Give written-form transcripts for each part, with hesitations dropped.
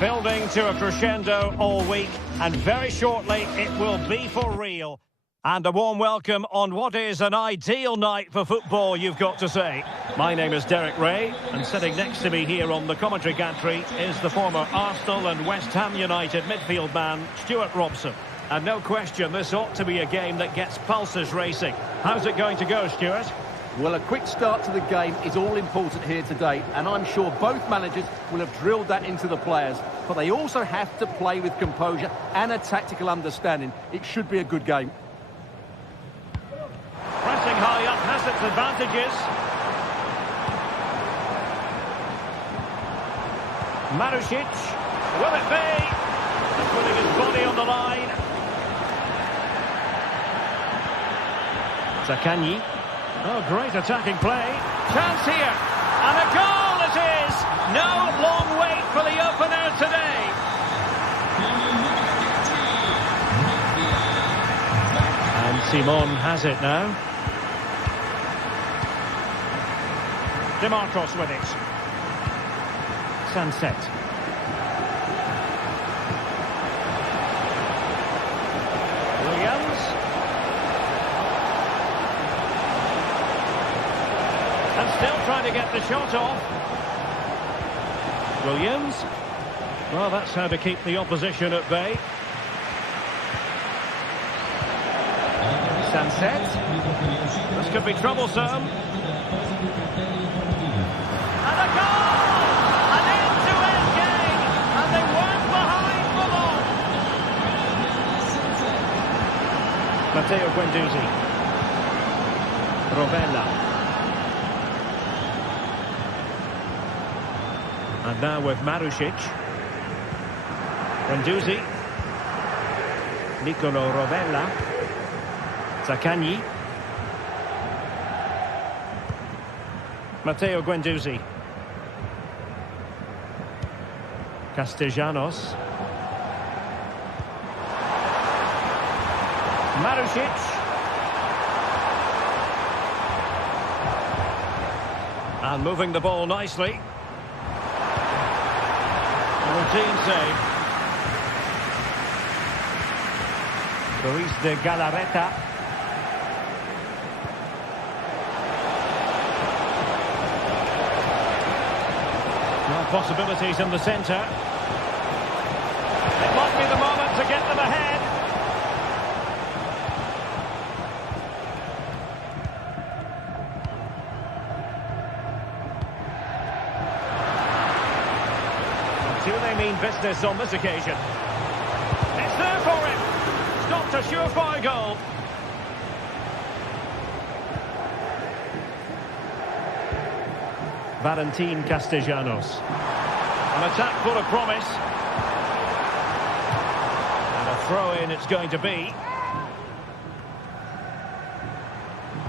Building to a crescendo all week, and very shortly it will be for real. And a warm welcome on what is an ideal night for football, you've got to say. My name is Derek Ray, and sitting next to me here on the commentary gantry is the former Arsenal and West Ham United midfield man, Stuart Robson. And no question, this ought to be a game that gets pulses racing. How's it going to go, Stuart? Well, a quick start to the game is all important here today, and I'm sure both managers will have drilled that into the players. But they also have to play with composure and a tactical understanding. It should be a good game. Pressing high up has its advantages. Marusic, will it be? And putting his body on the line. Zaccagni. Oh, great attacking play. Chance here. And a goal it is. No long wait for the opener today. And Simon has it now. DeMarcos with it. Sunset. Williams. And still trying to get the shot off. Williams. Well, that's how to keep the opposition at bay. Sunset. This could be troublesome. And a goal! An end-to-end game! And they weren't behind for long. Matteo Guendouzi. Rovella. And now with Marusic. Guendouzi. Nicolo Rovella. Zaccagni. Matteo Guendouzi. Castellanos. Marusic. And moving the ball nicely. A routine save. Ruiz de Galarreta. No possibilities in the centre. It might be the moment to get them ahead. Do they mean business on this occasion? It's there for him. Stopped a surefire goal. Valentin Castellanos. An attack full of promise. And a throw-in it's going to be.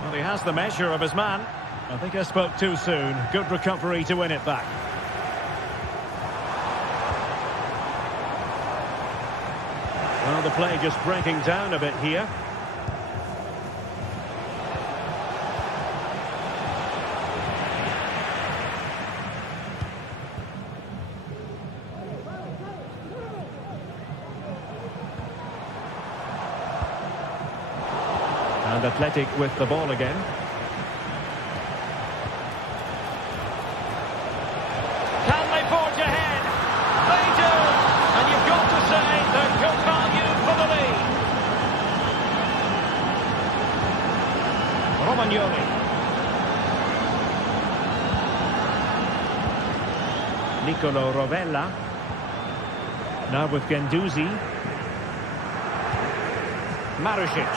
Well, he has the measure of his man. I think I spoke too soon. Good recovery to win it back. Well, the play just breaking down a bit here. And Athletic with the ball again. Can they forge ahead? They do! And you've got to say they're good value for the lead. Romagnoli. Nicolo Rovella. Now with Guendouzi. Marusic.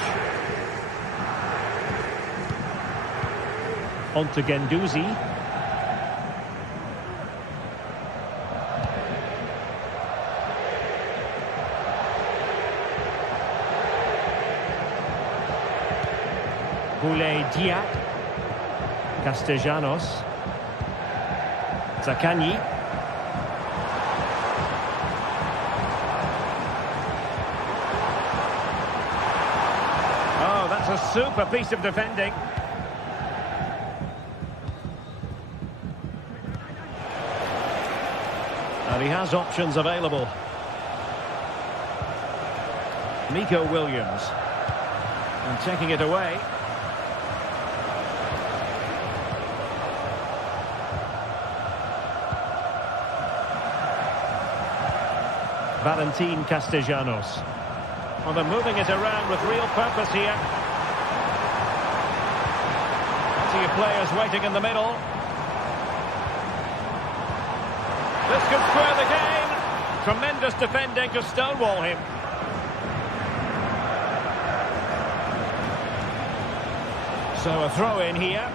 On to Guendouzi. Boulay Dia. Castellanos. Zaccagni. Oh, that's a super piece of defending. And he has options available. Nico Williams. And taking it away. Valentin Castellanos. Well, they're moving it around with real purpose here. Plenty of players waiting in the middle. This could square the game. Tremendous defending to stonewall him. So a throw in here.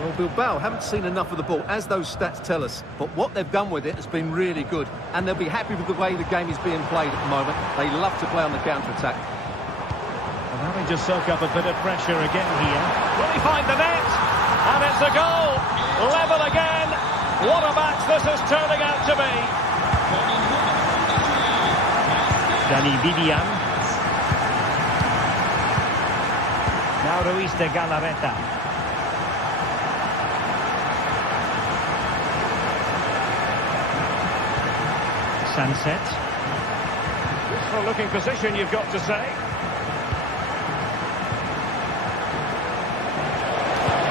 Well, Bilbao haven't seen enough of the ball, as those stats tell us. But what they've done with it has been really good. And they'll be happy with the way the game is being played at the moment. They love to play on the counter-attack. And having to soak up a bit of pressure again here. Will he find the net? And it's a goal. Level again. What a match this is turning out to be. Dani Vidian. Now Ruiz de Galarreta. Sunset. Useful looking position, you've got to say.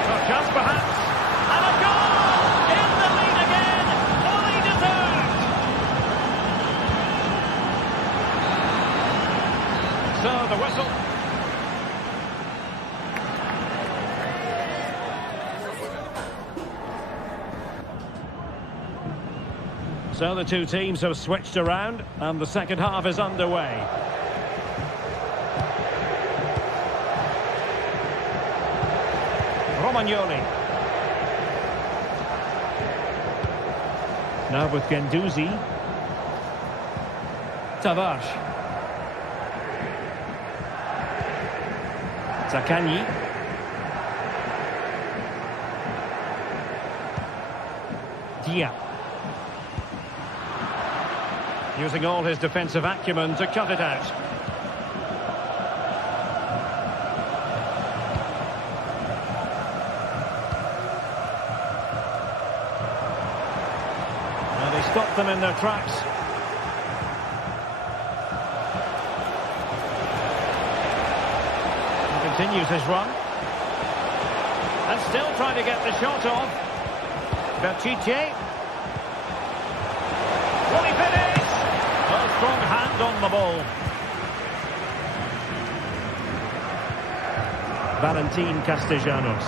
A chance perhaps. And a goal! In the lead again! Fully deserved! So the whistle. So the two teams have switched around and the second half is underway. Romagnoli. Now with Guendouzi. Tavares. Zaccagni. Dia. Using all his defensive acumen to cut it out. And he stopped them in their tracks. He continues his run. And still trying to get the shot off. Berchiche. Will he finish? A strong hand on the ball. Valentin Castellanos.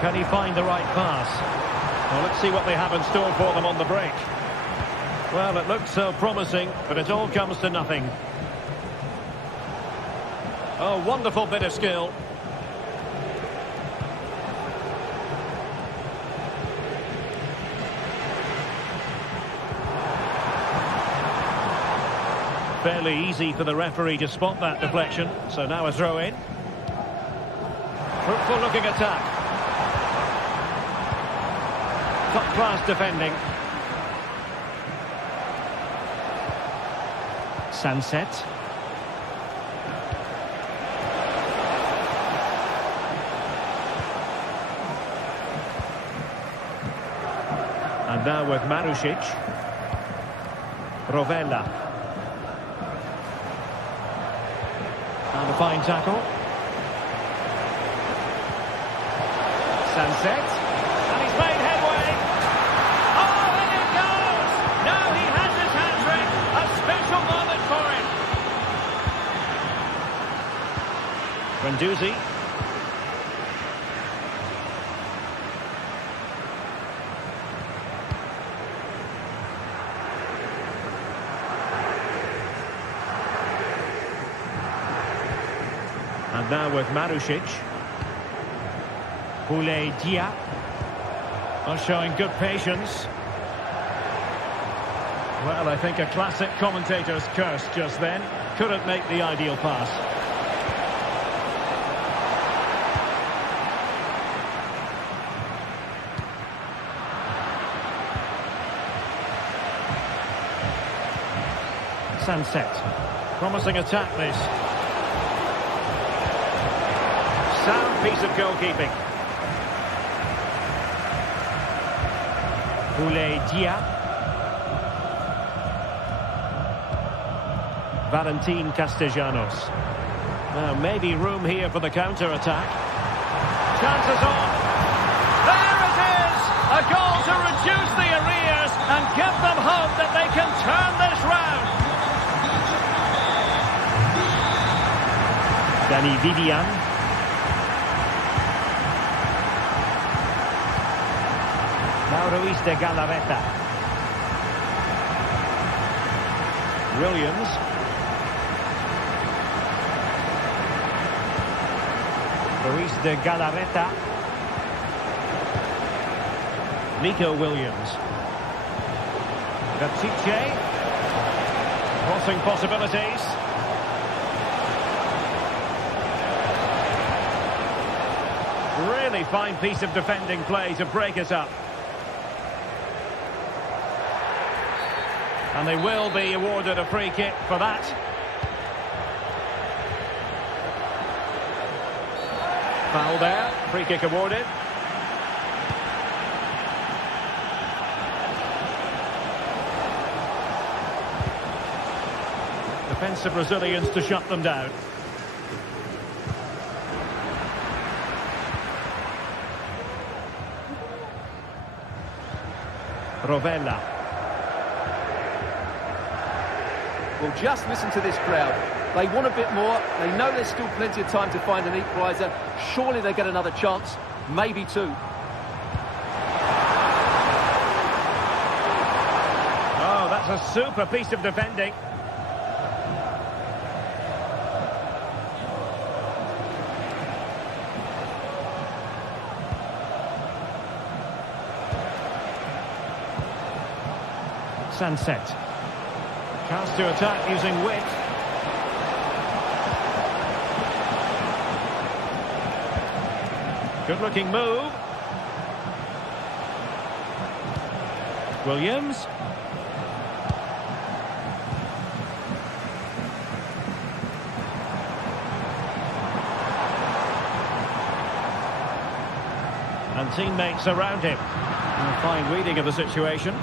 Can he find the right pass? Well, let's see what they have in store for them on the break. Well, it looks so promising, but it all comes to nothing. A wonderful bit of skill. Fairly easy for the referee to spot that deflection. So now a throw in. Fruitful looking attack. Top class defending. Sunset. And now with Marušić. Rovella. And a fine tackle. Sunset. And he's made headway. Oh, in it goes! Now he has his hat-trick. A special moment for him. Guendouzi. And now with Marušić. Boulaye Dia. Are showing good patience. Well, I think a classic commentator's curse just then. Couldn't make the ideal pass. Sunset. Promising attack this. Sound piece of goalkeeping. Dia. Valentin Castellanos. Now maybe room here for the counter-attack. Chances on. There it is! A goal to reduce the arrears and give them hope that they can turn this round. Danny Vivian. Now Ruiz de Galarreta. Williams. Ruiz de Galarreta. Nico Williams. Gattiche. Crossing possibilities. Really fine piece of defending play to break it up. And they will be awarded a free kick for that. Foul there, free kick awarded. Defensive resilience to shut them down. Rovella. Well, just listen to this crowd. They want a bit more. They know there's still plenty of time to find an equaliser. Surely they get another chance, maybe two. Oh, that's a super piece of defending. Sunset. Chance to attack using width. Good looking move. Williams. And teammates around him. A fine reading of the situation.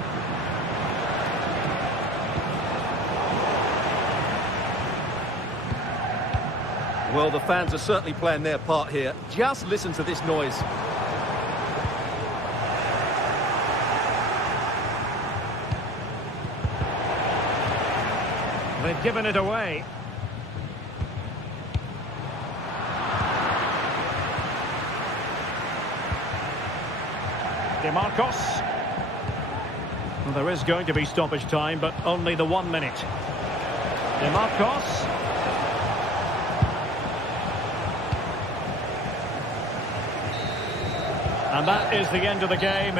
Well, the fans are certainly playing their part here. Just listen to this noise. They've given it away. DeMarcos. Well, there is going to be stoppage time, but only the 1 minute. DeMarcos. And that is the end of the game.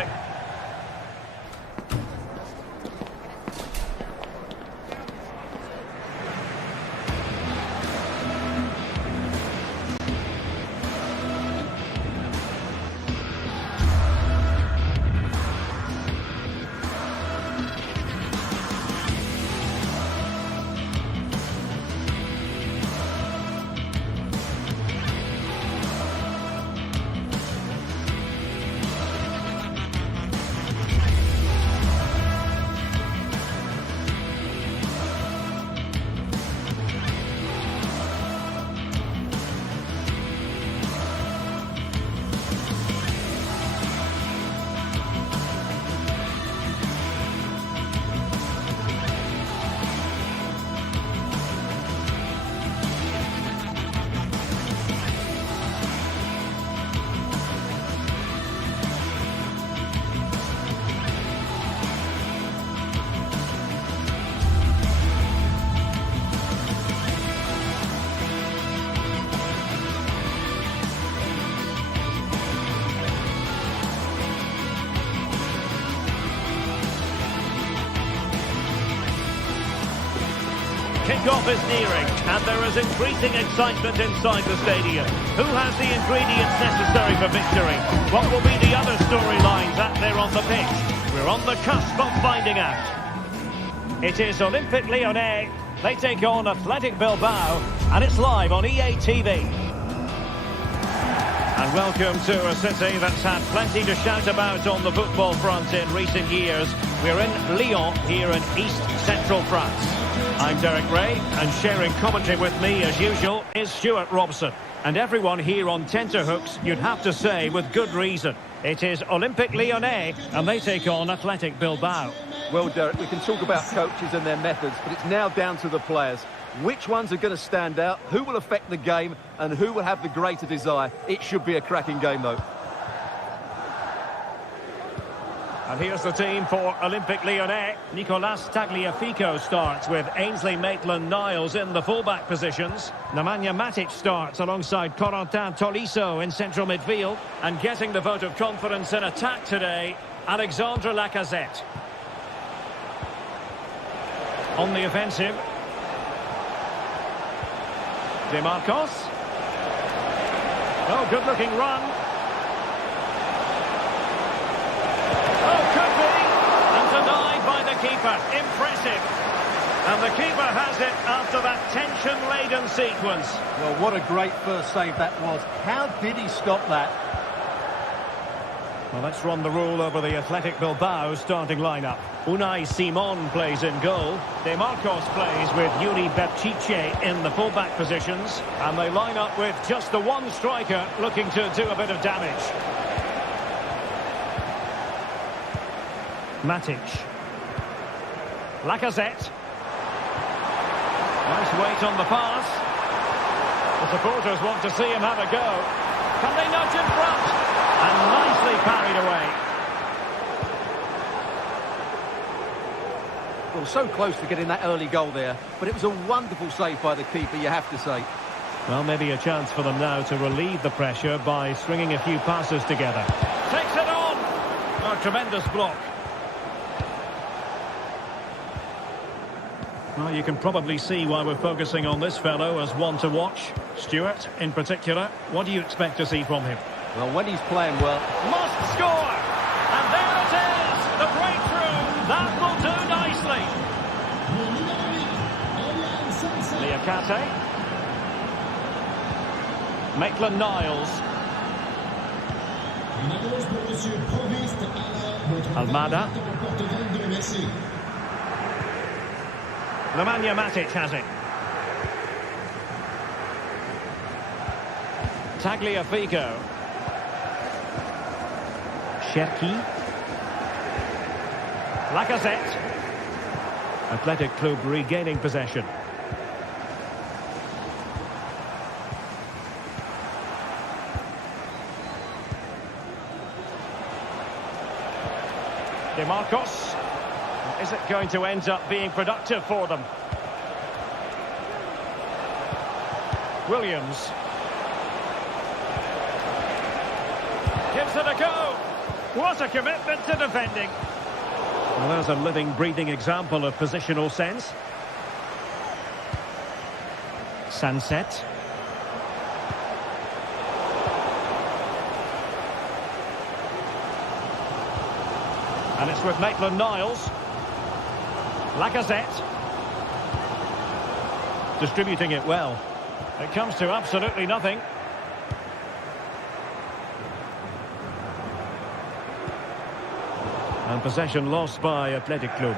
Kick-off is nearing, and there is increasing excitement inside the stadium. Who has the ingredients necessary for victory? What will be the other storylines out there on the pitch? We're on the cusp of finding out. It is Olympique Lyonnais. They take on Athletic Bilbao, and it's live on EA TV. And welcome to a city that's had plenty to shout about on the football front in recent years. We're in Lyon, here in East Central France. I'm Derek Ray, and sharing commentary with me, as usual, is Stuart Robson. And everyone here on tenterhooks, you'd have to say, with good reason. It is Olympique Lyonnais, and they take on Athletic Bilbao. Well, Derek, we can talk about coaches and their methods, but it's now down to the players. Which ones are going to stand out, who will affect the game, and who will have the greater desire? It should be a cracking game, though. And here's the team for Olympique Lyonnais. Nicolas Tagliafico starts with Ainsley Maitland-Niles in the fullback positions. Nemanja Matic starts alongside Corentin Tolisso in central midfield. And getting the vote of confidence in attack today, Alexandre Lacazette. On the offensive, De Marcos. Oh, good-looking run. Oh, could be. And denied by the keeper. Impressive. And the keeper has it after that tension-laden sequence. Well, what a great first save that was. How did he stop that? Well, let's run the rule over the Athletic Bilbao starting lineup. Unai Simon plays in goal. De Marcos plays with Yuri Berchiche in the fullback positions. And they line up with just the one striker looking to do a bit of damage. Matic. Lacazette. Nice weight on the pass. The supporters want to see him have a go. Can they nudge in front? And nicely parried away. Well, so close to getting that early goal there, but it was a wonderful save by the keeper, you have to say. Well, maybe a chance for them now to relieve the pressure by stringing a few passes together. Takes it on! Oh, tremendous block. Well, you can probably see why we're focusing on this fellow as one to watch. Stuart, in particular, what do you expect to see from him? Well, when he's playing well... Must score! And there it is! The breakthrough! That will do nicely! Liakate. Maitland-Niles. Almada. Nemanja Matic has it. Tagliafico. Cherki. Lacazette. Athletic Club regaining possession. De Marcos. Is it going to end up being productive for them? Williams. Gives it a go. What a commitment to defending. Well, there's a living, breathing example of positional sense. Sunset. And it's with Maitland-Niles. Lacazette. Distributing it well. It comes to absolutely nothing. And possession lost by Athletic Club.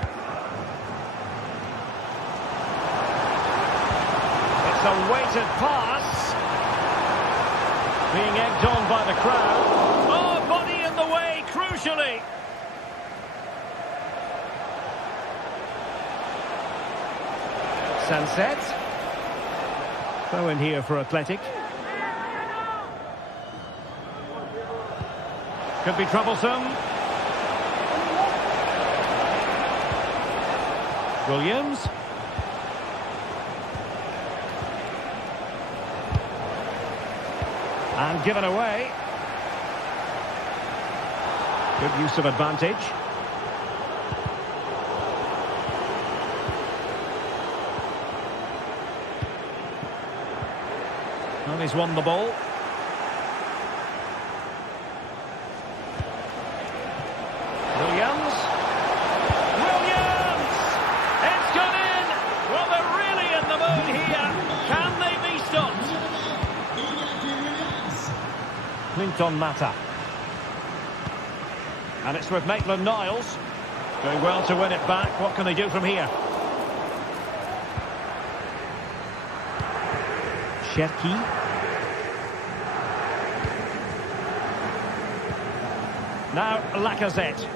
It's a weighted pass. Being egged on by the crowd. Oh, body in the way, crucially. Sunset. Throw in here for Athletic. Could be troublesome. Williams. And given away. Good use of advantage. And he's won the ball. Williams. Williams! It's gone in! Well, they're really in the mood here. Can they be stopped? Attempt on Mata. And it's with Maitland-Niles. Doing well to win it back. What can they do from here? Cherki. Now Lacazette.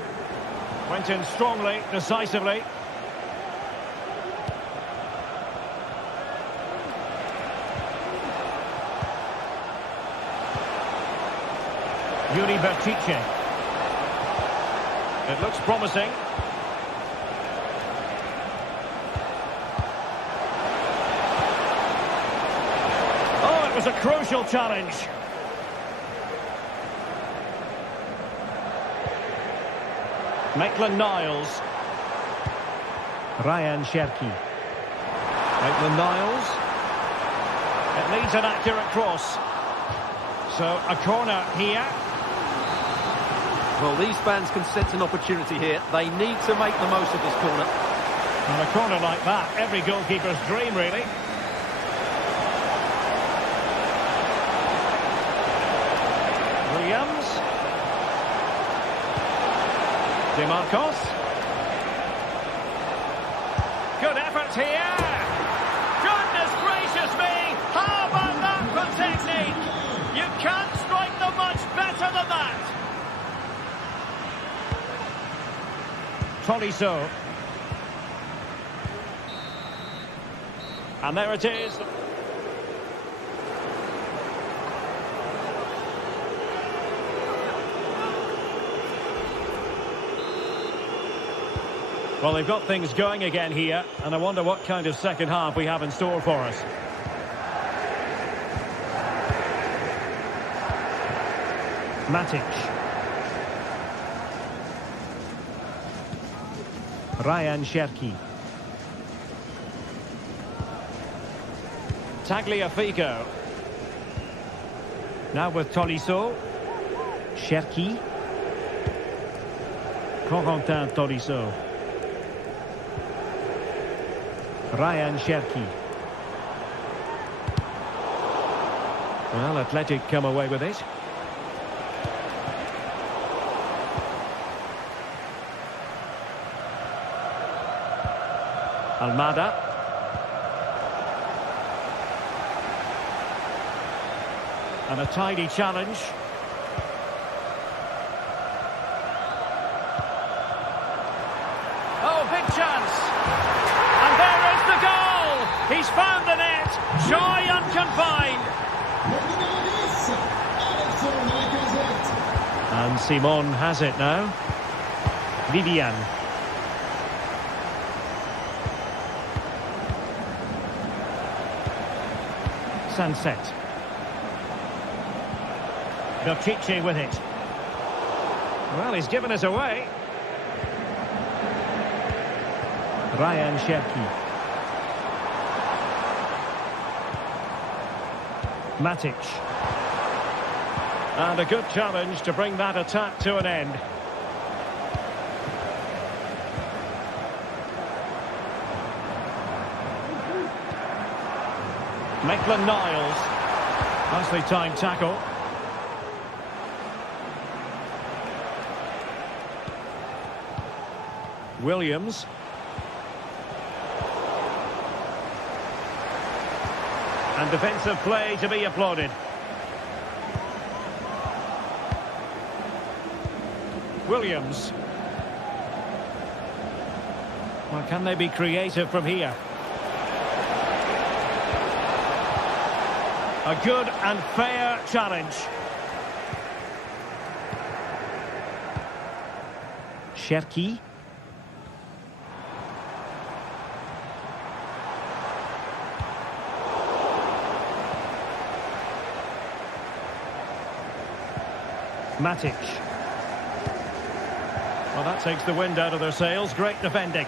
Went in strongly, decisively. Yuri Bertice. It looks promising. Oh, it was a crucial challenge. Maitland-Niles. Ryan Cherki. Maitland-Niles. It needs an accurate cross. So a corner here. Well, these fans can sense an opportunity here. They need to make the most of this corner. And a corner like that, every goalkeeper's dream, really. Williams. DeMarcos. Good effort here. Goodness gracious me! How about that for technique? You can't strike them much better than that. Tolisso. And there it is. Well, they've got things going again here, and I wonder what kind of second half we have in store for us. Matic. Ryan Cherki. Tagliafico. Now with Tolisso. Cherki. Corentin Tolisso. Ryan Cherki. Well, Athletic come away with it. Almada. And a tidy challenge. Oh, big chance. And there is the goal. He's found the net. Joy unconfined. And Simon has it now. Vivian. Sunset. Bertice with it. Well, he's given us away. Ryan Cherki. Matic. And a good challenge to bring that attack to an end. Maitland-Niles. Nicely timed tackle. Williams. And defensive play to be applauded. Williams. Well, can they be creative from here? A good and fair challenge. Cherki. Matic. Well, that takes the wind out of their sails. Great defending.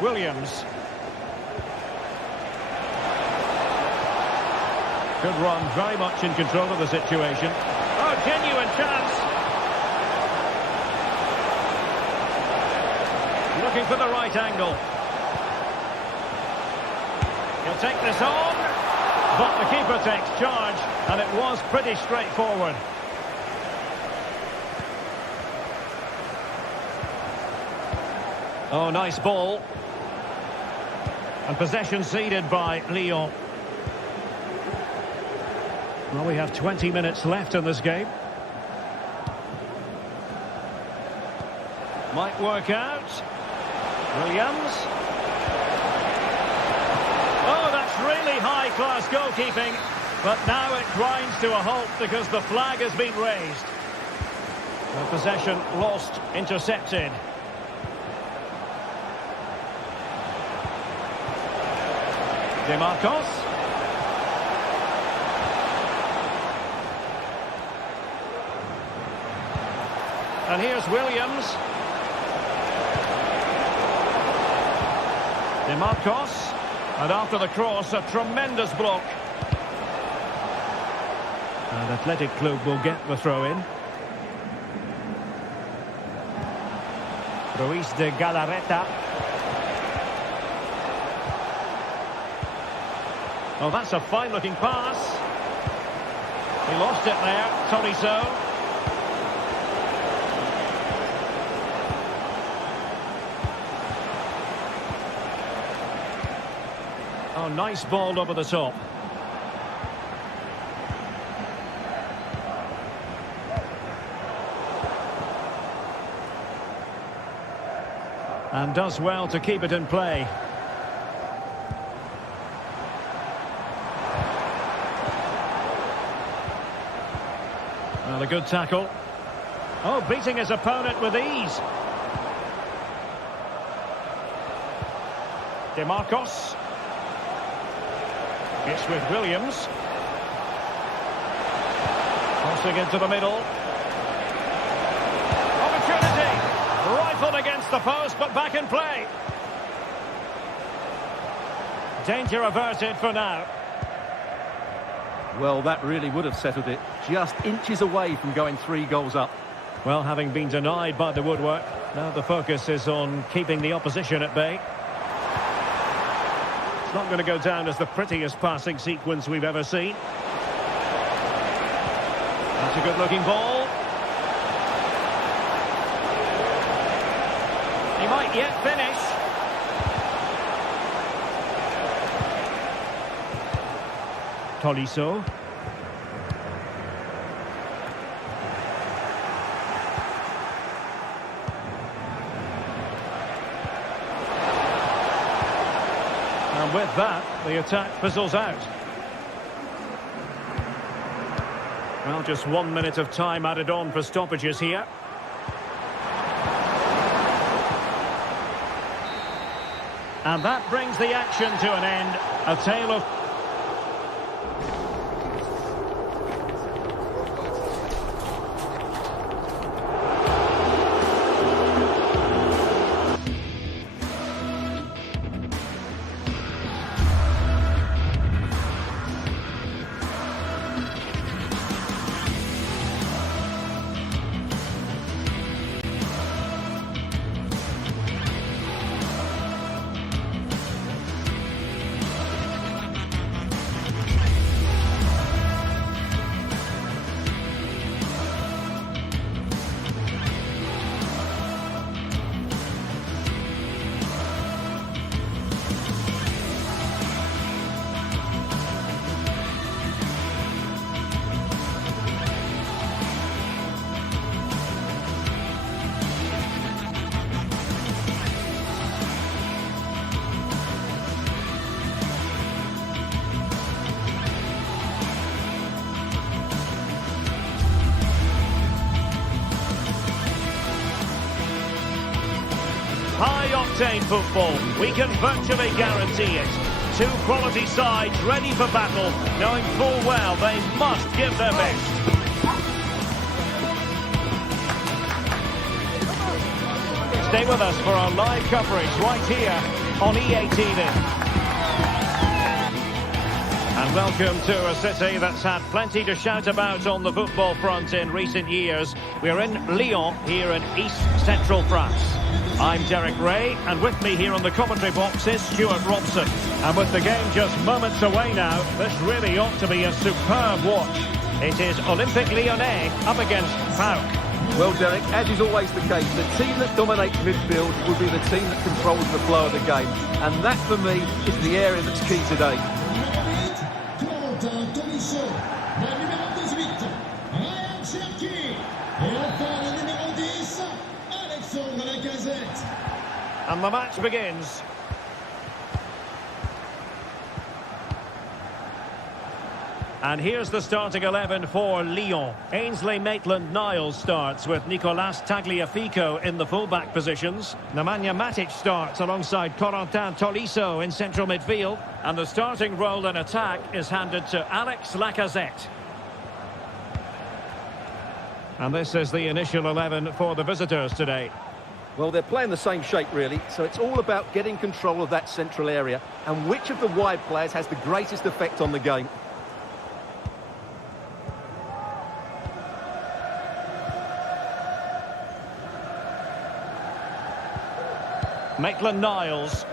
Williams. Good run, very much in control of the situation. Oh, genuine chance. Looking for the right angle. He'll take this on. But the keeper takes charge, and it was pretty straightforward. Oh, nice ball. And possession ceded by Lyon. Well, we have 20 minutes left in this game. Might work out. Williams. Oh, that's really high-class goalkeeping. But now it grinds to a halt because the flag has been raised. The possession lost, intercepted. DeMarcos. And here's Williams. DeMarcos. And after the cross, a tremendous block. And Athletic Club will get the throw-in. Ruiz de Galarreta. Oh, that's a fine-looking pass. He lost it there, Tolisso. Oh, nice ball over the top. And does well to keep it in play. Well, a good tackle. Oh, beating his opponent with ease. DeMarcos. It's with Williams. Crossing into the middle. Opportunity. Rifled against the post, but back in play. Danger averted for now. Well, that really would have settled it. Just inches away from going 3 goals up. Well, having been denied by the woodwork, now the focus is on keeping the opposition at bay. It's not going to go down as the prettiest passing sequence we've ever seen. That's a good-looking ball. He might yet finish. Tolisso. And with that, the attack fizzles out. Well, just 1 minute of time added on for stoppages here. And that brings the action to an end. A tale of... High-octane football, we can virtually guarantee it. 2 quality sides ready for battle, knowing full well they must give their best. Stay with us for our live coverage right here on EA TV. And welcome to a city that's had plenty to shout about on the football front in recent years. We're in Lyon, here in East Central France. I'm Derek Ray, and with me here on the commentary box is Stuart Robson. And with the game just moments away now, this really ought to be a superb watch. It is Olympique Lyonnais up against PAOK. Well, Derek, as is always the case, the team that dominates midfield will be the team that controls the flow of the game. And that, for me, is the area that's key today. And the match begins. And here's the starting 11 for Lyon. Ainsley Maitland-Niles starts with Nicolas Tagliafico in the full-back positions. Nemanja Matic starts alongside Corentin Tolisso in central midfield. And the starting role in attack is handed to Alex Lacazette. And this is the initial 11 for the visitors today. Well, they're playing the same shape, really, so it's all about getting control of that central area and which of the wide players has the greatest effect on the game. Maitland-Niles.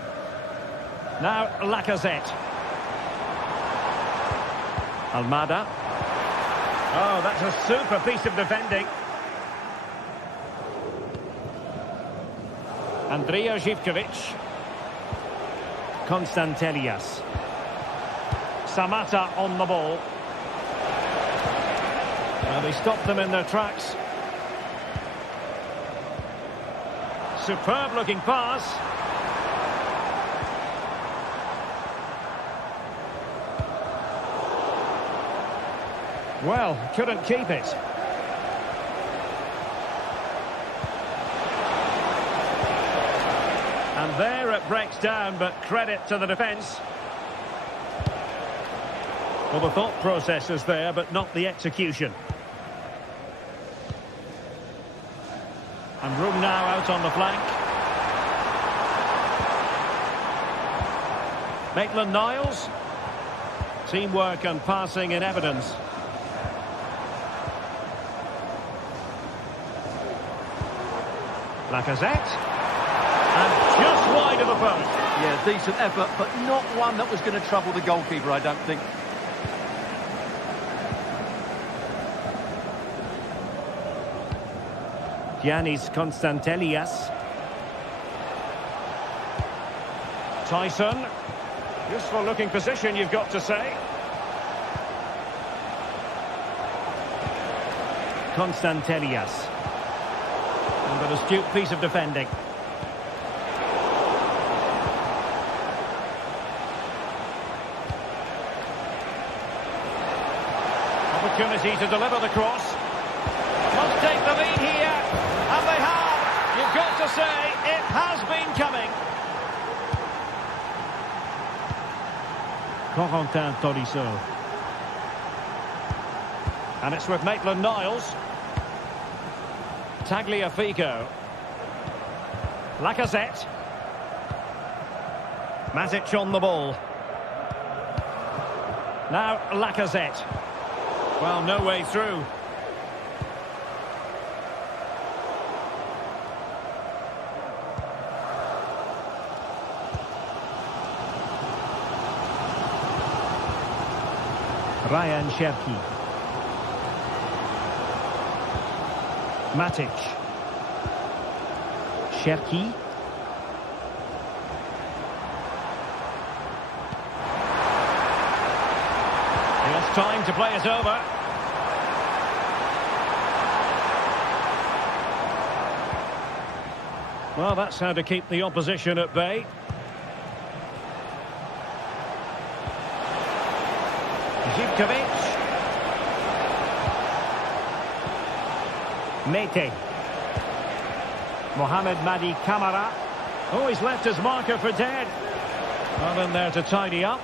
Now Lacazette. Almada. Oh, that's a super piece of defending. Andrija Zivkovic. Konstantelias. Samatta on the ball. Well, they stopped them in their tracks. Superb looking pass. Well, couldn't keep it. And there it breaks down, but credit to the defence. Well, the thought process is there, but not the execution. And room now out on the flank. Maitland-Niles. Teamwork and passing in evidence. Lacazette. And just wide of the post. Yeah, decent effort, but not one that was going to trouble the goalkeeper, I don't think. Giannis Konstantelias. Tyson. Useful looking position, you've got to say. Konstantelias. And an astute piece of defending. Opportunity to deliver the cross. Must take the lead here. And they have. You've got to say, it has been coming. Corentin Tolisso. And it's with Maitland-Niles. Tagliafico. Lacazette. Matic on the ball. Now Lacazette. Well, no way through. Ryan Cherki. Matic. Cherki. Here's time to play it over. Well, that's how to keep the opposition at bay. Zivkovic. Mete. Mohamed Madi Camara. Oh, he's left his marker for dead. Well in there to tidy up.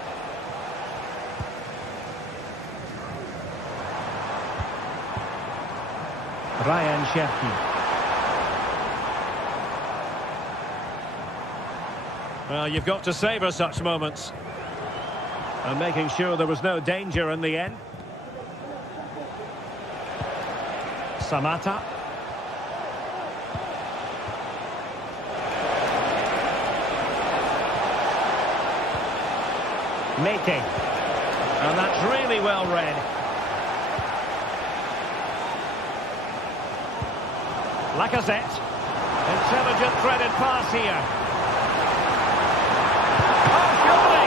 Ryan Cherki. Well, you've got to savour such moments. And making sure there was no danger in the end. Samatta. Making. And that's really well read. Lacazette. Intelligent threaded pass here. Oh, surely!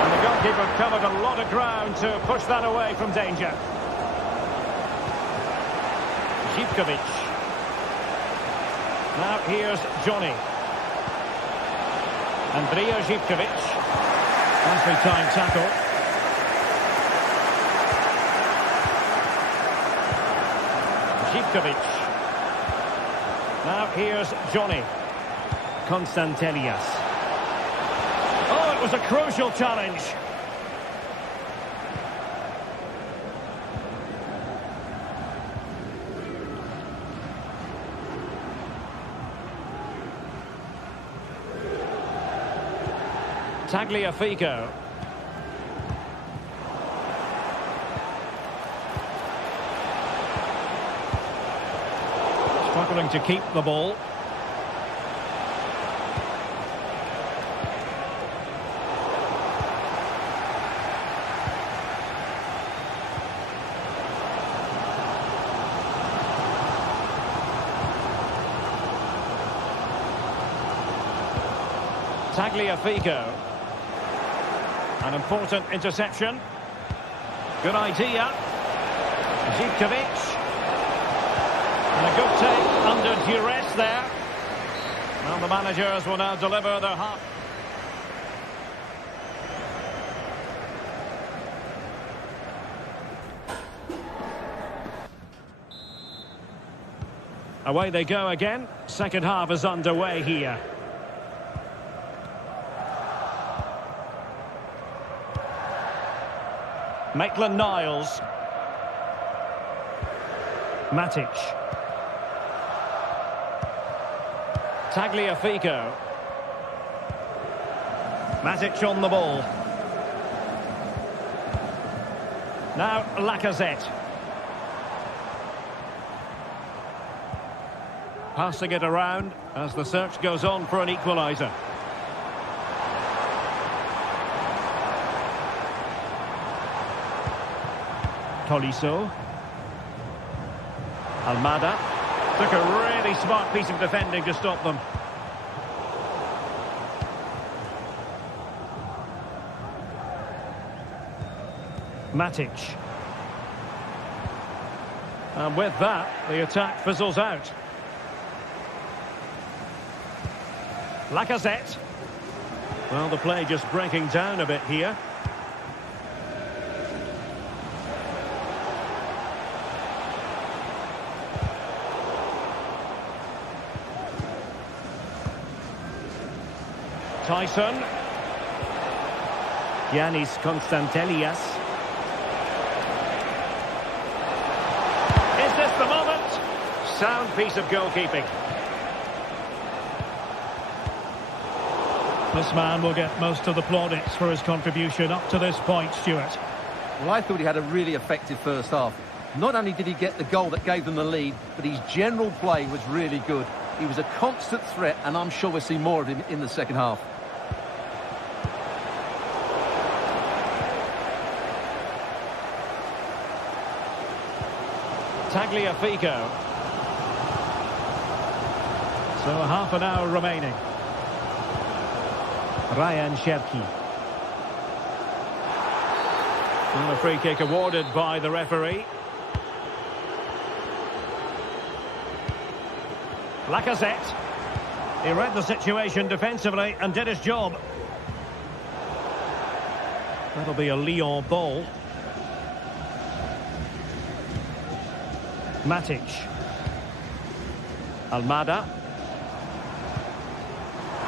And the goalkeeper covered a lot of ground to push that away from danger. Zivkovic. Now here's Johnny. Andrija Zivkovic. Nicely timed tackle. Zivkovic. Now here's Johnny. Constantelias. Oh, it was a crucial challenge. Tagliafico. Struggling to keep the ball. Tagliafico. An important interception. Good idea. Zivkovic. And a good take under duress there. Well, the managers will now deliver their half. Away they go again. Second half is underway here. Maitland-Niles. Matic. Tagliafico. Matic on the ball. Now Lacazette. Passing it around as the search goes on for an equaliser. Tolisso. Almada. Took a really smart piece of defending to stop them. Matic. And with that, the attack fizzles out. Lacazette. Well, the play just breaking down a bit here. Tyson. Giannis Constantelias. Is this the moment? Sound piece of goalkeeping. This man will get most of the plaudits for his contribution up to this point, Stuart. Well, I thought he had a really effective first half. Not only did he get the goal that gave them the lead, but his general play was really good. He was a constant threat, and I'm sure we'll see more of him in the second half. Tagliafico. So half an hour remaining. Ryan Cherki. And a free kick awarded by the referee. Lacazette. He read the situation defensively and did his job. That'll be a Lyon ball. Matic. Almada.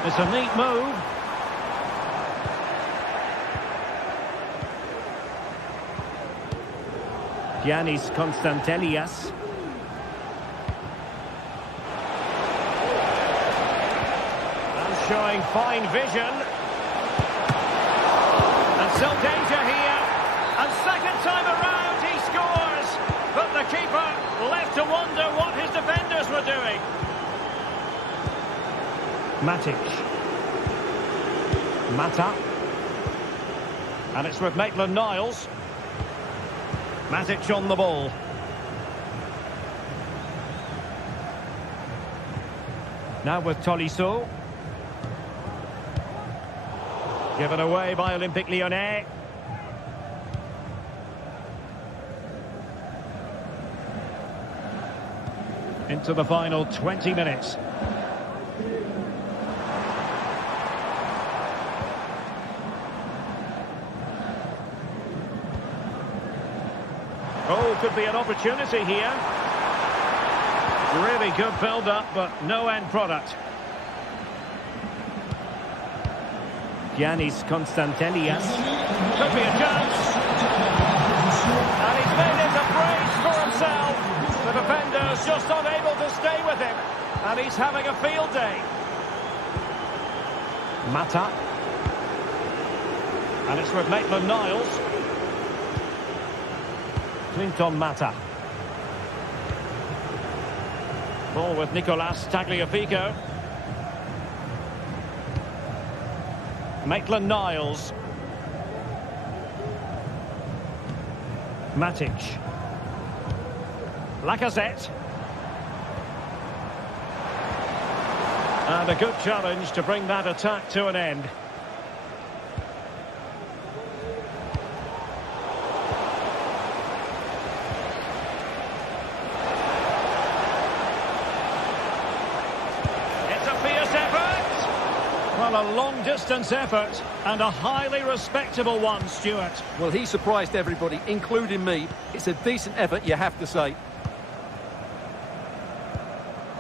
It's a neat move. Giannis Constantelias. And showing fine vision. And still danger here. And second time around he scores. But the keeper left to wonder what his defenders were doing. Matic. Mata. And it's with Maitland-Niles. Matic on the ball. Now with Tolisso. Given away by Olympique Lyonnais. Into the final 20 minutes. Oh, could be an opportunity here. Really good build-up, but no end product. Giannis Constantelias. Could be a chance. And he's made it a brace for himself. The defender's just unable to stay with him. And he's having a field day. Mata. And it's with Maitland-Niles. Clinton Mata. Ball with Nicolas Tagliafico. Maitland-Niles. Matic. Lacazette. And a good challenge to bring that attack to an end. Well, a long-distance effort and a highly respectable one, Stuart. Well, he surprised everybody, including me. It's a decent effort, you have to say.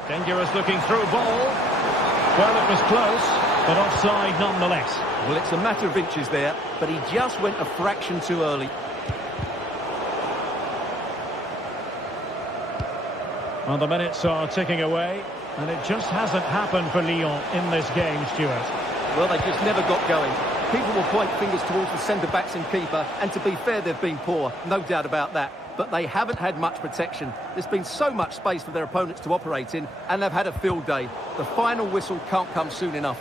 Dangerous looking through ball. Well, it was close, but offside nonetheless. Well, it's a matter of inches there, but he just went a fraction too early. Well, the minutes are ticking away. And it just hasn't happened for Lyon in this game, Stuart. Well, they just never got going. People will point fingers towards the centre-backs and keeper, and to be fair, they've been poor, no doubt about that. But they haven't had much protection. There's been so much space for their opponents to operate in, and they've had a field day. The final whistle can't come soon enough.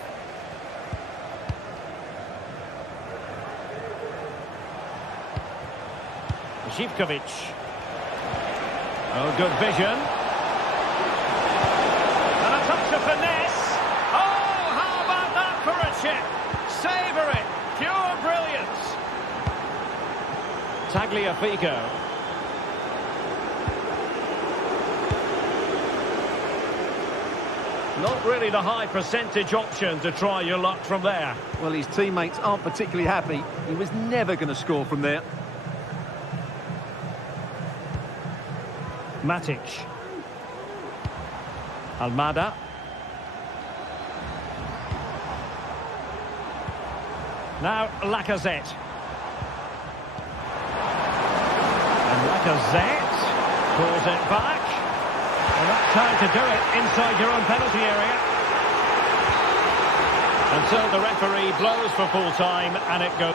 Zivkovic. Oh, good vision. To finesse. Oh, how about that for a chip? Savour it. Pure brilliance. Tagliafico. Not really the high percentage option to try your luck from there. Well, his teammates aren't particularly happy. He was never going to score from there. Matic. Almada. Now Lacazette. And Lacazette pulls it back. And that's time to do it inside your own penalty area. And so the referee blows for full time and it goes.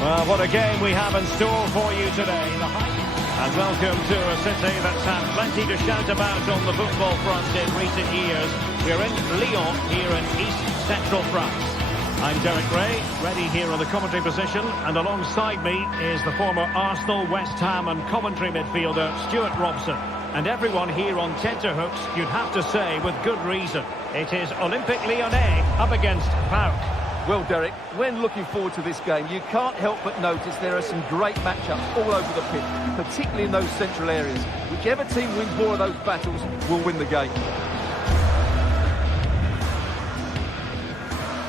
Well, what a game we have in store for you today. And welcome to a city that's had plenty to shout about on the football front in recent years. We're in Lyon, here in East Central France. I'm Derek Ray, ready here on the commentary position, and alongside me is the former Arsenal, West Ham and Coventry midfielder Stuart Robson. And everyone here on tenterhooks, you'd have to say with good reason. It is Olympique Lyonnais up against PAOK. Well, Derek, when looking forward to this game, you can't help but notice there are some great matchups all over the pitch, particularly in those central areas. Whichever team wins more of those battles will win the game.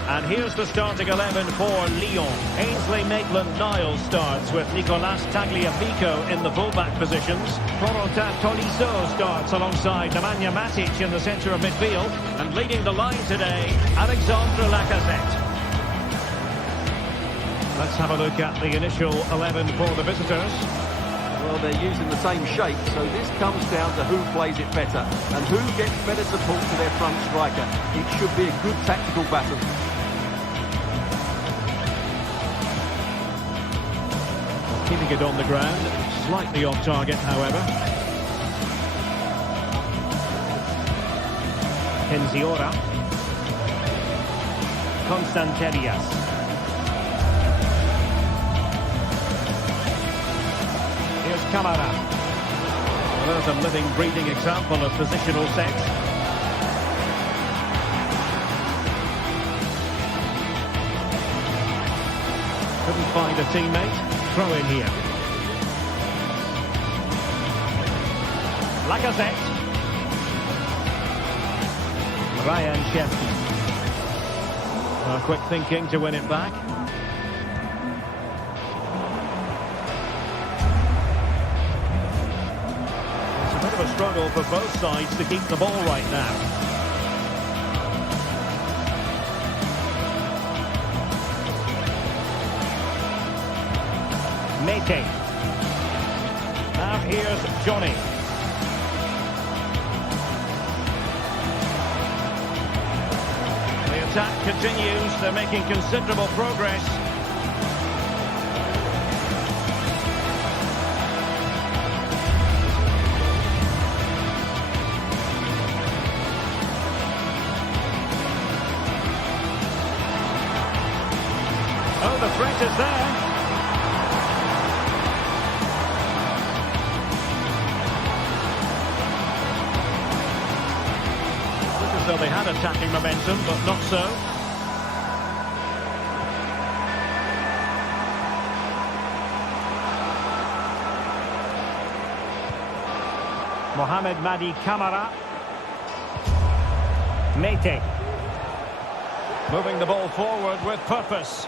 And here's the starting 11 for Lyon. Ainsley Maitland-Niles starts with Nicolas Tagliafico in the fullback positions. Corentin Tolisso starts alongside Nemanja Matic in the centre of midfield. And leading the line today, Alexandre Lacazette. Let's have a look at the initial 11 for the visitors. Well, they're using the same shape, so this comes down to who plays it better and who gets better support to their front striker. It should be a good tactical battle. Keeping it on the ground, slightly off target, however. Kenziora. Constanterias. Here's Camara. Well, there's a living, breathing example of positional sense. Couldn't find a teammate. Throw in here. Lacazette. Ryan Shefty. Quick thinking to win it back. It's a bit of a struggle for both sides to keep the ball right now. Mete. Now here's Johnny. The attack continues. They're making considerable progress. Oh, the threat is there. So they had attacking momentum, but not so. Mohamed Madi Camara. Mete. Moving the ball forward with purpose.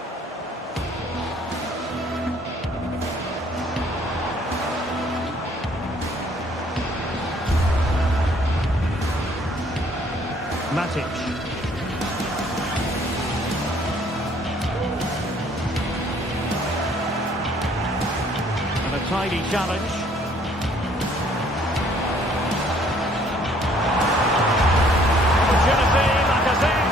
Matic. And a tidy challenge. Opportunity, Lacazette.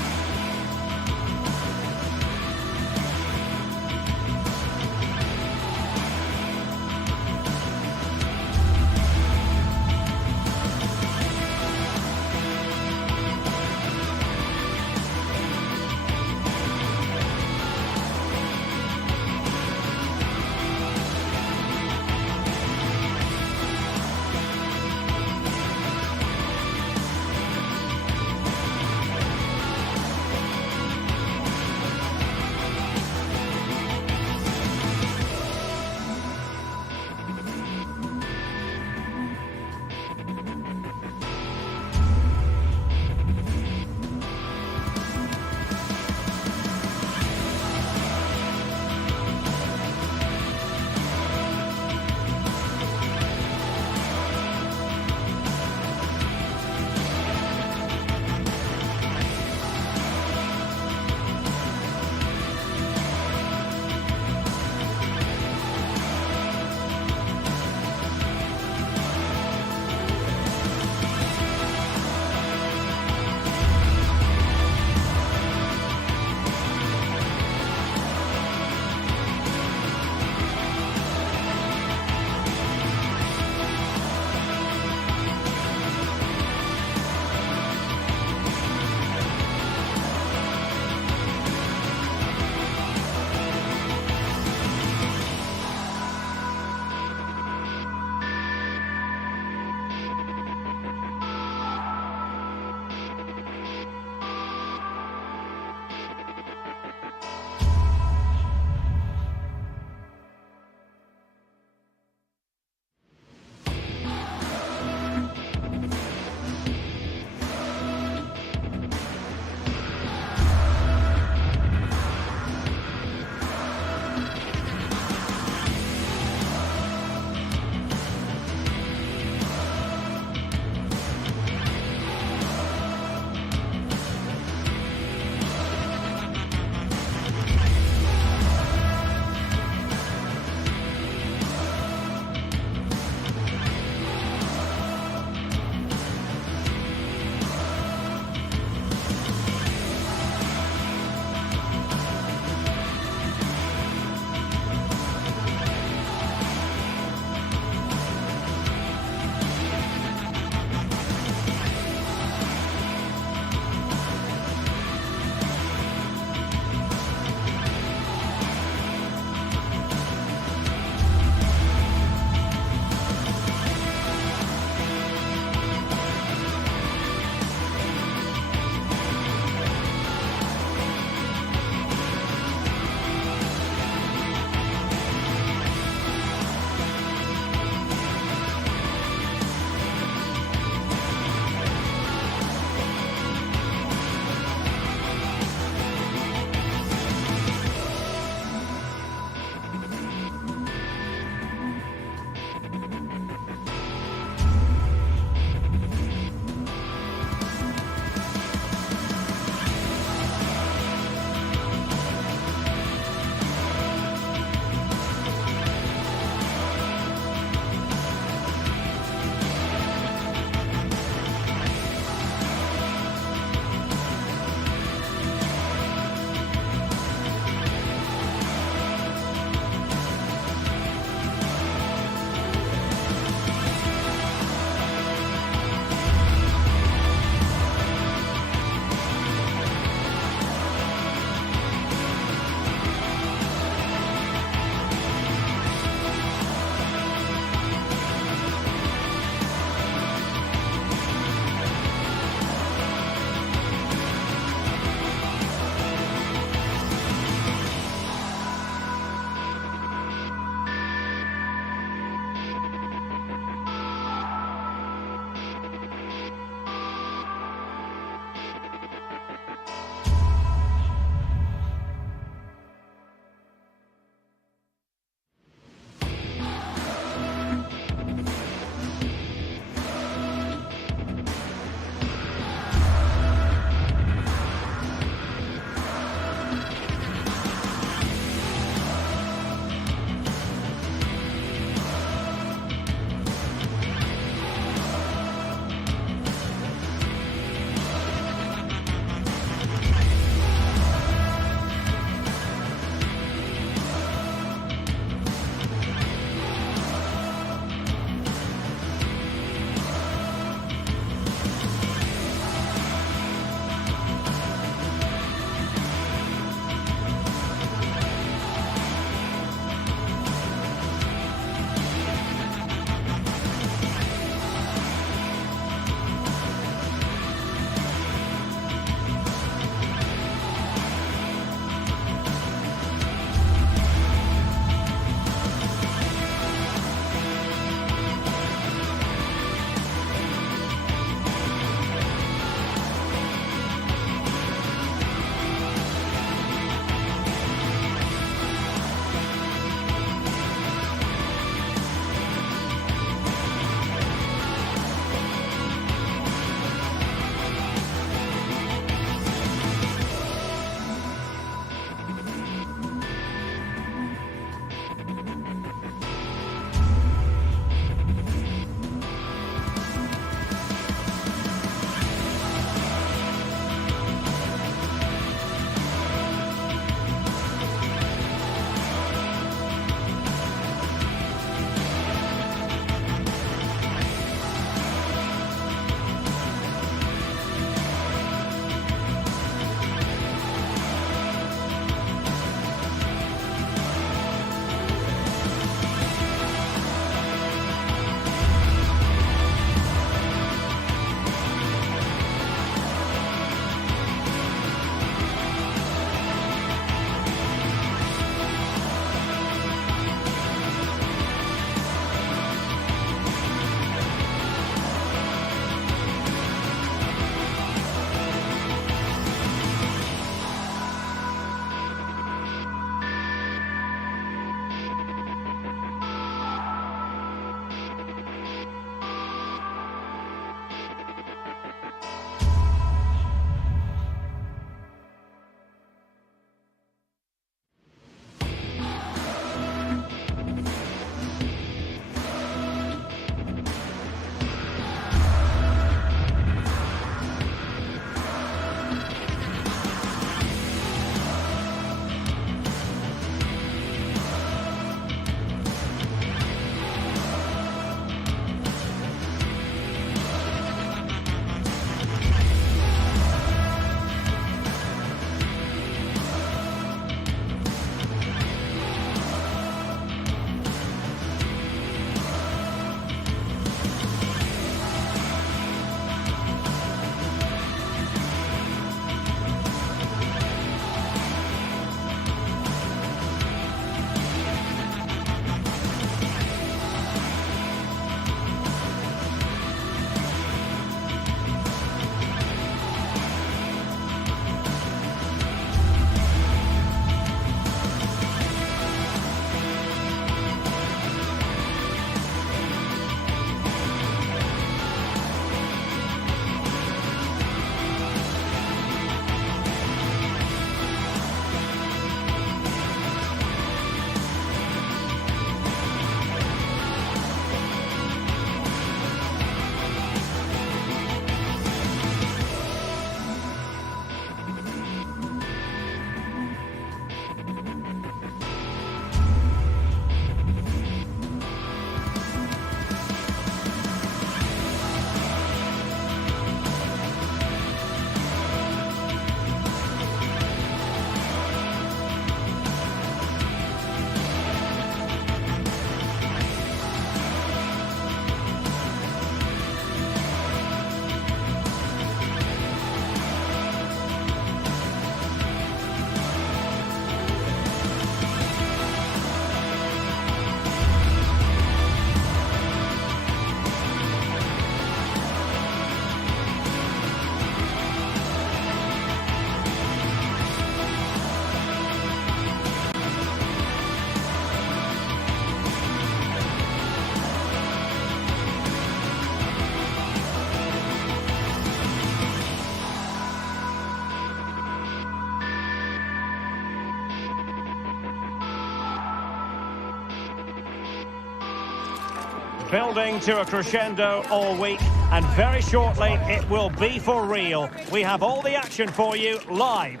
building to a crescendo all week, and very shortly it will be for real. We have all the action for you live.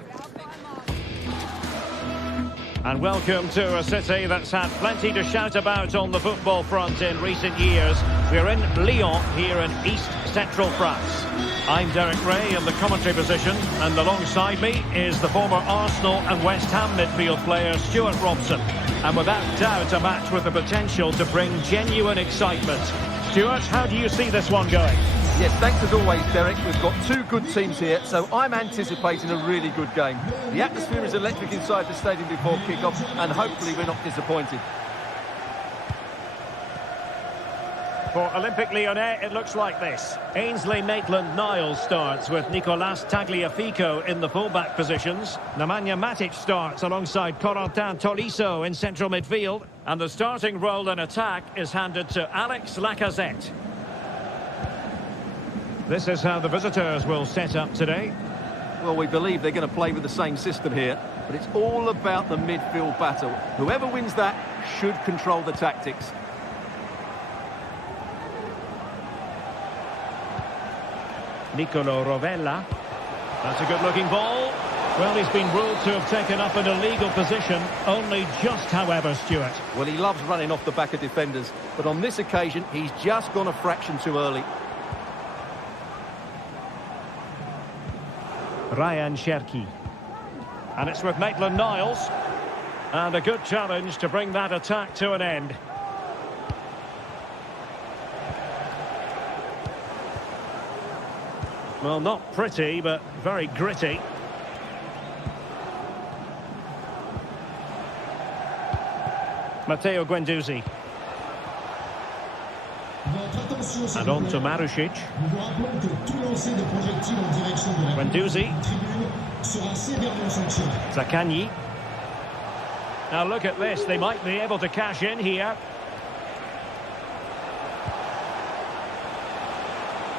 And welcome to a city that's had plenty to shout about on the football front in recent years. We're in Lyon, here in East Central France. I'm Derek Ray in the commentary position, and alongside me is the former Arsenal and West Ham midfield player Stuart Robson. And without doubt a match with the potential to bring genuine excitement. Stuart, how do you see this one going? Yes, thanks as always, Derek. We've got two good teams here, so I'm anticipating a really good game. The atmosphere is electric inside the stadium before kick-off, and hopefully we're not disappointed. For Olympique Lyonnais, it looks like this. Ainsley Maitland-Niles starts with Nicolas Tagliafico in the full-back positions. Nemanja Matic starts alongside Corentin Tolisso in central midfield. And the starting role in attack is handed to Alex Lacazette. This is how the visitors will set up today. Well, we believe they're going to play with the same system here, but it's all about the midfield battle. Whoever wins that should control the tactics. Nicolo Rovella. That's a good-looking ball. Well, he's been ruled to have taken up an illegal position. Only just, however, Stuart. Well, he loves running off the back of defenders, but on this occasion, he's just gone a fraction too early. Ryan Cherki. And it's with Maitland-Niles. And a good challenge to bring that attack to an end. Well, not pretty, but very gritty. Matteo Guendouzi. And on to Marušić. Guendouzi. Zaccagni. Now look at this, they might be able to cash in here.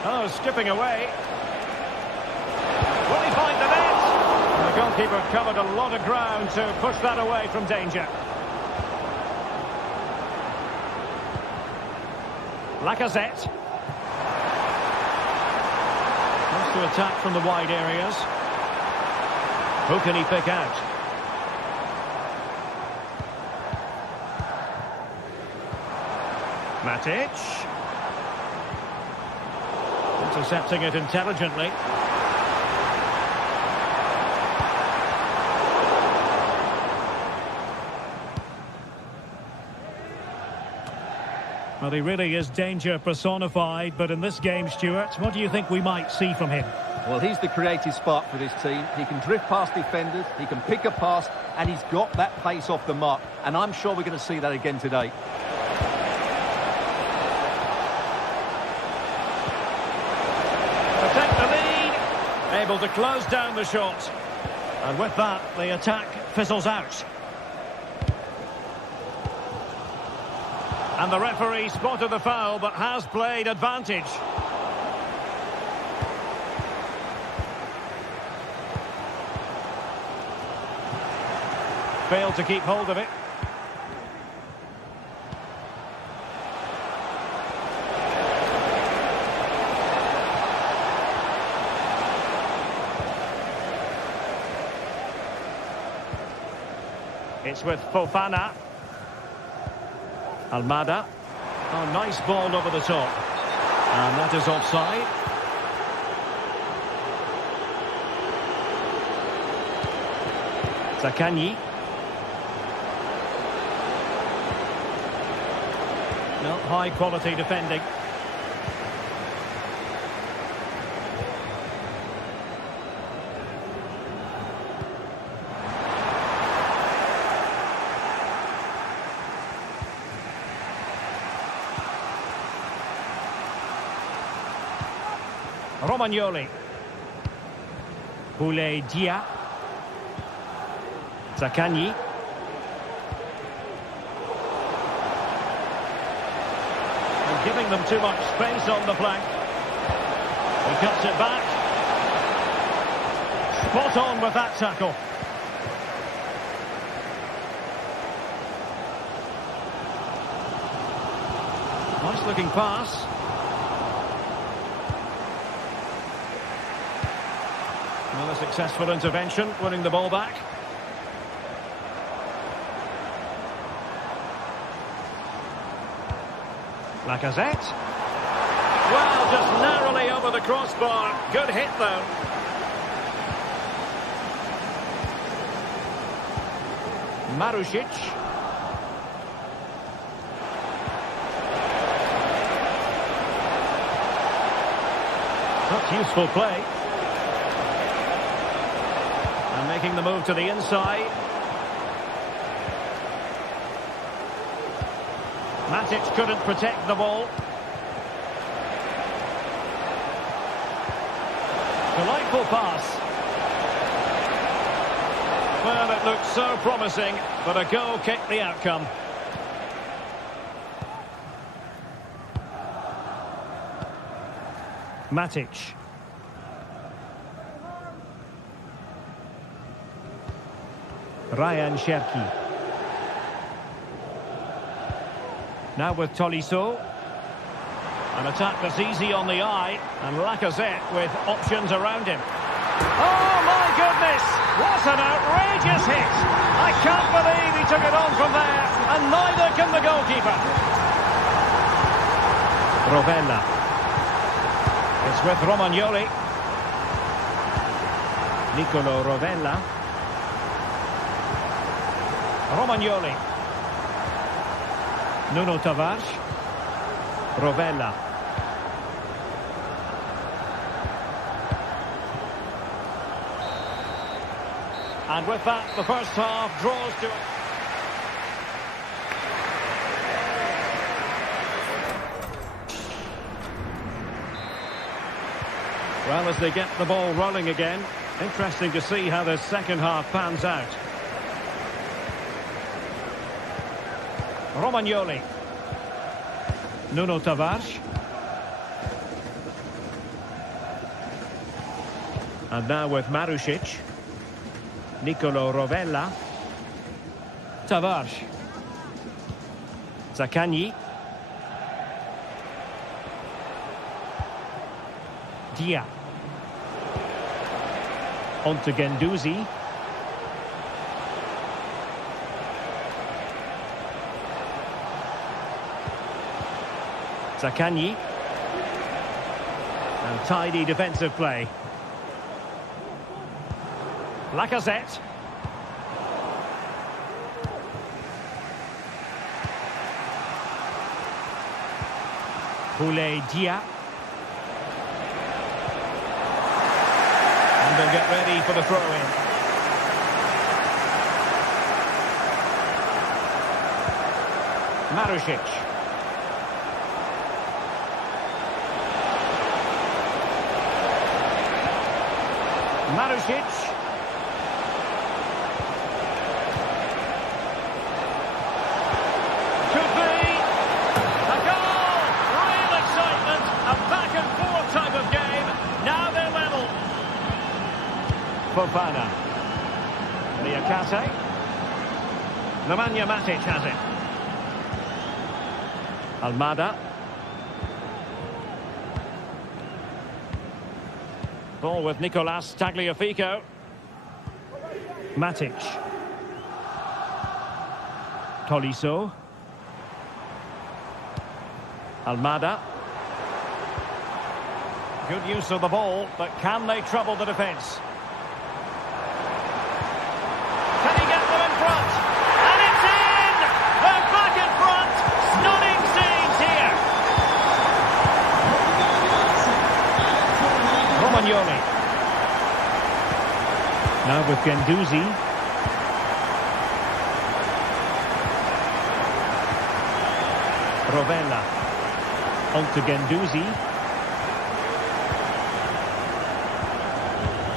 Oh, skipping away. Will he find the net? The goalkeeper covered a lot of ground to push that away from danger. Lacazette. Wants to attack from the wide areas. Who can he pick out? Matic. Intercepting it intelligently. Well, he really is danger personified, but in this game, Stuart, what do you think we might see from him? Well, he's the creative spark for this team. He can drift past defenders, he can pick a pass, and he's got that pace off the mark. And I'm sure we're going to see that again today. Protect the lead. Able to close down the shot. And with that, the attack fizzles out. And the referee spotted the foul, but has played advantage. Failed to keep hold of it. It's with Fofana. Almada. Oh, nice ball over the top. And that is offside. Zaccagni. No, high quality defending. Romagnoli. Boulaye Dia. Zaccagni. And giving them too much space on the flank. He cuts it back. Spot on with that tackle. Nice looking pass. Another successful intervention, winning the ball back. Lacazette. Well, just narrowly over the crossbar. Good hit, though. Marušić. That's useful play. And making the move to the inside. Matic couldn't protect the ball. Delightful pass. Well, it looked so promising, but a goal kicked the outcome. Matic. Ryan Cherki. Now with Tolisso. An attack that's easy on the eye, and Lacazette with options around him. Oh my goodness! What an outrageous hit! I can't believe he took it on from there, and neither can the goalkeeper. Rovella. It's with Romagnoli. Nicolo Rovella. Romagnoli. Nuno Tavares. Rovella. And with that, the first half draws to it. Well, as they get the ball rolling again, interesting to see how the second half pans out. Romagnoli. Nuno Tavares. And now with Marušić. Nicolo Rovella. Tavares. Zaccagni. Dia. On to Guendouzi. Zaccagni. And tidy defensive play. Lacazette. Boulaye Dia. And they'll get ready for the throw-in. Marušić. Marušić. Could be a goal! Real excitement, a back-and-forth type of game. Now they're level. Fofana. Liakate. Nemanja Matic has it. Almada. Ball with Nicolas Tagliafico. Matic. Tolisso. Almada. Good use of the ball, but can they trouble the defence? Can he get them in front? And it's in! They're back in front! Stunning scenes here! Romagnoli. Now with Guendouzi. Rovella. On to Guendouzi.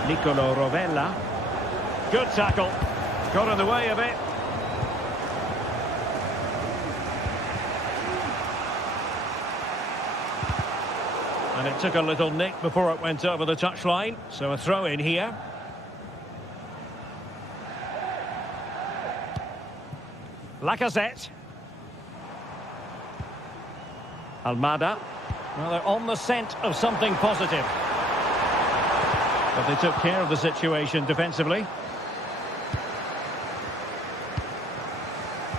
Nicolo Rovella. Good tackle. Got in the way of it. And it took a little nick before it went over the touchline. So a throw in here. Lacazette. Almada. Well, they're on the scent of something positive. But they took care of the situation defensively.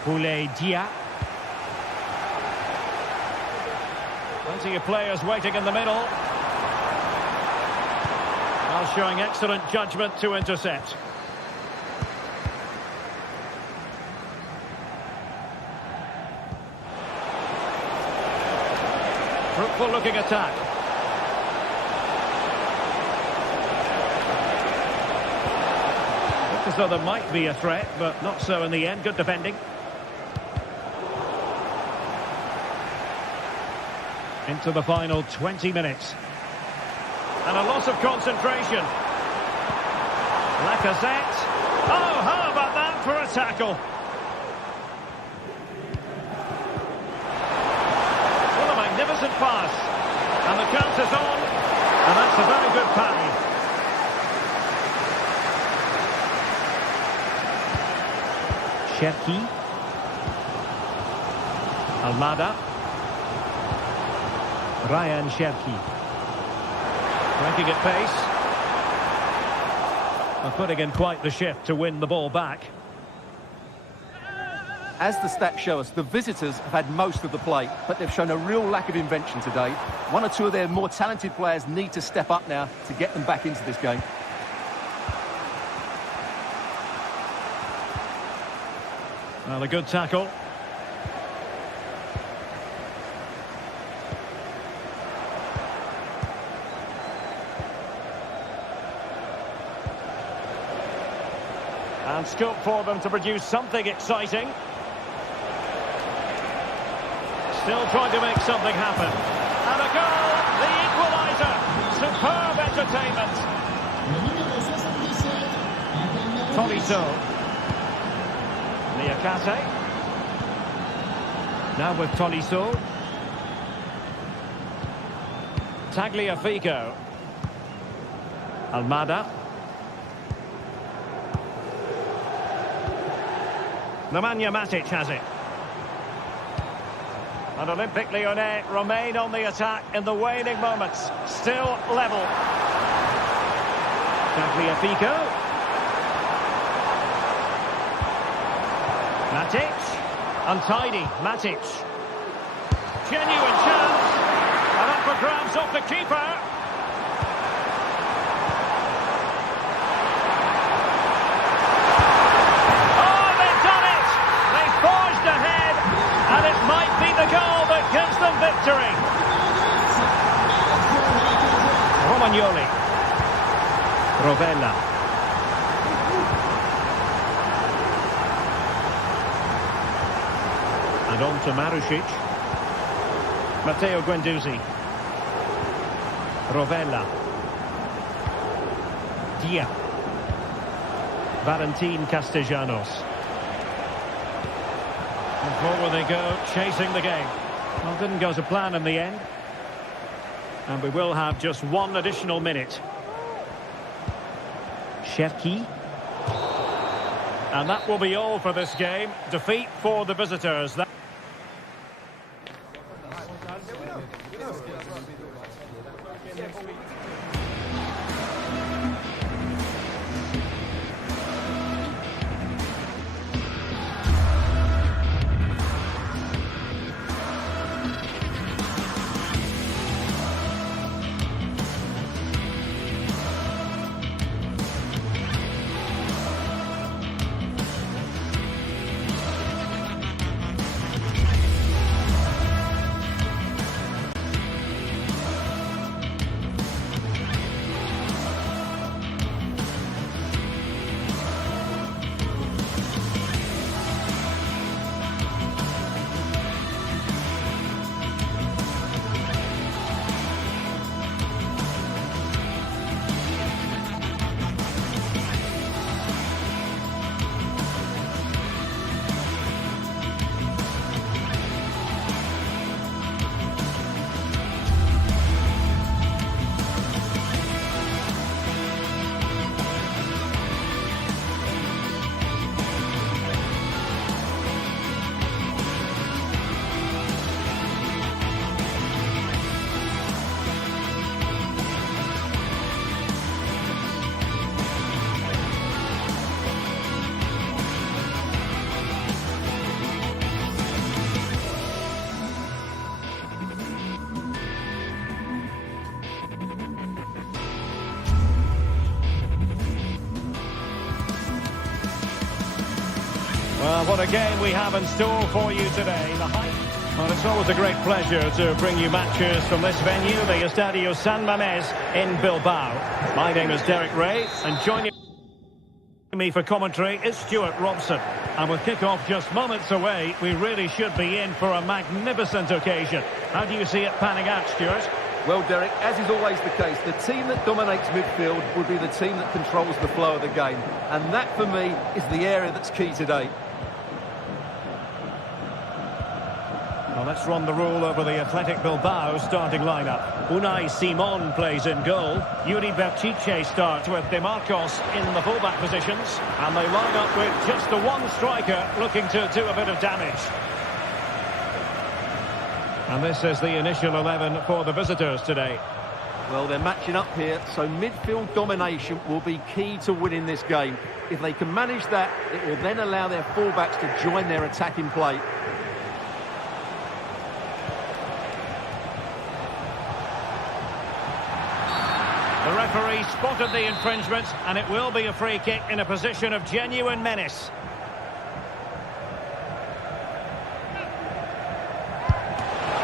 Boulaye Dia. Plenty of players waiting in the middle. Well, showing excellent judgment to intercept. Fruitful looking attack. Looks as though there might be a threat, but not so in the end. Good defending. Into the final 20 minutes. And a loss of concentration. Lacazette. Oh, how about that for a tackle? What a magnificent pass. And the chance is on. And that's a very good parry. Cherki. Almada. Ryan Cherki. Breaking at pace. And putting in quite the shift to win the ball back. As the stats show us, the visitors have had most of the play, but they've shown a real lack of invention today. One or two of their more talented players need to step up now to get them back into this game. Well, a good tackle. And scope for them to produce something exciting. Still trying to make something happen. And a goal, the equaliser. Superb entertainment. Tolisso. Niakate. Now with Tolisso. Tagliafico. Almada. Nemanja Matic has it. And Olympique Lyonnais remain on the attack in the waning moments. Still level. Tagliafico. Matic. Untidy. Matic. Genuine chance. And up for grabs off the keeper. And it might be the goal that gives them victory. Romagnoli. Rovella. And on to Marušić. Matteo Guendouzi. Rovella. Dia. Valentin Castellanos. And forward they go, chasing the game. Well, didn't go to plan in the end. And we will have just one additional minute. Cherki. And that will be all for this game. Defeat for the visitors. Well, what a game we have in store for you today. Well, it's always a great pleasure to bring you matches from this venue, the Estadio San Mamés in Bilbao. My name is Derek Ray, and joining me for commentary is Stuart Robson. And with kick-off just moments away, we really should be in for a magnificent occasion. How do you see it panning out, Stuart? Well, Derek, as is always the case, the team that dominates midfield would be the team that controls the flow of the game. And that, for me, is the area that's key today. Well, let's run the rule over the Athletic Bilbao starting lineup. Unai Simon plays in goal. Yuri Berchiche starts with DeMarcos in the fullback positions. And they line up with just the one striker looking to do a bit of damage. And this is the initial 11 for the visitors today. Well, they're matching up here, so midfield domination will be key to winning this game. If they can manage that, it will then allow their fullbacks to join their attacking play. The referee spotted the infringement, and it will be a free kick in a position of genuine menace.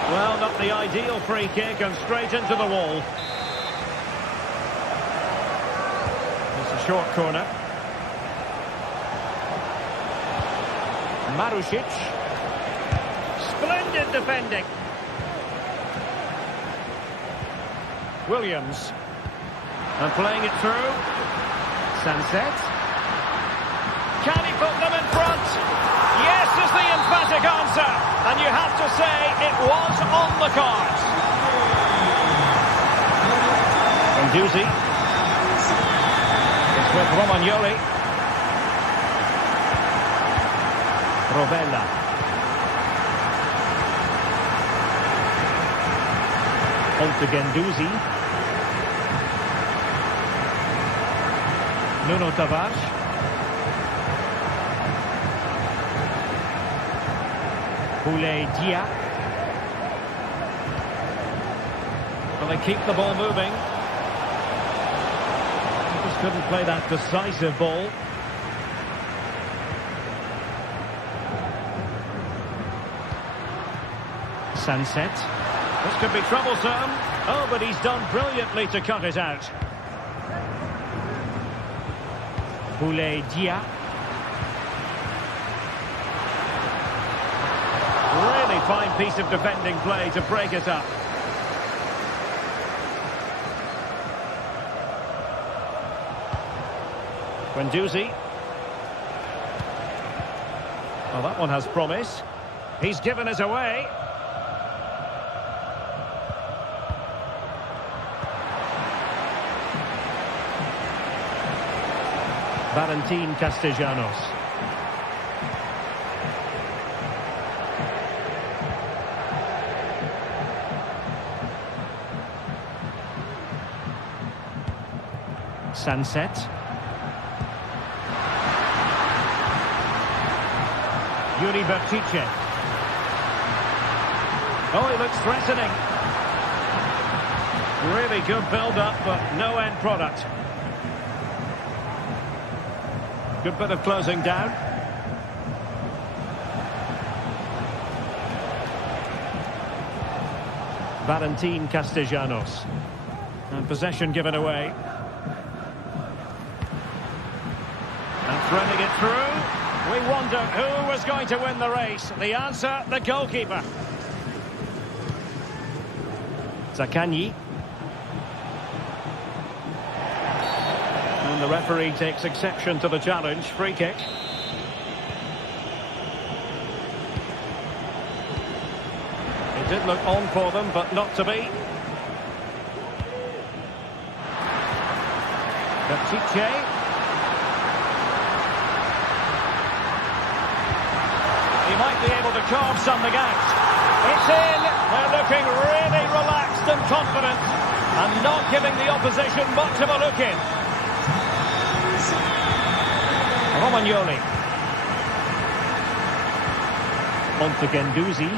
Well, not the ideal free kick, and straight into the wall. It's a short corner. Marusic. Splendid defending. Williams. And playing it through. Sunset. Can he put them in front? Yes is the emphatic answer. And you have to say it was on the cards. And Doozy. It's with Romagnoli. Rovella. Once again Doozy. Nuno Tavares. Boulaye Dia. Well, they keep the ball moving. They just couldn't play that decisive ball. Sunset. This could be troublesome. Oh, but he's done brilliantly to cut it out. Boulaye Dia. Really fine piece of defending play to break it up. Guendouzi. Well, that one has promise. He's given it away. Valentin Castellanos. Sunset. Yuri Berchiche. Oh, he looks threatening. Really good build-up, but no end product. Good bit of closing down. Valentin Castellanos. And possession given away. And threading it through. We wonder who was going to win the race. The answer, the goalkeeper. Zaccagni. And the referee takes exception to the challenge. Free kick. It did look on for them, but not to be. Berchiche. He might be able to carve something out. It's in. They're looking really relaxed and confident, and not giving the opposition much of a look in. Romagnoli. On to Guendouzi.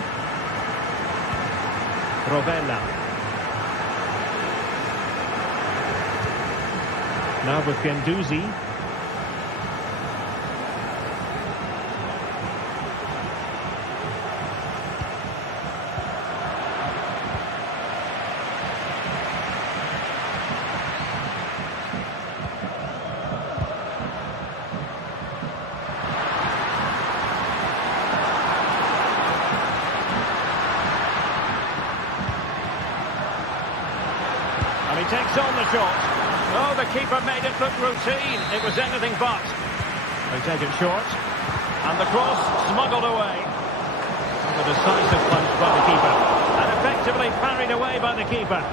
Rovella. Now with Guendouzi. takes on the shot. Oh, the keeper made it look routine. It was anything but. They take it short. And the cross smuggled away. The decisive punch by the keeper. And effectively parried away by the keeper.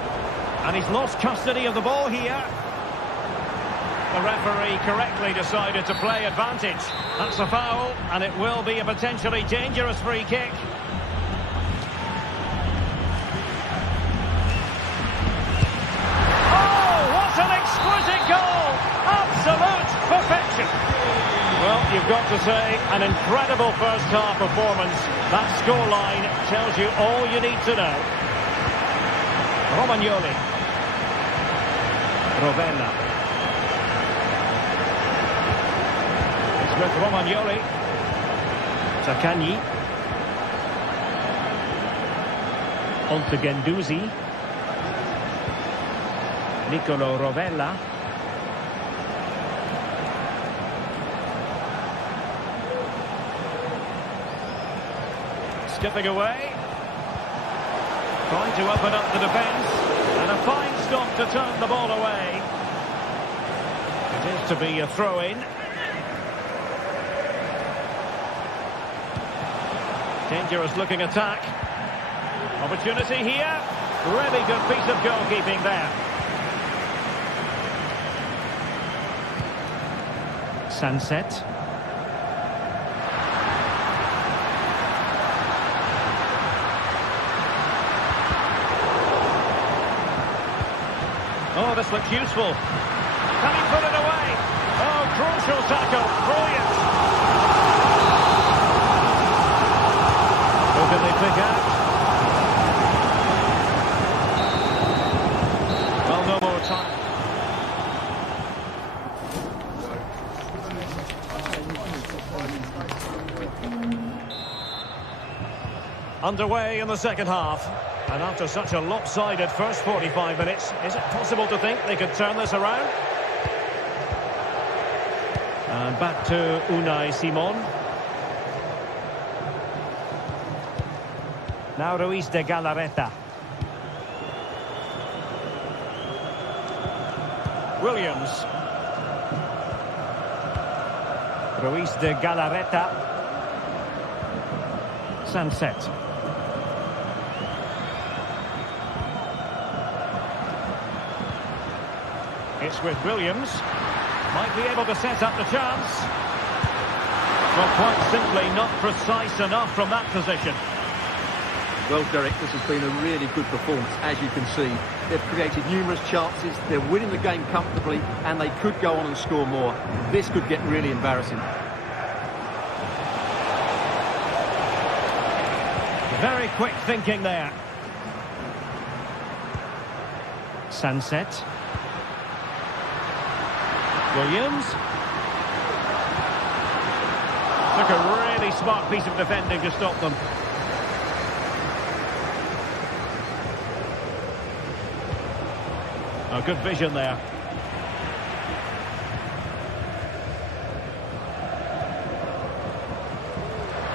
And he's lost custody of the ball here. The referee correctly decided to play advantage. That's a foul, and it will be a potentially dangerous free kick. Oh, what an exquisite goal! Absolute perfection. Well, you've got to say, an incredible first-half performance. That scoreline tells you all you need to know. Romagnoli. Rovella. With Romagnoli. Zaccagni. On to Guendouzi. Nicolo Rovella. Skipping away. Trying to open up the defence. And a fine stop to turn the ball away. It is to be a throw-in. Dangerous looking attack. Opportunity here. Really good piece of goalkeeping there. Sunset. Oh, this looks useful. Can he put it away? Oh, crucial tackle. Brilliant. Who can they pick out? Well, no more time. Underway in the second half. And after such a lopsided first 45 minutes, is it possible to think they could turn this around? And back to Unai Simon. Now Ruiz de Galarreta. Williams. Ruiz de Galarreta. Sunset. It's with Williams. Might be able to set up the chance. Well, quite simply not precise enough from that position. Well, Derek, this has been a really good performance, as you can see. They've created numerous chances, they're winning the game comfortably, and they could go on and score more. This could get really embarrassing. Very quick thinking there. Sunset. Williams. Took a really smart piece of defending to stop them. Oh, good vision there.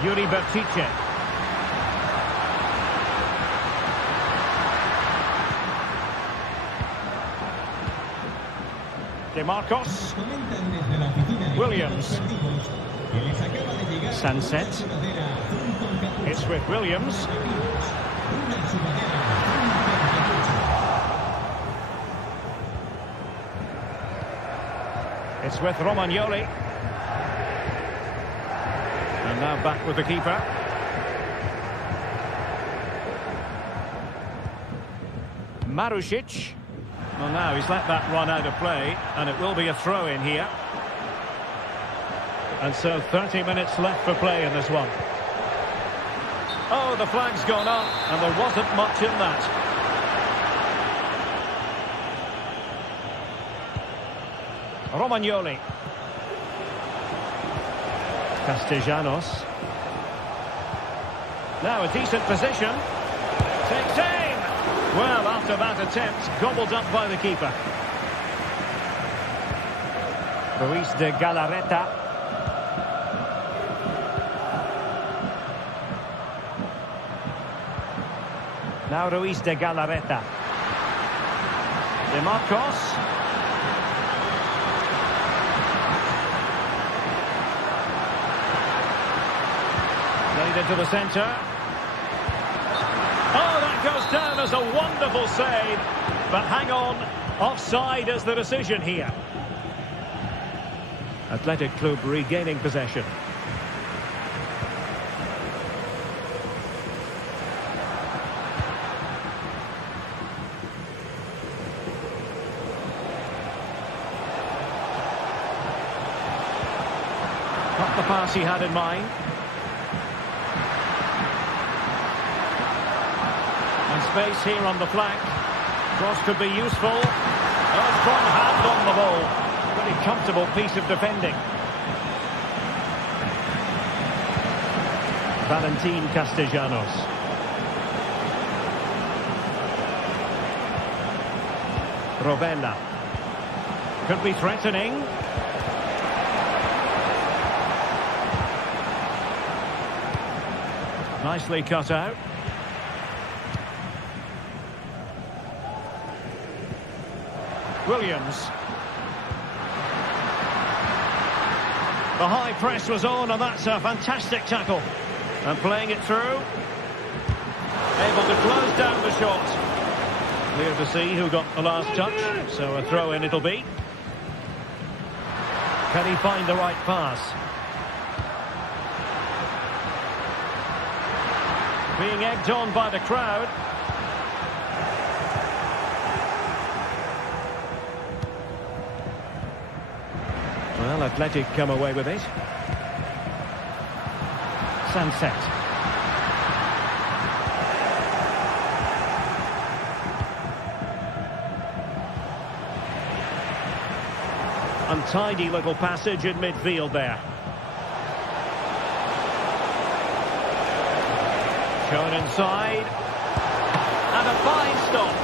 Yuri Bertice. DeMarcos. Williams. Sunset. It's with Williams. It's with Romagnoli. And now back with the keeper. Marusic. Well, now he's let that run out of play, and it will be a throw-in here. And so 30 minutes left for play in this one. Oh, the flag's gone up, and there wasn't much in that. Romagnoli. Castellanos. Now a decent position. Takes aim. Well, after that attempt, gobbled up by the keeper. Ruiz de Galarreta. Now Ruiz de Galarreta. De Marcos. Played into the centre. Oh, that goes down as a wonderful save. But hang on, offside is the decision here. Athletic Club regaining possession. Not the pass he had in mind. And space here on the flank. Cross could be useful. A strong hand on the ball. Pretty comfortable piece of defending. Valentin Castellanos. Rovella. Could be threatening. Nicely cut out. Williams. The high press was on, and that's a fantastic tackle. And playing it through. Able to close down the shot. Clear to see who got the last touch. So a throw in it'll be. Can he find the right pass? Being egged on by the crowd. Well, Athletic come away with it. Sunset. Untidy little passage in midfield there. Shown inside. And a fine stop.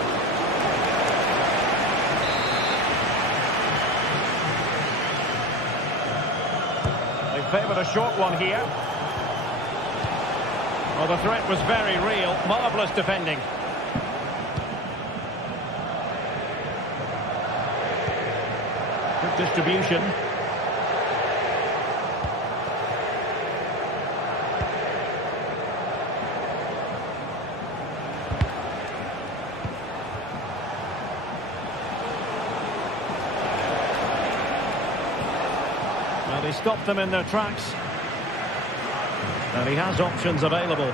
They favoured a short one here. Well, the threat was very real. Marvellous defending. Good distribution. Well, they stopped them in their tracks. And he has options available.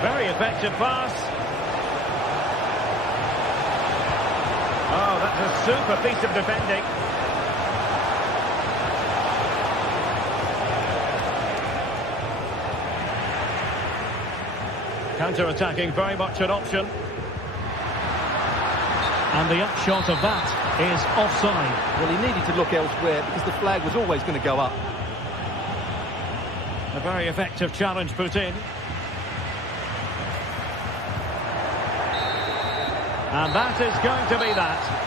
Very effective pass. Oh, that's a super piece of defending. Counter-attacking, very much an option. And the upshot of that is offside. Well, he needed to look elsewhere because the flag was always going to go up. A very effective challenge put in. And that is going to be that.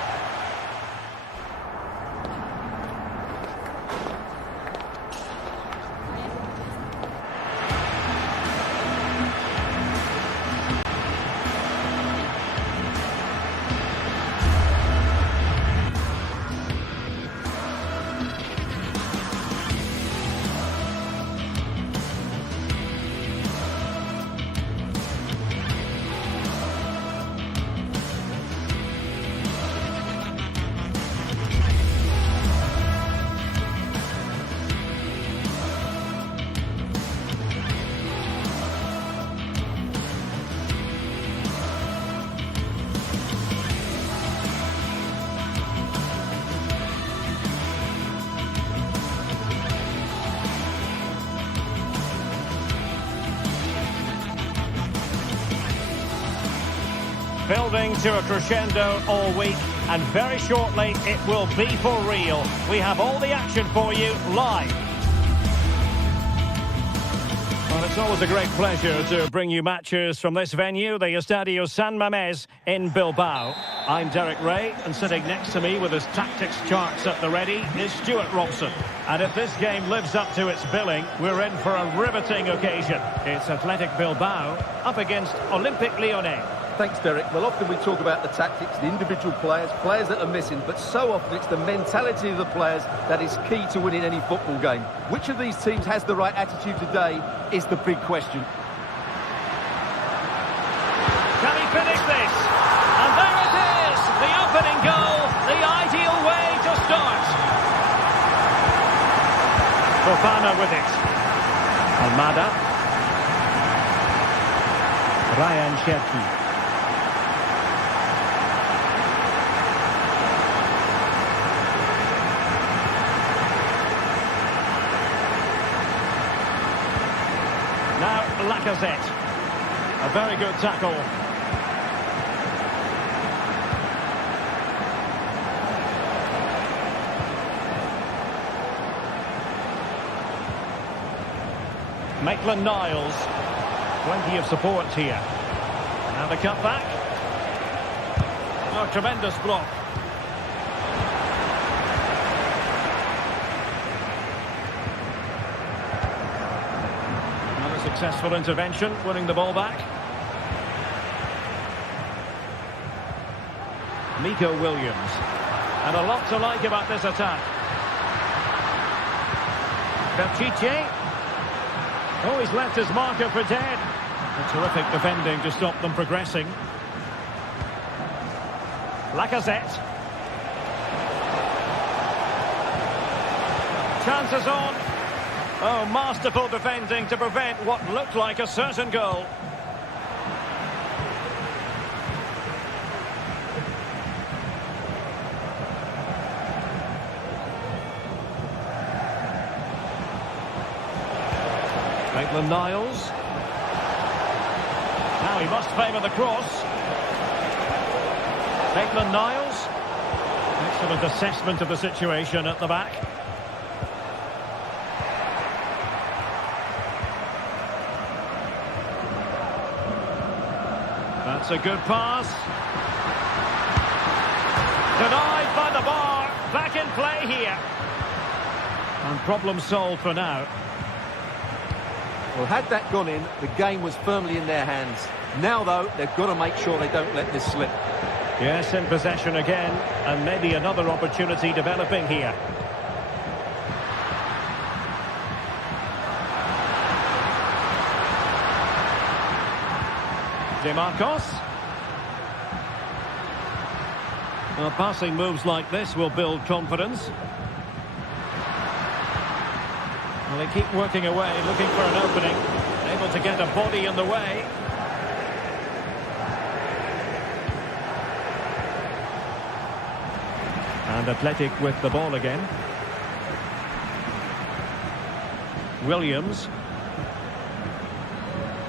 Building to a crescendo all week, and very shortly it will be for real. We have all the action for you live. Well, it's always a great pleasure to bring you matches from this venue, the Estadio San Mamés in Bilbao. I'm Derek Ray, and sitting next to me with his tactics charts at the ready is Stuart Robson. And if this game lives up to its billing, we're in for a riveting occasion. It's Athletic Bilbao up against Olympique Lyonnais. Thanks, Derek. Well, often we talk about the tactics, the individual players that are missing, but so often it's the mentality of the players that is key to winning any football game. Which of these teams has the right attitude today is the big question. Can he finish this? And there it is! The opening goal, the ideal way to start. Fofana with it. Almada. Ryan Cherki. Now Lacazette. A very good tackle. Maitland-Niles. Plenty of support here. Now the cutback. Oh, tremendous block. Successful intervention, winning the ball back. Nico Williams. And a lot to like about this attack. Berchiche. Oh, he's left his marker for dead. A terrific defending to stop them progressing. Lacazette. Chances on. Oh, masterful defending to prevent what looked like a certain goal. Maitland-Niles. Now he must favour the cross. Maitland-Niles. Excellent assessment of the situation at the back. That's a good pass. Denied by the bar. Back in play here. And problem solved for now. Well, had that gone in, the game was firmly in their hands. Now, though, they've got to make sure they don't let this slip. Yes, in possession again, and maybe another opportunity developing here. DeMarcos. Well, passing moves like this will build confidence. Well, they keep working away, looking for an opening. Able to get a body in the way. And Athletic with the ball again. Williams.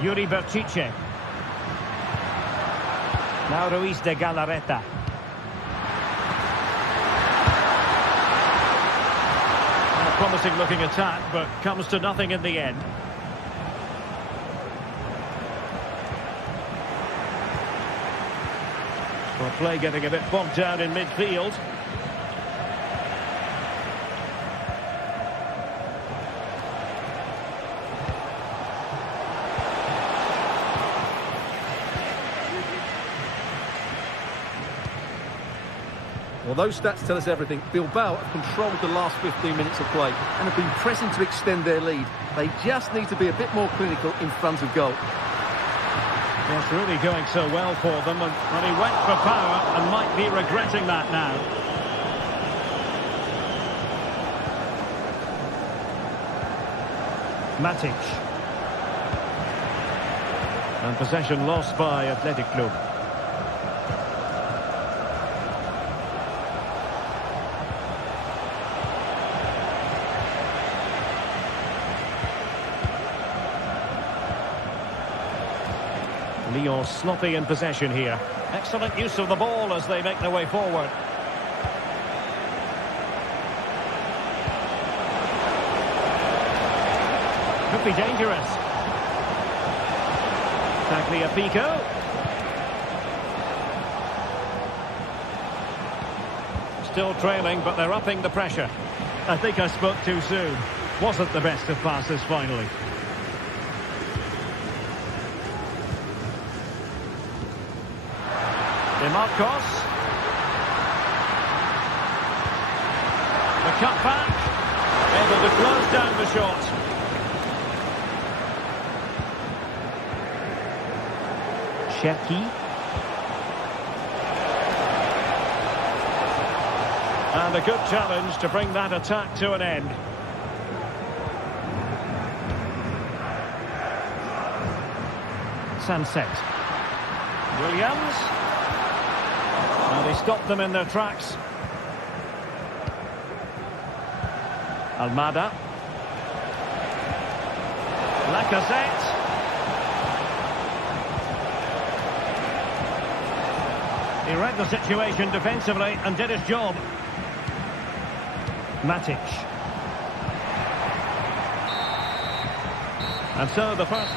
Yuri Berchiche. Now Ruiz de Galarreta. A promising looking attack, but comes to nothing in the end. Well, play getting a bit bogged down in midfield. Well, those stats tell us everything. Bilbao have controlled the last 15 minutes of play and have been pressing to extend their lead. They just need to be a bit more clinical in front of goal. It's really going so well for them, and well, he went for power and might be regretting that now. Matic. And possession lost by Athletic Club. Lyon sloppy in possession here. Excellent use of the ball as they make their way forward. Could be dangerous. Tagliafico. Still trailing, but they're upping the pressure. I think I spoke too soon. Wasn't the best of passes finally. DeMarcos. The cut back. Able to close down the shot. Cherki. And a good challenge to bring that attack to an end. Sunset. Williams. And he stopped them in their tracks. Almada. Lacazette. He read the situation defensively and did his job. Matic. And so the first...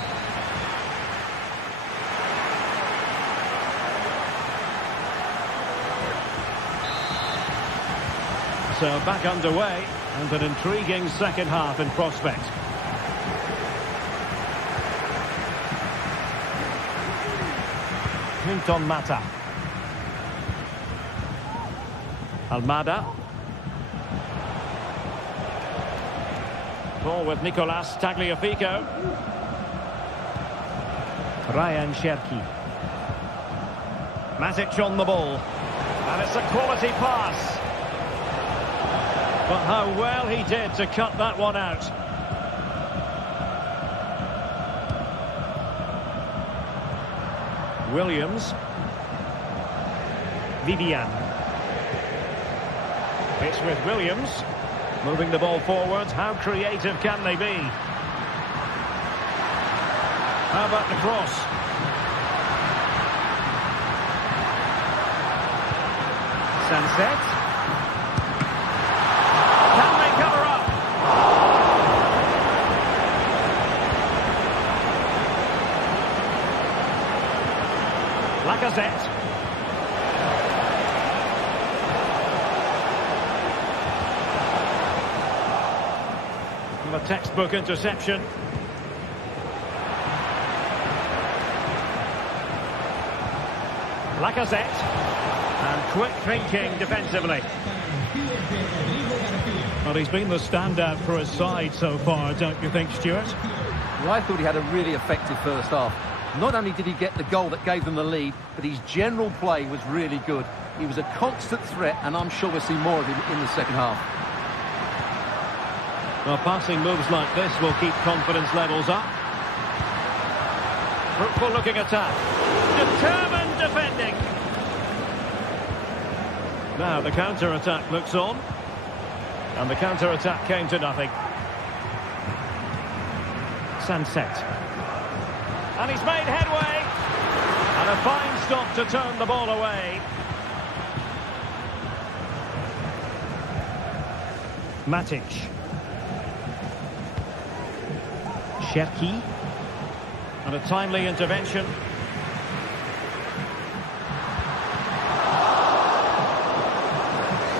So back underway, and an intriguing second half in prospect. Hinton Mata. Almada. Ball with Nicolas Tagliafico. Ryan Cherki. Matic on the ball. And it's a quality pass. But how well he did to cut that one out. Williams. Vivian. It's with Williams. Moving the ball forwards. How creative can they be? How about the cross? Sunset. Can they cover up? Lacazette. A textbook interception. Lacazette. And quick thinking defensively. Well, he's been the standout for his side so far, don't you think, Stuart? Well, I thought he had a really effective first half. Not only did he get the goal that gave them the lead, but his general play was really good. He was a constant threat, and I'm sure we'll see more of him in the second half. Well, passing moves like this will keep confidence levels up. Fruitful looking attack. Determined defending. Now the counter-attack looks on. And the counter-attack came to nothing. Sunset. And he's made headway. And a fine stop to turn the ball away. Matic. Cherki. And a timely intervention.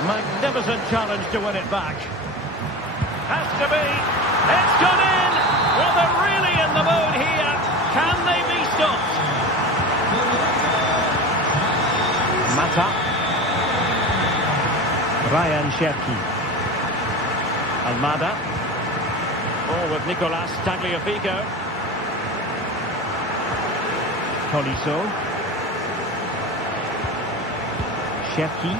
Magnificent challenge to win it back. Has to be. It's gone in. Well, they're really in the mood here. Can they be stopped? Mata. Ryan Cherki. Almada. Ball with Nicolas Tagliafico. Tolisso. Cherki.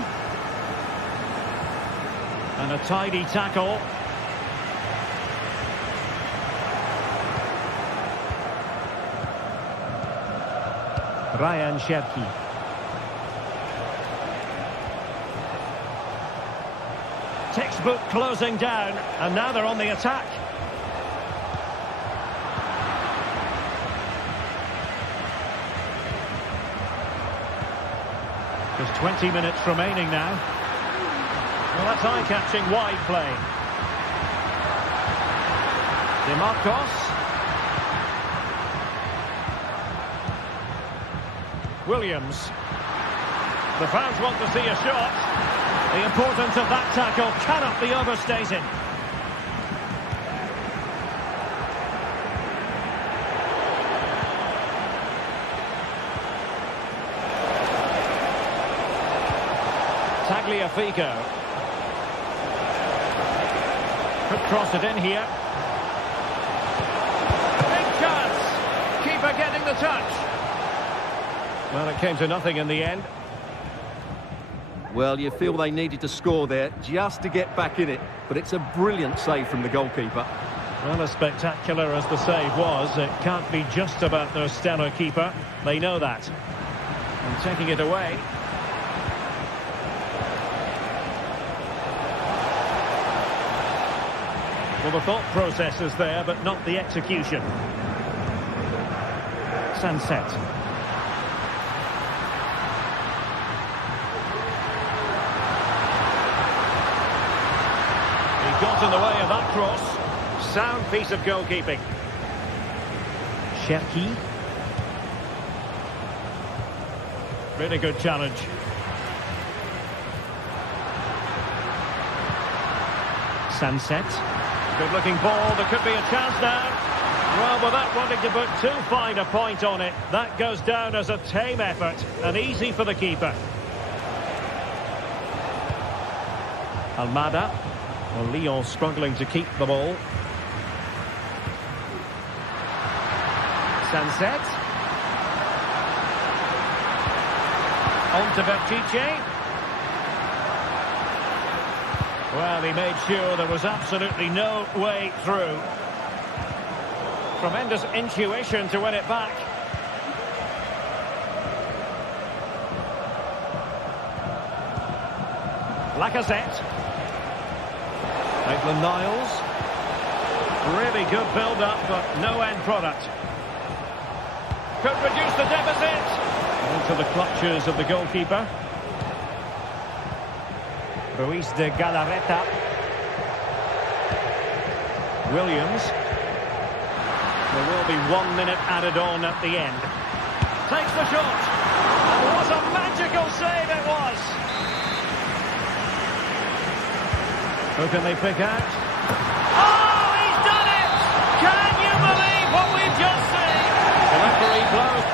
And a tidy tackle. Ryan Cherki. Textbook closing down, and now they're on the attack. There's 20 minutes remaining now. Well, that's eye-catching wide play. DeMarcos. Williams. The fans want to see a shot. The importance of that tackle cannot be overstated. Tagliafico. Could cross it in here. Big chance. Keeper getting the touch. Well, it came to nothing in the end. Well, you feel they needed to score there just to get back in it. But it's a brilliant save from the goalkeeper. Well, as spectacular as the save was, it can't be just about their stellar keeper. They know that. And taking it away. Well, the thought process is there, but not the execution. Sunset. He got in the way of that cross. Sound piece of goalkeeping. Cherki. Really good challenge. Sunset. Good-looking ball. There could be a chance now. Well, without wanting to put too fine a point on it, that goes down as a tame effort and easy for the keeper. Almada. Well, Lyon struggling to keep the ball. Sunset. On to Berchiche. Well, he made sure there was absolutely no way through. Tremendous intuition to win it back. Lacazette. Maitland-Niles. Really good build-up, but no end product. Could reduce the deficit. Into the clutches of the goalkeeper. Ruiz de Galarreta. Williams. There will be 1 minute added on at the end. Takes the shot. And what a magical save it was. Who can they pick out? Oh, he's done it! Can you believe what we've just seen? The referee blows.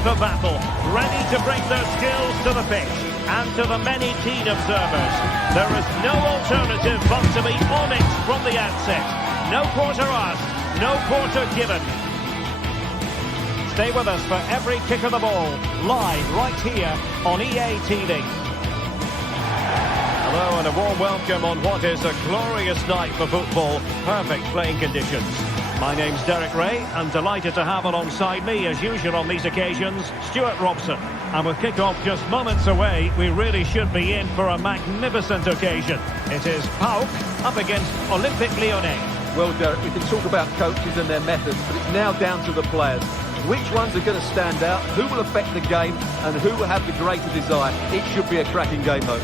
For battle, ready to bring their skills to the pitch, and to the many keen observers, there is no alternative but to be on it from the outset. No quarter asked, no quarter given. Stay with us for every kick of the ball, live right here on EA TV. Hello and a warm welcome on what is a glorious night for football, perfect playing conditions. My name's Derek Ray, and delighted to have alongside me, as usual on these occasions, Stuart Robson. And with kick-off just moments away, we really should be in for a magnificent occasion. It is PAOK up against Olympique Lyonnais. Well, Derek, we can talk about coaches and their methods, but it's now down to the players. Which ones are going to stand out, who will affect the game, and who will have the greater desire? It should be a cracking game, though.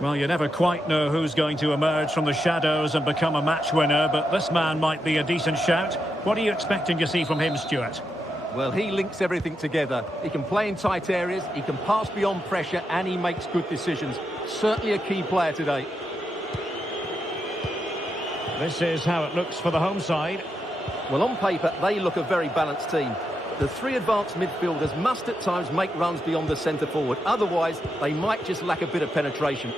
Well, you never quite know who's going to emerge from the shadows and become a match winner, but this man might be a decent shout. What are you expecting to see from him, Stuart? Well, he links everything together. He can play in tight areas, he can pass beyond pressure, and he makes good decisions. Certainly a key player today. This is how it looks for the home side. Well, on paper, they look a very balanced team. The three advanced midfielders must at times make runs beyond the centre-forward. Otherwise, they might just lack a bit of penetration.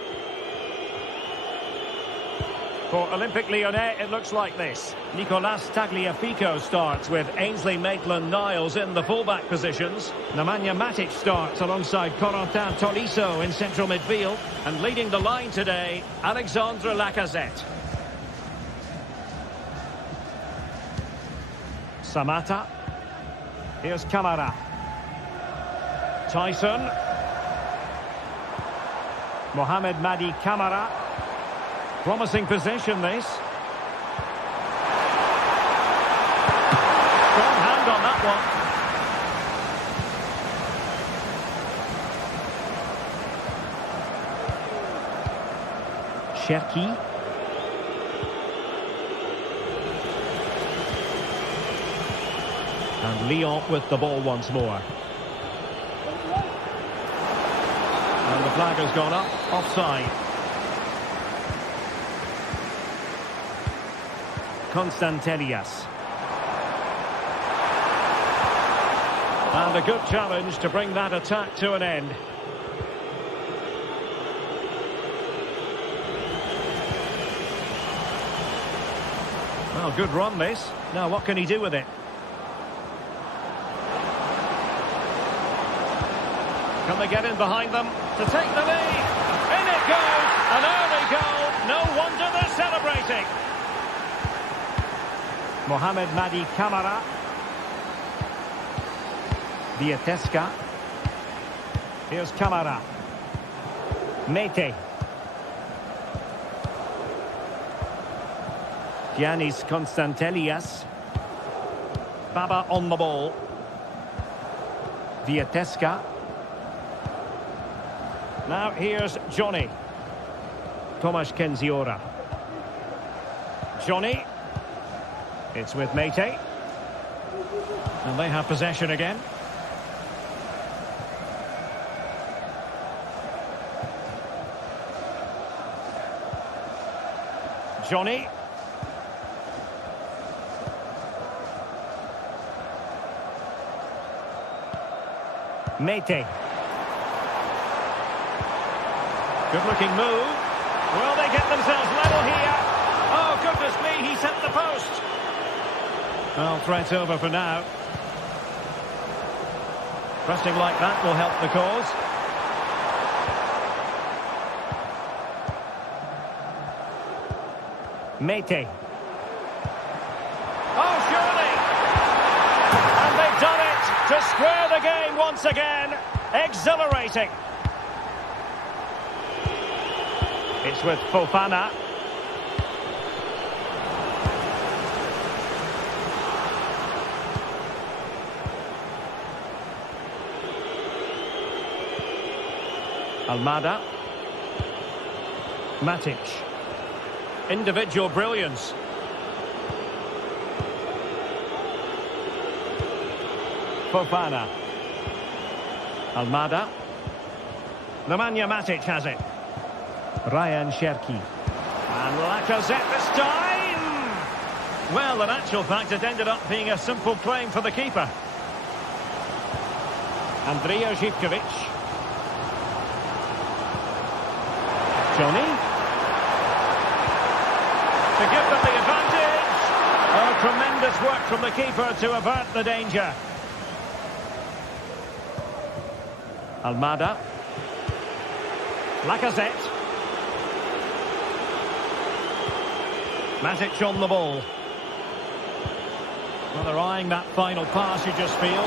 For Olympique Lyonnais, it looks like this. Nicolas Tagliafico starts with Ainsley Maitland-Niles in the fullback positions. Nemanja Matic starts alongside Corentin Tolisso in central midfield. And leading the line today, Alexandre Lacazette. Samatta. Here's Camara. Tyson. Mohamed Madi Camara. Promising possession, this. Strong hand on that one. Cherki. And Lyon with the ball once more. And the flag has gone up, offside. Constantelias. And a good challenge to bring that attack to an end. Well, good run this. Now what can he do with it? Can they get in behind them to take the lead? In it goes! An early goal. No wonder they're celebrating. Mohamed Madi Camara. Vietesca. Here's Camara. Mete. Giannis Constantelias. Baba on the ball. Vietesca. Now here's Johnny. Tomasz Kenziora. Johnny. It's with Mete. And they have possession again. Johnny. Mete. Good looking move. Will they get themselves level here? Oh, goodness me, he's hit the post. Well, threat's over for now. Pressing like that will help the cause. Mete. Oh, surely! And they've done it to square the game once again. Exhilarating. It's with Fofana. Almada. Matic. Individual brilliance. Fofana. Almada. Nemanja Matic has it. Ryan Cherki. And Lacazette this time! Well, in actual fact, it ended up being a simple claim for the keeper. Andrija Živković. Johnny. To give them the advantage. Oh, tremendous work from the keeper to avert the danger. Almada. Lacazette. Matic on the ball. Well, they're eyeing that final pass, you just feel.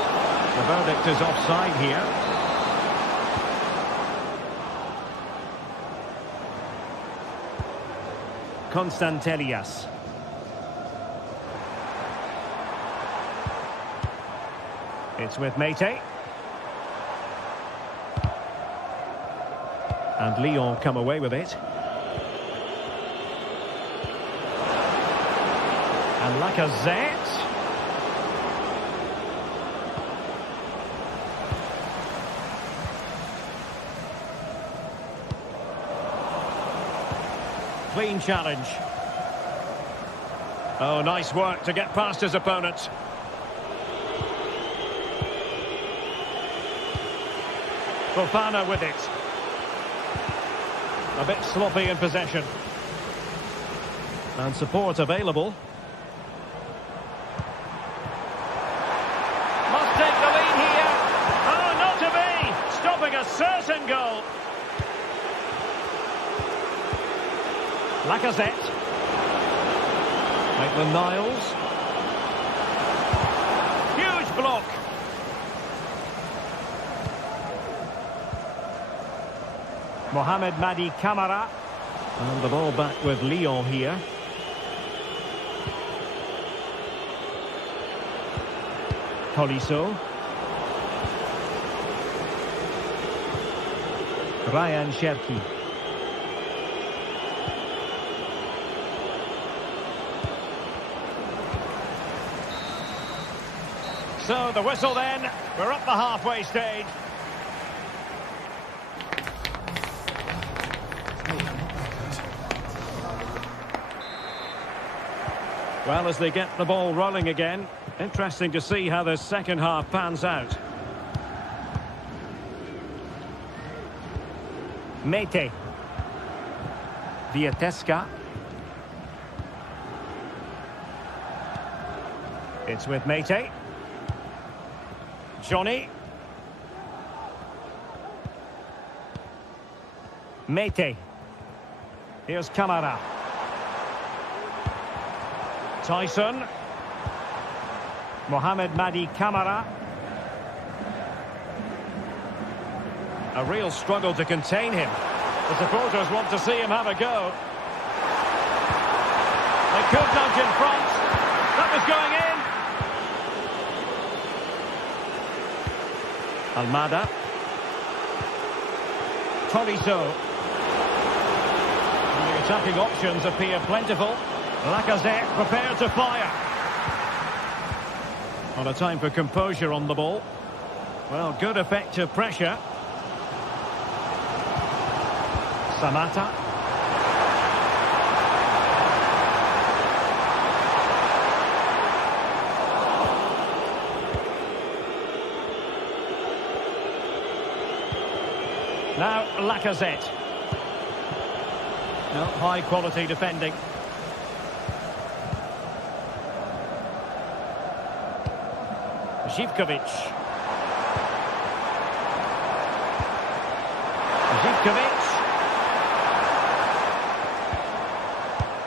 The verdict is offside here. Constantelias. It's with Mete. And Lyon come away with it. And Lacazette. clean challenge. Oh, nice work to get past his opponent. Fofana with it. A bit sloppy in possession. And support available. Must take the lead here. Oh, not to be! Stopping a certain goal. Lacazette. Maitland-Niles. Huge block. Mohamed Madi Camara. And the ball back with Lyon here. Tolisso. Ryan Cherki. So the whistle then. We're up the halfway stage. Well, as they get the ball rolling again, interesting to see how the second half pans out. Mete. Viateska. It's with Mete. Johnny. Mete. Here's Camara. Tyson. Mohamed Madi Camara. A real struggle to contain him. The supporters want to see him have a go. They could nudge in front. That was going in. Almada. Tolisso. And the attacking options appear plentiful. Lacazette prepared to fire. Not a time for composure on the ball. Well, good effective pressure. Samata. Now Lacazette. No, high quality defending. Zivkovic. Zivkovic.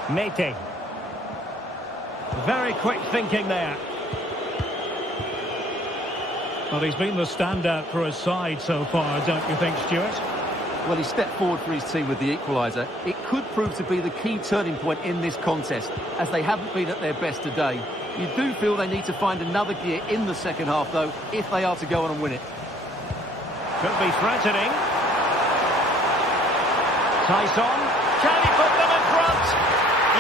Mete. Very quick thinking there. Well, he's been the standout for his side so far, don't you think, Stuart? Well, he stepped forward for his team with the equaliser. It could prove to be the key turning point in this contest, as they haven't been at their best today. You do feel they need to find another gear in the second half, though, if they are to go on and win it. Could be threatening. Tyson. Can he put them in front?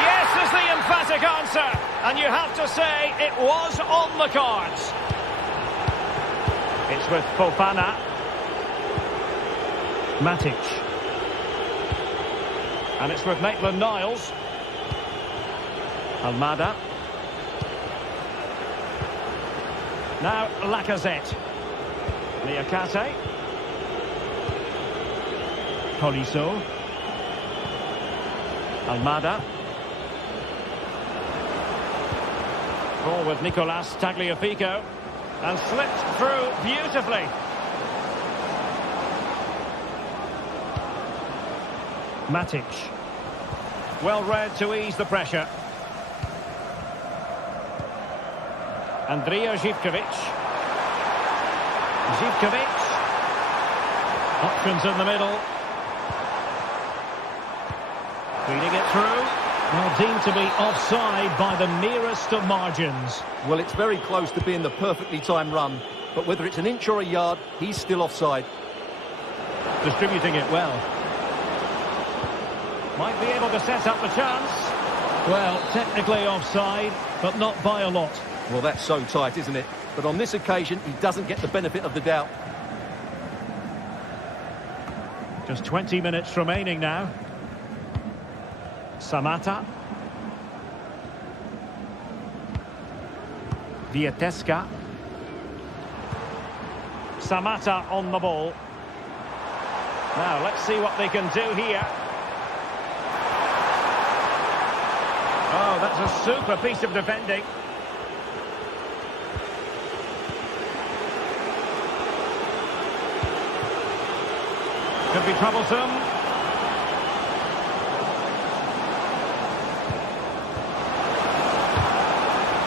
Yes is the emphatic answer. And you have to say it was on the cards. It's with Fofana. Matic. And it's with Maitland-Niles. Almada. Now Lacazette. Niakate. Tolisso. Almada. Ball with Nicolas Tagliafico. And slipped through beautifully. Matic. Well read to ease the pressure. Andrija Zivkovic. Zivkovic. Options in the middle. Feeding it through. Well, deemed to be offside by the merest of margins. Well, it's very close to being the perfectly timed run. But whether it's an inch or a yard, he's still offside. Distributing it well. Might be able to set up the chance. Well, technically offside, but not by a lot. Well, that's so tight, isn't it? But on this occasion, he doesn't get the benefit of the doubt. Just 20 minutes remaining now. Samata. Vieteska. Samata on the ball. Now, let's see what they can do here. Oh, that's a super piece of defending. Could be troublesome.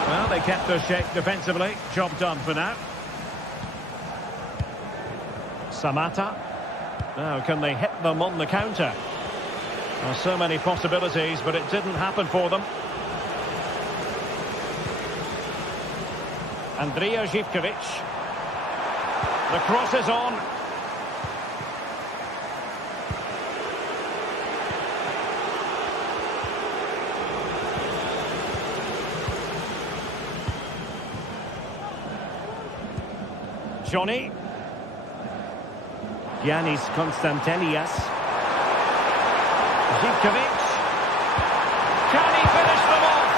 Well, they kept their shape defensively. Job done for now. Samata. Now, can they hit them on the counter? Well, so many possibilities, but it didn't happen for them. Andrija Živković. The cross is on. Johnny. Giannis Konstantelias. Živković. Can he finish them off?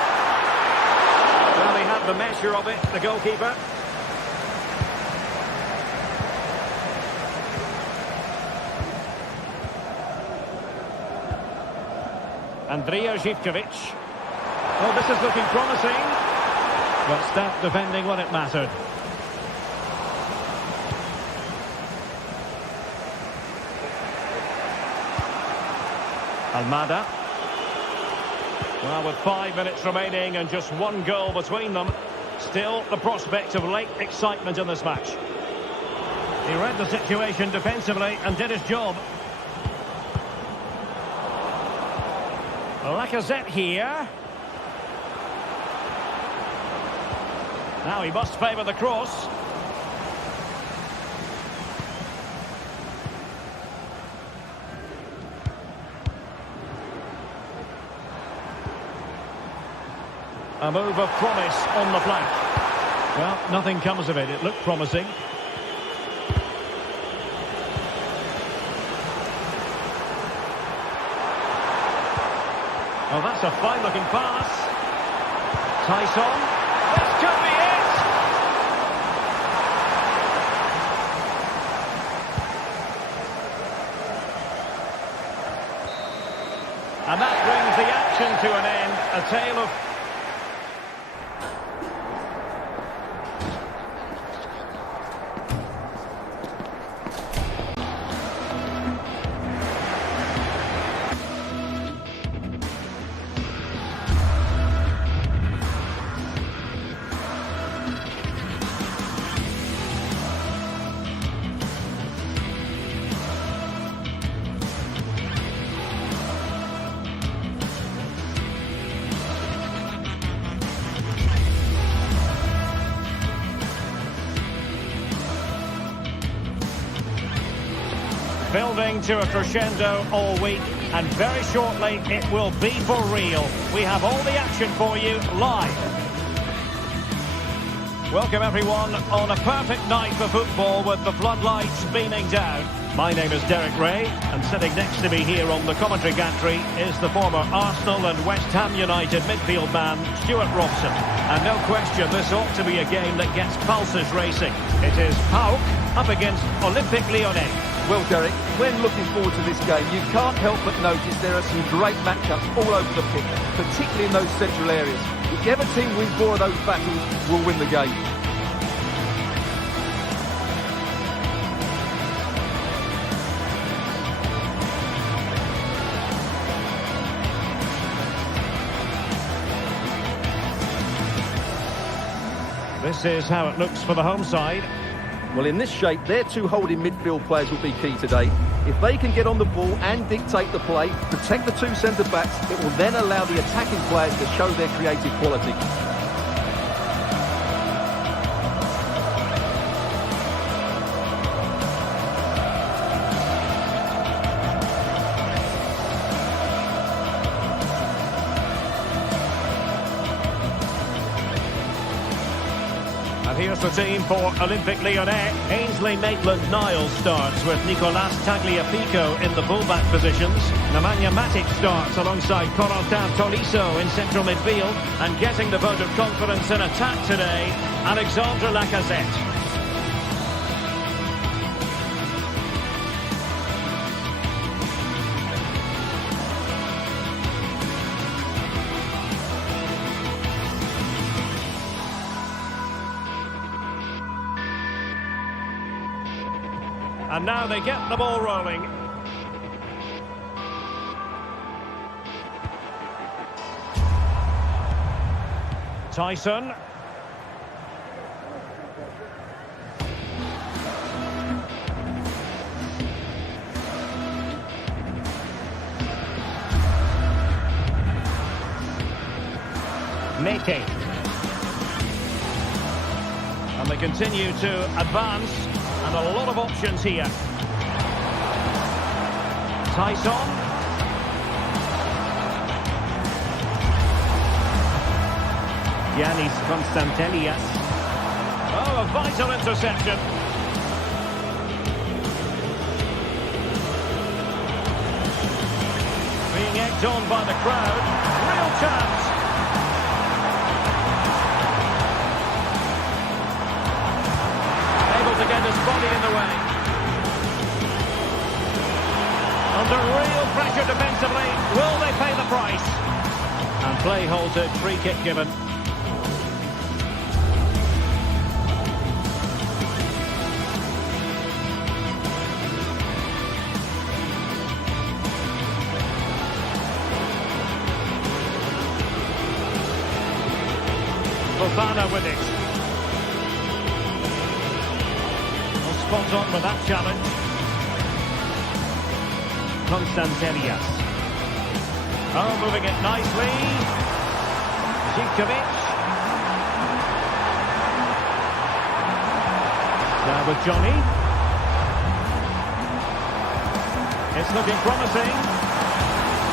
Well, he had the measure of it, the goalkeeper. Andrija Živković. Oh, this is looking promising. But stout defending when it mattered. Almada. Well, with 5 minutes remaining and just one goal between them, still the prospect of late excitement in this match. He read the situation defensively and did his job. Lacazette here. Now he must favour the cross. A move of promise on the flank. Well, nothing comes of it. It looked promising. Oh, that's a fine-looking pass. Tyson. This could be it! And that brings the action to an end. A tale of... building to a crescendo all week, and very shortly it will be for real. We have all the action for you live. Welcome everyone on a perfect night for football with the floodlights beaming down. My name is Derek Ray, and sitting next to me here on the commentary gantry is the former Arsenal and West Ham United midfield man, Stuart Robson. And no question, this ought to be a game that gets pulses racing. It is PAOK up against Olympique Lyonnais. Well, Derek, when looking forward to this game, you can't help but notice there are some great matchups all over the pitch, particularly in those central areas. Whichever team wins more of those battles will win the game. This is how it looks for the home side. Well, in this shape, their two holding midfield players will be key today. If they can get on the ball and dictate the play, protect the two centre-backs, it will then allow the attacking players to show their creative quality. here's the team for Olympique Lyonnais. Ainsley Maitland-Niles starts with Nicolas Tagliafico in the fullback positions. Nemanja Matic starts alongside Corentin Tolisso in central midfield. And getting the vote of confidence in attack today, Alexandre Lacazette. And now they get the ball rolling. Tyson. Mete. And they continue to advance. And a lot of options here. Tyson. Giannis Constantelias. Oh, a vital interception. Being egged on by the crowd. Real chance. To get his body in the way. Under real pressure defensively, will they pay the price? And play halted, free kick given. Fofana with it. Spot on with that challenge. Constantelias. Oh, moving it nicely. Zivkovic. There with Johnny. It's looking promising.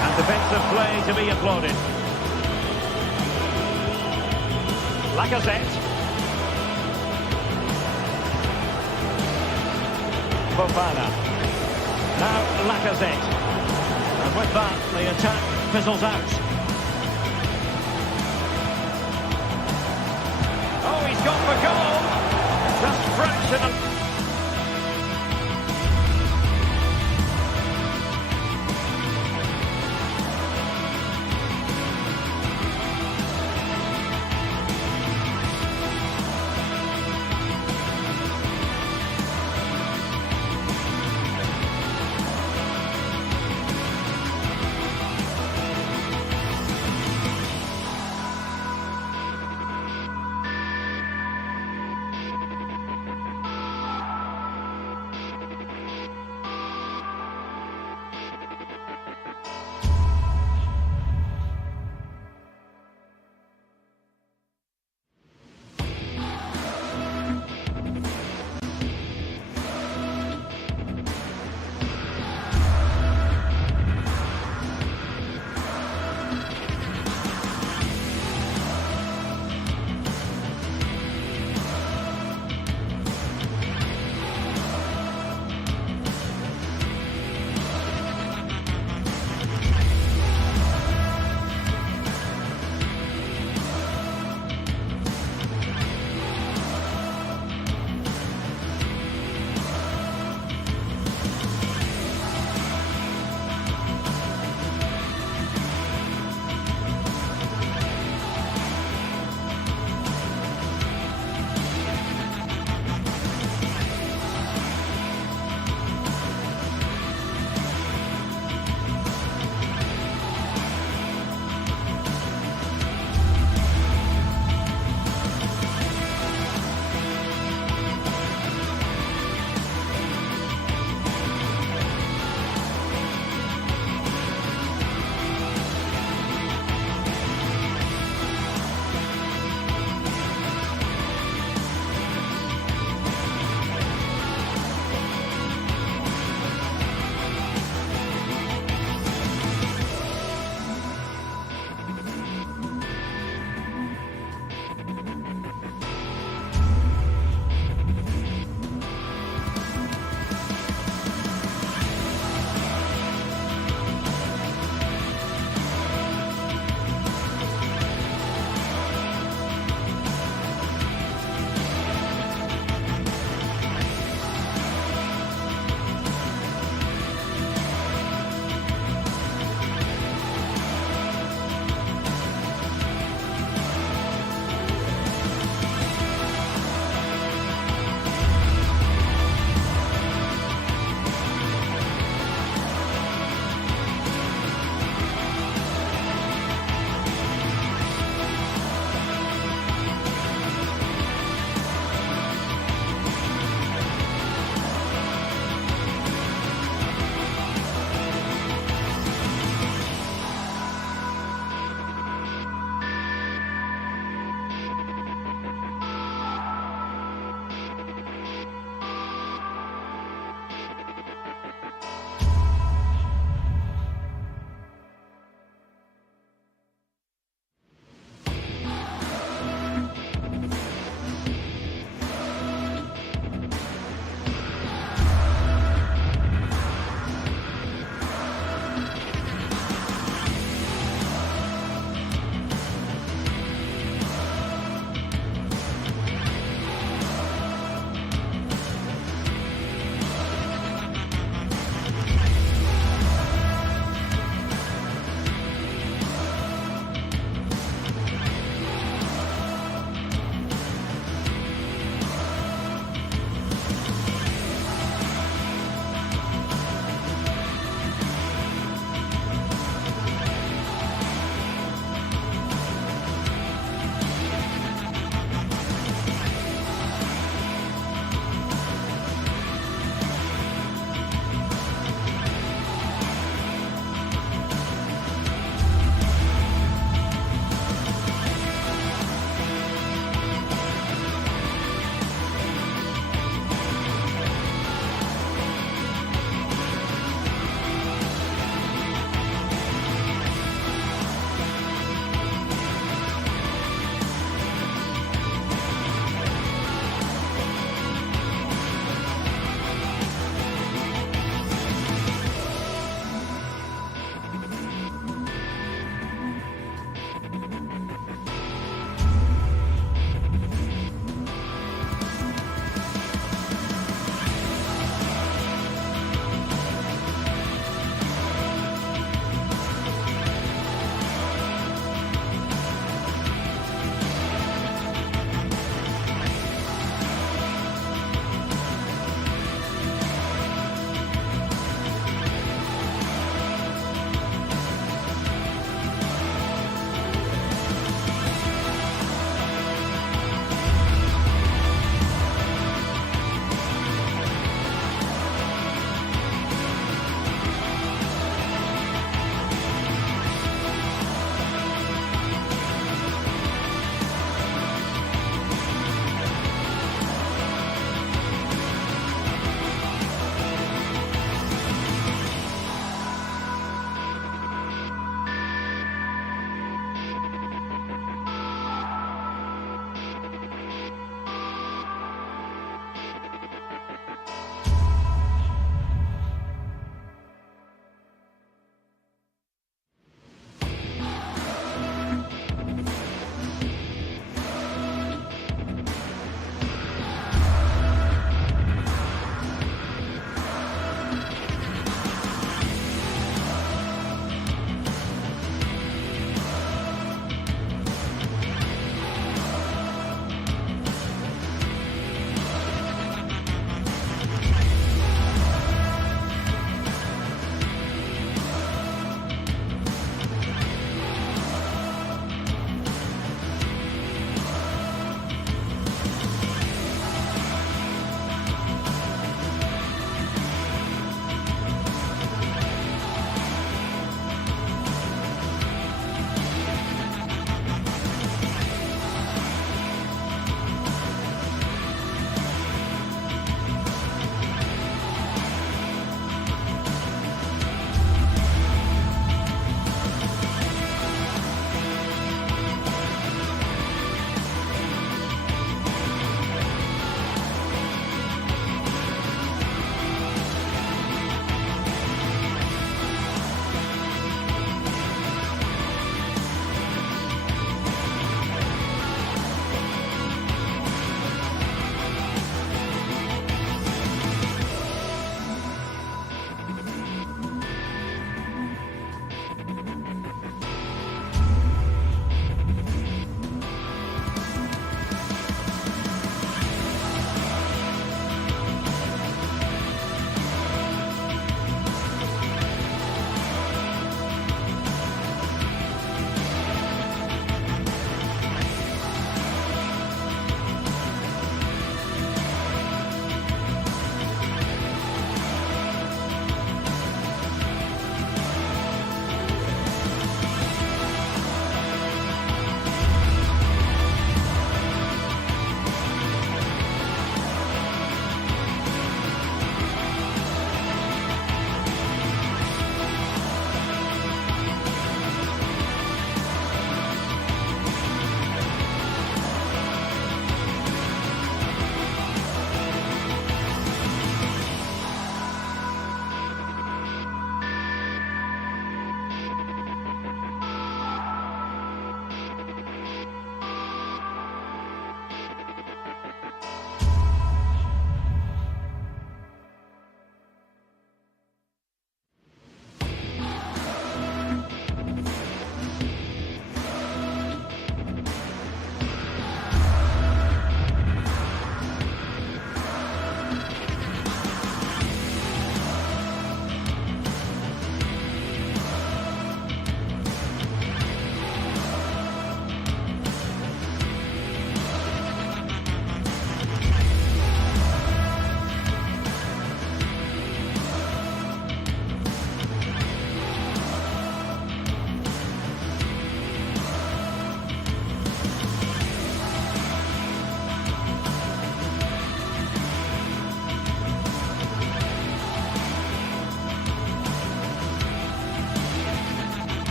And defensive play to be applauded. Lacazette. Fofana. Now Lacazette. And with that, the attack fizzles out. Oh, he's gone for goal. Just fraction of...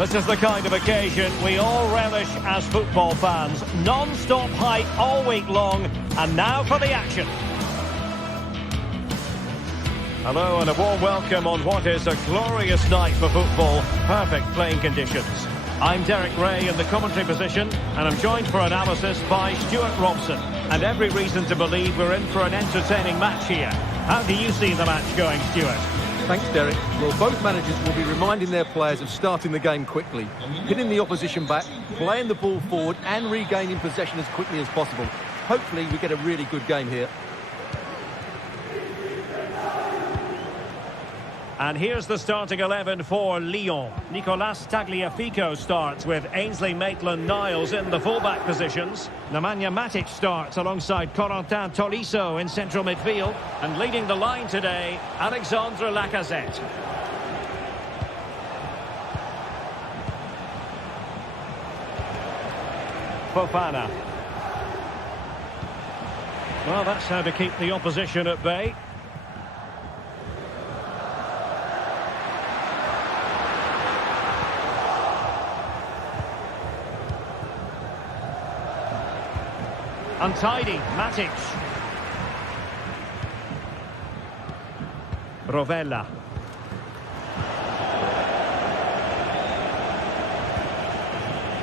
This is the kind of occasion we all relish as football fans. Non-stop hype all week long, and now for the action. Hello and a warm welcome on what is a glorious night for football. Perfect playing conditions. I'm Derek Ray in the commentary position, and I'm joined for analysis by Stuart Robson. And every reason to believe we're in for an entertaining match here. How do you see the match going, Stuart? Thanks, Derek. Well, both managers will be reminding their players of starting the game quickly, hitting the opposition back, playing the ball forward and regaining possession as quickly as possible. Hopefully we get a really good game here. And here's the starting 11 for Lyon. Nicolas Tagliafico starts with Ainsley Maitland-Niles in the fullback positions. Nemanja Matic starts alongside Corentin Tolisso in central midfield. And leading the line today, Alexandre Lacazette. Fofana. Well, that's how to keep the opposition at bay. Untidy, Matic. Rovella.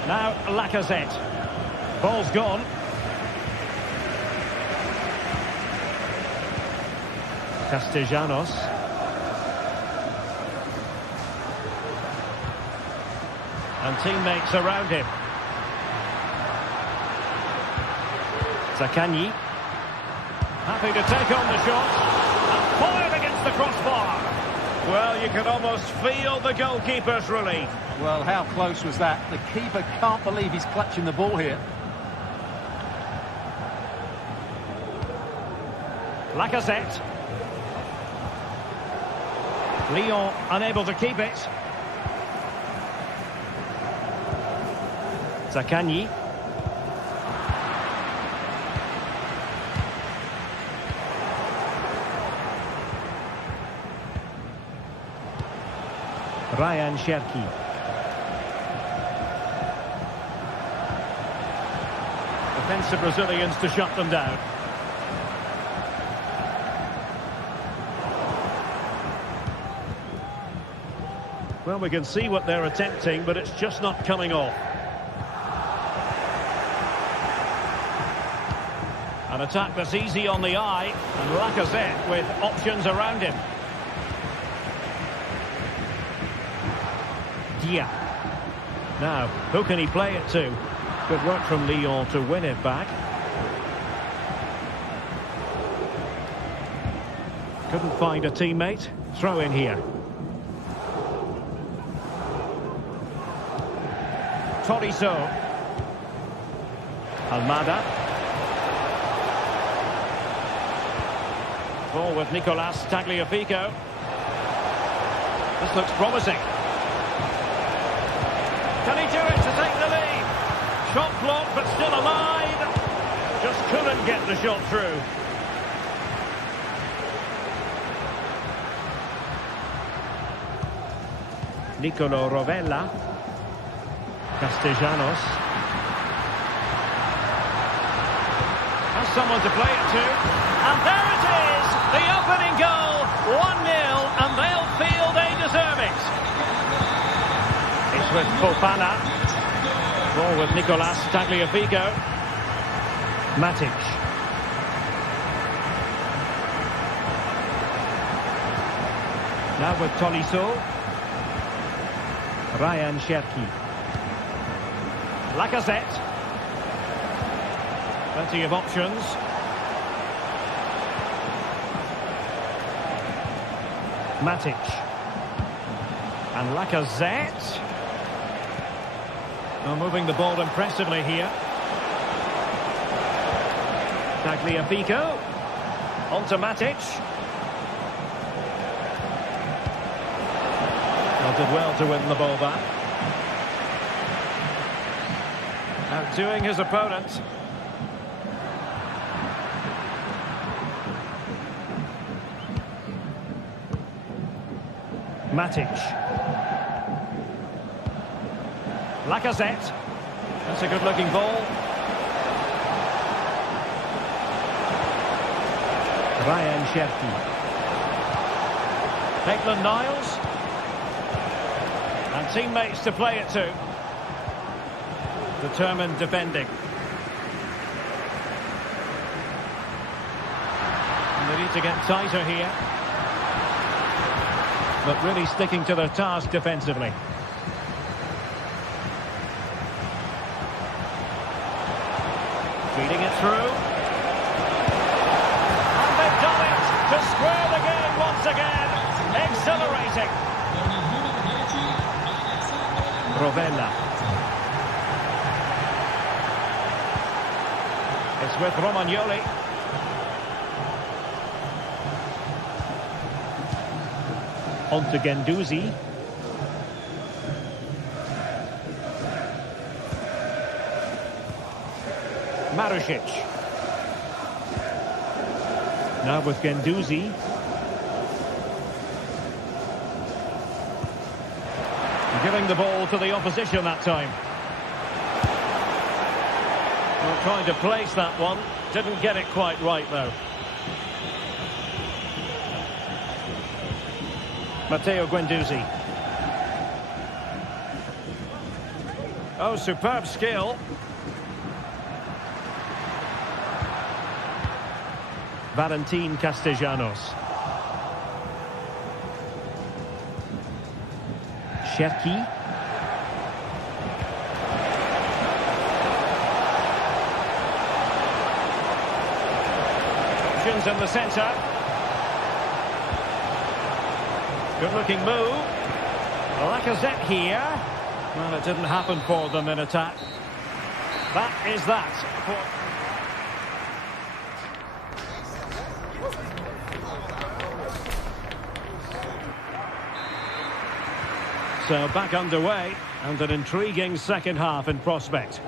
Now Lacazette. Ball's gone. Castellanos. And teammates around him. Zaccagni. Happy to take on the shot. And fired against the crossbar. Well, you can almost feel the goalkeeper's relief. Well, how close was that? The keeper can't believe he's clutching the ball here. Lacazette. Lyon unable to keep it. Zaccagni. Ryan Cherki. Defensive Brazilians to shut them down. Well, we can see what they're attempting, but it's just not coming off. An attack that's easy on the eye, and Lacazette with options around him. Now, who can he play it to? Good work from Lyon to win it back. Couldn't find a teammate. Throw in here. Tolisso. Almada. Ball with Nicolas Tagliafico. This looks promising. Can he do it to take the lead? Shot blocked, but still alive. Just couldn't get the shot through. Nicolo Rovella. Castellanos. Has someone to play it to. And there it is! The opening goal. 1-0, and they'll feel they deserve it. It's with Fofana. Ball with Nicolas Tagliafico. Matic. Now with Tolisso. Ryan Cherki. Lacazette. Plenty of options. Matic. And Lacazette. Well, moving the ball impressively here. Tagliafico. On to Matic. Well, did well to win the ball back. Outdoing his opponent. Matic. Lacazette. That's a good-looking ball. Ryan Cherki. Maitland-Niles. And teammates to play it to. Determined defending. And they need to get tighter here. But really sticking to their task defensively. Feeding it through. And they've done it to square the game once again. Exhilarating. Rovella. It's with Romagnoli. On to Guendouzi. Marusic. Now with Guendouzi. Giving the ball to the opposition that time. Well, trying to place that one. Didn't get it quite right, though. Matteo Guendouzi. Oh, superb skill. Valentin Castellanos. Cherki. Options in the centre. Good-looking move. Lacazette here. Well, it didn't happen for them in attack. That is that. So back underway, and an intriguing second half in prospect.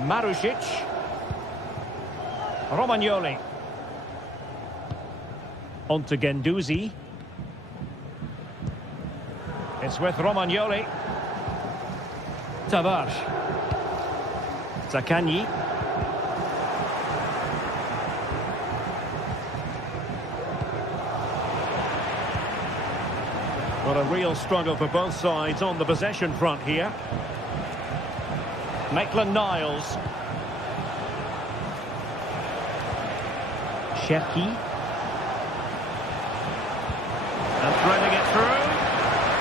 Marusic. Romagnoli. On to Guendouzi. It's with Romagnoli. Tavares. Zaccagni. What a real struggle for both sides on the possession front here. Maitland-Niles. Cherki. And threading it through.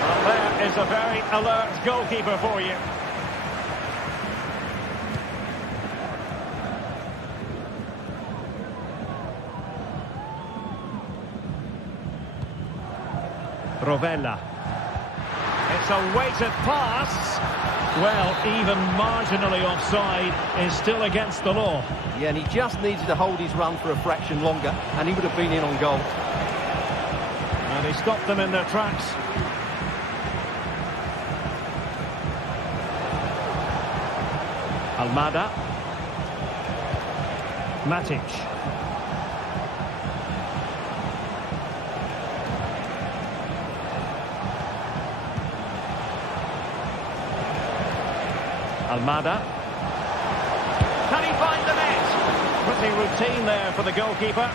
Well, there is a very alert goalkeeper for you. Rovella. It's a weighted pass. Well, even marginally offside is still against the law. Yeah, and he just needed to hold his run for a fraction longer, and he would have been in on goal. And he stopped them in their tracks. Almada. Matic. Almada. Can he find the net? Pretty routine there for the goalkeeper.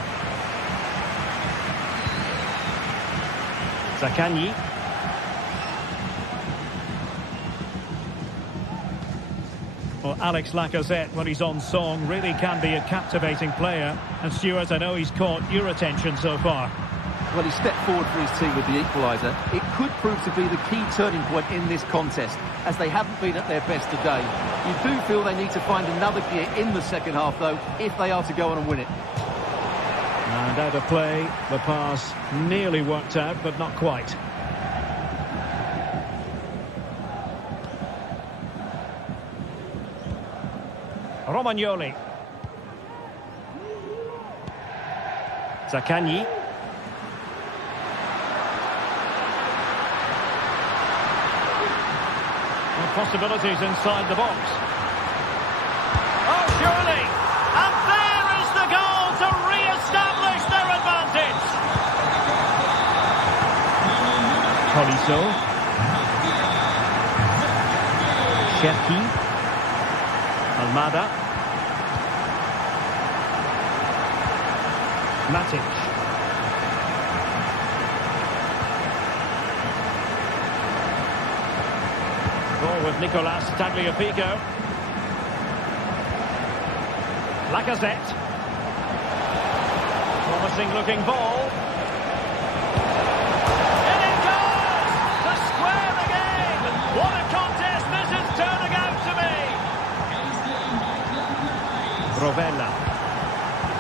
Zaccagni. Well, Alex Lacazette, when he's on song, really can be a captivating player. And Stuart, I know he's caught your attention so far. Well, he stepped forward for his team with the equaliser. It could prove to be the key turning point in this contest, as they haven't been at their best today. You do feel they need to find another gear in the second half, though, if they are to go on and win it. And out of play, the pass nearly worked out, but not quite. Romagnoli. Zaccagni. Possibilities inside the box. Oh, surely! And there is the goal to re-establish their advantage! Tolisso. Cherki. Almada. Matic. Ball with Nicolas Tagliafico. Lacazette. Promising looking ball. And it goes! To square the game! What a contest this is turning out to be! Rovella.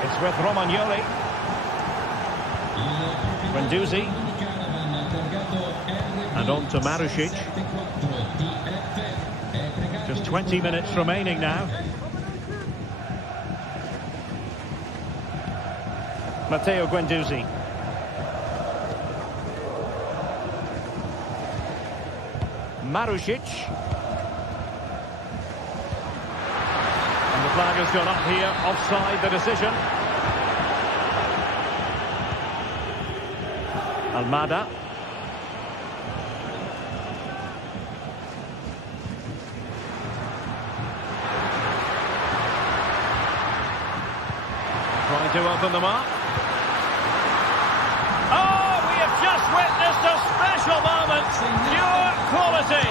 It's with Romagnoli. Guendouzi. And on to Marušić. Just 20 minutes remaining now. Matteo Guendouzi. Marušić. And the flag has gone up here, offside the decision. Almada. Trying to open them up. Oh, we have just witnessed a special moment. Pure quality.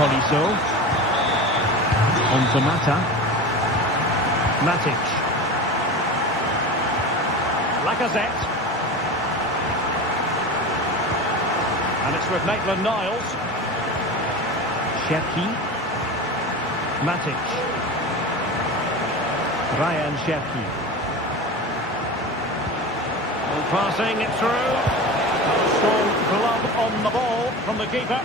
Tolisso. On to Mata. Matic. Lacazette. And it's with Maitland-Niles. Cherki. Matic. Ryan Cherki. Passing it through. A strong glove on the ball from the keeper.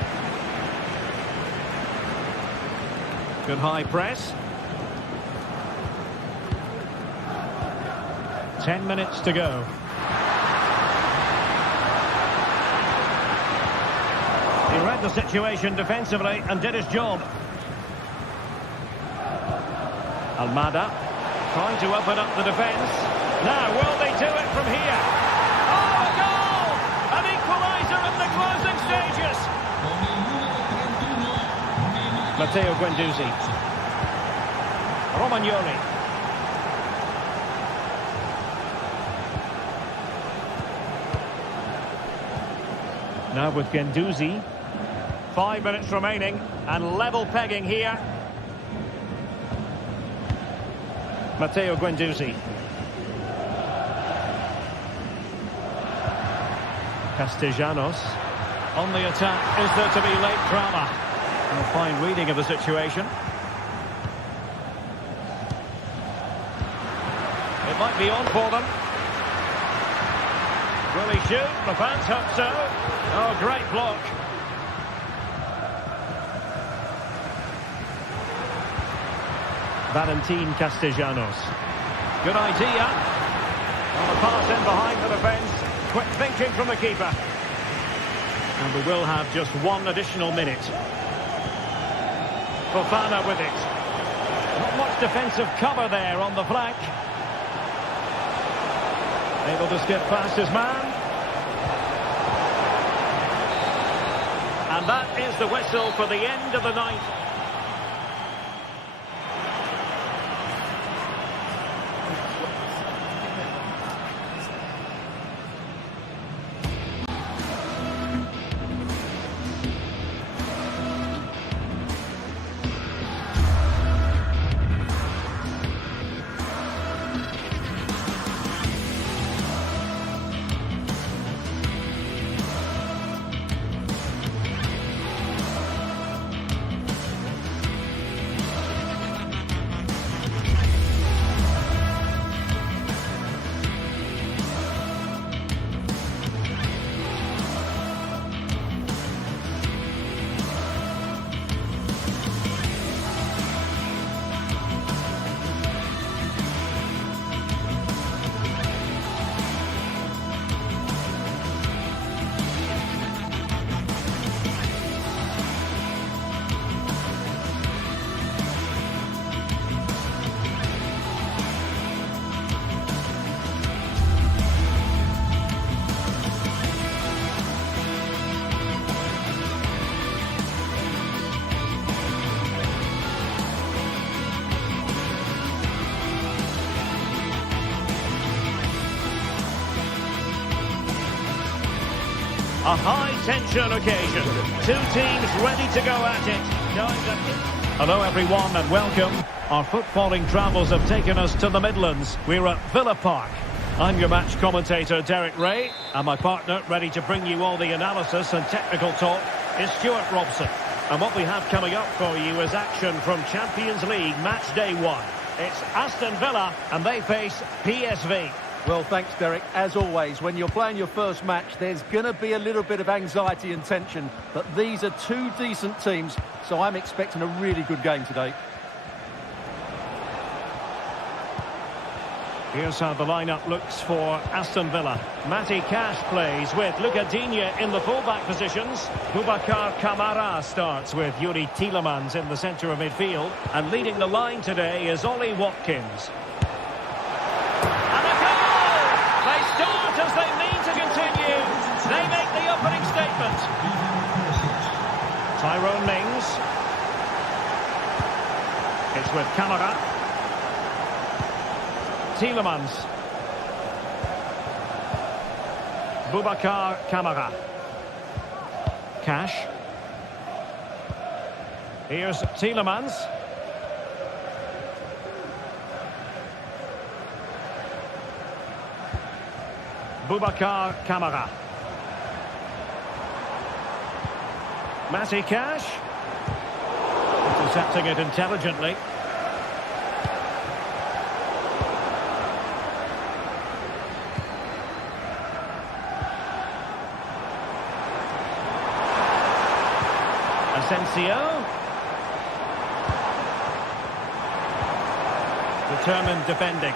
Good high press. 10 minutes to go. He read the situation defensively and did his job. Almada trying to open up the defence. Now, will they do it from here? Oh, a goal! An equaliser in the closing stages. Matteo Guendouzi. Romagnoli. Now with Guendouzi. 5 minutes remaining and level pegging here. Matteo Guendouzi. Castellanos. On the attack, is there to be late drama? A fine reading of the situation. It might be on for them. Will he shoot? The fans hope so. Oh, great block. Valentin Castellanos. Good idea. On the pass in behind the defence. Quick thinking from the keeper. And we will have just one additional minute. Fofana with it. Not much defensive cover there on the flank. Able to skip past his man. And that is the whistle for the end of the ninth. A high-tension occasion. Two teams ready to go at it. Hello, everyone, and welcome. Our footballing travels have taken us to the Midlands. We're at Villa Park. I'm your match commentator, Derek Ray, and my partner, ready to bring you all the analysis and technical talk, is Stuart Robson. And what we have coming up for you is action from Champions League Match Day 1. It's Aston Villa, and they face PSV. Well, thanks, Derek. As always, when you're playing your first match, there's going to be a little bit of anxiety and tension. But these are two decent teams, so I'm expecting a really good game today. Here's how the lineup looks for Aston Villa. Matty Cash plays with Luca Digne in the fullback positions. Boubacar Kamara starts with Yuri Tielemans in the centre of midfield. And leading the line today is Ollie Watkins. And a goal! They start as they mean to continue. They make the opening statement. Tyrone Mings. It's with Kamara. Tielemans. Boubacar Kamara. Cash. Here's Tielemans. Boubacar Kamara. Matty Cash. Intercepting it intelligently. Asensio. Determined defending.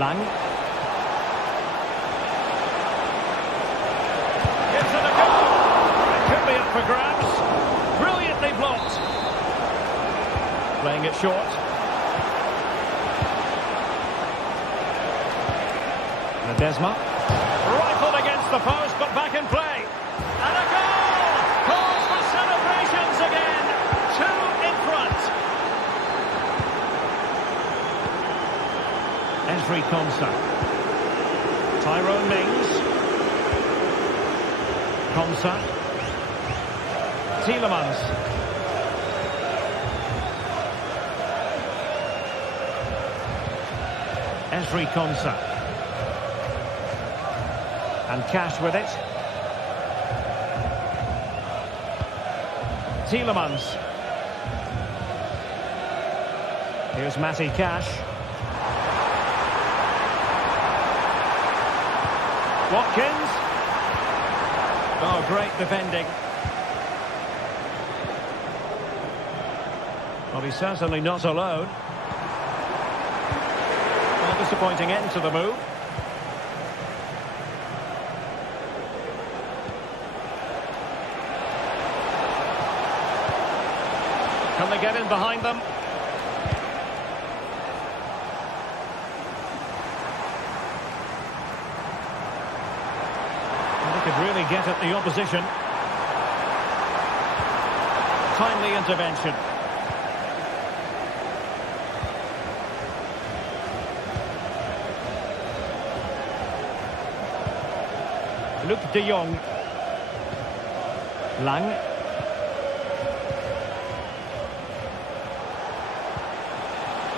Lang. Gives it a go. It could be up for grabs. Brilliantly blocked. Playing it short. Ledesma. Rifled against the post, but back in play. And a goal! Calls for celebrations again. Two in front. Ezri Konsa. Tyrone Mings. Konsa. Tielemans. Ezri Konsa. And Cash with it. Tielemans. Here's Matty Cash. Watkins. Oh, great defending. Well, he's certainly not alone. Well, disappointing end to the move. Can they get in behind them? Well, they could really get at the opposition. Timely intervention. Luc de Jong. Lang.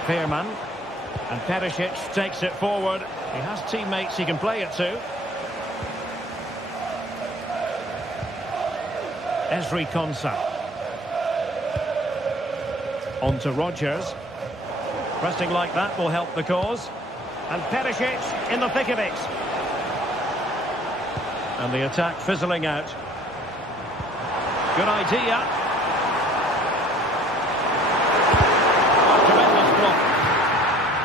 Veerman. And Perisic takes it forward. He has teammates he can play it to. Ezri Konsa. On to Rodgers. Pressing like that will help the cause. And Perisic in the thick of it. And the attack fizzling out. Good idea.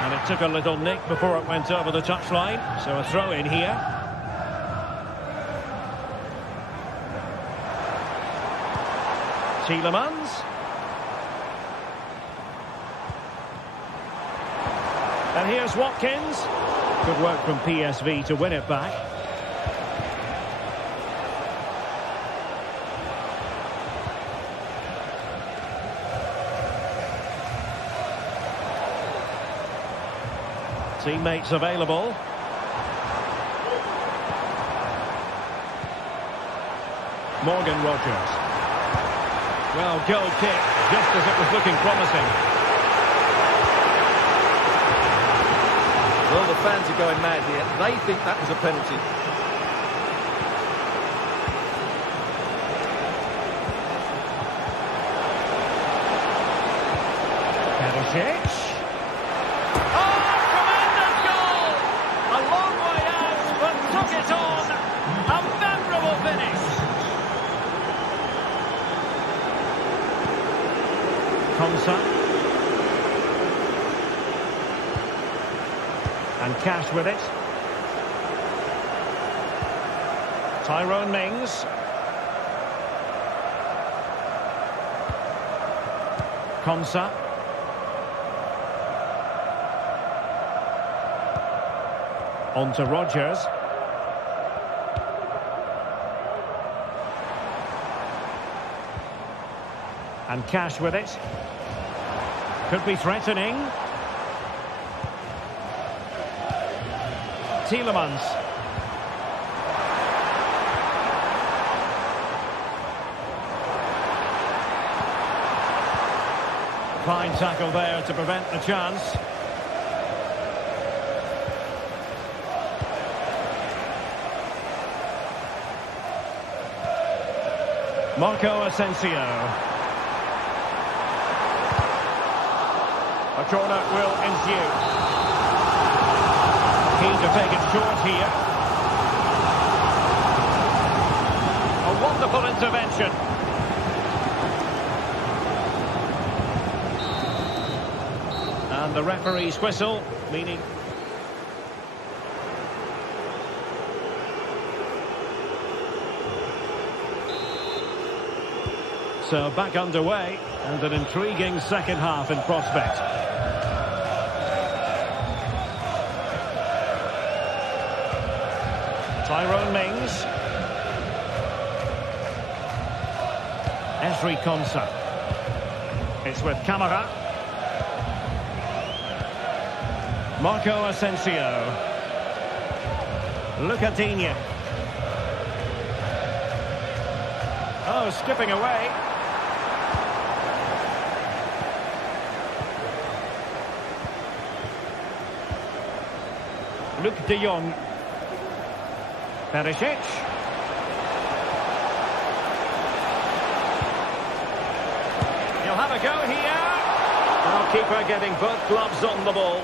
And it took a little nick before it went over the touchline. So a throw in here. Tielemans. And here's Watkins. Good work from PSV to win it back. Teammates available. Morgan Rogers. Well, goal kick, just as it was looking promising. Well, the fans are going mad here. They think that was a penalty. Perisic. Oh, tremendous goal! A long way out, but took it on. A memorable finish. Konsa. And Cash with it. Tyrone Mings. Konsa. On to Rogers. And Cash with it. Could be threatening. Tielemans. Fine tackle there to prevent the chance. Marco Asensio. A corner will ensue. Keen to take it short here. A wonderful intervention. And the referee's whistle, meaning... So back underway, and an intriguing second half in prospect. Tyrone Mings. Ezri Konsa. It's with Camara. Marco Asensio. Lucadinha. Oh, skipping away. Luke de Jong. Perisic. He'll have a go here. Now keeper getting both gloves on the ball.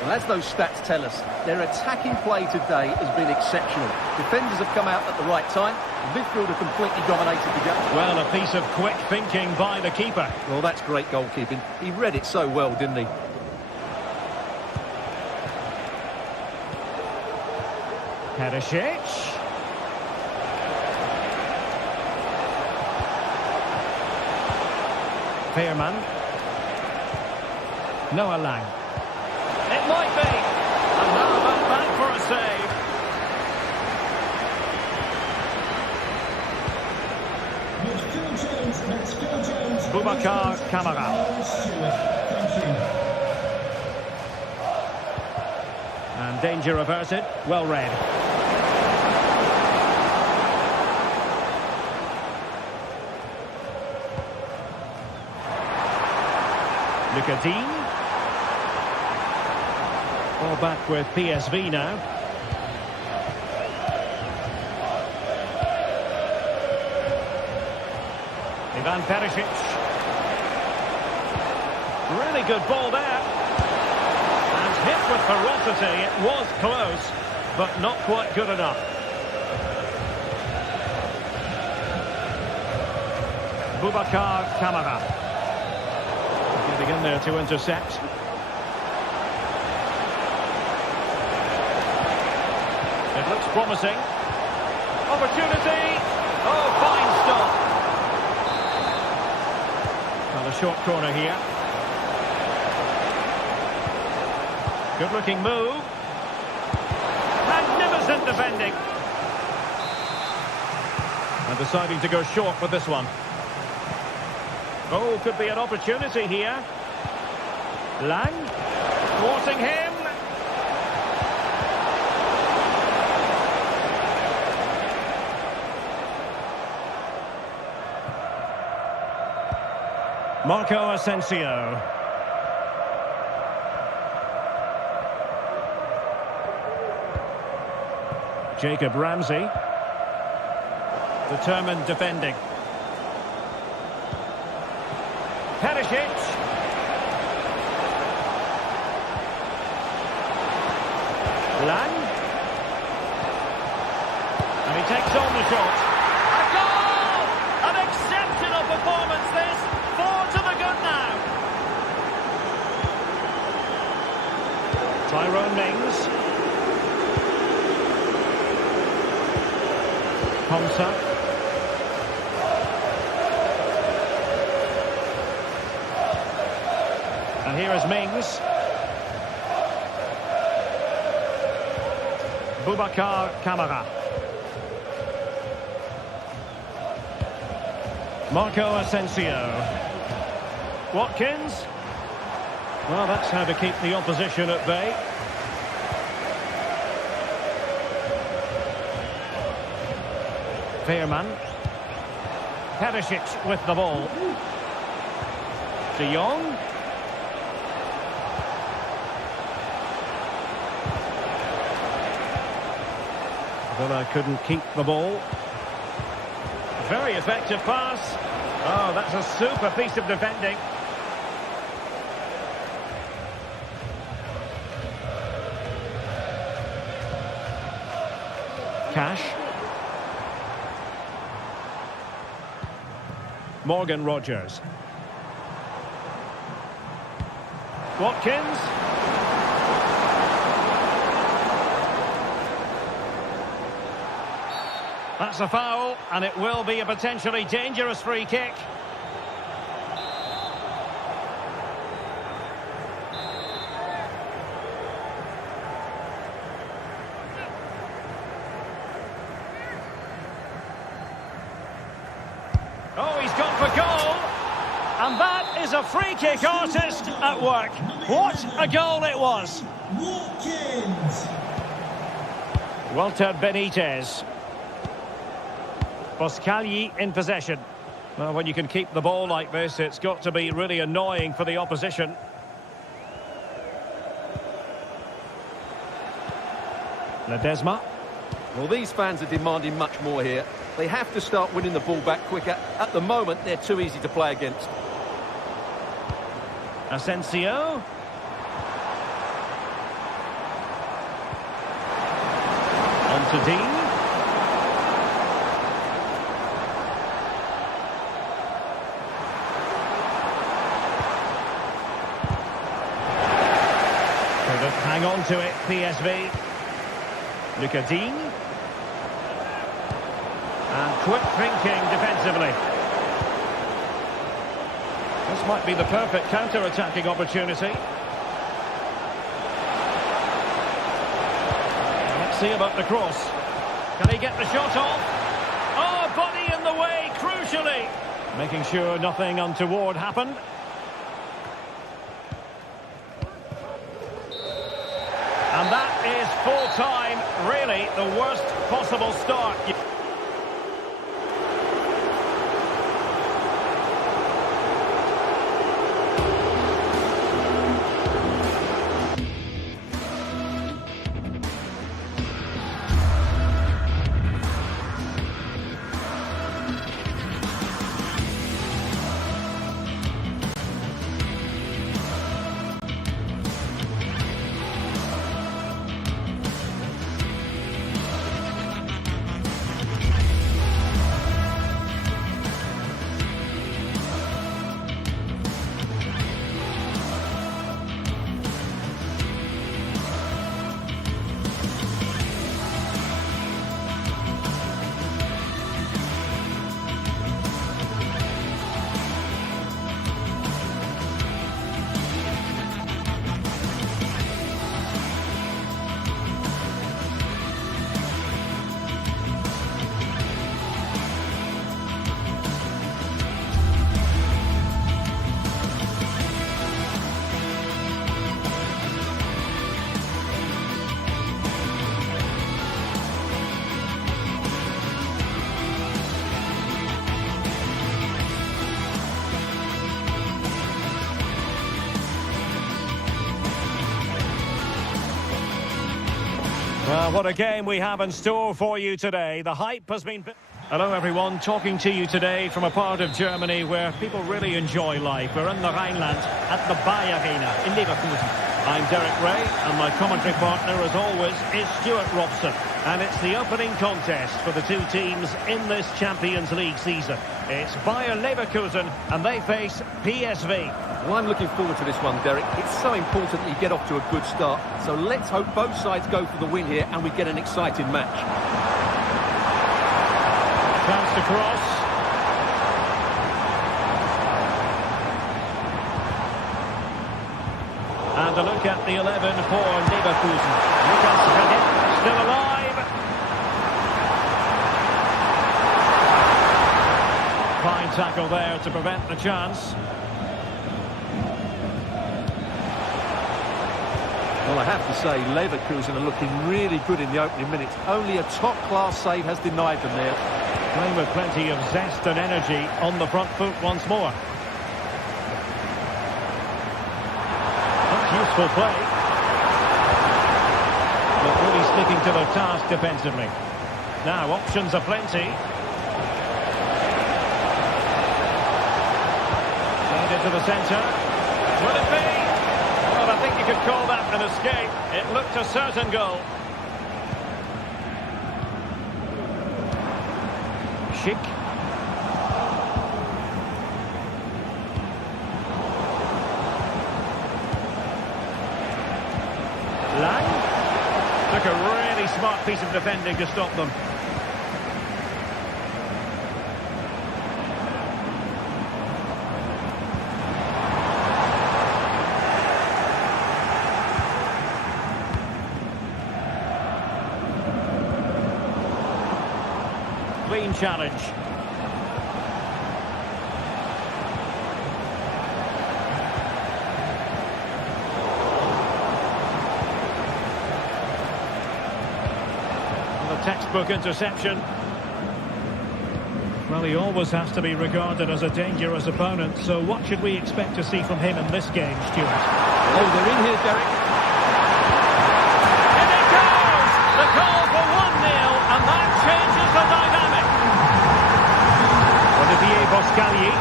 Well, as those stats tell us, their attacking play today has been exceptional. Defenders have come out at the right time. The midfield have completely dominated the game. Well, a piece of quick thinking by the keeper. Well, that's great goalkeeping. He read it so well, didn't he? Perisic. Veerman. Noah Lang. It might be. And now back for a save. Boubacar Kamara. And danger averted. Well read. Lucadine. All back with PSV now. Ivan Perisic. Really good ball there. And hit with ferocity. It was close, but not quite good enough. Boubacar Kamara. Getting in there to intercept. It looks promising. Opportunity. Oh, fine stop. Well, a short corner here. Good looking move. Magnificent defending. And deciding to go short with this one. Oh, could be an opportunity here. Lang. Thwarting him. Marco Asensio. Jacob Ramsey. Determined defending. Perisic. Lang. And he takes on the shot. A goal! An exceptional performance this. 4 to the good now. Tyrone Mings. Ponsa. And here is Mings. Boubacar Kamara. Marco Asensio. Watkins. Well, that's how to keep the opposition at bay. Veerman. Perisic with the ball. De Jong. Villa couldn't keep the ball. Very effective pass. Oh, that's a super piece of defending. Cash. Morgan Rogers. Watkins. That's a foul, and it will be a potentially dangerous free kick. Oh, he's gone for goal. And that is a free kick artist at work. What a goal it was. Walter Benitez. Boscagli in possession. Well, when you can keep the ball like this, it's got to be really annoying for the opposition. Ledesma. Well, these fans are demanding much more here. They have to start winning the ball back quicker. At the moment, they're too easy to play against. Asensio. On to Dean. Hang on to it, PSV. Luca Dean. And quick thinking defensively. This might be the perfect counter-attacking opportunity. Let's see about the cross. Can he get the shot off? Oh, body in the way, crucially. Making sure nothing untoward happened. And that is full-time, really the worst possible start. Well, what a game we have in store for you today. The hype has been... Hello everyone, talking to you today from a part of Germany where people really enjoy life. We're in the Rhineland at the Bayer Arena in Leverkusen. I'm Derek Ray and my commentary partner as always is Stuart Robson. And it's the opening contest for the two teams in this Champions League season. It's Bayer Leverkusen and they face PSV. Well, I'm looking forward to this one, Derek. It's so important that you get off to a good start. So let's hope both sides go for the win here and we get an exciting match. Chance to cross. And a look at the 11 for Leverkusen. Lucas still alive. Fine tackle there to prevent the chance. Well, I have to say, Leverkusen are looking really good in the opening minutes. Only a top-class save has denied them there. Playing with plenty of zest and energy on the front foot once more. That's useful play. But really sticking to their task defensively. Now, options are plenty. Send into the centre. Will it be? Well, I think you could call that an escape. It looked a certain goal. Schick. Lang. Took a really smart piece of defending to stop them. Clean challenge. The textbook interception. Well, he always has to be regarded as a dangerous opponent, so what should we expect to see from him in this game, Stuart? Oh, they're in here, Derek. And it goes! The goal for 1-0, and that changes the dynamic. Olivier Boscagli.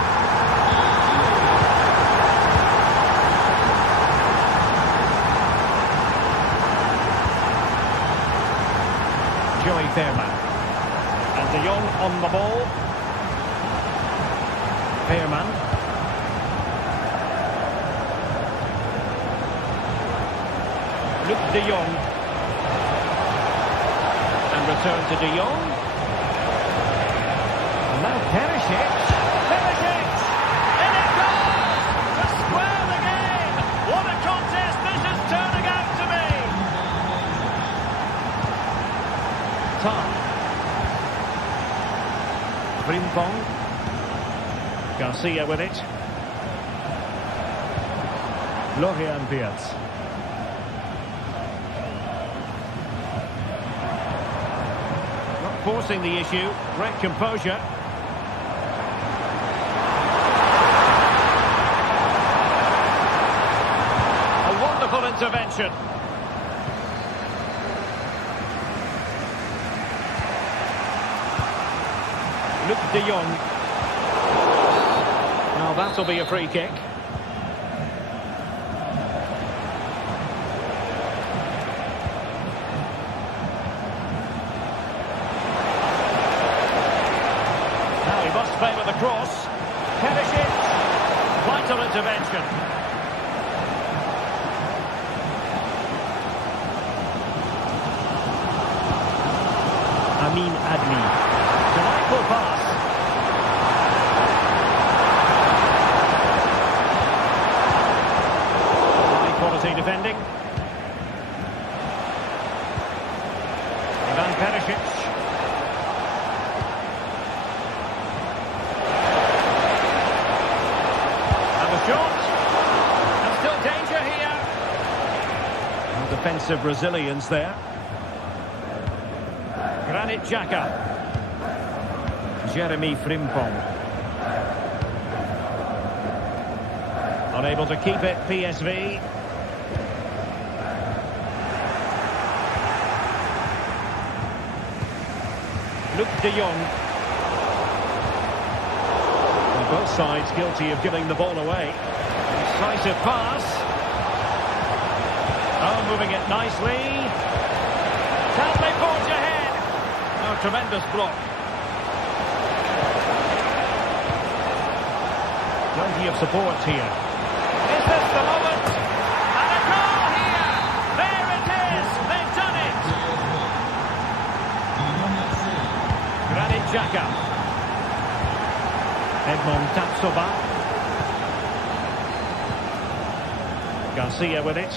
Joey Fairman. And De Jong on the ball. Fairman. Luc De Jong. And return to De Jong. Now Perisic. Perisic! And it goes! To square the game! What a contest this is turning out to be! Time. Frimpong. Garcia with it. Florian Wirtz. Not forcing the issue. Great composure. A wonderful intervention. Luc De Jong. Now that'll be a free kick. Now he must play with a cross. Perisic. Vital intervention. Amin Adli. Delightful pass. Quality defending. Ivan Perisic. And the shot. And still danger here. And defensive resilience there. Granit Xhaka. Jeremy Frimpong. Unable to keep it, PSV. Luke de Jong. And both sides guilty of giving the ball away. Decisive pass. Oh, moving it nicely. Can they forge ahead? Oh, tremendous block. Plenty of support here. Is this the moment? And a goal here! There it is! They've done it! Granit Xhaka. Edmond Tapsoba. Garcia with it.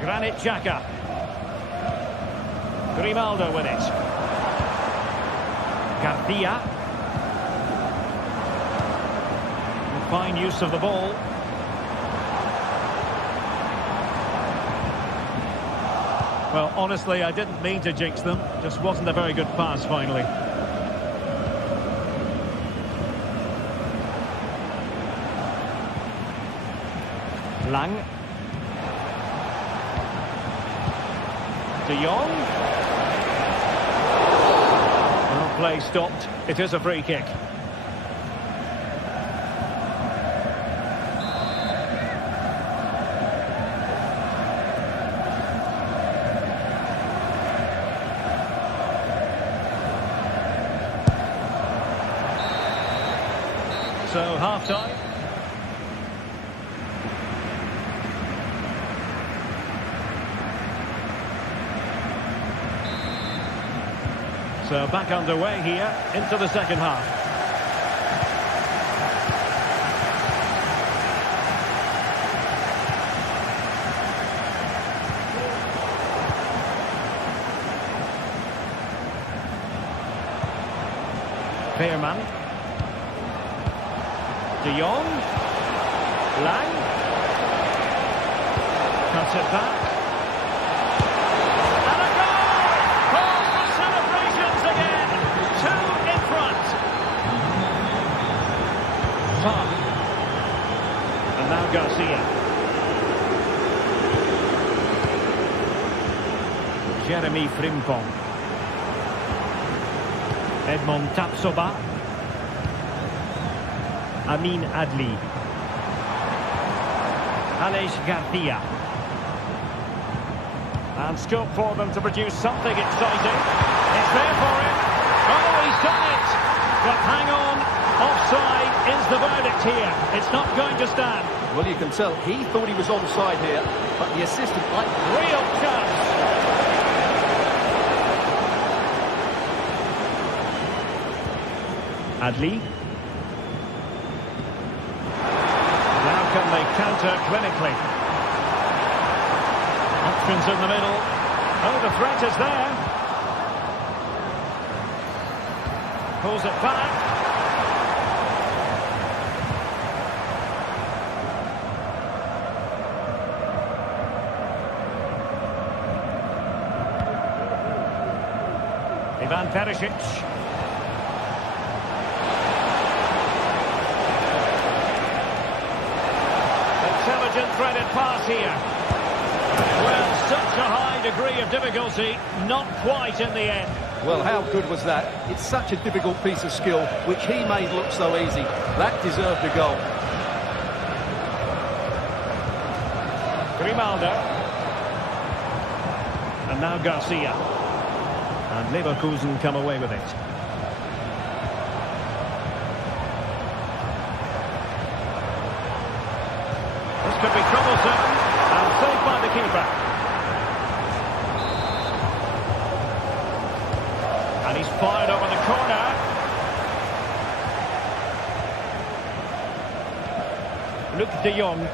Granit Xhaka. Grimaldo with it. Garcia. Fine use of the ball. Well, honestly, I didn't mean to jinx them. Just wasn't a very good pass, finally. Lang. De Jong. Play stopped. It is a free kick. So half-time. So back underway here into the second half. Veerman. De Jong. Lang. Cuts it back. And now Garcia. Jeremy Frimpong. Edmond Tapsoba. Amin Adli. Aleix Garcia. And scope for them to produce something exciting. It's there for him. Oh, he's done it! But hang on. Offside is the verdict here. It's not going to stand. Well, you can tell he thought he was onside here, but the assistant like real chance. Adli. Now can they counter clinically? Options in the middle. Oh, the threat is there. Pulls it back. Ivan Perisic. Intelligent threaded pass here. Well, such a high degree of difficulty, not quite in the end. Well, how good was that? It's such a difficult piece of skill, which he made look so easy. That deserved a goal. Grimaldo. And now Garcia. And Leverkusen come away with it. This could be troublesome. And saved by the keeper. And he's fired over the corner. Luke de Jong.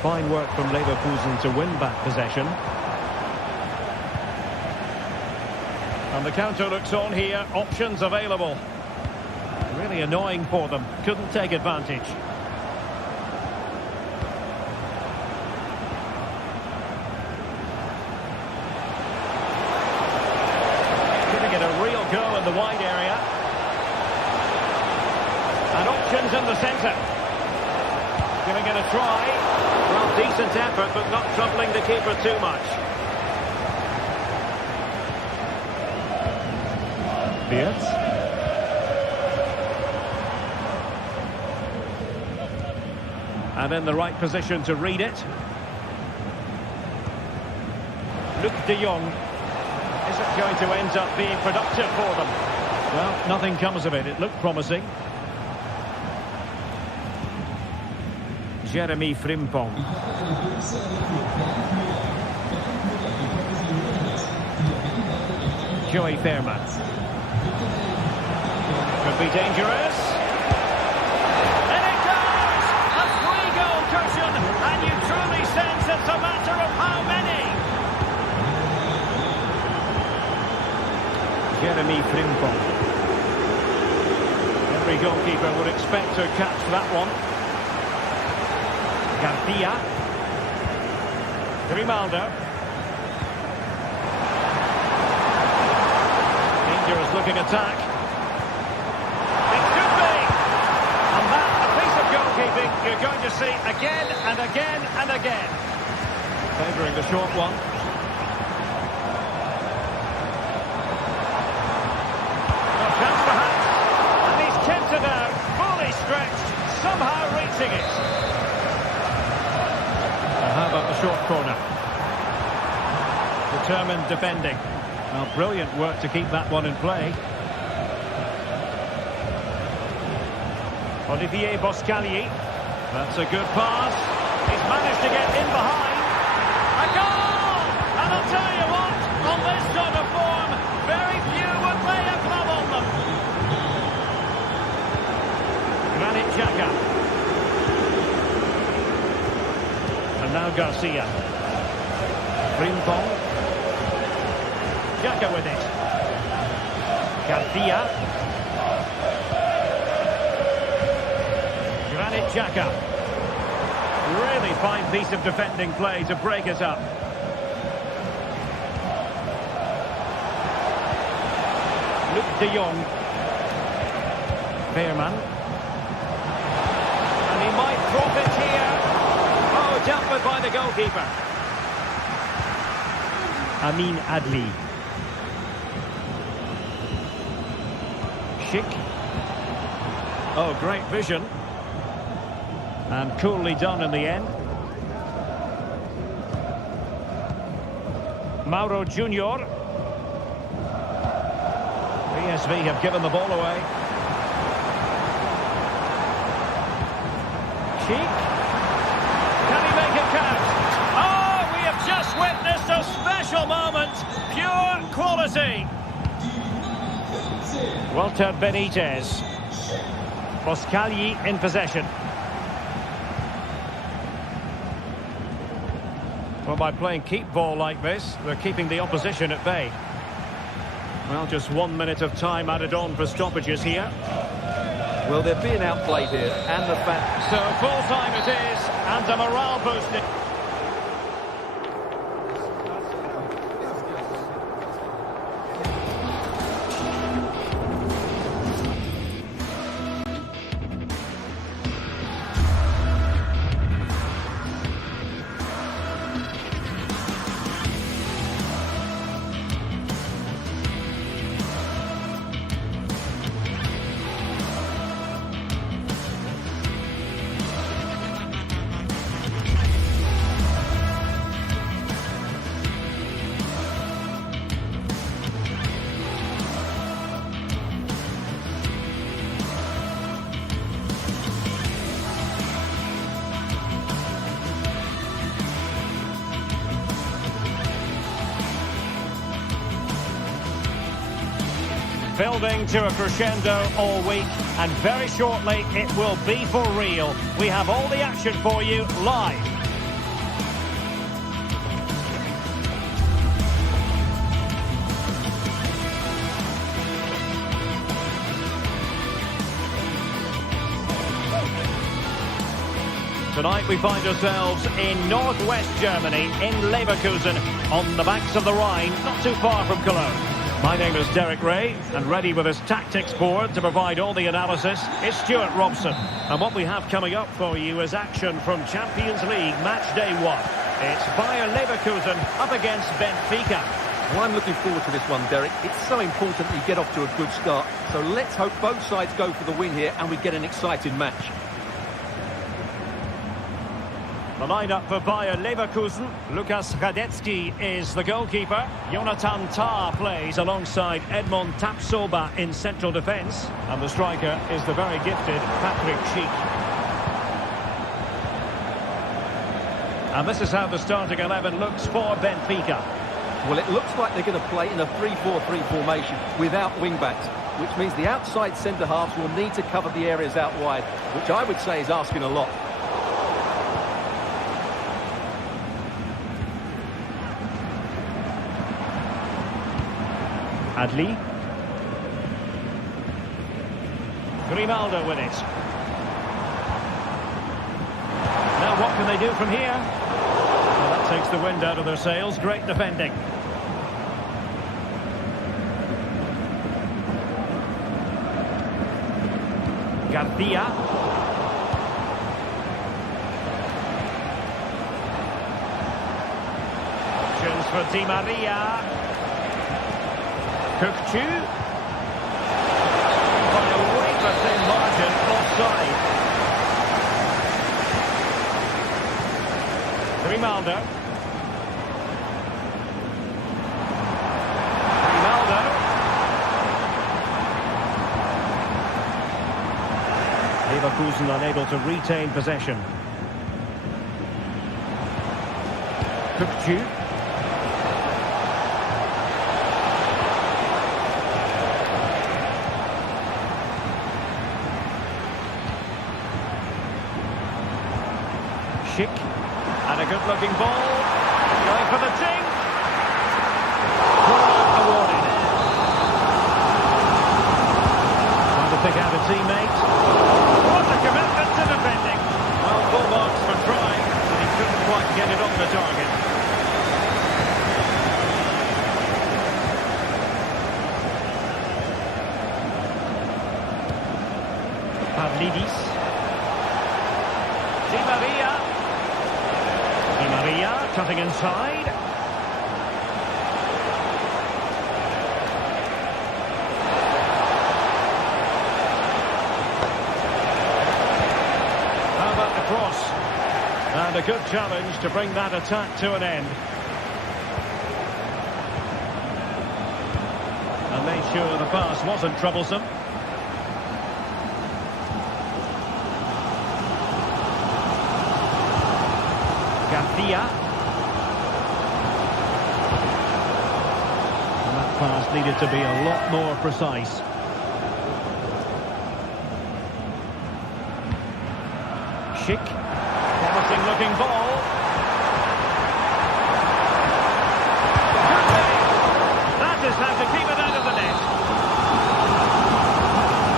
Fine work from Leverkusen to win back possession. And the counter looks on here. Options available. Really annoying for them. Couldn't take advantage. Giving it a real go in the wide area. And options in the centre. Giving it a try. Well, decent effort, but not troubling the keeper too much. Beers. And in the right position to read it. Luc de Jong. Is it going to end up being productive for them? Well, nothing comes of it. It looked promising. Jeremy Frimpong. Joey Fairman. Could be dangerous. And it goes! A 3-goal cushion, and you truly sense it's a matter of how many. Jeremy Frimpong. Every goalkeeper would expect to catch that one. Garcia. Grimaldo. Dangerous looking attack. It could be! And that, a piece of goalkeeping you're going to see again and again and again. Favouring the short one. A chance perhaps. And he's kept it out, fully stretched, somehow reaching it. How about the short corner? Determined defending. Well, brilliant work to keep that one in play. Olivier Boscagli. That's a good pass. He's managed to get in behind. A goal! And I'll tell you what, on this sort of form, very few would lay a glove on them. Granit Xhaka. And now Garcia. Frimpong. Xhaka with it. Garcia. Granit Xhaka. Really fine piece of defending play to break it up. Luc de Jong. Veerman. And he might profit here. Oh, dealt with by the goalkeeper. Amin Adli. Schick. Oh, great vision. And coolly done in the end. Mauro Junior. PSV have given the ball away. Schick. Can he make it count? Oh, we have just witnessed a special moment. Pure quality. Walter Benitez. Boscagli in possession. Well, by playing keep ball like this, they're keeping the opposition at bay. Well, just 1 minute of time added on for stoppages here. Well, they're being outplayed here, and the fact... So full time it is, and a morale boosting. Building to a crescendo all week, and very shortly it will be for real. We have all the action for you live. Tonight we find ourselves in northwest Germany, in Leverkusen, on the banks of the Rhine, not too far from Cologne. My name is Derek Ray, and ready with his tactics board to provide all the analysis is Stuart Robson. And what we have coming up for you is action from Champions League match day 1. It's Bayer Leverkusen up against Benfica. Well, I'm looking forward to this one, Derek. It's so important that you get off to a good start. So let's hope both sides go for the win here and we get an exciting match. The lineup for Bayer Leverkusen. Lukas Radecki is the goalkeeper. Jonathan Tah plays alongside Edmond Tapsoba in central defence. And the striker is the very gifted Patrick Schick. And this is how the starting 11 looks for Benfica. Well, it looks like they're going to play in a 3-4-3 formation without wing-backs, which means the outside centre-halves will need to cover the areas out wide, which I would say is asking a lot. Adli. Grimaldo with it. Now what can they do from here? Well, that takes the wind out of their sails. Great defending. Garcia. Options for Di Maria. Kukçu. By a wafer thin margin, offside. Grimaldo. Leverkusen unable to retain possession. Kukçu. Schick. And a good-looking ball. Going for the ting. Corner awarded. Trying to pick out a teammate. What a commitment to defending. Well, full marks for trying, but he couldn't quite get it on the target. Pavlidis. Di Maria. Di Maria cutting inside. How about the cross? And a good challenge to bring that attack to an end. And made sure the pass wasn't troublesome. Garcia. And that pass needed to be a lot more precise. Schick. Promising looking ball. Good save. That is how to keep it out of the net.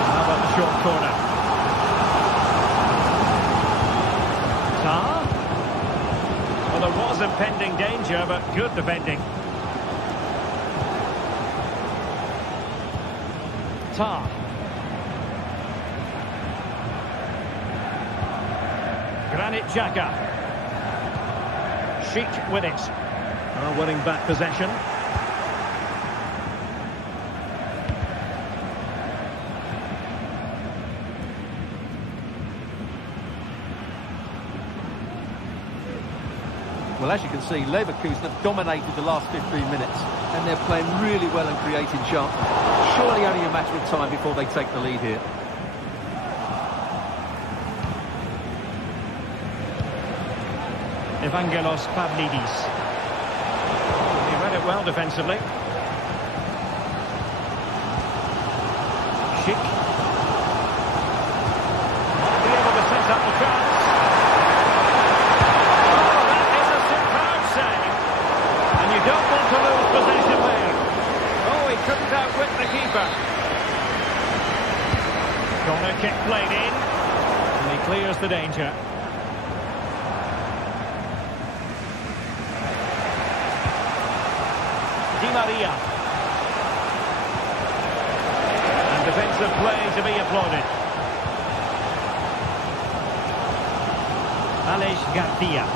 How about the short corner? Tah. Well, there was impending danger, but good defending. Tah. Granit Xhaka. Schick with it. Winning back possession. Well, as you can see, Leverkusen have dominated the last 15 minutes, and they're playing really well and creating chances. Surely only a matter of time before they take the lead here. Evangelos Pavlidis. He read it well defensively. Schick. Might be able to set up the chance. Oh, that is a superb save. And you don't want to lose possession there. Oh, he couldn't outwit the keeper. Corner kick played in. And he clears the danger. Di Maria. of play to be applauded. Alex Garcia.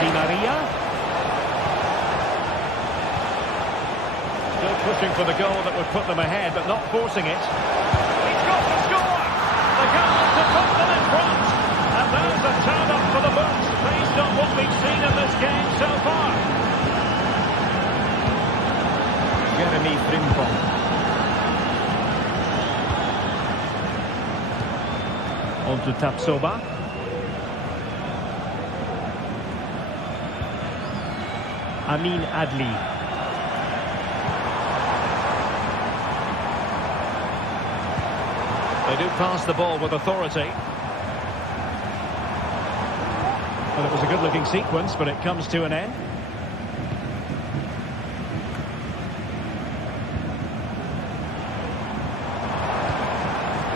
Di Maria. Still pushing for the goal that would put them ahead, but not forcing it. He's got to score! The goal to put them in front! And there's a turn-up for the books, based on what we've seen in this game so far. Jeremy Frimpong. On to Tapsoba. Amin Adli. They do pass the ball with authority. Well, it was a good-looking sequence, but it comes to an end.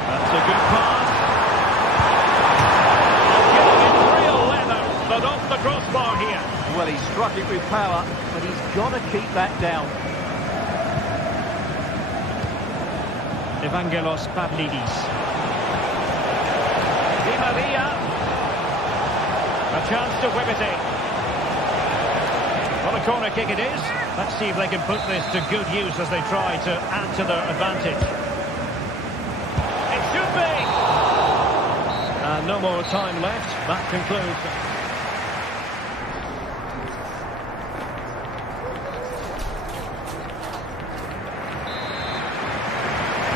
That's a good pass. Getting in real leather, but off the crossbar here. Well, he struck it with power, but he's got to keep that down. Evangelos Pavlidis. Di Maria. A chance to whip it in. Well, a corner kick it is. Let's see if they can put this to good use as they try to add to their advantage. It should be! And no more time left. That concludes.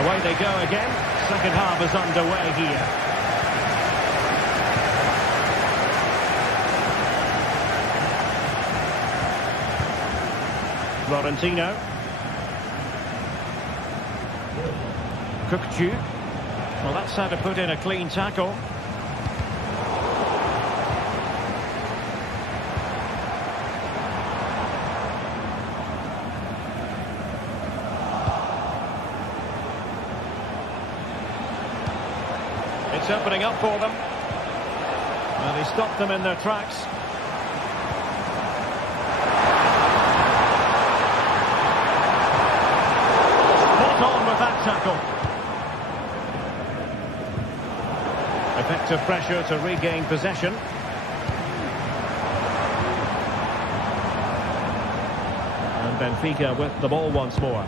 Away they go again. Second half is underway here. Florentino. Kukcu. Well, that's how to put in a clean tackle. It's opening up for them. And he stopped them in their tracks. Spot on with that tackle. Effective pressure to regain possession. And Benfica with the ball once more.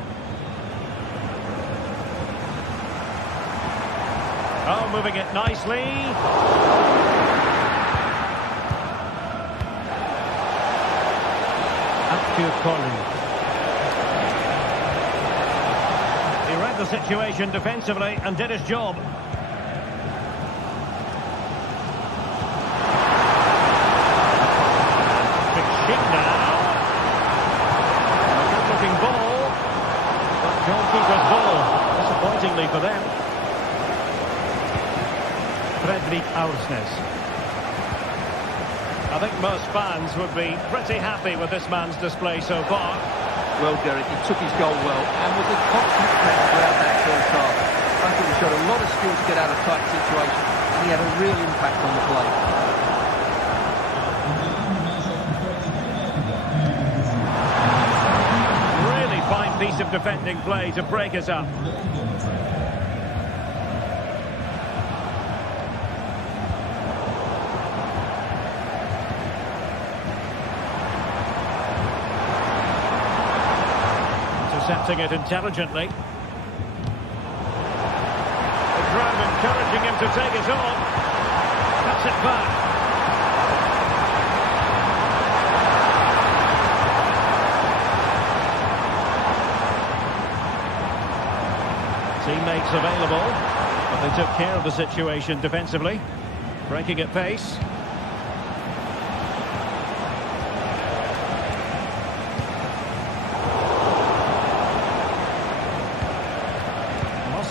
Oh, moving it nicely. Abdu Kolu. He read the situation defensively and did his job. Big shit now. A good-looking ball. But goalkeeper's ball. Disappointingly for them. Fredrik Aursnes. I think most fans would be pretty happy with this man's display so far. Well, Derek, he took his goal well and was a constant threat throughout that first half. I think he showed a lot of skill to get out of tight situations, and he had a real impact on the play. Really fine piece of defending play to break us up. Intercepting it intelligently. The crowd encouraging him to take it on. Cuts it back. Teammates available, but they took care of the situation defensively. Breaking at pace.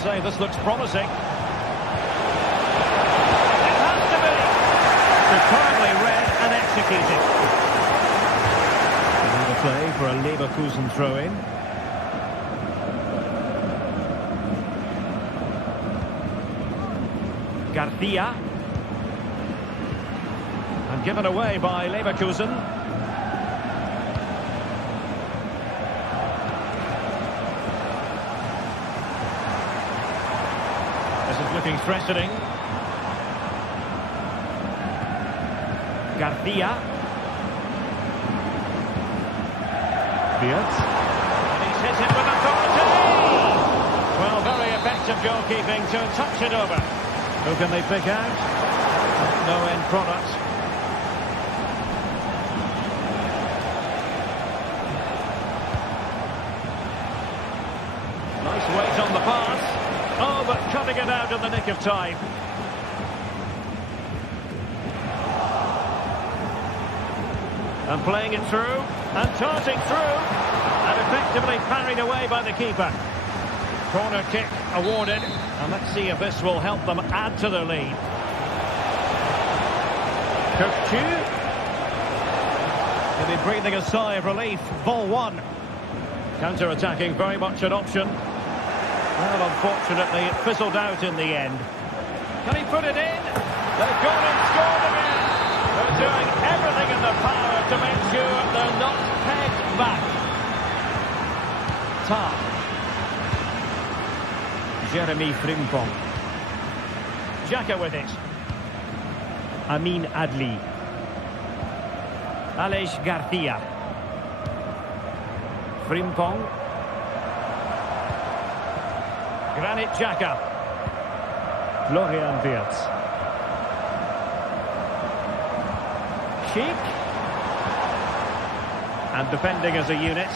Say this looks promising. It has to be. Superbly read and executed. Another play for a Leverkusen throw-in. Garcia. And given away by Leverkusen. This is looking threatening. Garcia. And he's hit it with authority! Well, very effective goalkeeping to touch it over. Who can they pick out? No end product. Nice weight on the pass. Oh, but cutting it out in the nick of time. And playing it through, and darting through, and effectively parried away by the keeper. Corner kick awarded, and let's see if this will help them add to the lead. Courtois. He'll be breathing a sigh of relief. Ball one. Counter-attacking, very much an option. Well, unfortunately, it fizzled out in the end. Can he put it in? They've gone and scored again. They're doing everything in their power to make sure they're not pegged back. Jeremy Frimpong. Xhaka with it. Amin Adli. Aleix Garcia. Frimpong. Granit Xhaka. Florian Wirtz. Sheik. And defending as a unit.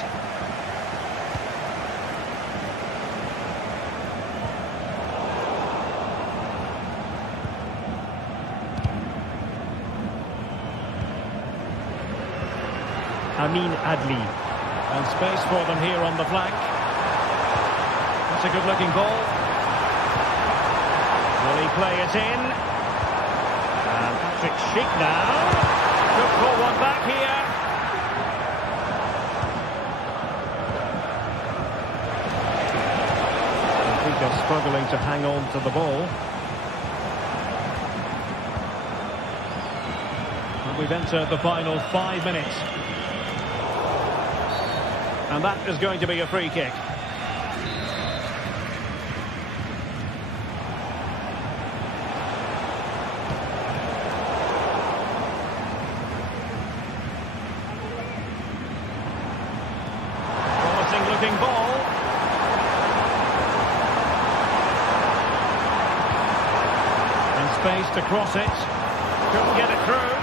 Amin Adli. And space for them here on the flank. That's a good-looking ball. Will he play it in? And Patrick Sheik now. Could pull one back here. Benfica struggling to hang on to the ball. And we've entered the final 5 minutes. And that is going to be a free kick. Promising looking ball. And space to cross it. Couldn't get it through.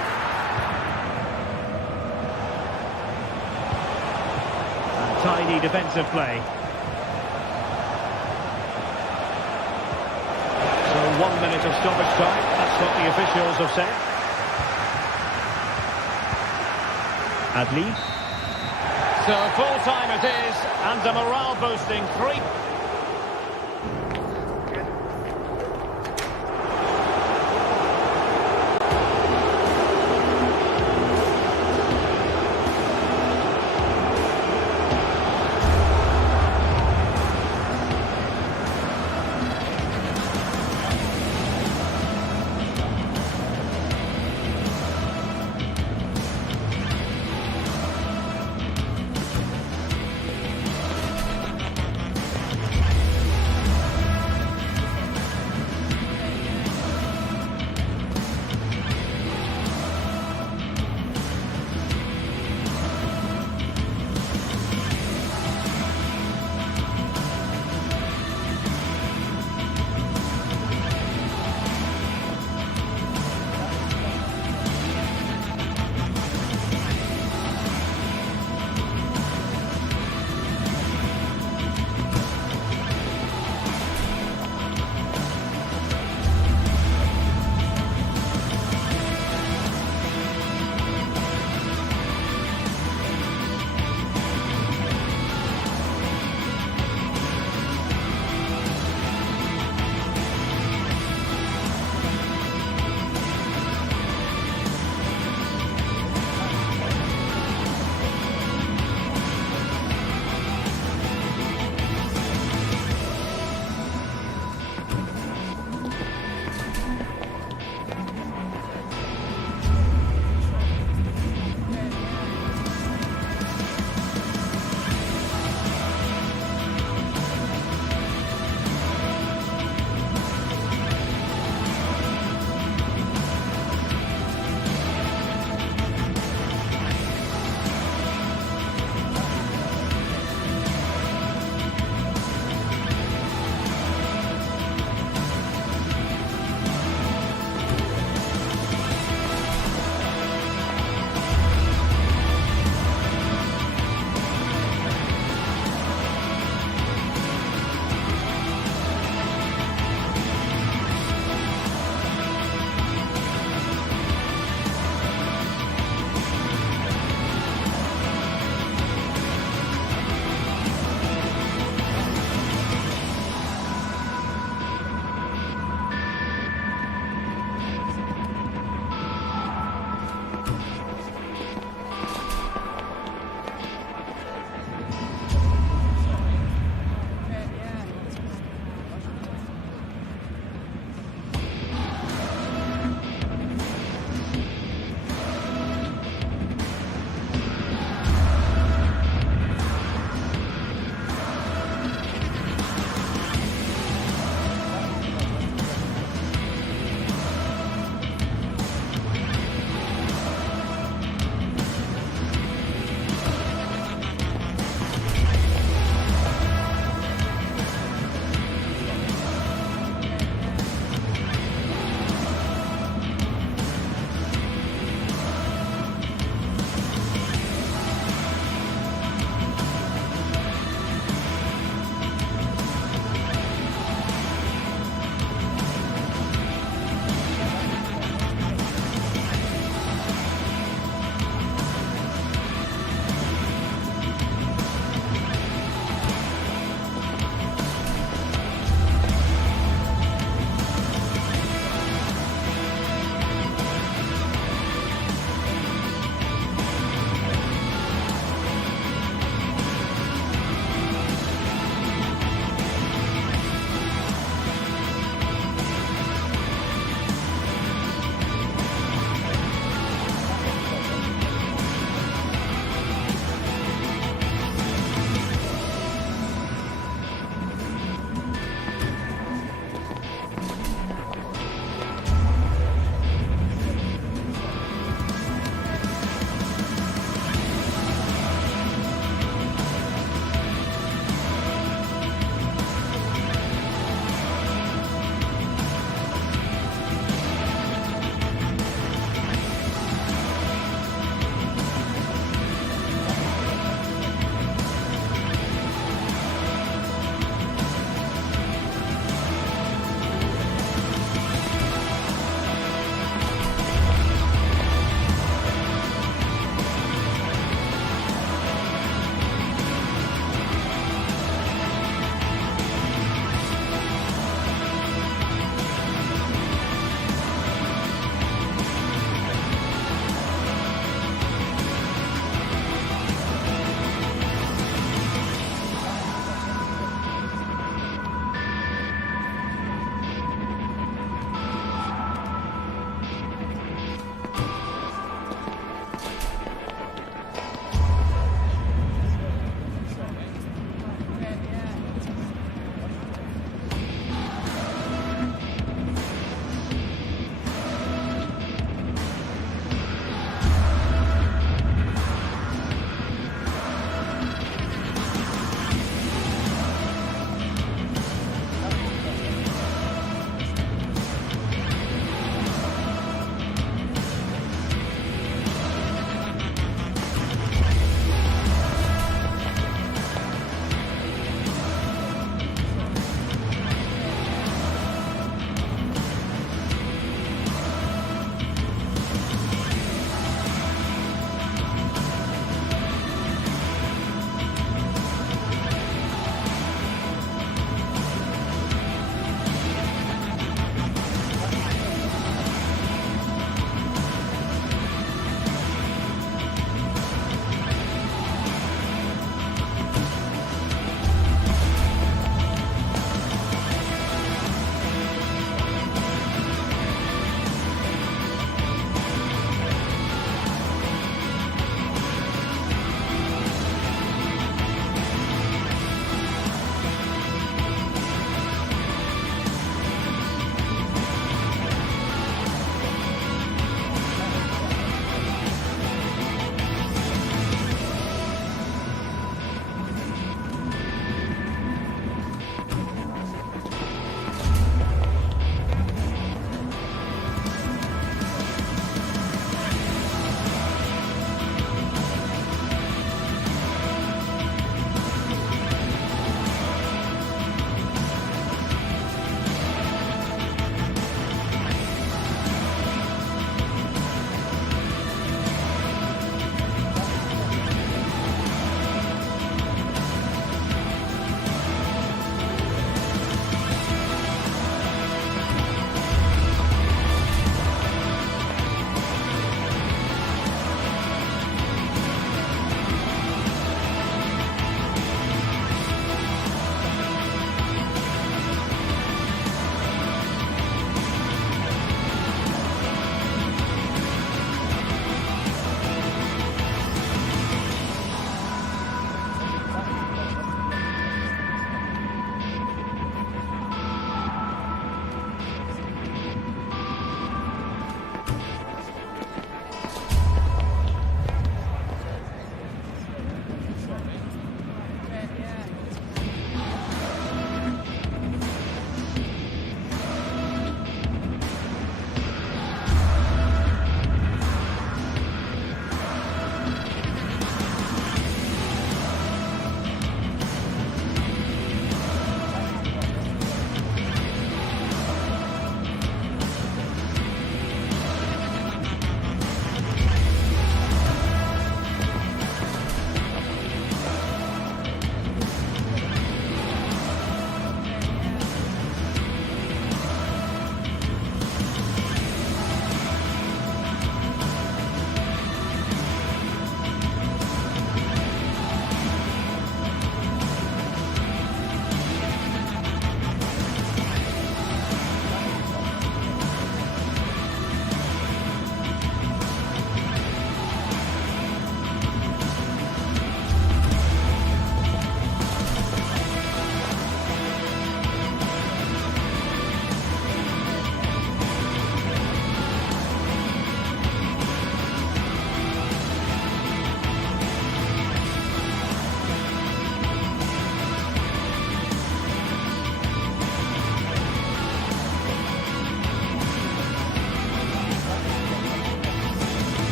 Tidy defensive play. So 1 minute of stoppage time. That's what the officials have said. Adli. So full time it is, and a morale boosting 3.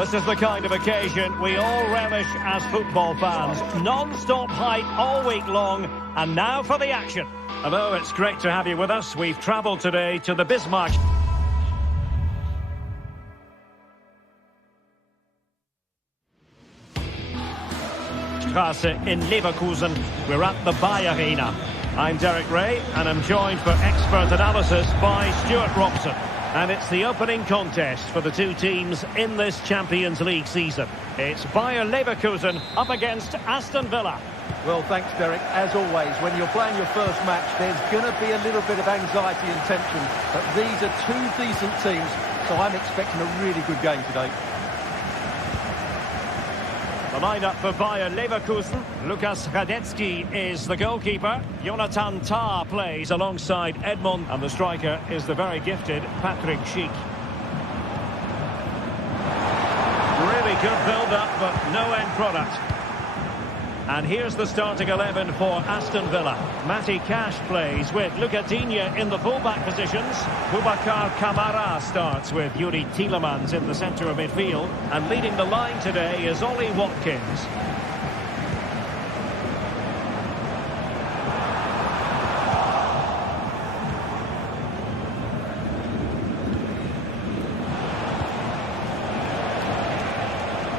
This is the kind of occasion we all relish as football fans. Non-stop hype all week long, and now for the action. Hello, it's great to have you with us. We've travelled today to the Bismarck. Strasse in Leverkusen. We're at the Bayer Arena. I'm Derek Ray, and I'm joined for expert analysis by Stuart Robson. And it's the opening contest for the two teams in this Champions League season. It's Bayer Leverkusen up against Aston Villa. Well, thanks, Derek. As always, when you're playing your first match, there's going to be a little bit of anxiety and tension. But these are two decent teams, so I'm expecting a really good game today. The lineup for Bayer Leverkusen. Lukas Radetzky is the goalkeeper. Jonathan Tah plays alongside Edmond. And the striker is the very gifted Patrick Schick. Really good build-up, but no end product. And here's the starting 11 for Aston Villa. Matty Cash plays with Luca Digne in the full-back positions. Boubacar Kamara starts with Yuri Tielemans in the centre of midfield. And leading the line today is Ollie Watkins.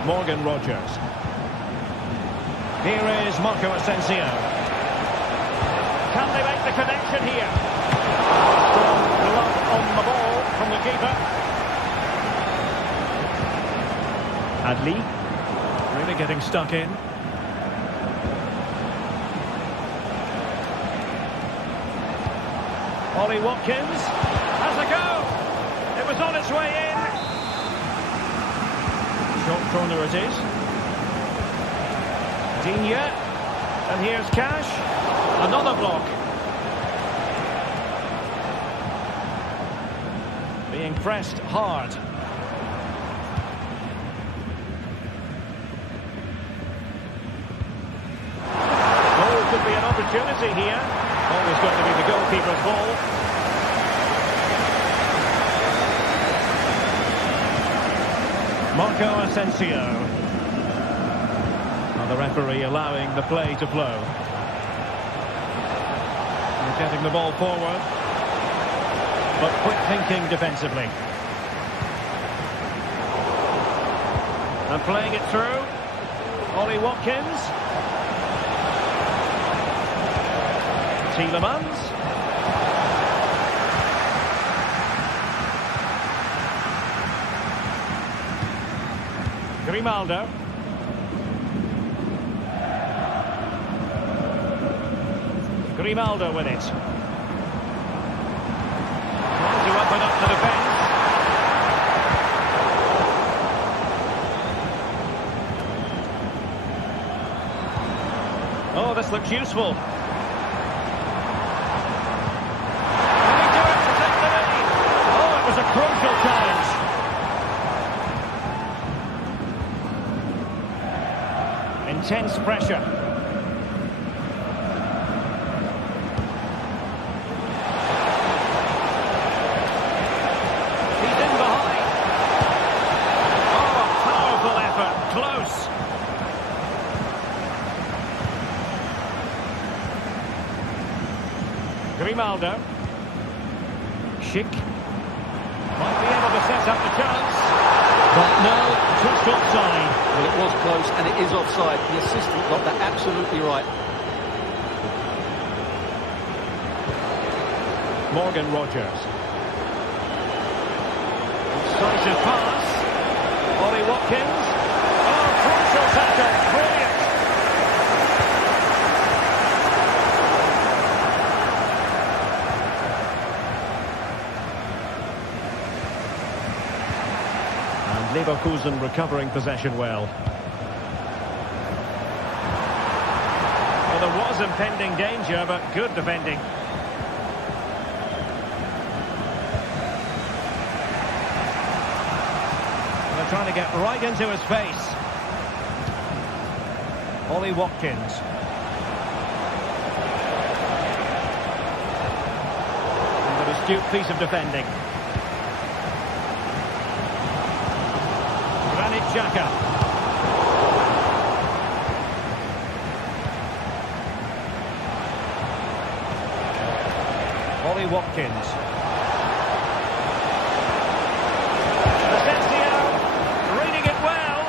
Morgan Rogers. Here is Marco Asensio. Can they make the connection here? Strong glove on the ball from the keeper. Adli, really getting stuck in. Ollie Watkins has a go. It was on its way in. Short corner it is. Digne, and here's Cash, another block. Being pressed hard. Goal could be an opportunity here. Always going to be the goalkeeper's ball. Marco Asensio. The referee allowing the play to flow. And getting the ball forward. But quick thinking defensively. And playing it through. Ollie Watkins. Tielemans. Grimaldo. Grimaldo with it. Trying to open up the defence. Oh, this looks useful. Can he do it to take the lead? Oh, it was a crucial challenge. Intense pressure. Close. Grimaldo. Schick. Might be able to set up the chance. But no, just offside. Well, it was close and it is offside. The assistant got that absolutely right. Morgan Rogers. Decisive pass. Ollie Watkins. Oh, crucial tackle. Brilliant. And Leverkusen recovering possession well. Well, there was impending danger, but good defending. Trying to get right into his face. Ollie Watkins. And an astute piece of defending. Granit Granit Xhaka. Ollie Watkins. Asensio reading it well.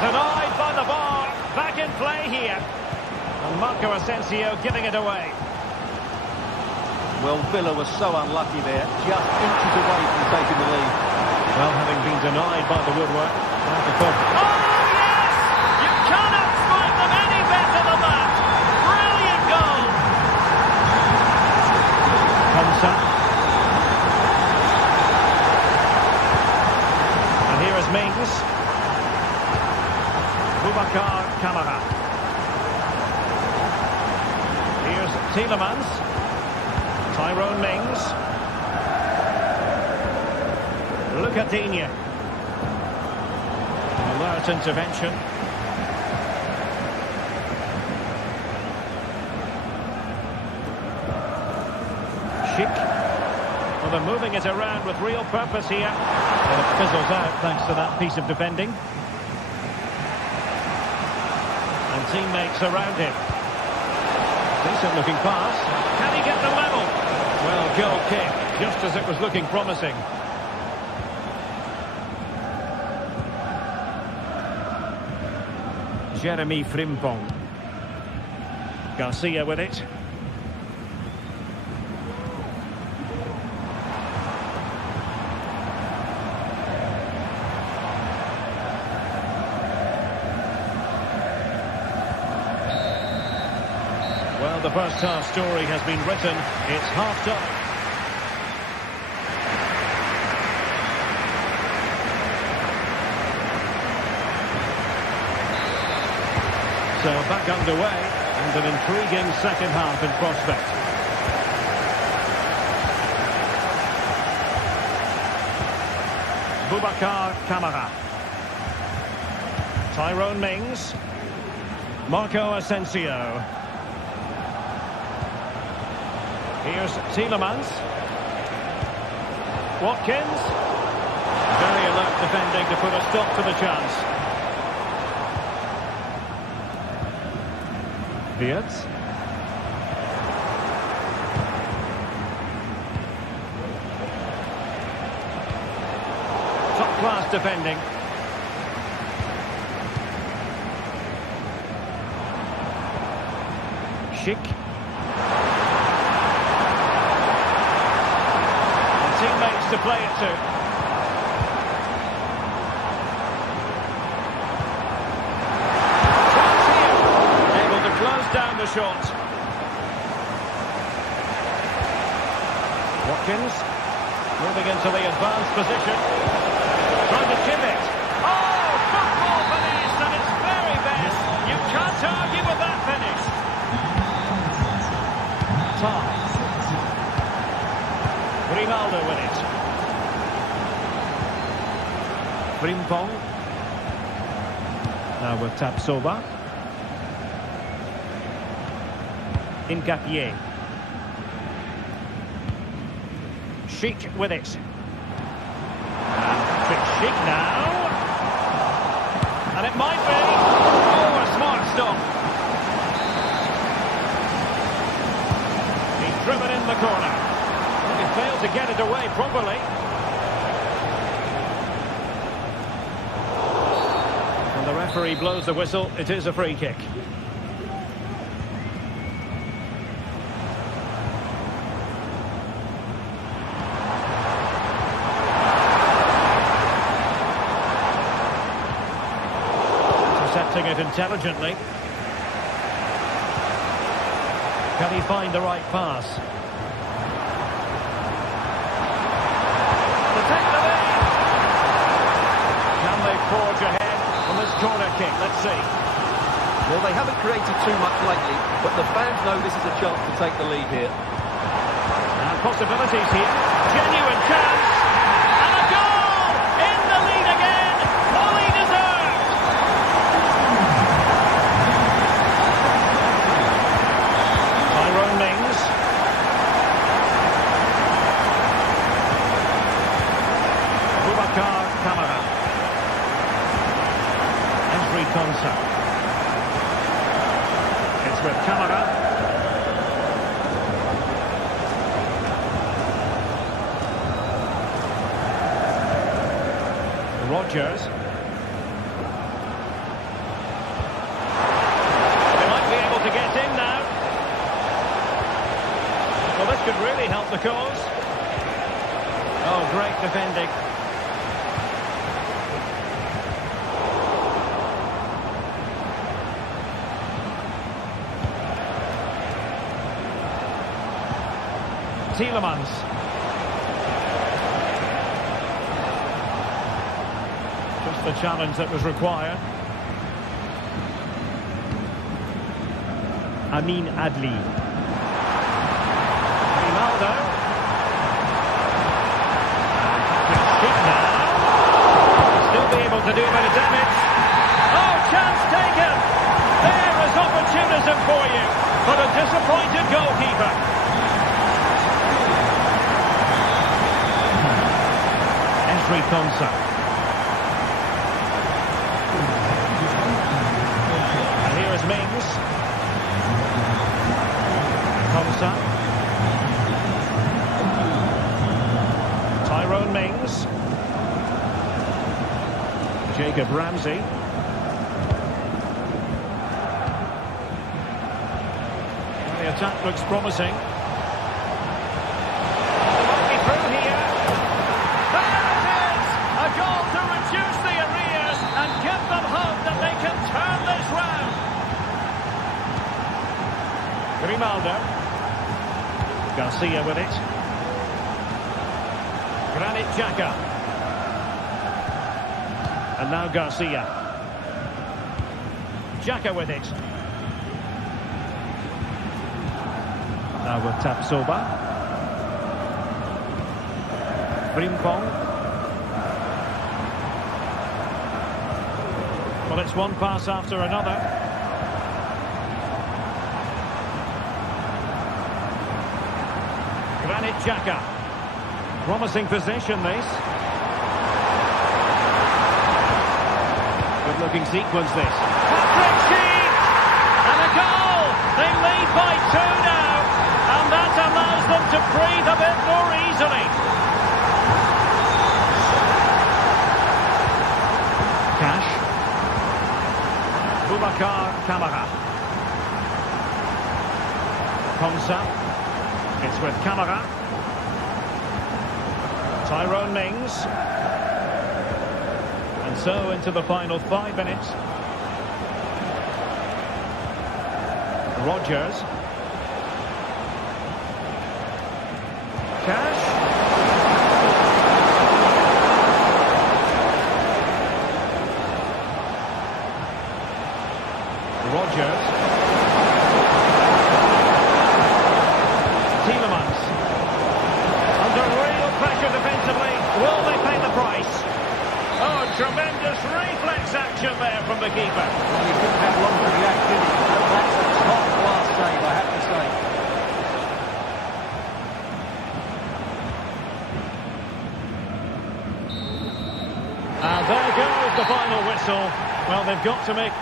Denied by the bar. Back in play here. And Marco Asensio giving it away. Well, Villa was so unlucky there, just inches away from taking the lead. Well, having been denied by the woodwork. Oh, yes! You cannot strike them any better than that! Brilliant goal! Konsa. And here is Mings. Boubacar Kamara. Here's Tielemans. Tyrone Mings. Look at Digne. Alert intervention. Schick. Well, they're moving it around with real purpose here. Well, it fizzles out thanks to that piece of defending. And teammates around him. Decent looking pass. Can he get the level? Well, goal kick, just as it was looking promising. Jeremy Frimpong. Garcia with it. Well, the first half story has been written. It's half-time. So back underway, and an intriguing second half in prospect. Boubacar Kamara. Tyrone Mings. Marco Asensio. Here's Tielemans. Watkins. Very alert defending to put a stop to the chance. Beards. Top class defending. Schick. And teammates to play it to. Down the shot. Watkins moving into the advanced position, trying to chip it. Oh, football finish at its very best. You can't argue with that finish. Tom. Ronaldo with it. Frimpong. Now with Tapsoba. Ngapié. Schick with it. And Schick now. And it might be. Oh, a smart stop. He's driven in the corner. He failed to get it away properly. And the referee blows the whistle. It is a free kick. It intelligently. Can he find the right pass? To take the lead. Can they forge ahead on this corner kick? Let's see. Well, they haven't created too much lately, but the fans know this is a chance to take the lead here. And possibilities here. Genuine chance. And a goal! In the lead again. Fully deserved. Tyrone Mings. Boubacar Kamara. Konsa. It's with Camara. Rodgers. They might be able to get in now. Well, this could really help the cause. Oh, great defending. Tielemans. Just the challenge that was required. Amin Adli. Ronaldo. Shoot now. Still be able to do a bit of damage. Oh, chance taken. There is opportunism for you, but a disappointed goalkeeper. Konsa. And here is Mings. Konsa. Tyrone Mings. Jacob Ramsey. The attack looks promising. They might be through here. A goal to reduce the arrears and give them hope that they can turn this round. Grimaldo. Garcia with it. Granit Xhaka. And now Garcia. Xhaka with it. Now with Tapsoba. Frimpong. Well, it's one pass after another. Granit Xhaka. Promising position, this. Good-looking sequence, this. Patrick Schick! And a goal! They lead by 2 now. And that allows them to breathe a bit more easily. Cash. Boubacar Kamara. Konsa. It's with Kamara. Tyrone Mings. And so into the final 5 minutes. Rodgers. Cash. Rodgers. Tielemans. Under real pressure defensively. Will they pay the price? Oh, tremendous reflex action there from the keeper. Well, he couldn't have long to react, did he? That's a top-class save, I have to say. And there goes the final whistle. Well, they've got to make...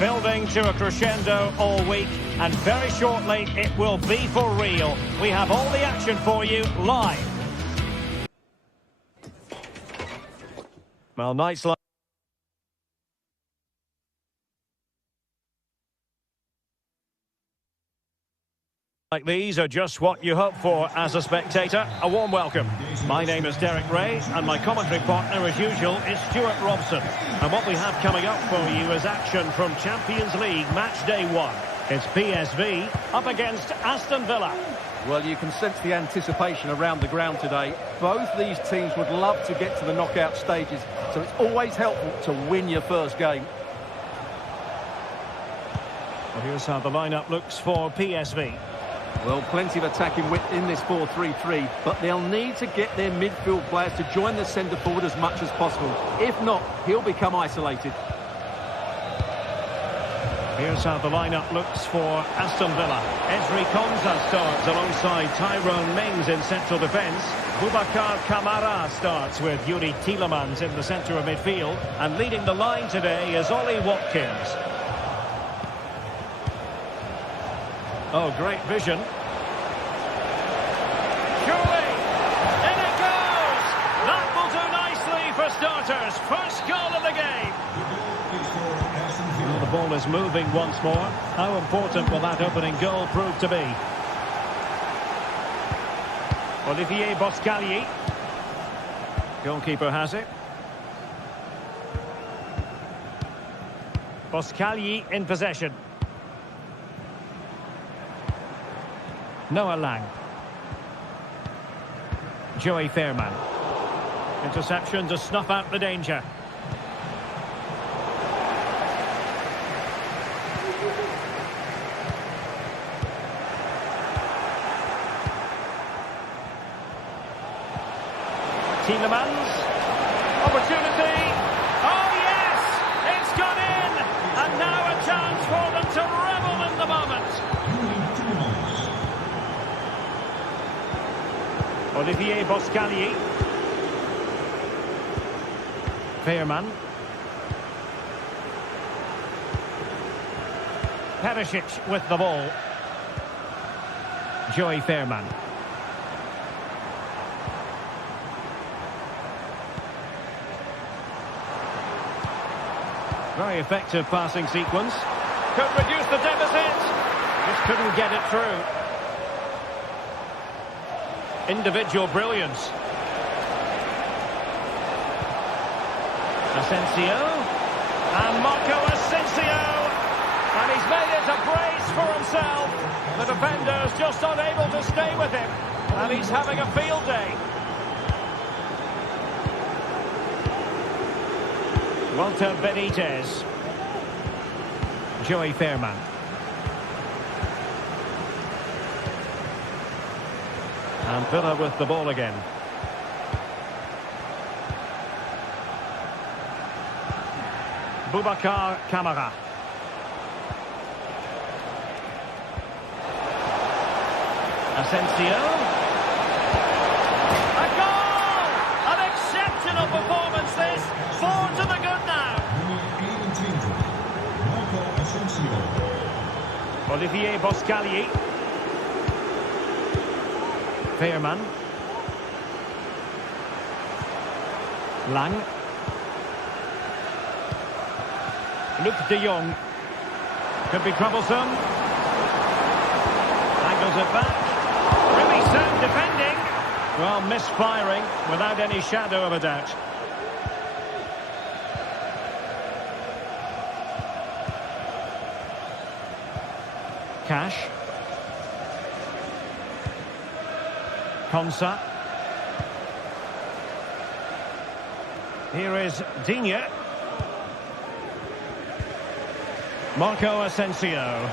Building to a crescendo all week, and very shortly it will be for real. We have all the action for you live. Well, nights like these are just what you hope for as a spectator. A warm welcome. My name is Derek Ray, and my commentary partner, as usual, is Stuart Robson. And what we have coming up for you is action from Champions League Match Day 1. It's PSV up against Aston Villa. Well, you can sense the anticipation around the ground today. Both these teams would love to get to the knockout stages, so it's always helpful to win your first game. Well, here's how the lineup looks for PSV. Well, plenty of attacking width in this 4-3-3, but they'll need to get their midfield players to join the centre forward as much as possible. If not, he'll become isolated. Here's how the lineup looks for Aston Villa. Ezri Konsa starts alongside Tyrone Mings in central defence. Boubacar Kamara starts with Yuri Tielemans in the centre of midfield. And leading the line today is Ollie Watkins. Oh, great vision. Surely, in it goes! That will do nicely for starters. First goal of the game. Well, the ball is moving once more. How important will that opening goal prove to be? Olivier Boscagli. Goalkeeper has it. Boscagli in possession. Noah Lang. Joey Fairman. Interception to snuff out the danger. Tielemans. Opportunity. Oh yes! It's gone in! And now a chance for them to revel in the moment. Olivier Boscagli. Fairman. Perisic with the ball. Joey Fairman. Very effective passing sequence. Could reduce the deficit. Just couldn't get it through. Individual brilliance. Asensio. And Marco Asensio. And he's made it a brace for himself. The defender's just unable to stay with him. And he's having a field day. Walter Benitez. Joey Fairman. And Villa with the ball again. Boubacar Kamara. Asensio. A goal! An exceptional performance this. 4 to the good now. Olivier Boscagli. Fairman. Lang. Luc de Jong. Could be troublesome. Angles it back. Really sound defending. Well, misfiring without any shadow of a doubt. Cash. Konsa. Here is Digne. Marco Asensio.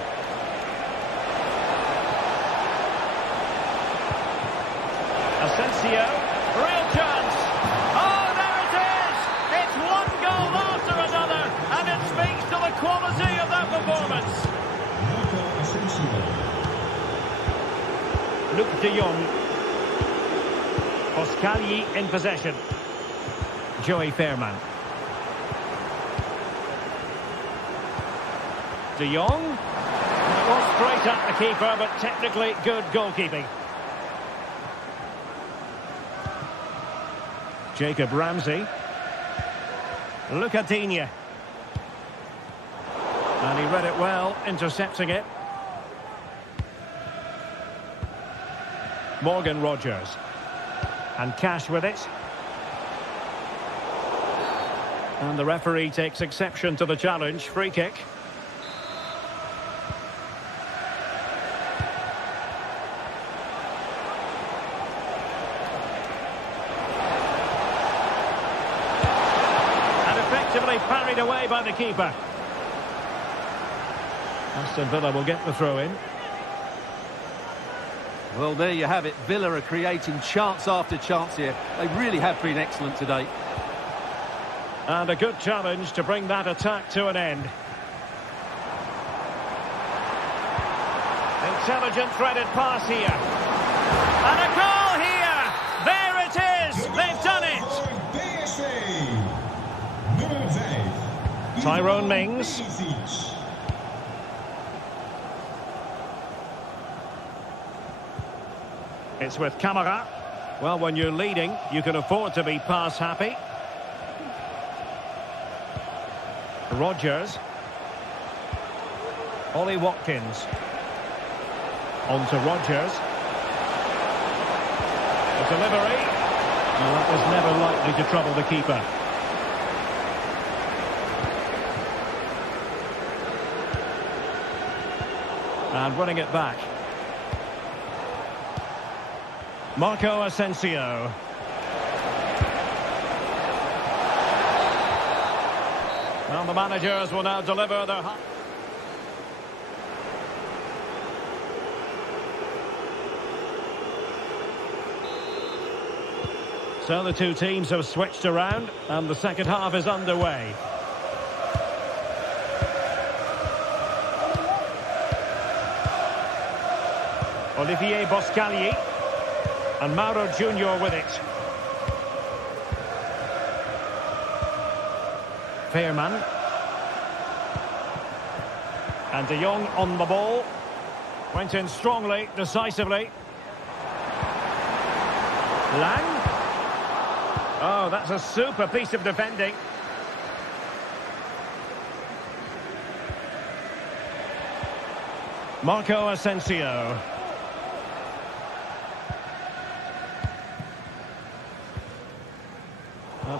Asensio. Real chance. Oh, there it is. It's one goal after another. And it speaks to the quality of that performance. Luc de Jong. Boscagli in possession. Joey Fairman. De Jong. It was straight at the keeper, but technically good goalkeeping. Jacob Ramsey. Lucadinha. And he read it well, intercepting it. Morgan Rogers. And Cash with it. And the referee takes exception to the challenge. Free kick. And effectively parried away by the keeper. Aston Villa will get the throw in. Well, there you have it. Villa are creating chance after chance here. They really have been excellent today. And a good challenge to bring that attack to an end. Intelligent threaded pass here. And a goal here! There it is! They've done it! Tyrone Mings. It's with Camara. Well, when you're leading, you can afford to be pass happy. Rogers. Ollie Watkins. On to Rogers. The delivery. Well, that was never likely to trouble the keeper. And winning it back. Marco Asensio. Well, the managers will now deliver their... So the two teams have switched around and the second half is underway. Olivier Boscagli. And Mauro Junior with it. Veerman. And De Jong on the ball. Went in strongly, decisively. Lang. Oh, that's a super piece of defending. Marco Asensio.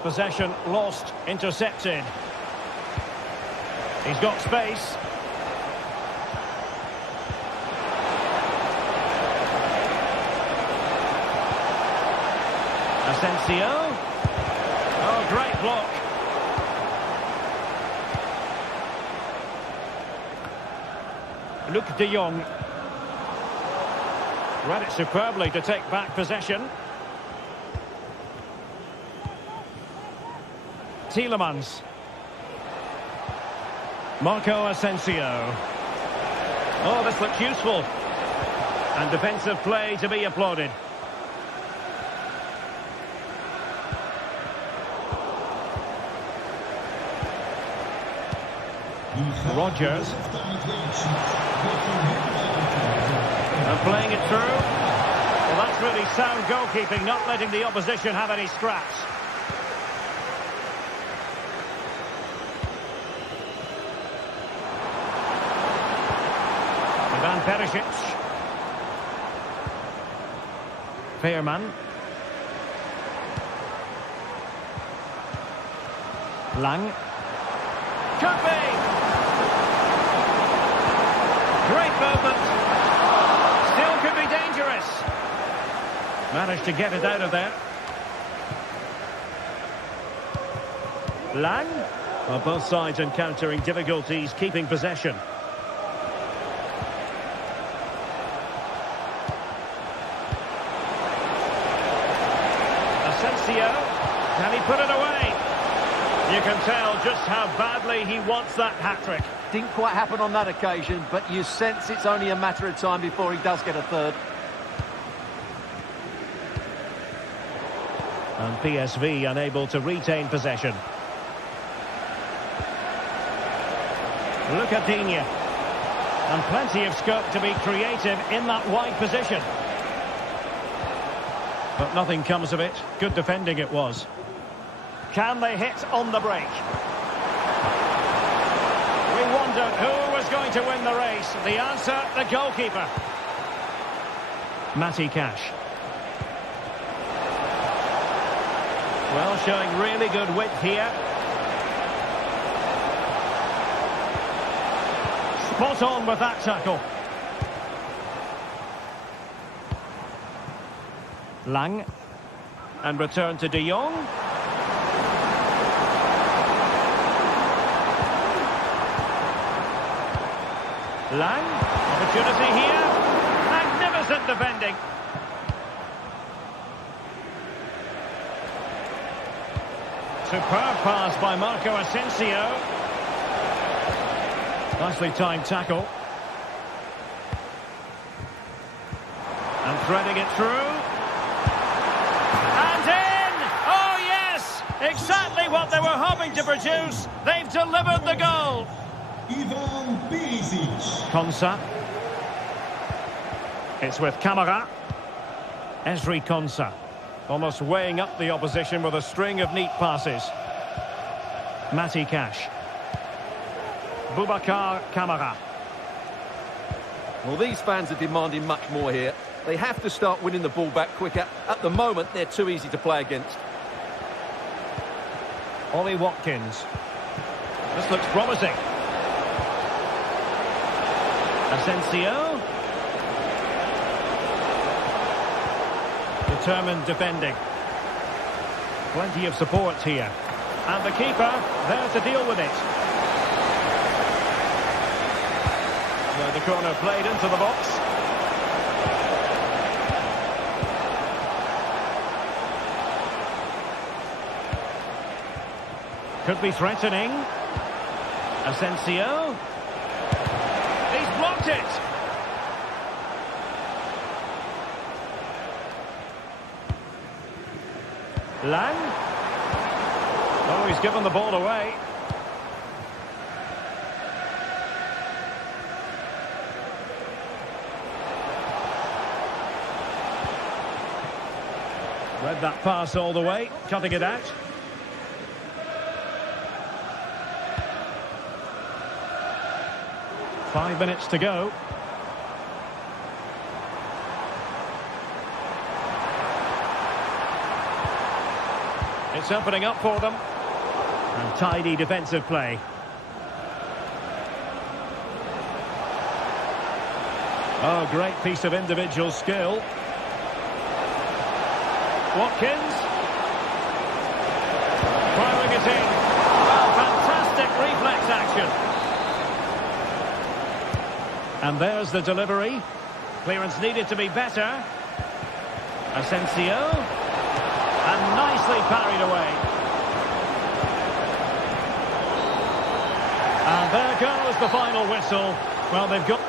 Possession lost, intercepted. He's got space. Asensio. Oh, great block. Luc de Jong. Read it superbly to take back possession. Tielemans. Marco Asensio. Oh, this looks useful. And defensive play to be applauded. Rogers. And playing it through. Well, that's really sound goalkeeping, not letting the opposition have any scraps. Ivan Perisic. Veerman. Lang. Could be! Great movement. Still could be dangerous. Managed to get it out of there. Lang. Well, both sides encountering difficulties keeping possession. Asensio. Can he put it away? You can tell just how badly he wants that hat-trick. Didn't quite happen on that occasion, but you sense it's only a matter of time before he does get a third. And PSV unable to retain possession. Lucadinha. And plenty of scope to be creative in that wide position. But nothing comes of it. Good defending it was. Can they hit on the break? We wondered who was going to win the race. The answer, the goalkeeper. Matty Cash. Well, showing really good width here. Spot on with that tackle. Lang. And return to De Jong. Lang. Opportunity here. Magnificent defending. Superb pass by Marco Asensio. Nicely timed tackle. And threading it through. And in! Oh yes! Exactly what they were hoping to produce. They've delivered the goal. Konsa. It's with Camara. Ezri Konsa. Almost weighing up the opposition with a string of neat passes. Matty Cash. Boubacar Camara. Well, these fans are demanding much more here. They have to start winning the ball back quicker. At the moment, they're too easy to play against. Ollie Watkins. This looks promising. Asensio. Determined defending. Plenty of support here. And the keeper there to deal with it. So the corner played into the box. Could be threatening. Asensio. He's blocked it. Lang. Oh, he's given the ball away. Read that pass all the way, cutting it out. Five minutes to go. It's opening up for them. And tidy defensive play. Oh, great piece of individual skill. Watkins. Firing it in. Oh, fantastic reflex action. And there's the delivery. Clearance needed to be better. Asensio. And nicely parried away. And there goes the final whistle. Well, they've got...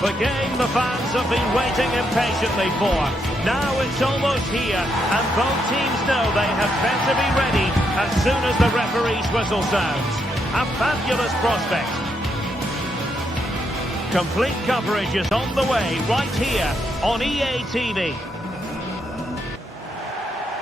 The game the fans have been waiting impatiently for. Now it's almost here, and both teams know they have better be ready as soon as the referee's whistle sounds. A fabulous prospect. Complete coverage is on the way right here on EA TV.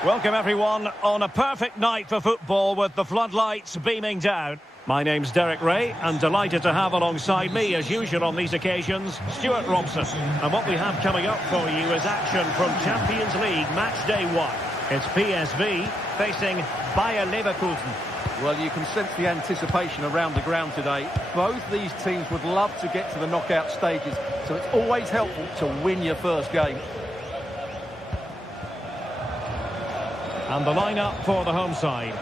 Welcome everyone on a perfect night for football with the floodlights beaming down. My name's Derek Ray and delighted to have alongside me as usual on these occasions Stuart Robson. And what we have coming up for you is action from Champions League match day 1. It's PSV facing Bayer Leverkusen. Well, you can sense the anticipation around the ground today. Both these teams would love to get to the knockout stages, so it's always helpful to win your first game. And the lineup for the home side.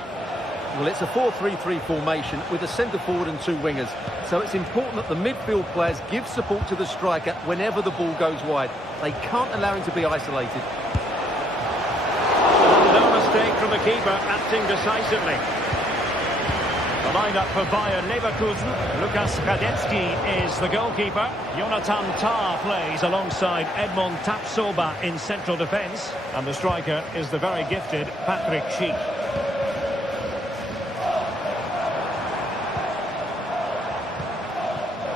Well, it's a 4-3-3 formation with a centre forward and 2 wingers. So it's important that the midfield players give support to the striker whenever the ball goes wide. They can't allow him to be isolated. No mistake from the keeper, acting decisively. The lineup for Bayer Leverkusen. Lukas Radecki is the goalkeeper. Jonathan Tah plays alongside Edmond Tapsoba in central defence. And the striker is the very gifted Patrick Schick.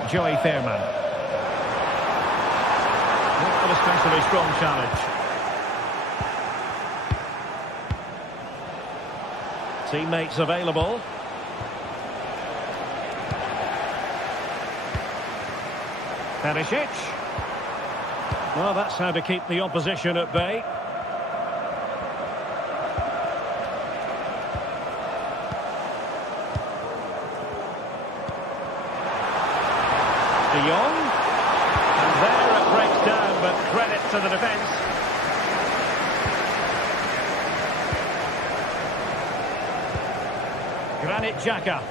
Joey Fairman. Not an especially strong challenge. Teammates available. Perisic. Well, that's how to keep the opposition at bay. De Jong. And there it breaks down, but credit to the defence. Granit Xhaka.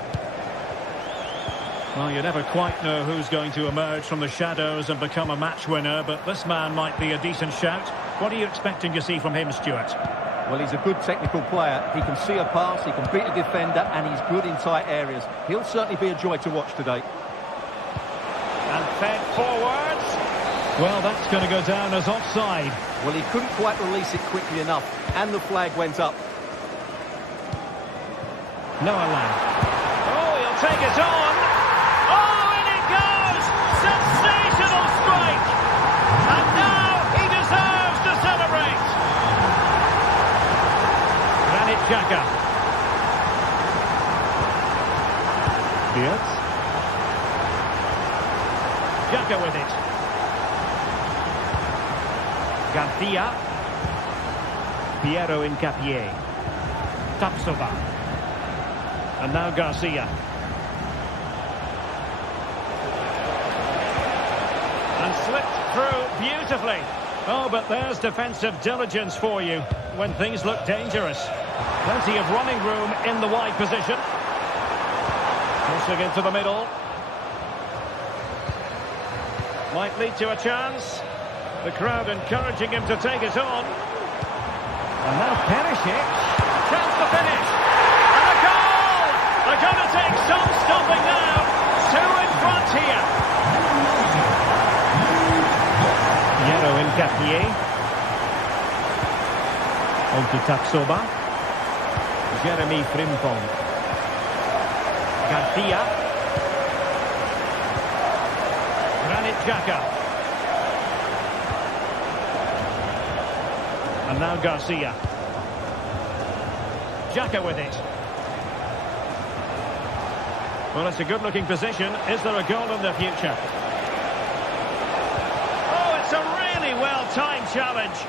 Well, you never quite know who's going to emerge from the shadows and become a match winner, but this man might be a decent shout. What are you expecting to see from him, Stuart? Well, he's a good technical player. He can see a pass, he can beat a defender, and he's good in tight areas. He'll certainly be a joy to watch today. And fed forwards. Well, that's going to go down as offside. Well, he couldn't quite release it quickly enough, and the flag went up. Noah Lang. Oh, he'll take it on. Oh, and it goes! Sensational strike! And now he deserves to celebrate! Granit Xhaka. Beard. Xhaka with it. Garcia. Piero Incapié. Tapsoba. And now Garcia. And slipped through beautifully. Oh, but there's defensive diligence for you when things look dangerous. Plenty of running room in the wide position. Crossing into the middle. Might lead to a chance. The crowd encouraging him to take it on. And now Perisic. Chance to finish. And a goal! They're going to take some stopping now. 2 in front here. Piero Incapié. On to Tapsoba. Jeremy Frimpong. Garcia. Granit Xhaka. And now Garcia. Xhaka with it. Well, it's a good-looking position. Is there a goal in the future? Oh, it's a really well-timed challenge.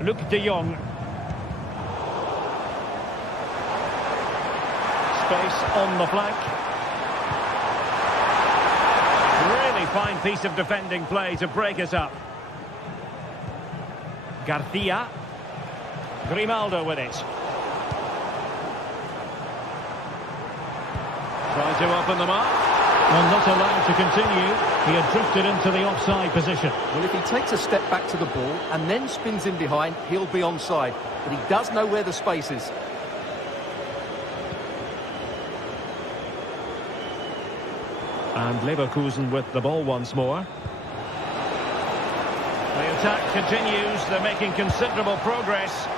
Luc de Jong. Space on the flank. Really fine piece of defending play to break us up. Garcia. Grimaldo with it. Trying to open them up. Well, not allowed to continue. He had drifted into the offside position. Well, if he takes a step back to the ball and then spins in behind, he'll be onside. But he does know where the space is. And Leverkusen with the ball once more. The attack continues. They're making considerable progress.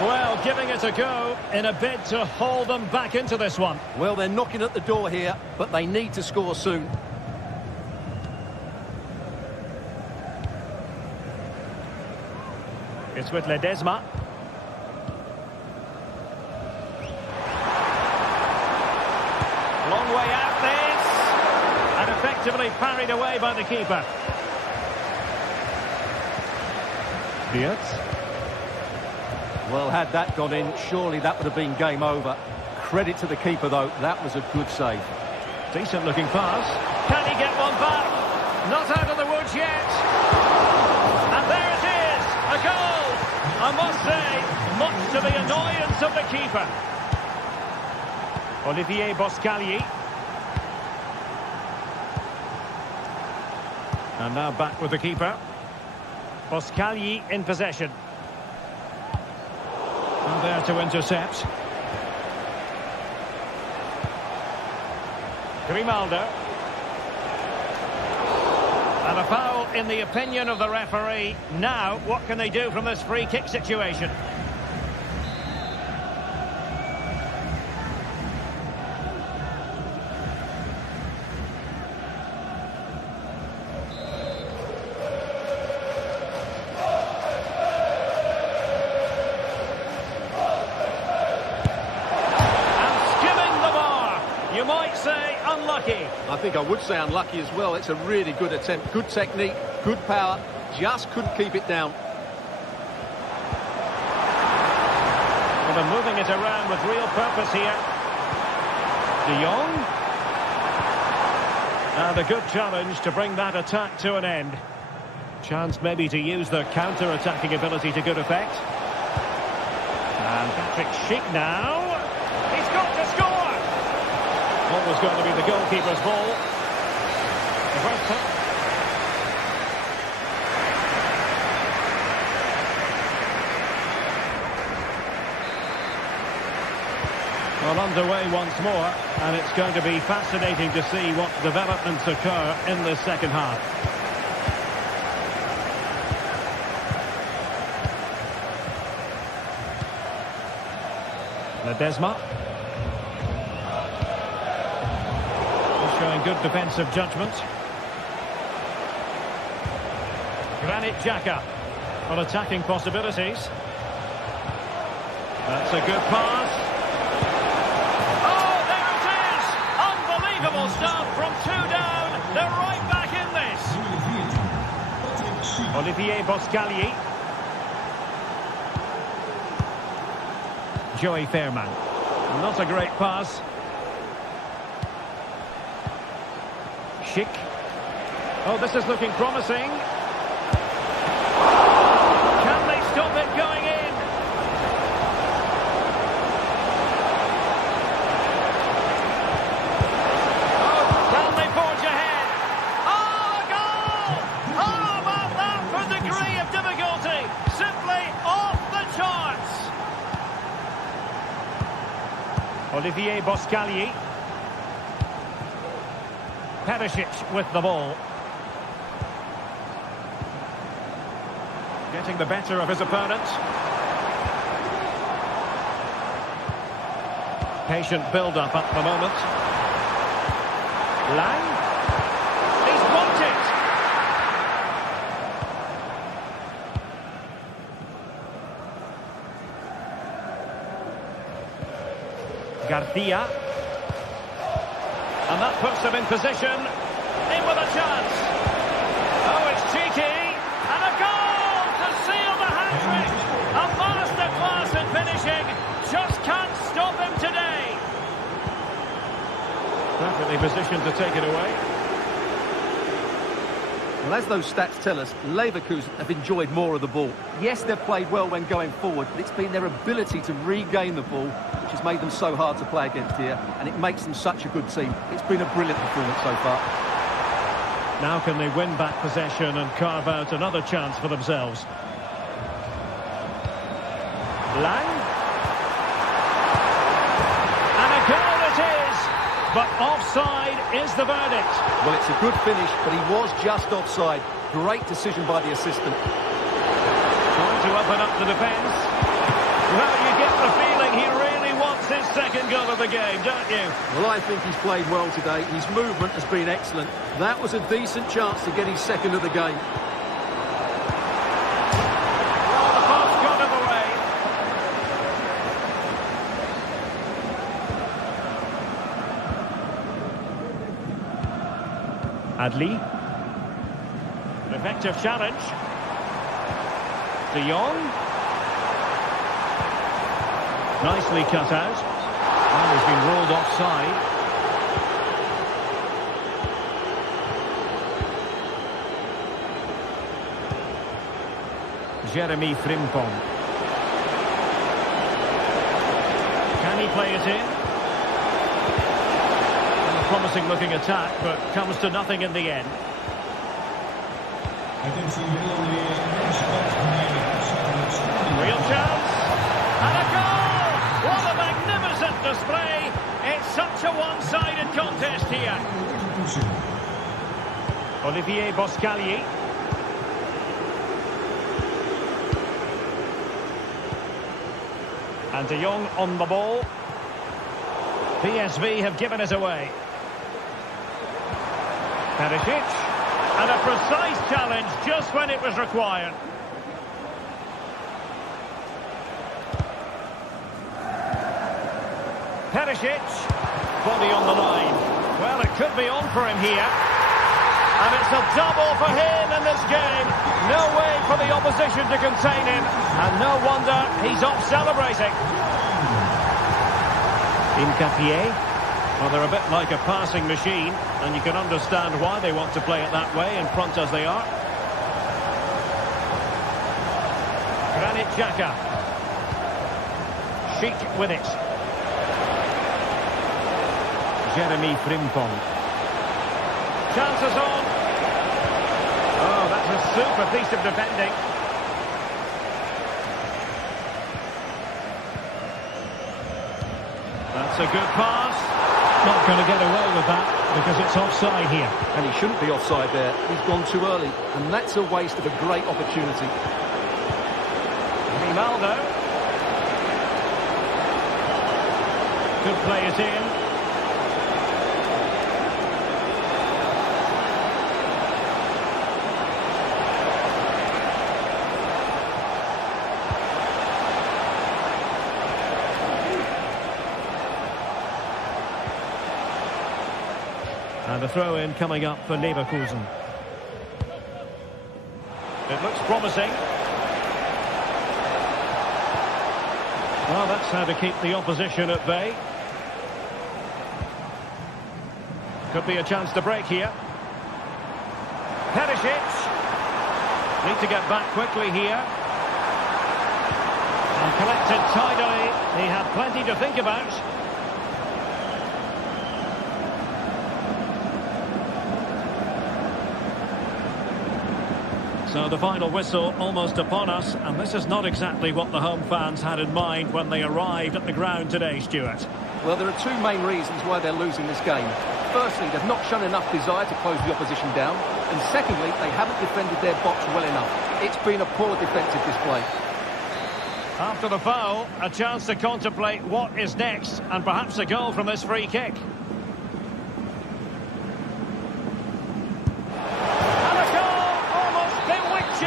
Well, giving it a go in a bid to hold them back into this one. Well, they're knocking at the door here, but they need to score soon. It's with Ledesma. Long way out this. And effectively parried away by the keeper. Diaz. Well, had that gone in, surely that would have been game over. Credit to the keeper, though. That was a good save. Decent looking pass. Can he get one back? Not out of the woods yet. And there it is, a goal. I must say, much to the annoyance of the keeper. Olivier Boscagli. And now back with the keeper. Boscagli in possession. And there to intercept. Grimaldo. And a foul in the opinion of the referee. Now, what can they do from this free kick situation? You might say unlucky. I think I would say unlucky as well. It's a really good attempt. Good technique, good power. Just couldn't keep it down. Well, they're moving it around with real purpose here. De Jong. And a good challenge to bring that attack to an end. Chance maybe to use their counter-attacking ability to good effect. And Patrick Schick now. He's got to score! Always going to be the goalkeeper's ball. The first touch. Well, underway once more, and it's going to be fascinating to see what developments occur in the second half. Ledesma. Showing good defensive judgment. Granit Xhaka on attacking possibilities. That's a good pass. Oh, there it is! Unbelievable stuff from two down. They're right back in this. Olivier Boscagli. Joey Fairman. Not a great pass. Schick. Oh, this is looking promising. Can they stop it going in? Oh, can they forge ahead? Oh, a goal! How about that for degree of difficulty? Simply off the charts. Olivier Boscagli. Perisic with the ball. Getting the better of his opponent. Patient build-up at the moment. Lang. He's won it. Garcia. And that puts them in position. In with a chance. Oh, it's cheeky. And a goal to seal the hat-trick. A masterclass in finishing. Just can't stop him today. Perfectly positioned to take it away. Well, as those stats tell us, Leverkusen have enjoyed more of the ball. Yes, they've played well when going forward, but it's been their ability to regain the ball which has made them so hard to play against here, and it makes them such a good team. It's been a brilliant performance so far. Now can they win back possession and carve out another chance for themselves? Lang. And a goal it is! But offside is the verdict. Well, it's a good finish, but he was just offside. Great decision by the assistant. Trying to open up the defence. Well, you get the feeling he really wants his second goal of the game, don't you? Well, I think he's played well today. His movement has been excellent. That was a decent chance to get his second of the game. Well, the pass got him away. Adli. An effective challenge. De Jong. Nicely cut out. And he's been rolled offside. Jeremy Frimpong. Can he play it in? And a promising looking attack, but comes to nothing in the end. Real chance. And a goal! What a magnificent display! It's such a one-sided contest here. Olivier Boscalier. And De Jong on the ball. PSV have given it away. Perisic. And a precise challenge just when it was required. Perisic. Body on the line. Well, it could be on for him here. And it's a double for him in this game. No way for the opposition to contain him. And no wonder he's off celebrating. Incapié. Well, they're a bit like a passing machine. And you can understand why they want to play it that way, in front as they are. Granit Xhaka. Chic with it. Jeremy Frimpong. Chances on. Oh, that's a super piece of defending. That's a good pass. Not going to get away with that because it's offside here. And he shouldn't be offside there. He's gone too early. And that's a waste of a great opportunity. Ronaldo. Could play it in. And a throw-in coming up for Leverkusen. It looks promising. Well, that's how to keep the opposition at bay. Could be a chance to break here. Perisic. Need to get back quickly here. And collected tidily. He had plenty to think about. So the final whistle almost upon us, and this is not exactly what the home fans had in mind when they arrived at the ground today, Stuart. Well, there are two main reasons why they're losing this game. Firstly, they've not shown enough desire to close the opposition down. And secondly, they haven't defended their box well enough. It's been a poor defensive display. After the foul, a chance to contemplate what is next, and perhaps a goal from this free kick.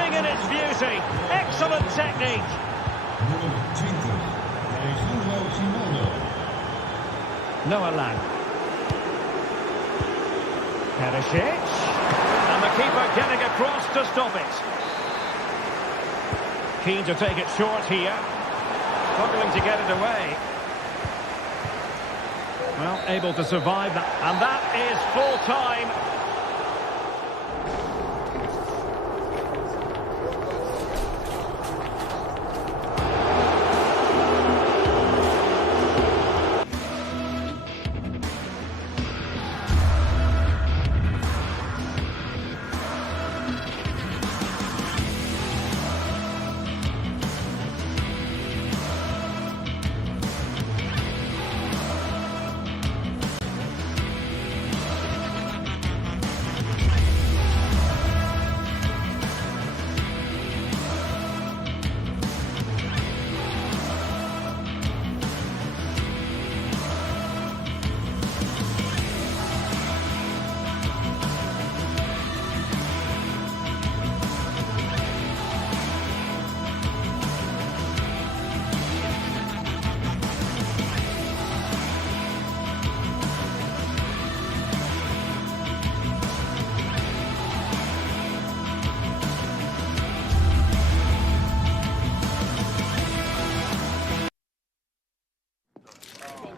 In its beauty, excellent technique. Noah Lang. Perisic. And the keeper getting across to stop it. Keen to take it short here. Struggling to get it away. Well, able to survive that. And that is full time.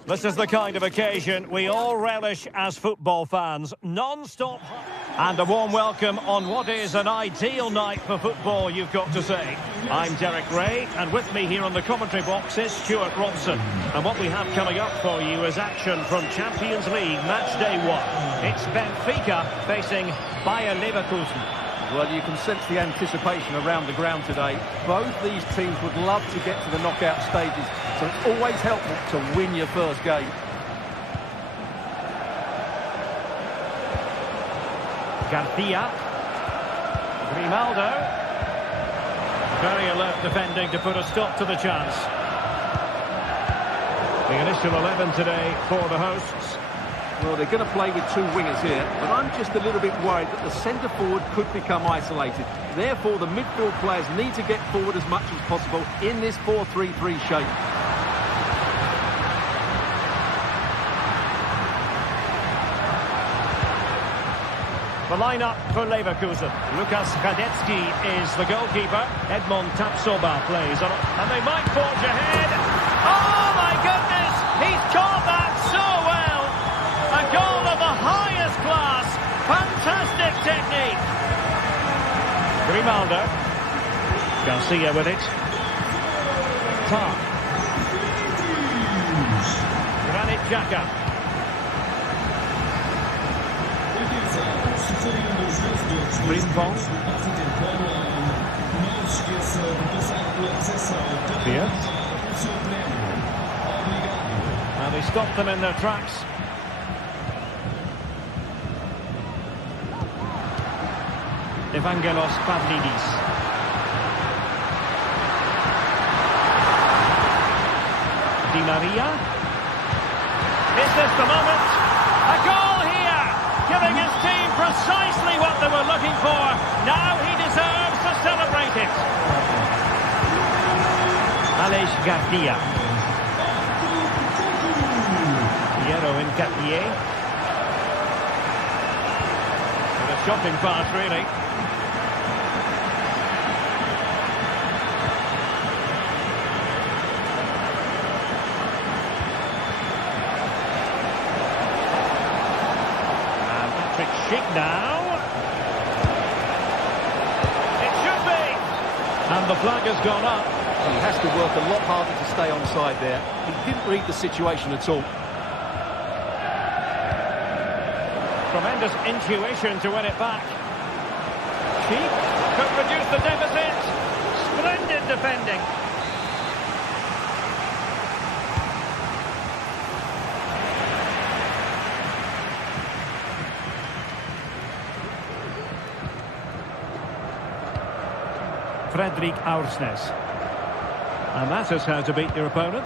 This is the kind of occasion we all relish as football fans. Non-stop. And a warm welcome on what is an ideal night for football, you've got to say. I'm Derek Ray, and with me here on the commentary box is Stuart Robson. And what we have coming up for you is action from Champions League match day 1. It's Benfica facing Bayer Leverkusen. Well, you can sense the anticipation around the ground today. Both these teams would love to get to the knockout stages, so it's always helpful to win your first game. Garcia. Grimaldo. Very alert defending to put a stop to the chance. The initial 11 today for the hosts. Well, they're going to play with two wingers here, but I'm just a little bit worried that the centre-forward could become isolated. Therefore, the midfield players need to get forward as much as possible in this 4-3-3 shape. The lineup for Leverkusen. Lukas Radetzky is the goalkeeper. Edmond Tapsoba plays on it, and they might forge ahead. Oh my goodness! He's caught that so well! A goal of the highest class! Fantastic technique! Grimaldo. Garcia with it. Tar. Granit Xhaka. Frimpong. Fiat. And he stopped them in their tracks. Evangelos Pavlidis. Di Maria. Is this the moment? A goal here! Giving his team precisely what they were looking for. Now he deserves to celebrate it. Aleix Garcia. Piero Incapié. With a shocking pass, really. Now it should be, and the flag has gone up. He has to work a lot harder to stay onside there. He didn't read the situation at all. Tremendous intuition to win it back. Cheap could reduce the deficit. Splendid defending. Fredrik Aursnes. And that is how to beat your opponent.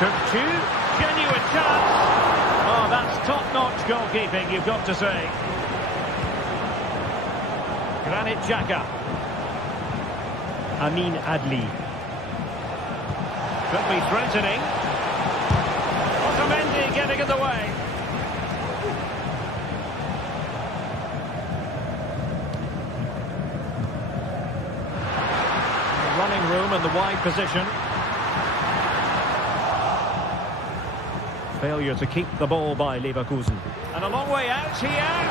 Turkçu, genuine chance. Oh, that's top-notch goalkeeping, you've got to say. Granit Xhaka. Amin Adli. Could be threatening. Otamendi getting in the way. Running room in the wide position. Failure to keep the ball by Leverkusen. And a long way out here.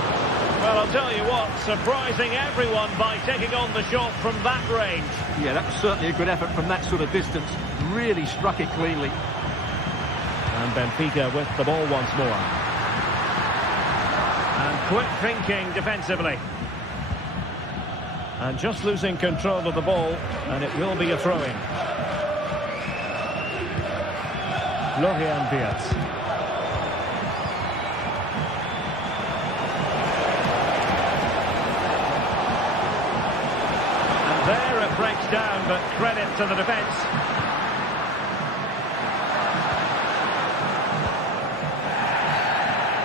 Well, I'll tell you what, surprising everyone by taking on the shot from that range. Yeah, that was certainly a good effort from that sort of distance. Really struck it cleanly. And Benfica with the ball once more. And quick thinking defensively. And just losing control of the ball, and it will be a throw-in. Florian Wirtz. There it breaks down, but credit to the defence.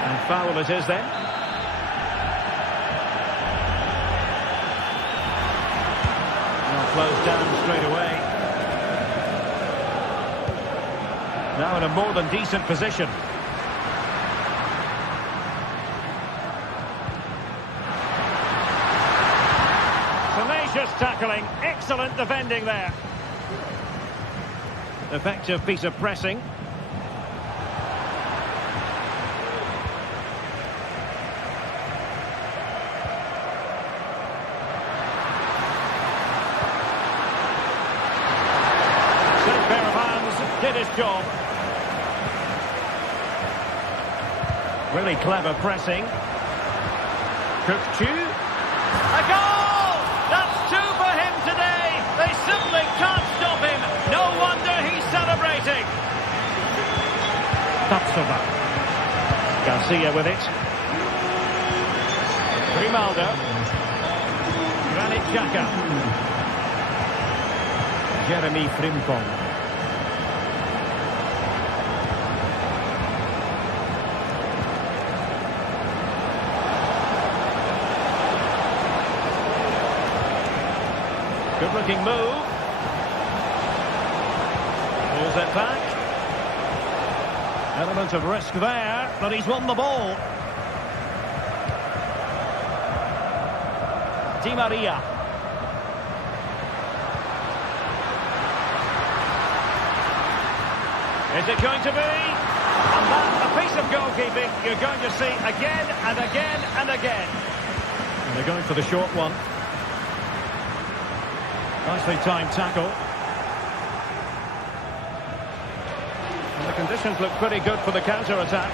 And foul it is then. Now closed down straight away. Now in a more than decent position. tackling. Excellent defending there. Effective piece of pressing. Safe pair of hands, did his job. Really clever pressing. Cook-Chu. A goal! That's two for him today. They simply can't stop him. No wonder he's celebrating. Tapsoba. Garcia with it. Grimaldo. Granit Xhaka. Jeremy Frimpong. Good looking move. Pulls it back. Element of risk there, but he's won the ball. Di Maria. Is it going to be? And that's a piece of goalkeeping you're going to see again and again and again. And they're going for the short one. Nicely timed tackle. And the conditions look pretty good for the counter-attack.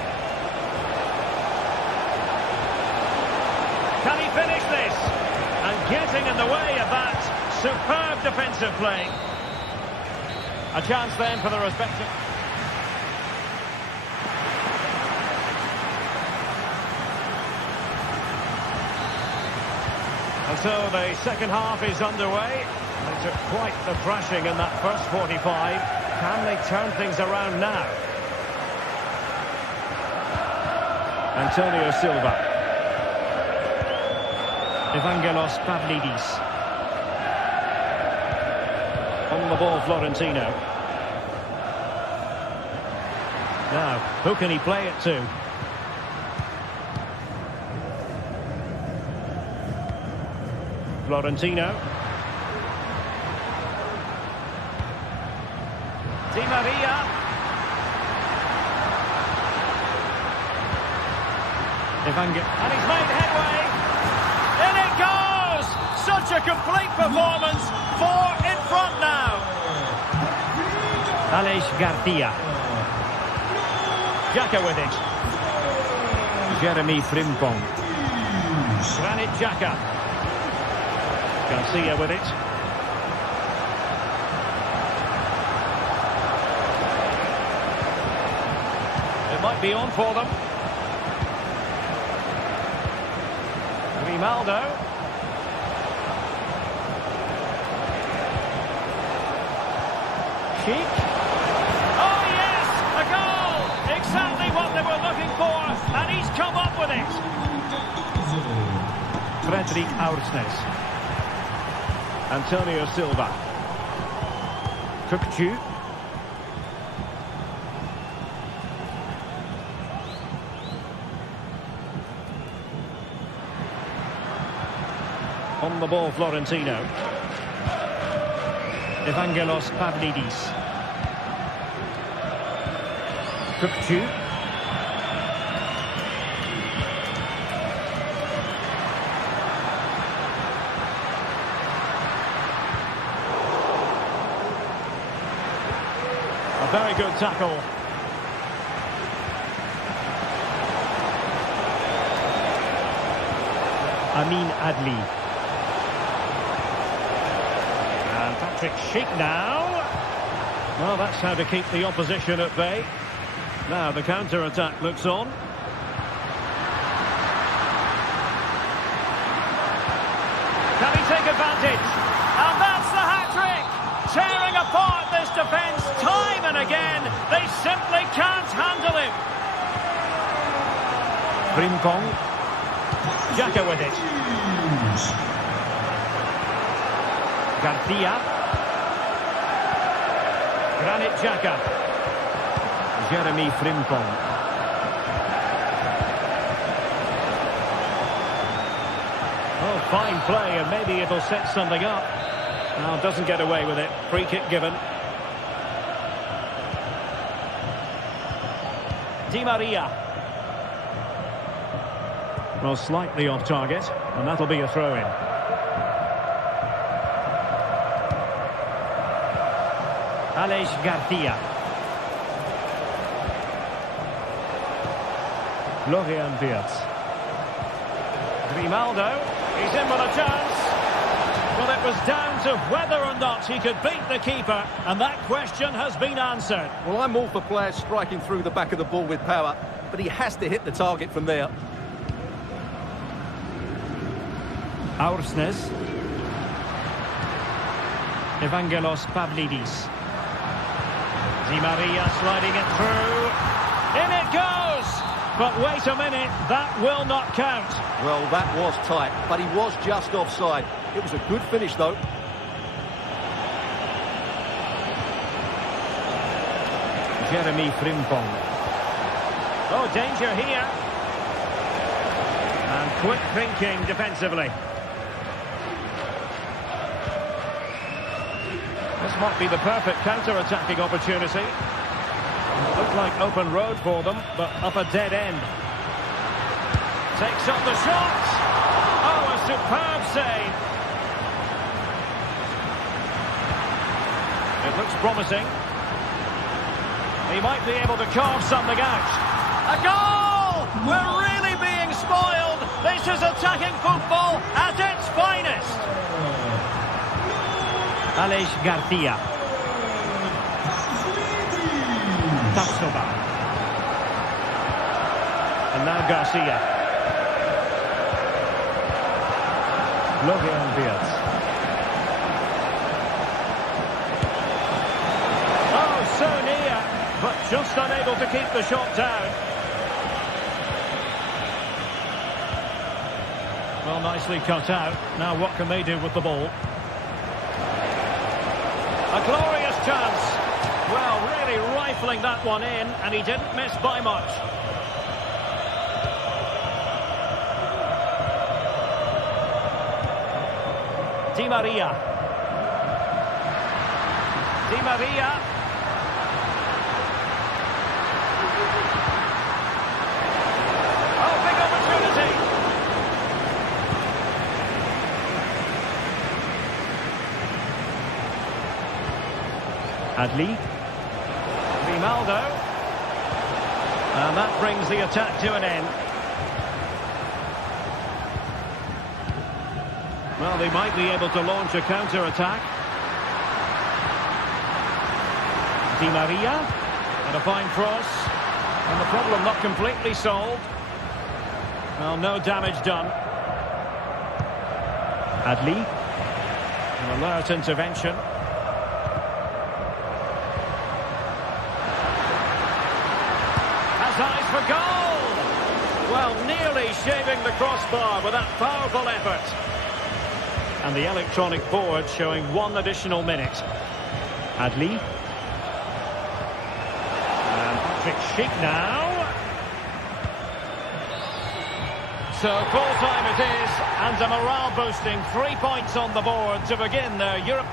Can he finish this? And getting in the way of that superb defensive play. A chance then for the respective... And so the second half is underway. They took quite the thrashing in that first 45. Can they turn things around now? Antonio Silva. Evangelos Pavlidis. On the ball, Florentino. Now, who can he play it to? Florentino. Di Maria. And he's made headway. In it goes! Such a complete performance. 4 in front now. Aleix Garcia. Xhaka with it. Jeremy Frimpong. Granit Xhaka. Garcia with it. It might be on for them. Grimaldo. Sheik. Oh yes! A goal! Exactly what they were looking for, and he's come up with it. Fredrik Aursnes. Antonio Silva. Cook-Chu. On the ball, Florentino. Evangelos Pavlidis. Cook-Chu. A very good tackle. Amin Adli. And Patrick Sheik now. Well, that's how to keep the opposition at bay. Now the counter-attack looks on. Can he take advantage? And that's the hat-trick! Tearing apart this defence time and again. They simply can't handle him. Frimpong. Xhaka with it. Garcia. Granit Xhaka. Jeremy Frimpong. Oh, fine play, and maybe it'll set something up. Now, doesn't get away with it. Free kick given. Di Maria. Well, slightly off target, and that'll be a throw-in. Alex Garcia. Florian Wirtz. Grimaldo. He's in with a chance. Well, it was down to whether or not he could beat the keeper, and that question has been answered. Well, I'm all for players striking through the back of the ball with power, but he has to hit the target from there. Aursnes. Evangelos Pavlidis. Di Maria sliding it through. In it goes! But wait a minute, that will not count. Well, that was tight, but he was just offside. It was a good finish, though. Jeremy Frimpong. Oh, danger here. And quick thinking defensively. This might be the perfect counter-attacking opportunity. Looked like open road for them, but up a dead end. Takes up the shot. Oh, a superb save. It looks promising. He might be able to carve something out. A goal! We're really being spoiled. This is attacking football at its finest. Alex Garcia. Tapsoba. And now Garcia. Florian Wirtz. Oh, so near, but just unable to keep the shot down. Well, nicely cut out. Now what can they do with the ball? A glorious chance. Well, really rifling that one in, and he didn't miss by much. Di Maria. Di Maria. Oh, big opportunity. Adli. Grimaldo. And that brings the attack to an end. Well, they might be able to launch a counter-attack. Di Maria. And a fine cross. And the problem not completely solved. Well, no damage done. Adli. An alert intervention. Has eyes for goal! Well, nearly shaving the crossbar with that powerful effort. And the electronic board showing 1 additional minute. Adli. And Patrick Schick now. So full time it is, and a morale boosting 3 points on the board to begin their Europe.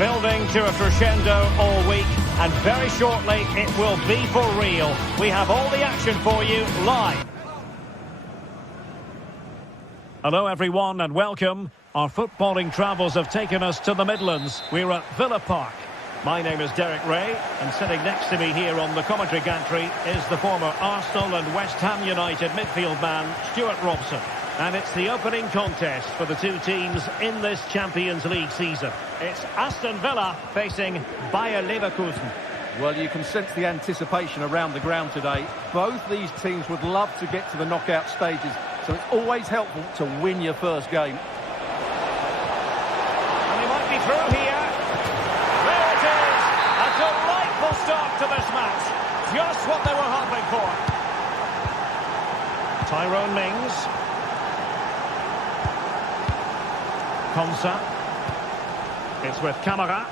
Building to a crescendo all week, and very shortly it will be for real. We have all the action for you live. Hello everyone and welcome. Our footballing travels have taken us to the Midlands. We're at Villa Park. My name is Derek Ray, and sitting next to me here on the commentary gantry is the former Arsenal and West Ham United midfield man, Stuart Robson. And it's the opening contest for the two teams in this Champions League season. It's Aston Villa facing Bayer Leverkusen. Well, you can sense the anticipation around the ground today. Both these teams would love to get to the knockout stages, so it's always helpful to win your first game. And he might be through here. There it is! A delightful start to this match. Just what they were hoping for. Tyrone Mings. Konsa. It's with Camara.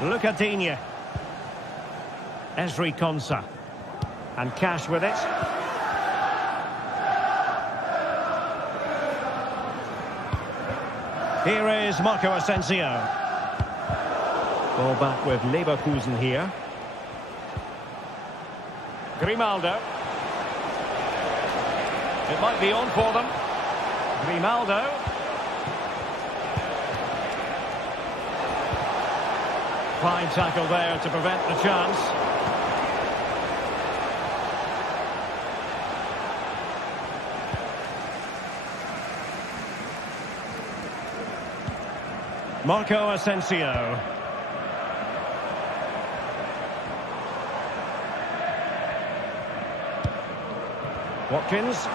Lucadinha. Ezri Konsa. And Cash with it. Here is Marco Asensio. Ball back with Leverkusen here. Grimaldo. It might be on for them. Grimaldo. Fine tackle there to prevent the chance. Marco Asensio. Watkins.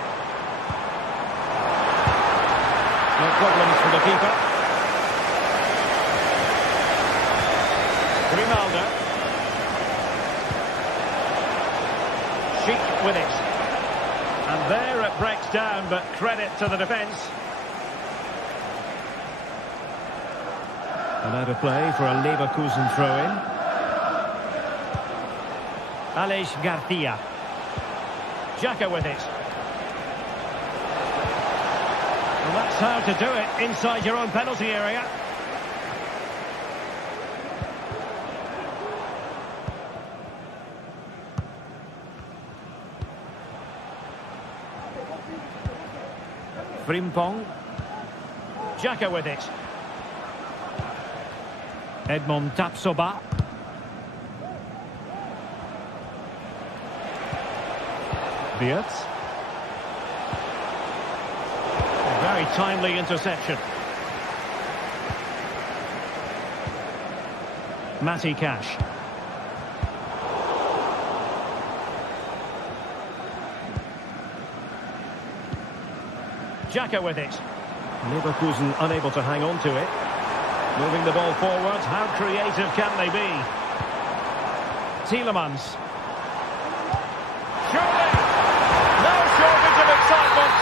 No problems for the keeper. Grimaldo. Sheik with it. And there it breaks down, but credit to the defence. And out of play for a Leverkusen throw-in. Aleix Garcia. Xhaka with it. And that's how to do it inside your own penalty area. Frimpong. Xhaka with it. Edmond Tapsoba. Wirtz. A very timely interception. Matty Cash. Xhaka with it. Leverkusen unable to hang on to it. Moving the ball forward. How creative can they be? Tielemans. Surely! No shortage of excitement.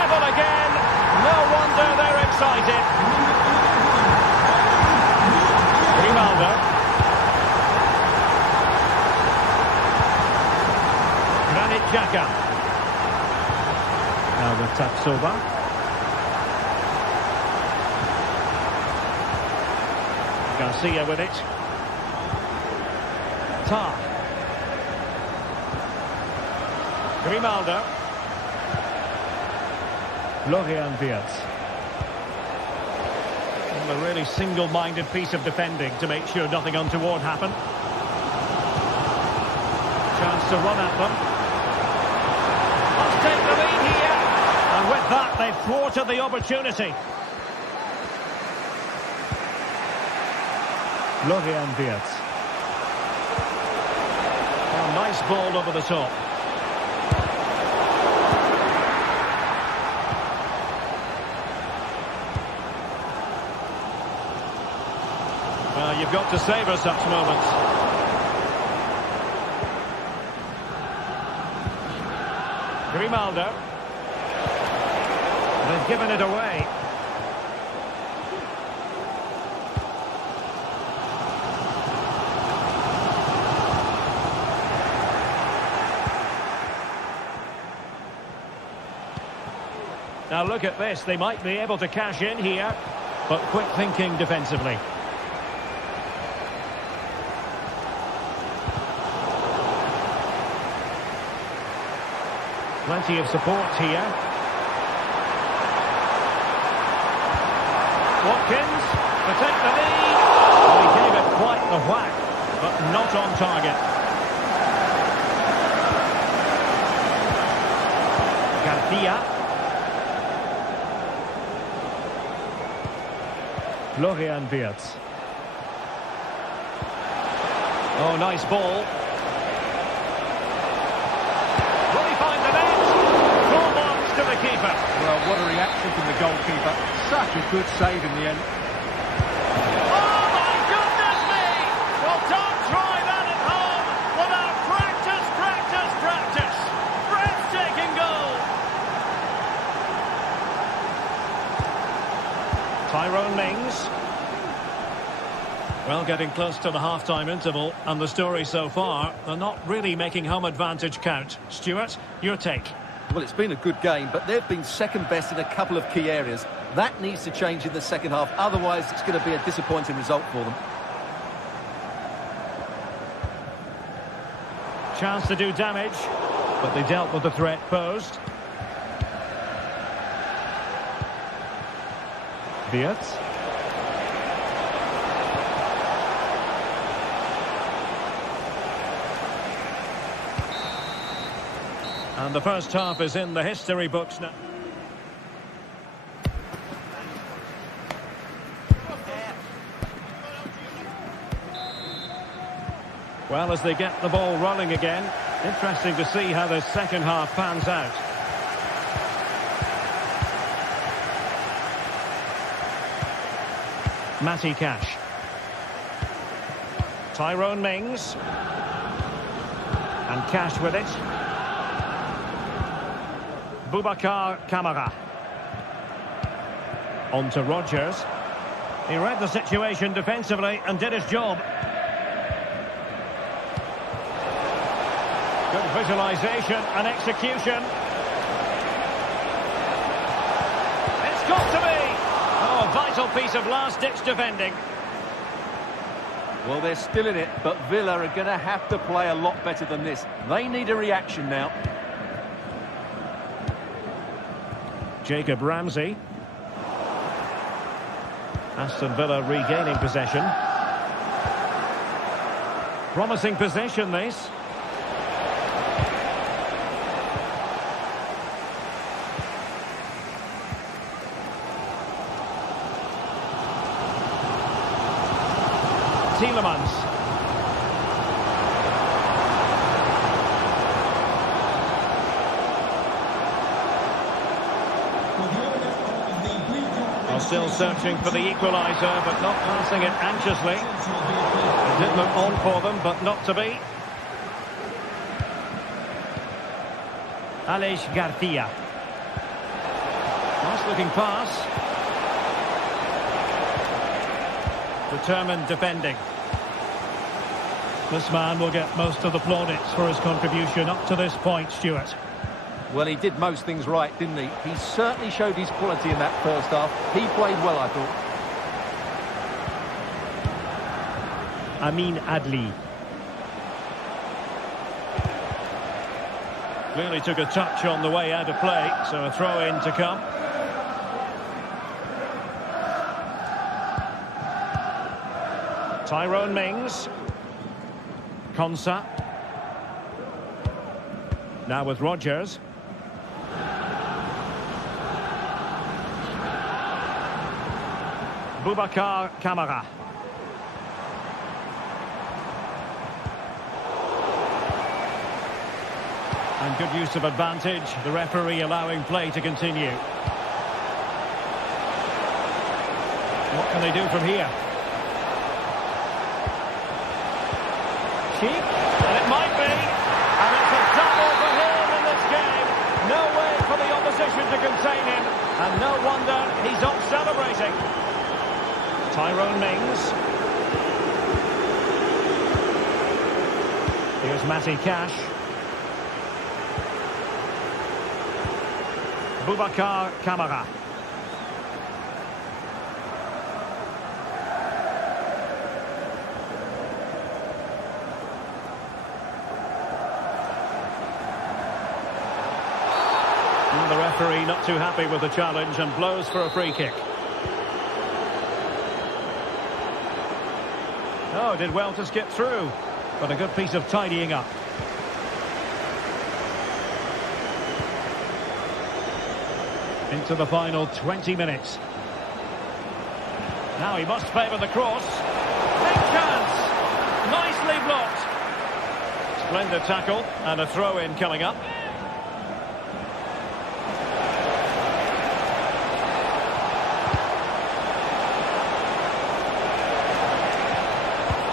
Level again. No wonder they're excited. Grimaldo. Granit Xhaka. Now with Tapsoba. Garcia with it. Tar. Grimaldo. Florian Wirtz. And a really single-minded piece of defending to make sure nothing untoward happened. Chance to run at them. Must take the lead here. And with that, they've thwarted the opportunity. Florian Wirtz. Oh, nice ball over the top. Well, you've got to savour such moments. Grimaldo. They've given it away. Now look at this, they might be able to cash in here. but quick thinking defensively. Plenty of support here. Watkins to take the lead. Well, he gave it quite the whack, but not on target. Garcia. Florian Wirtz. Oh, nice ball. Will he find the net? Full marks to the keeper. Well, what a reaction from the goalkeeper. Such a good save in the end. Oh, my goodness me! Well, don't try that at home without practice, practice, practice. Breathtaking goal. Tyrone Mings. Well, getting close to the half-time interval, and the story so far, they're not really making home advantage count. Stuart, your take? Well, it's been a good game, but they've been second best in a couple of key areas. That needs to change in the second half, otherwise it's going to be a disappointing result for them. Chance to do damage, but they dealt with the threat posed. Wirtz. And the first half is in the history books now. Well, as they get the ball rolling again, interesting to see how the second half pans out. Matty Cash. Tyrone Mings. And Cash with it. Boubacar Kamara. On to Rodgers. He read the situation defensively and did his job. Good visualisation and execution. It's got to be! Oh, a vital piece of last-ditch defending. Well, they're still in it, but Villa are going to have to play a lot better than this. They need a reaction now. Jacob Ramsey. Aston Villa regaining possession. Promising possession, this. Tielemans. Are still searching for the equaliser, but not passing it anxiously. It did look on for them, but not to be. Aleix Garcia. Nice looking pass. Determined defending. This man will get most of the plaudits for his contribution up to this point, Stuart. Well, he did most things right, didn't he? He certainly showed his quality in that first half. He played well, I thought. Amin Adli. Clearly took a touch on the way out of play, so a throw-in to come. Tyrone Mings. Konsa. Now with Rodgers. Boubacar Kamara. And good use of advantage, the referee allowing play to continue. What can they do from here? Cheap, and it might be. And it's a double for him in this game. No way for the opposition to contain him. And no wonder he's off celebrating. Tyrone Mings. Here's Matty Cash. Boubacar Kamara. And the referee not too happy with the challenge and blows for a free kick. Oh, did well to skip through, but a good piece of tidying up. Into the final 20 minutes. Now he must favour the cross. Big chance! Nicely blocked. Splendid tackle and a throw-in coming up.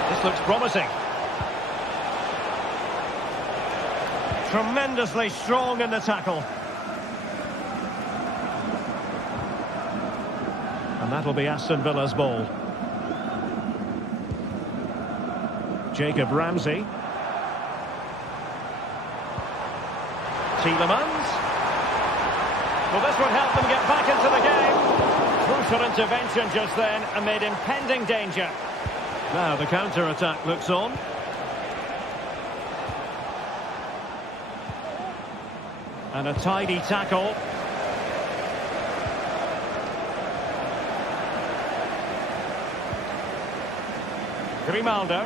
This looks promising. Tremendously strong in the tackle. And that'll be Aston Villa's ball. Jacob Ramsey. Tielemans. Well, this would help them get back into the game. Crucial intervention just then amid impending danger. Now the counter-attack looks on. And a tidy tackle. Grimaldo.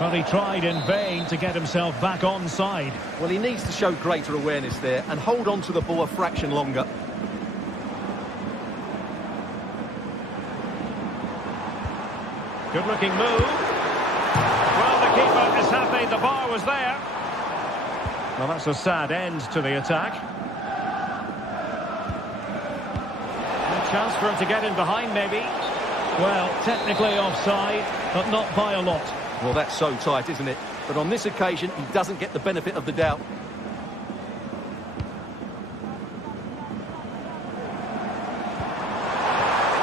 Well, he tried in vain to get himself back on side. Well, he needs to show greater awareness there and hold on to the ball a fraction longer. Good-looking move. Well, the keeper is happy the bar was there. Well, that's a sad end to the attack. A chance for him to get in behind, maybe. Well, technically offside, but not by a lot. Well, that's so tight, isn't it? But on this occasion, he doesn't get the benefit of the doubt.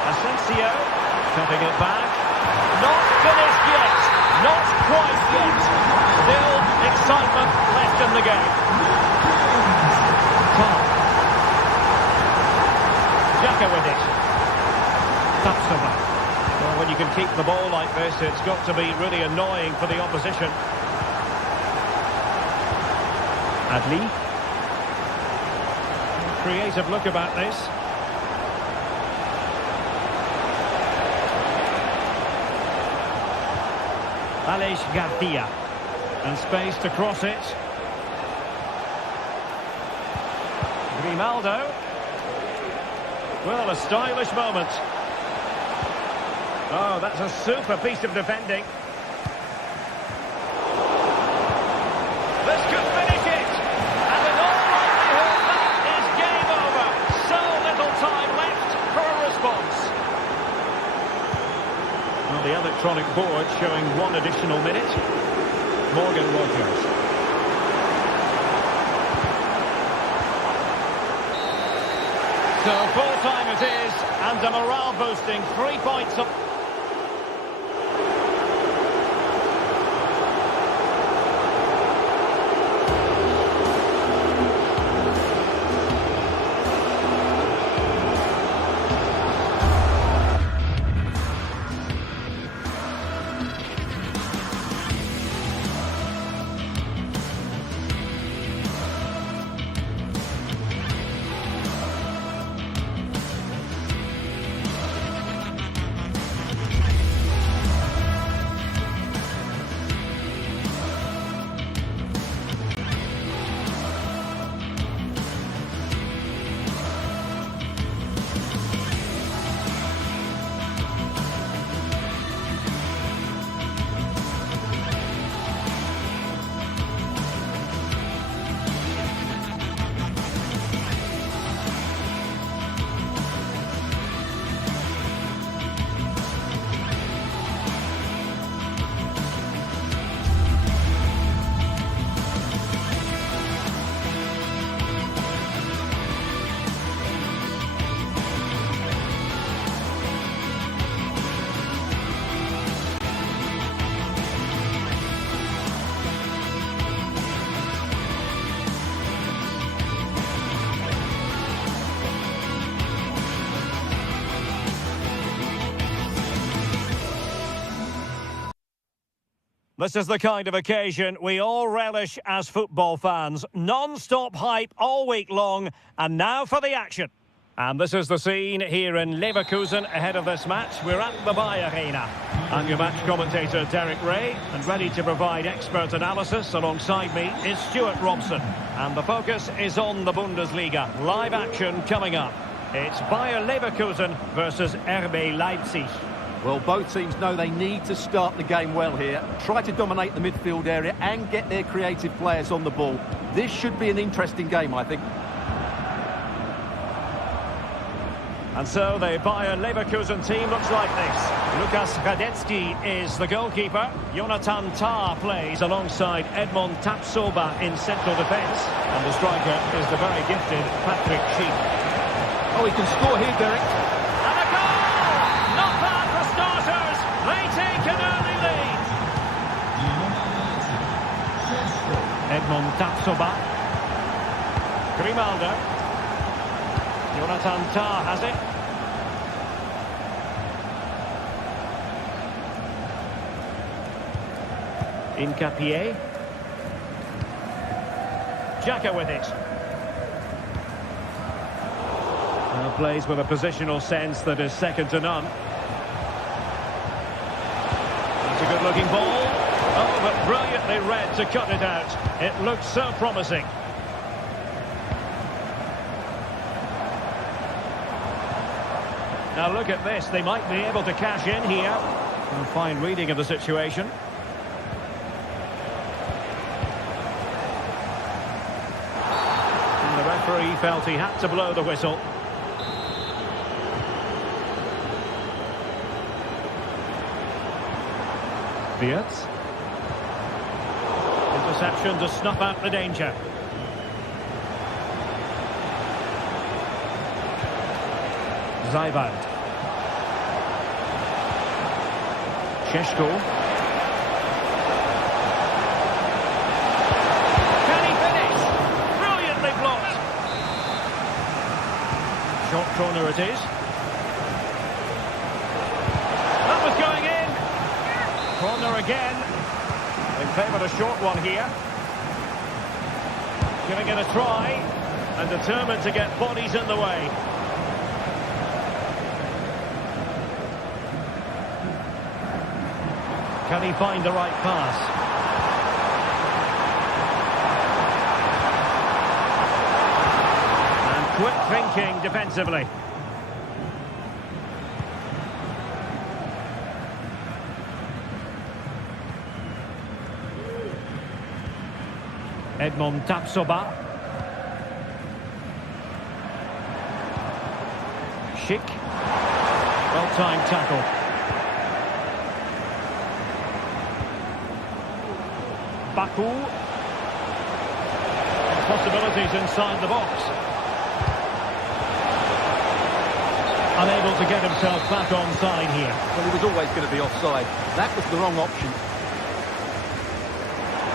Asensio, cutting it back. Not finished yet. Not quite yet. Still excitement left in the game. Tom. Xhaka with it. Tapsoba. Well, when you can keep the ball like this, it's got to be really annoying for the opposition. Adli. Creative look about this. Aleix Garcia. And space to cross it. Grimaldo. Well, a stylish moment. Oh, that's a super piece of defending. This could finish it. And in all likelihood, that is game over. So little time left for a response. Well, the electronic board showing one additional minute. Morgan Rogers. So full time it is, and a morale boosting 3 points up. This is the kind of occasion we all relish as football fans. Non-stop hype all week long, and now for the action. And this is the scene here in Leverkusen ahead of this match. We're at the Bayer Arena. I'm your match commentator, Derek Ray, and ready to provide expert analysis alongside me is Stuart Robson. And the focus is on the Bundesliga. Live action coming up. It's Bayer Leverkusen versus RB Leipzig. Well, both teams know they need to start the game well here. Try to dominate the midfield area and get their creative players on the ball. This should be an interesting game, I think. And so the Bayer Leverkusen team looks like this. Lukas Radetzky is the goalkeeper. Jonathan Tah plays alongside Edmond Tapsoba in central defence. And the striker is the very gifted Patrick Schick. Oh, he can score here, Derek. And a goal! Not bad for starters. They take an early lead. Edmond Tapsoba. Grimaldo. Jonathan Tah has it. Incapié. Xhaka with it. Now plays with a positional sense that is second to none. It's a good-looking ball. Oh, but brilliantly read to cut it out. It looks so promising. Now look at this. They might be able to cash in here. A fine reading of the situation. The referee felt he had to blow the whistle. Wirtz. Interception to snuff out the danger. Zajvald. Šeško. Short corner it is. That was going in. Corner again. They favoured a short one here. Giving it a try. And determined to get bodies in the way. Can he find the right pass? Quick thinking defensively. Edmond Tapsoba. Schick. Well-timed tackle. Baku. Possibilities inside the box. Unable to get himself back onside here. Well, he was always going to be offside. That was the wrong option.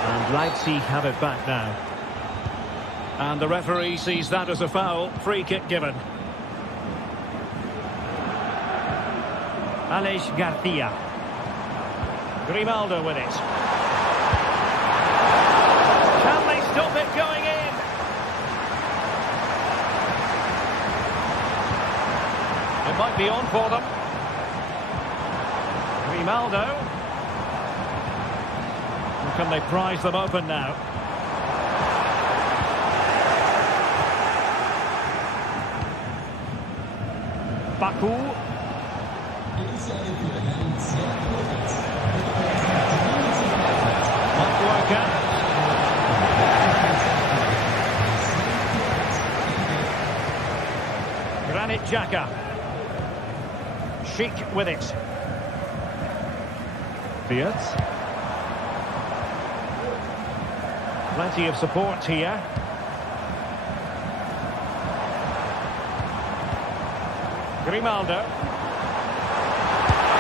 And Leipzig have it back now. And the referee sees that as a foul. Free kick given. Aleix Garcia. Grimaldo with it. Can they stop it going in? It might be on for them. Grimaldo. And can they prise them open now? Baku. Might work out. Granit Xhaka. Schick with it. Wirtz. Plenty of support here. Grimaldo.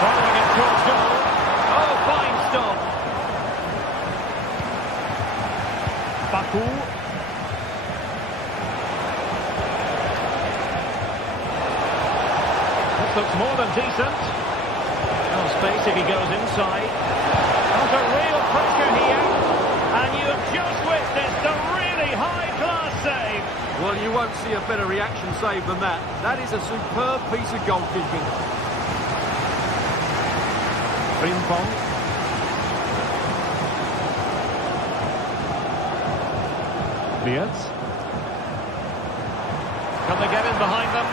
Following it towards goal. Oh, fine stop. Baku. This looks more than decent. No space if he goes inside. That's a real pressure here. And you have just witnessed a really high-class save. Well, you won't see a better reaction save than that. That is a superb piece of goalkeeping. Frimpong. Beards. Can they get in behind them?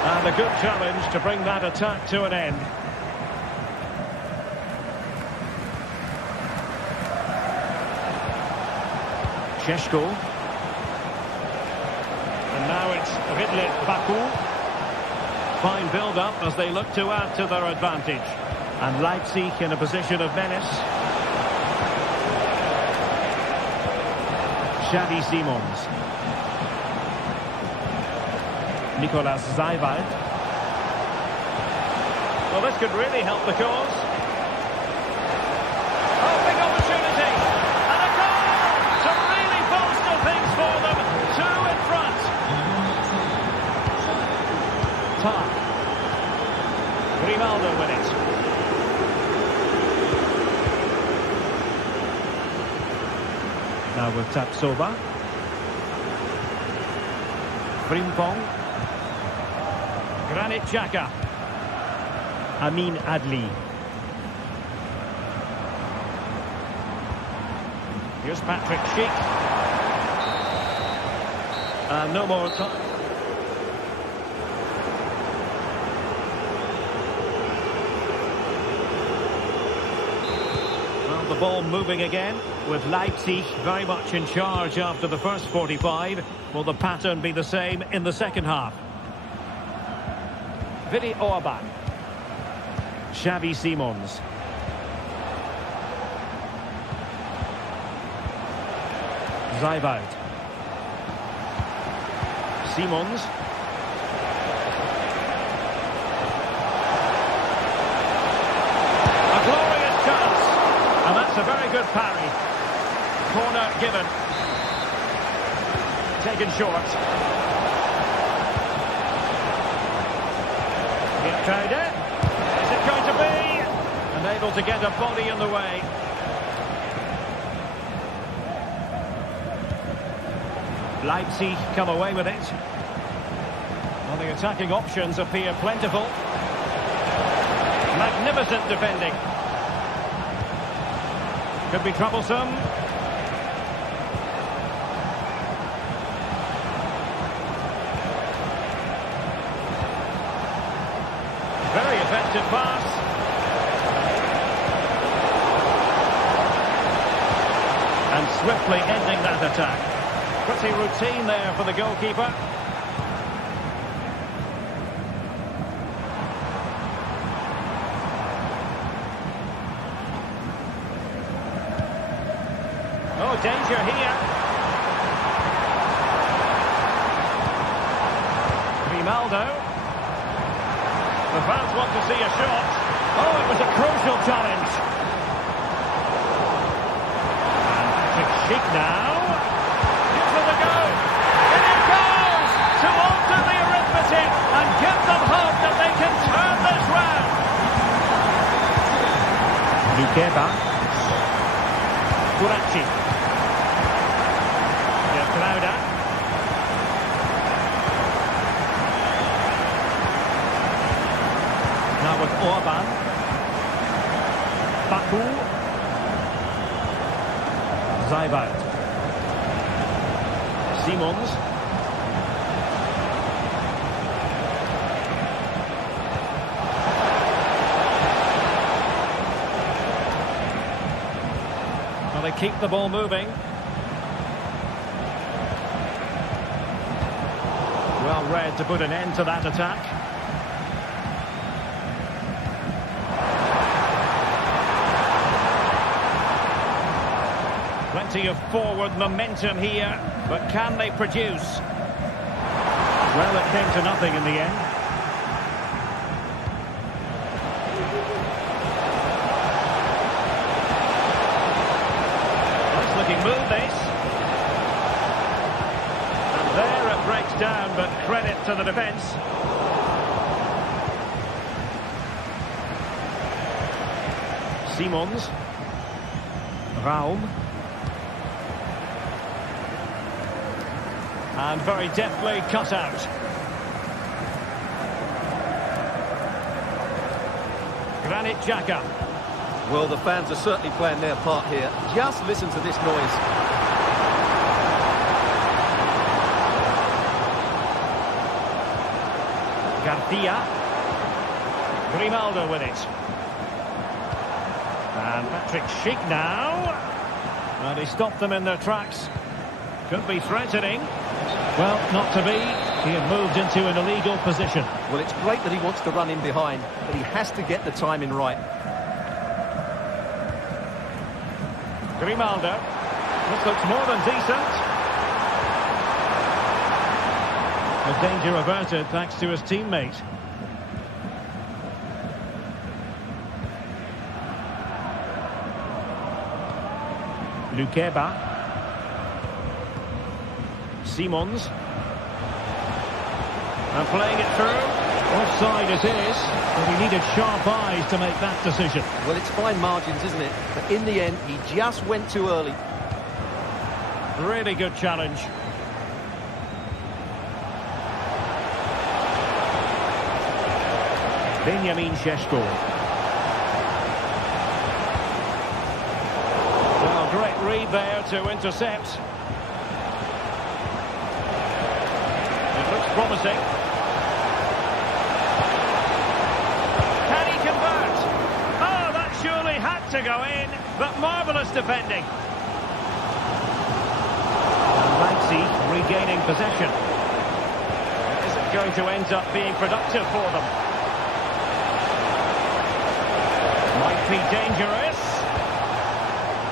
And a good challenge to bring that attack to an end. Sheshko. And now it's Ridley Baku. Fine build-up as they look to add to their advantage. And Leipzig in a position of menace. Xavi Simons. Nicolas Zaiwald. Well, this could really help the cause. Oh, big opportunity. And a goal to really bolster things for them. Two in front. Time. Grimaldo with it. Now with Tapsoba. Frimpong. Granit Xhaka. Amin Adli. Here's Patrick Schick. No more time. Well, the ball moving again with Leipzig very much in charge after the first 45. Will the pattern be the same in the second half? Vidi Orban. Xavi Simons. Zaiwald. Simons. A glorious chance. And that's a very good parry. Corner given. Taken short. Here is it going to be? Unable to get a body in the way. Leipzig come away with it. Well, the attacking options appear plentiful. Magnificent defending. Could be troublesome. Very effective pass. And swiftly ending that attack. Pretty routine there for the goalkeeper. Oh, danger here. Grimaldo. The fans want to see a shot. Oh, it was a crucial challenge. And Patrick Schick now. Gives them a go. In it goes to alter the arithmetic and give them hope that they can turn this round. Lukeba. Gurachi. Here's Clauda. Now with Orban. Baku. Zaiwald. Simons. Well, they keep the ball moving. Well read to put an end to that attack. Plenty of forward momentum here, but can they produce? Well, it came to nothing in the end. Nice looking move, this. And there it breaks down, but credit to the defence. Simons. Raum. And very deftly cut out. Granit Xhaka. Well, the fans are certainly playing their part here. Just listen to this noise. Garcia. Grimaldo with it. And Patrick Schick now. And he stopped them in their tracks. Could be threatening. Well, not to be. He had moved into an illegal position. Well, it's great that he wants to run in behind, but he has to get the timing right. Grimaldo. This looks more than decent. The danger averted thanks to his teammate. Lukeba. Simons. And playing it through. Offside it is, but he needed sharp eyes to make that decision. Well, it's fine margins, isn't it? But in the end, he just went too early. Really good challenge. Benjamin Šeško. Well, great read there to intercept. It looks promising. Can he convert? Oh, that surely had to go in, but marvellous defending. And Leipzig regaining possession. Is it going to end up being productive for them? Might be dangerous.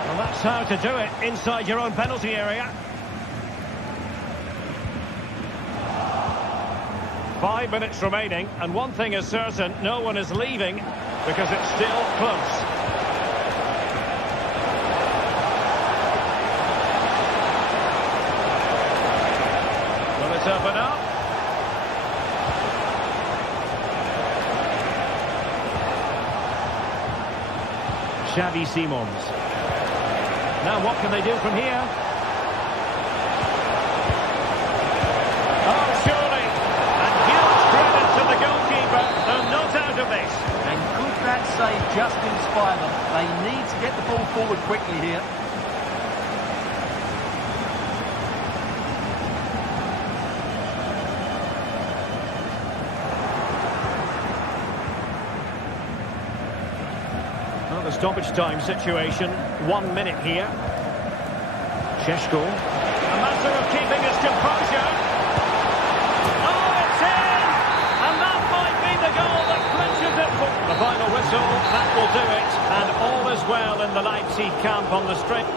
Well, that's how to do it inside your own penalty area. 5 minutes remaining, and one thing is certain, no one is leaving because it's still close. Will it open up? Xavi Simons. Now what can they do from here? Oh, surely. And huge credit to the goalkeeper. They're not out of this. And could that save just inspire them? They need to get the ball forward quickly here. The stoppage time situation, 1 minute here. Šeško. A matter of keeping his composure. Oh, it's in! And that might be the goal that clinches it. The final whistle, that will do it. And all is well in the Leipzig camp on the straight.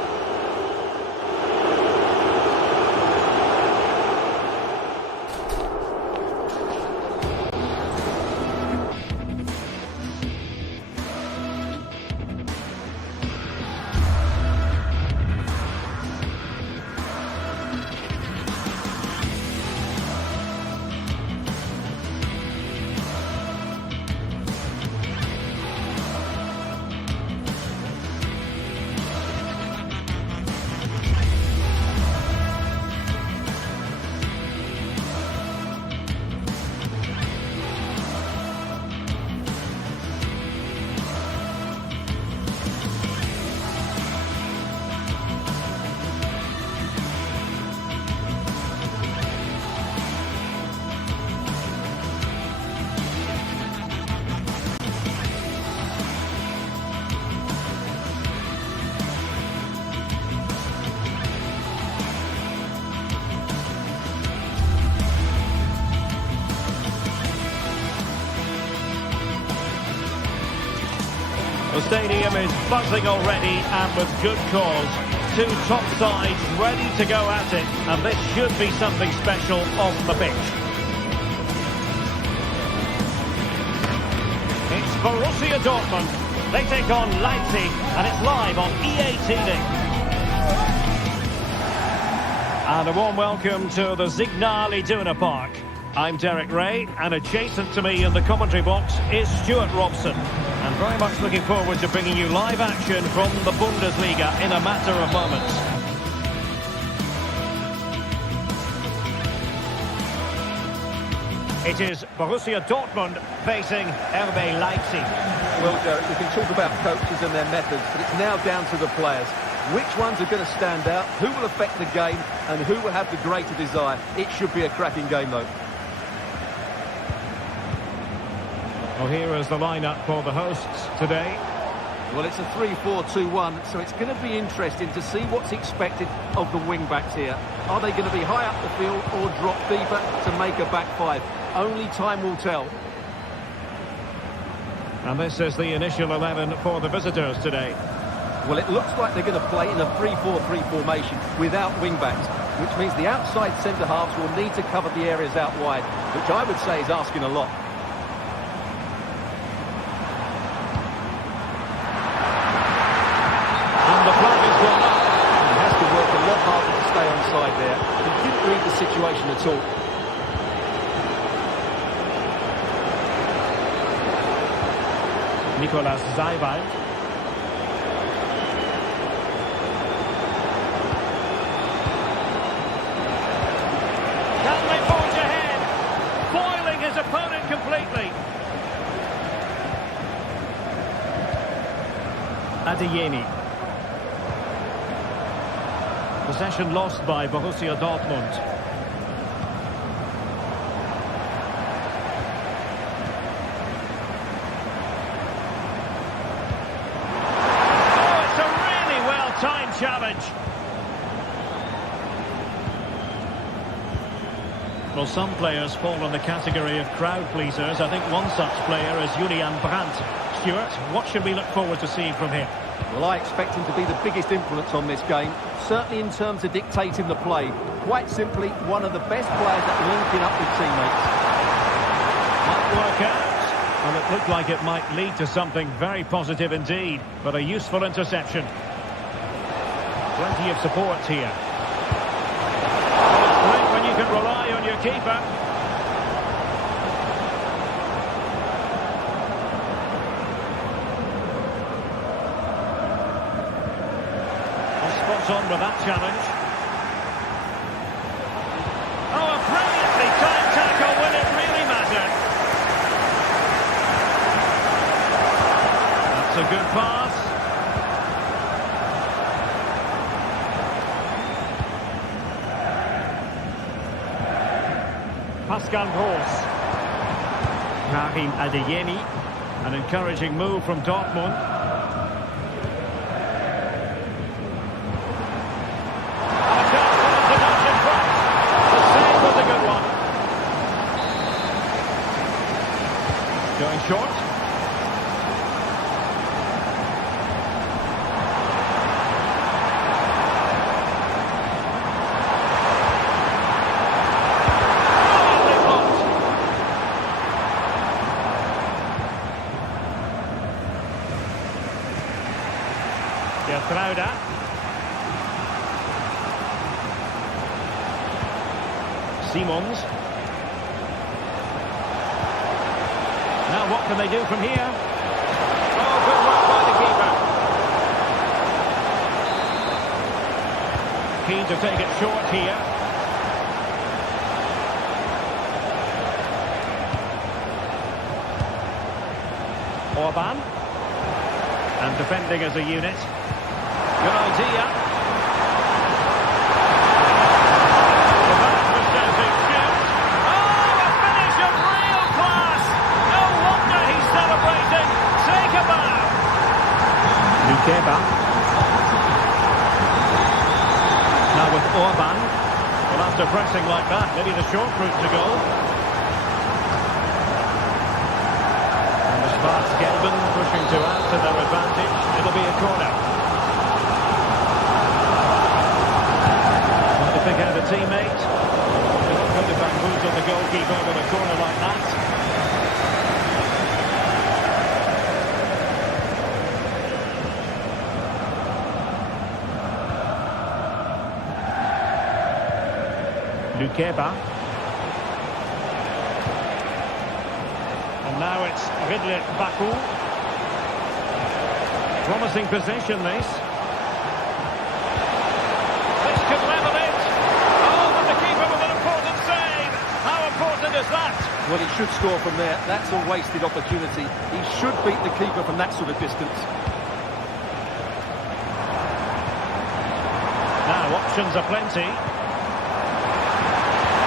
The stadium is buzzing already, and with good cause. Two top sides ready to go at it, and this should be something special on the pitch. It's Borussia Dortmund. They take on Leipzig, and it's live on EA TV. And a warm welcome to the Signal Iduna Park. I'm Derek Ray, and adjacent to me in the commentary box is Stuart Robson. And very much looking forward to bringing you live action from the Bundesliga in a matter of moments. It is Borussia Dortmund facing RB Leipzig. Well, Derek, we can talk about coaches and their methods, but it's now down to the players. Which ones are going to stand out, who will affect the game, and who will have the greater desire? It should be a cracking game, though. Well, here is the lineup for the hosts today. Well, it's a 3-4-2-1, so it's going to be interesting to see what's expected of the wing-backs here. Are they going to be high up the field or drop deeper to make a back five? Only time will tell. And this is the initial 11 for the visitors today. Well, it looks like they're going to play in a 3-4-3 formation without wing-backs, which means the outside centre-halves will need to cover the areas out wide, which I would say is asking a lot. And the flag has gone up. He has to work a lot harder to stay onside there. He didn't read the situation at all. Nicolas Seiwald. Can they forge ahead? Foiling his opponent completely. Adeyemi. Possession lost by Borussia Dortmund. Challenge. Well, some players fall in the category of crowd pleasers. I think one such player is Julian Brandt. Stuart, what should we look forward to seeing from him? Well, I expect him to be the biggest influence on this game, certainly in terms of dictating the play. Quite simply, one of the best players at linking up with teammates. Might work out, and it looked like it might lead to something very positive indeed, but a useful interception. Plenty of support here. Well, it's great when you can rely on your keeper. Well, spot on with that challenge. Oh, a brilliantly timed tackle when it really mattered. That's a good pass. Pascal Gross. Karim Adeyemi. An encouraging move from Dortmund. The save was a good one. Going short. Simons. Now what can they do from here? Oh, good work by the keeper. Keen to take it short here. Orban. And defending as a unit. Good idea. The back was shouting, shoot. Oh, a finish of real class. No wonder he's celebrating. Take a bow. Lukeba. Now with Orban. Well, after pressing like that, maybe the short route to goal. And the Schwarz-Gelben pushing to add to their advantage. It'll be a corner. Pick out a teammate. Put the back moves on the goalkeeper with a corner like that. Lukeba. Now it's Ridley Baku. Promising possession, this. This could level it. Oh, and the keeper with an important save. How important is that? Well, he should score from there. That's a wasted opportunity. He should beat the keeper from that sort of distance. Now, options are plenty.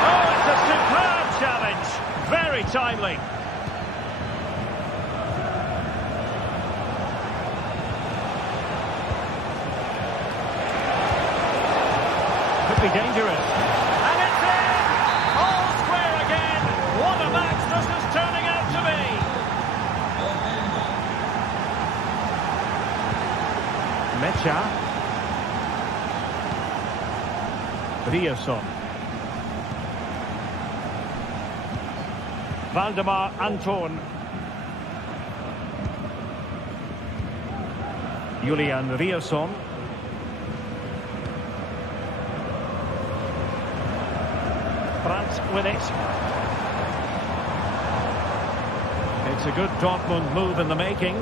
Oh, it's a superb challenge. Very timely. Could be dangerous. And it's in! All square again. What a match this is turning out to be. Mecha. Rierson. Valdemar Anton. Julian Rierson. Brandt with it. It's a good Dortmund move in the making.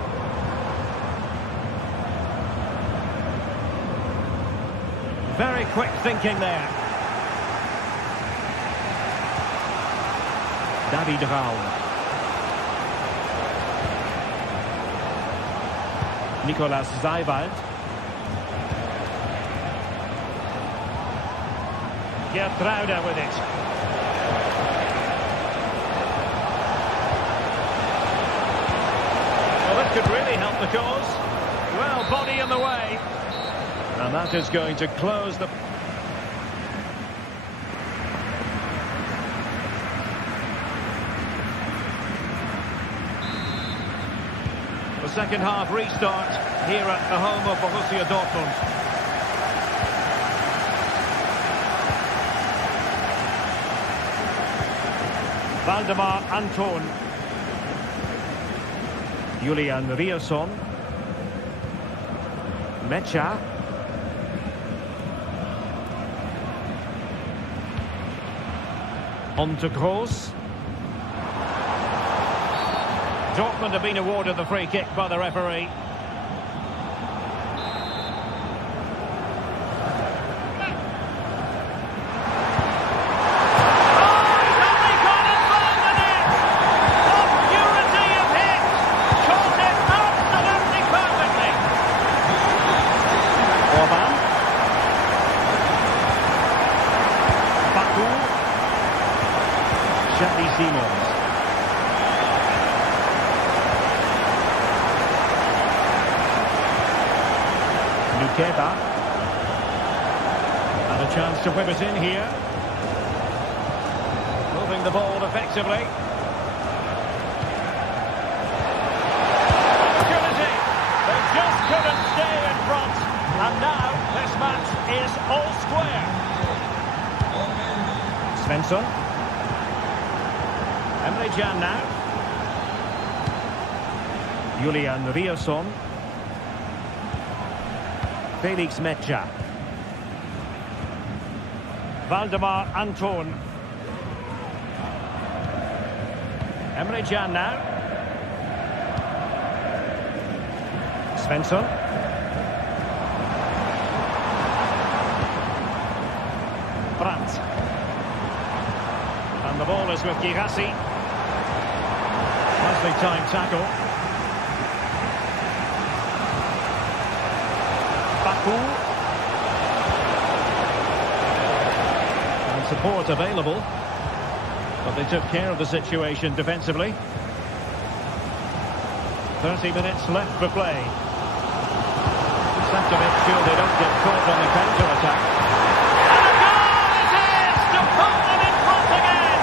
Very quick thinking there. David Raum. Nicolas Seiwald. Gertruida with it. Well, this could really help the cause. Well, body in the way. And that is going to close the... The second half restart here at the home of Borussia Dortmund. Valdemar Anton. Julian Rierson. Mecha. On to Gross. Dortmund have been awarded the free kick by the referee. And a chance to whip it in here. Moving the ball effectively. Opportunity. They just couldn't stay in front. And now this match is all square. Svensson. Emre Can now. Julian Rierson. Felix Mecha. Valdemar Anton. Emre Can now. Svensson. Brandt. And the ball is with Girassi. Nicely timed tackle. Baku. And support available. But they took care of the situation defensively. 30 minutes left for play. Centre midfield, they don't get caught on the counter-attack. And a goal it is to put them in front again.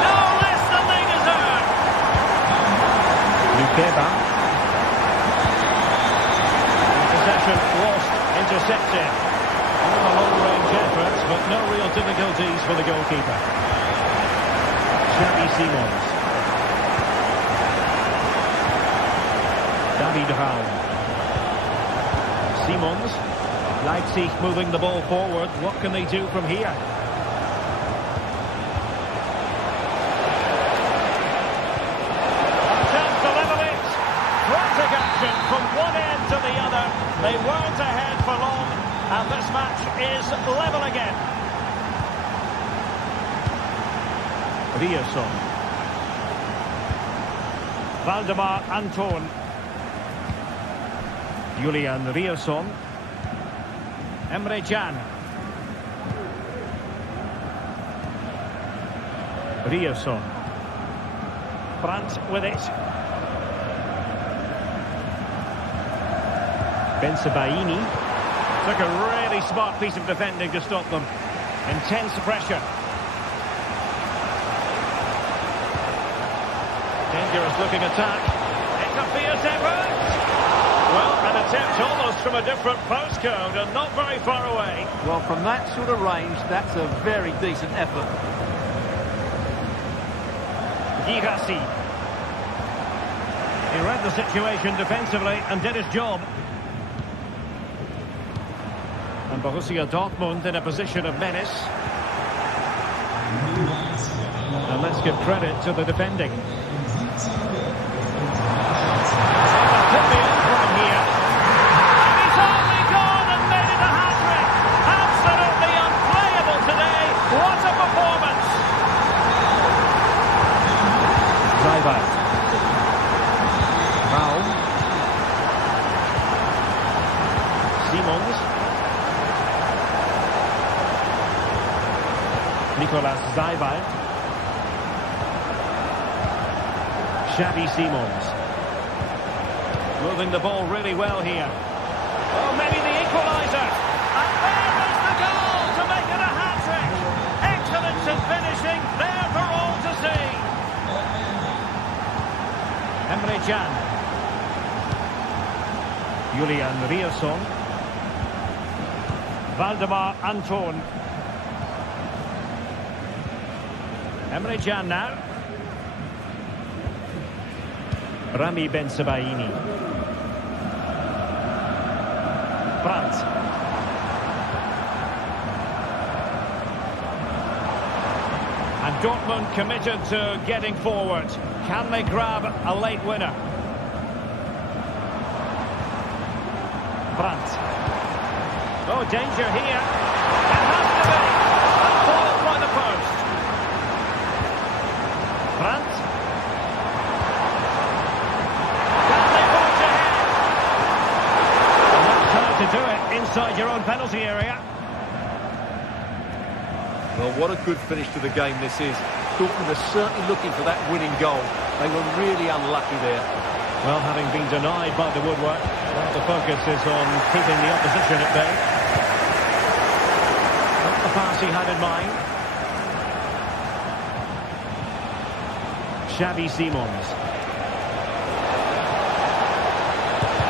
No less than they deserve. Lukeba. Possession lost, intercepted. All the long-range efforts, but no real difficulties for the goalkeeper. Xavi Simons. David Raum. Simons. Leipzig moving the ball forward. What can they do from here? is level again. Rierson. Valdemar Anton. Julian Rierson. Emre Can. Rierson. Brandt with it. Bensebaini. Took a really smart piece of defending to stop them. Intense pressure. Dangerous looking attack. It's a fierce effort. Well, an attempt almost from a different postcode and not very far away. Well, from that sort of range, that's a very decent effort. Girassi. He read the situation defensively and did his job. And Borussia Dortmund in a position of menace. And let's give credit to the defending. Could be on for him here. And he's only gone and made it a hat-trick. Absolutely unplayable today. What a performance. Zaibat. Raum. Simons. Nicolas Zaibat. Xavi Simons. Moving the ball really well here. Oh, maybe the equaliser. And there is the goal to make it a hat-trick. Excellence in finishing, there for all to see. Emre Can. Julian Rierson. Valdemar Anton. Emre Can now. Rami Bensebaini. Brandt. And Dortmund committed to getting forward. Can they grab a late winner? Brandt. Oh, danger here. It has to be. And foiled by the post. Brandt. Can they forge ahead? And that's how to do it inside your own penalty area. Well, what a good finish to the game this is. Dortmund are certainly looking for that winning goal. They were really unlucky there. Well, having been denied by the woodwork, the focus is on keeping the opposition at bay. Not the pass he had in mind. Xavi Simons.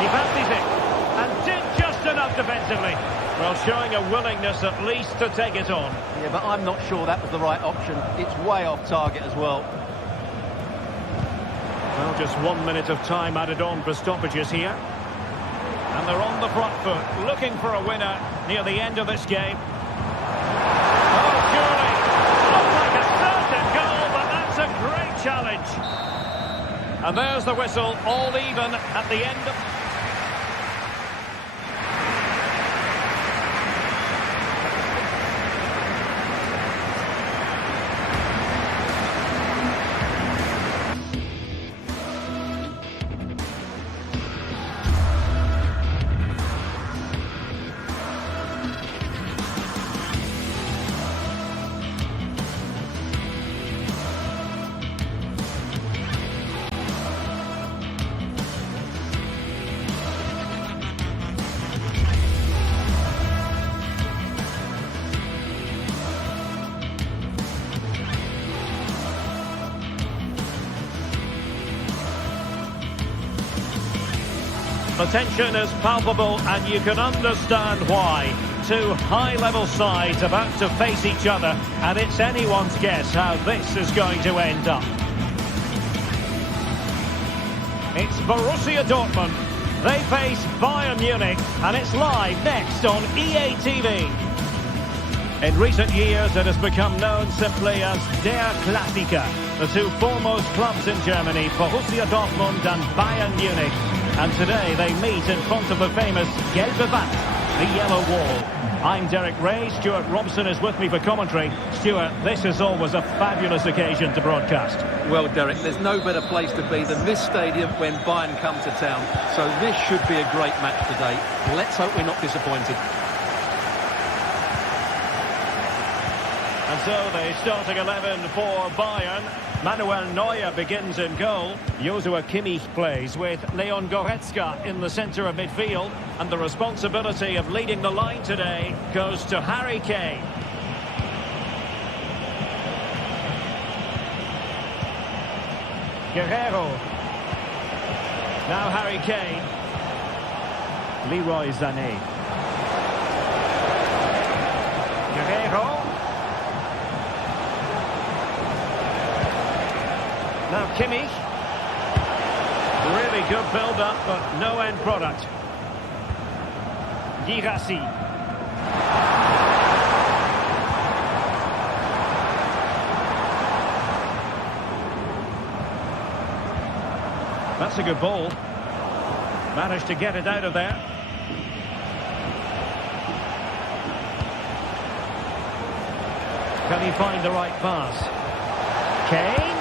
He fancies it and did just enough defensively. Well, showing a willingness at least to take it on. Yeah, but I'm not sure that was the right option. It's way off target as well. Well, just 1 minute of time added on for stoppages here. And they're on the front foot, looking for a winner near the end of this game. Oh, surely. Looked like a certain goal, but that's a great challenge. And there's the whistle, all even at the end of... The tension is palpable and you can understand why. Two high-level sides about to face each other, and it's anyone's guess how this is going to end up. It's Borussia Dortmund. They face Bayern Munich, and it's live next on EA TV. In recent years, it has become known simply as Der Klassiker. The two foremost clubs in Germany, Borussia Dortmund and Bayern Munich. And today they meet in front of the famous Gelbe Wand, the yellow wall. I'm Derek Ray. Stuart Robson is with me for commentary. Stuart, this is always a fabulous occasion to broadcast. Well, Derek, there's no better place to be than this stadium when Bayern come to town. So this should be a great match today. Let's hope we're not disappointed. And so the starting 11 for Bayern. Manuel Neuer begins in goal. Joshua Kimmich plays with Leon Goretzka in the centre of midfield. And the responsibility of leading the line today goes to Harry Kane. Guerrero. Now Harry Kane. Leroy Sané. Guerrero. Now Kimmich. Really good build-up, but no end product. Girassi. That's a good ball. Managed to get it out of there. Can he find the right pass? Kane.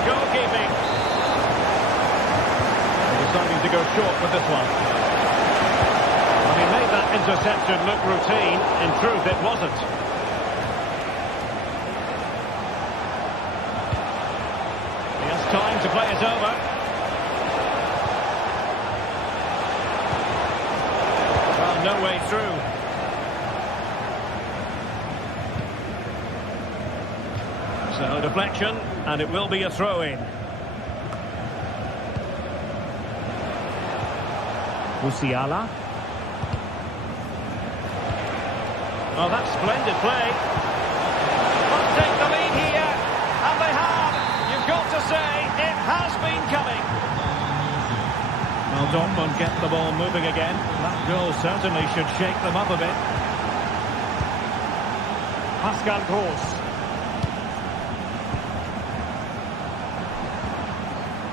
Goalkeeping. Deciding to go short with this one. Well, he made that interception look routine. In truth, it wasn't. He has time to play it over. Well, no way through. So, deflection, and it will be a throw-in. Musiala. Oh, that's splendid play. Must take the lead here, and they have. You've got to say, it has been coming. Well, Dortmund get the ball moving again. That goal certainly should shake them up a bit. Pascal Gross.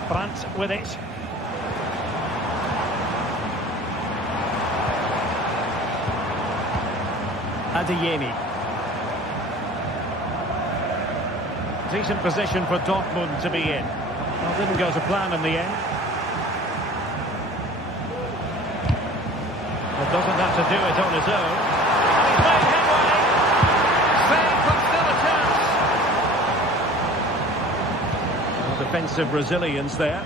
Brandt with it. Adeyemi. Decent position for Dortmund to be in. Well, didn't go to plan in the end. Well, doesn't have to do it on his own. And he's made headway. Save, but still a chance. Well, defensive resilience there.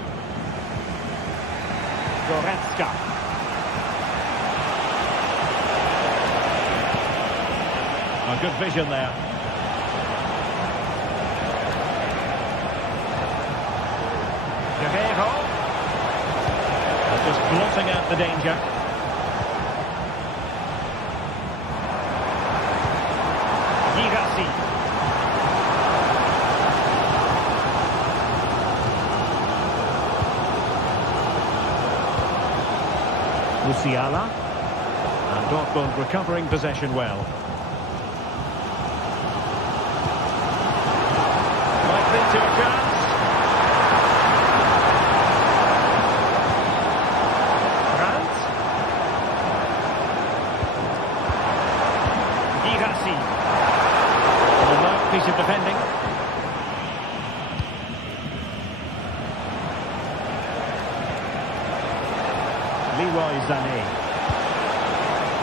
Goretzka. Oh, good vision there. Guerrero. Just blotting out the danger. Girassi. Musiala. And Dortmund recovering possession well. To a chance. Brandt. Girassi. A low piece of defending. Leroy Sané.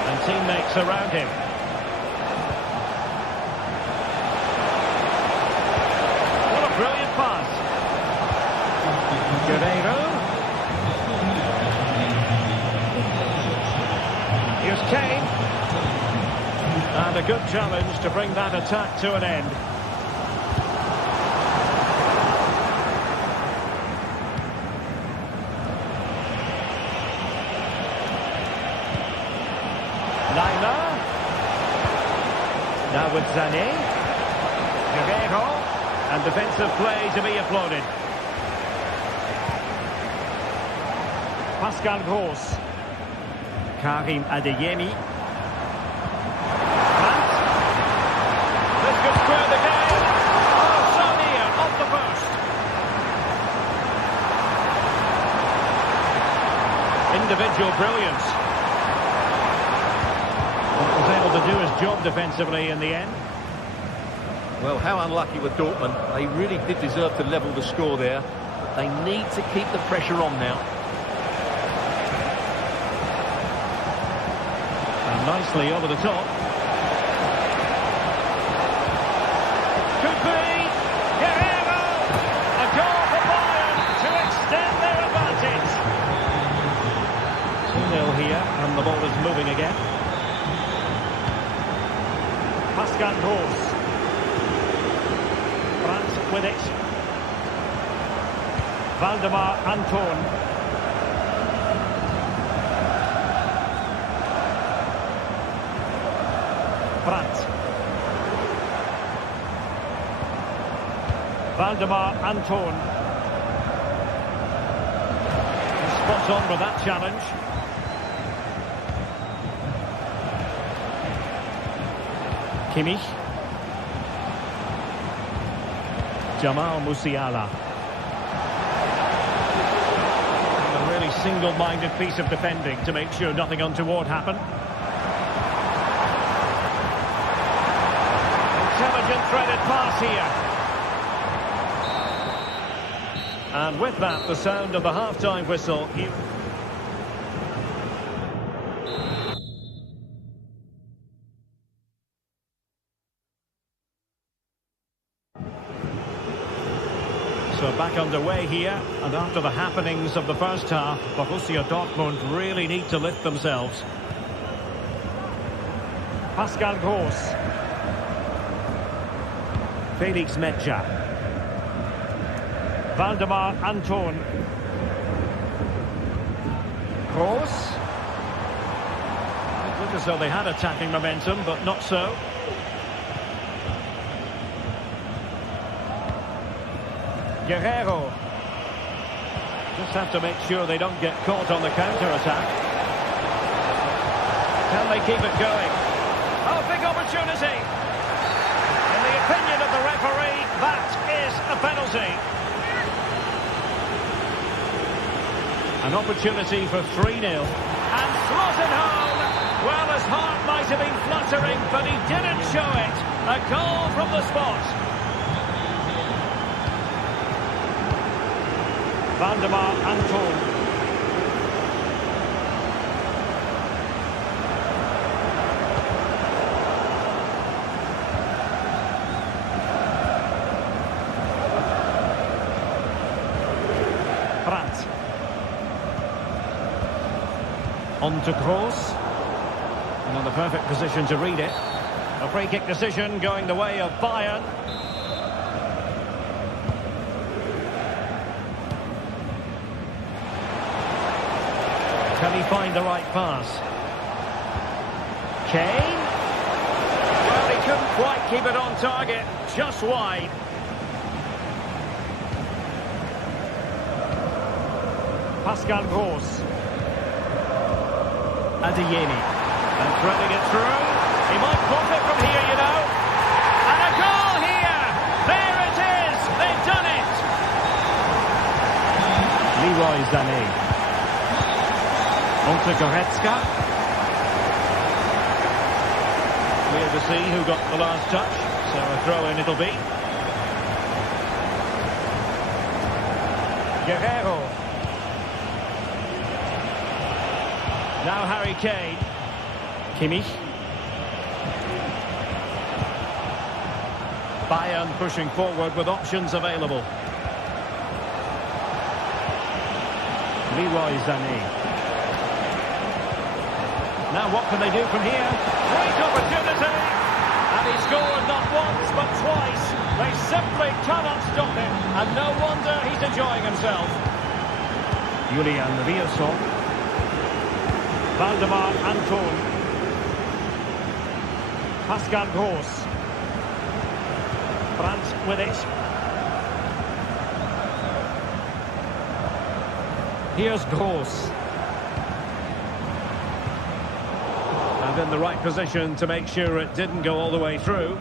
And teammates around him. Brilliant pass. Guerrero. Here's Kane. And a good challenge to bring that attack to an end. Neymar. Now with Sané. Guerrero. And defensive play to be applauded. Pascal Gross. Karim Adeyemi. Brandt. This could square the game. Oh, so near, off the post. Individual brilliance. to do his job defensively in the end. Well, how unlucky with Dortmund. They really did deserve to level the score there. But they need to keep the pressure on now. And nicely over the top. Could be Guerrero! A goal for Bayern to extend their advantage. 2-0 here, and the ball is moving again. Pascal Gross. Brandt with it. Valdemar Anton. Brandt. Valdemar Anton. Spot on with that challenge. Kimmich. Jamal Musiala. A really single-minded piece of defending to make sure nothing untoward happened. Intelligent threaded pass here. And with that, the sound of the half-time whistle. So back underway here, and after the happenings of the first half, Borussia Dortmund really need to lift themselves. Pascal Gross. Felix Metscher. Valdemar Anton. Gross. It looked as though they had attacking momentum, but not so. Guerrero. Just have to make sure they don't get caught on the counter-attack. Can they keep it going? Oh, big opportunity. In the opinion of the referee, that is a penalty. An opportunity for 3-0. And slotted home. Well, his heart might have been fluttering, but he didn't show it. A goal from the spot. Valdemar Anton. Brandt. On to Gross. And in the perfect position to read it. A free kick decision going the way of Bayern. Can he find the right pass? Kane? Well, he couldn't quite keep it on target, just wide. Pascal Gross. Adeyemi. And threading it through. He might profit from here, you know. And a goal here! There it is! They've done it! Leroy Sané. On to Goretzka. Clear to see who got the last touch. So a throw-in it'll be. Guerrero. Now Harry Kane. Kimmich. Bayern pushing forward with options available. Leroy Sané. Now what can they do from here? Great opportunity! And he scored not once but twice. They simply cannot stop him. And no wonder he's enjoying himself. Julian Rierson. Valdemar Anton. Pascal Gross. Brandt with it. Here's Gross. And in the right position to make sure it didn't go all the way through.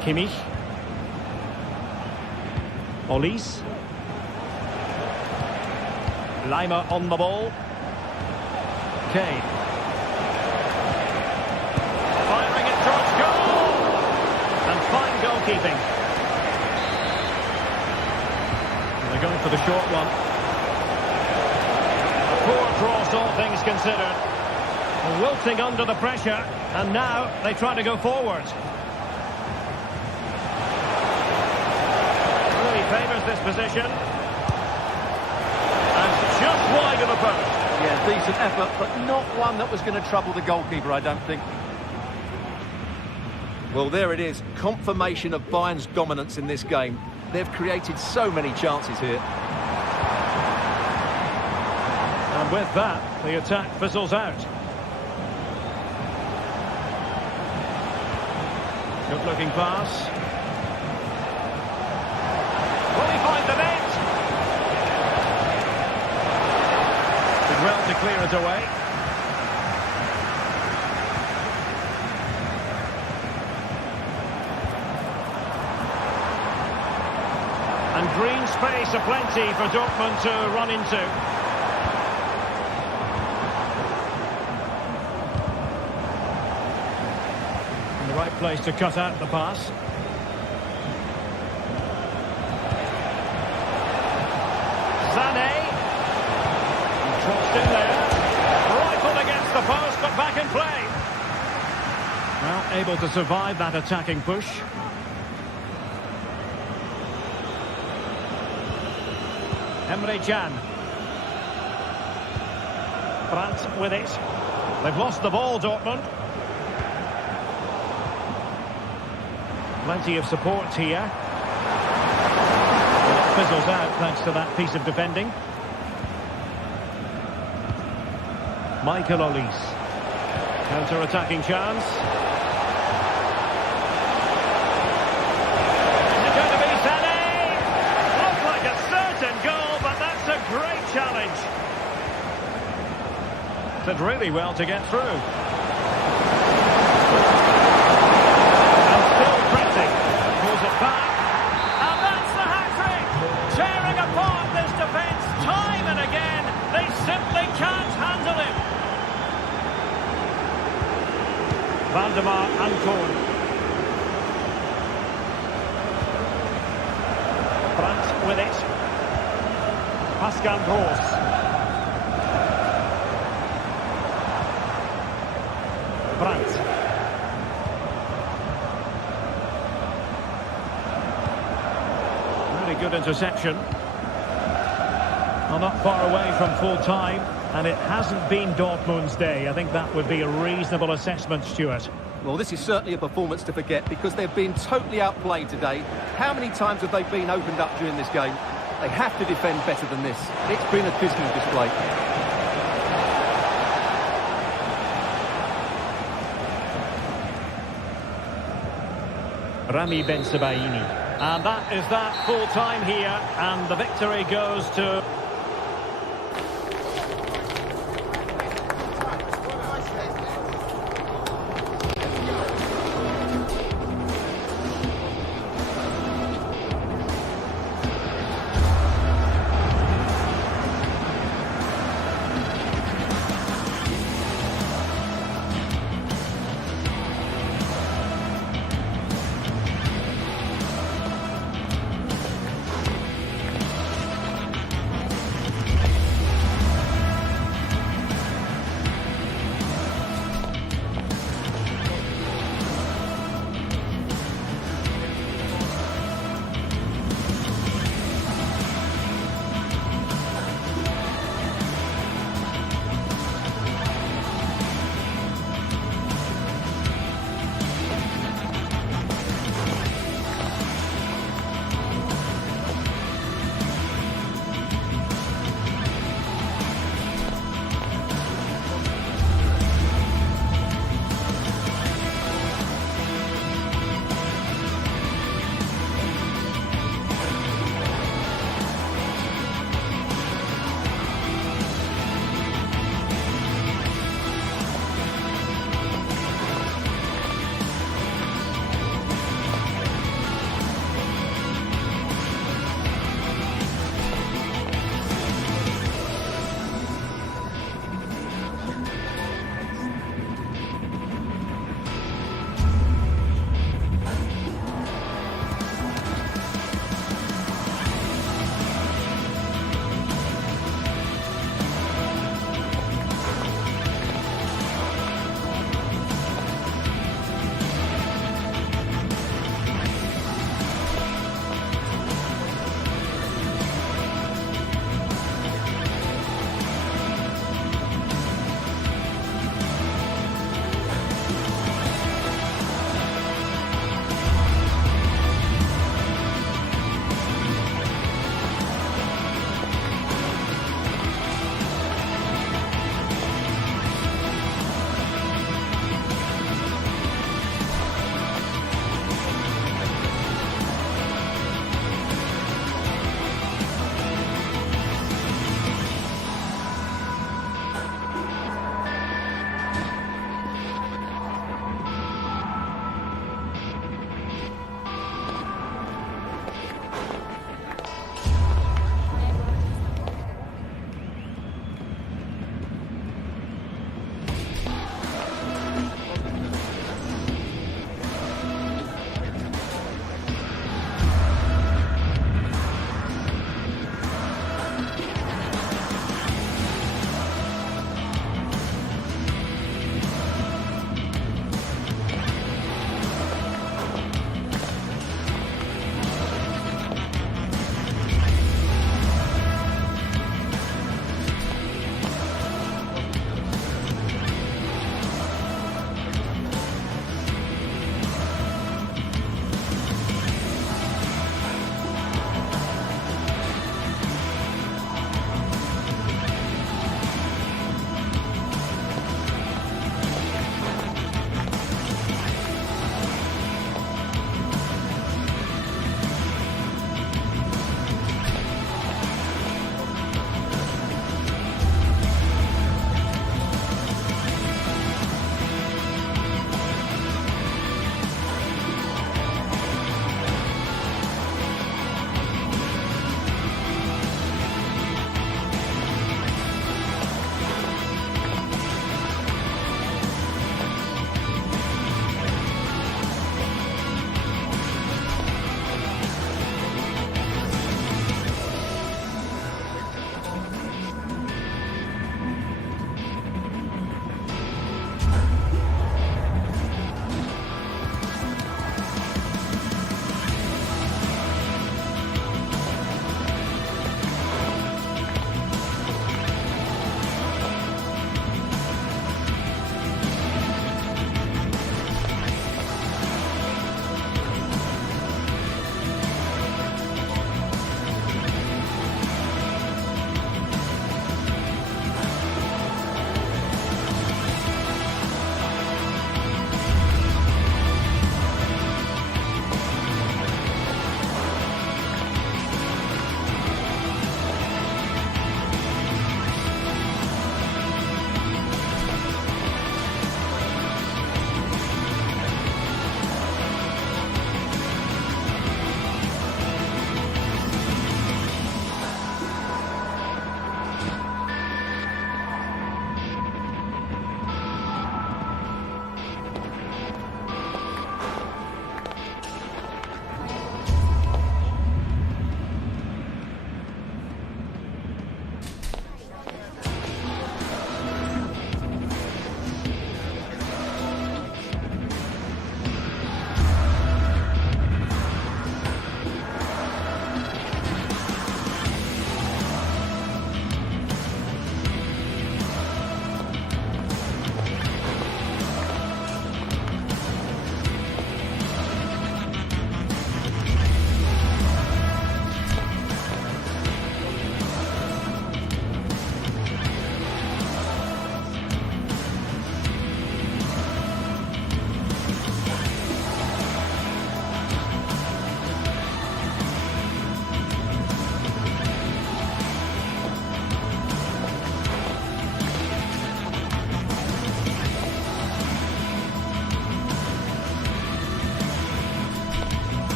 Kimmich. Olise. Leimer on the ball. Kane. goalkeeping. And they're going for the short one. A poor cross, all things considered. Wilting under the pressure, and now they try to go forward. Really favours this position. And just wide of the post. Yeah, decent effort, but not one that was going to trouble the goalkeeper, I don't think. Well, there it is. Confirmation of Bayern's dominance in this game. They've created so many chances here. And with that, the attack fizzles out. Good looking pass. Will he find the net? Did well to clear it away. And green space aplenty for Dortmund to run into. Right place to cut out the pass. Sané. Crossed in there. Rifled against the post, but back in play. Well, able to survive that attacking push. Emre Can. Brandt with it. They've lost the ball, Dortmund. Plenty of support here. Well, it fizzles out thanks to that piece of defending. Michael Olise. Counter-attacking chance. Is it going to be Sané? Looks like a certain goal, but that's a great challenge. Did really well to get through. Pulls it back, and that's the hat-trick! Tearing apart this defence time and again. They simply can't handle him. Valdemar Ankorn. Brandt with it. Pascal Gross. Brandt. Good interception. Well, not far away from full time, and it hasn't been Dortmund's day. I think that would be a reasonable assessment, Stuart. Well, this is certainly a performance to forget because they've been totally outplayed today. How many times have they been opened up during this game? They have to defend better than this. It's been a dismal display. Rami Bensebaini. And that is that full time here, and the victory goes to...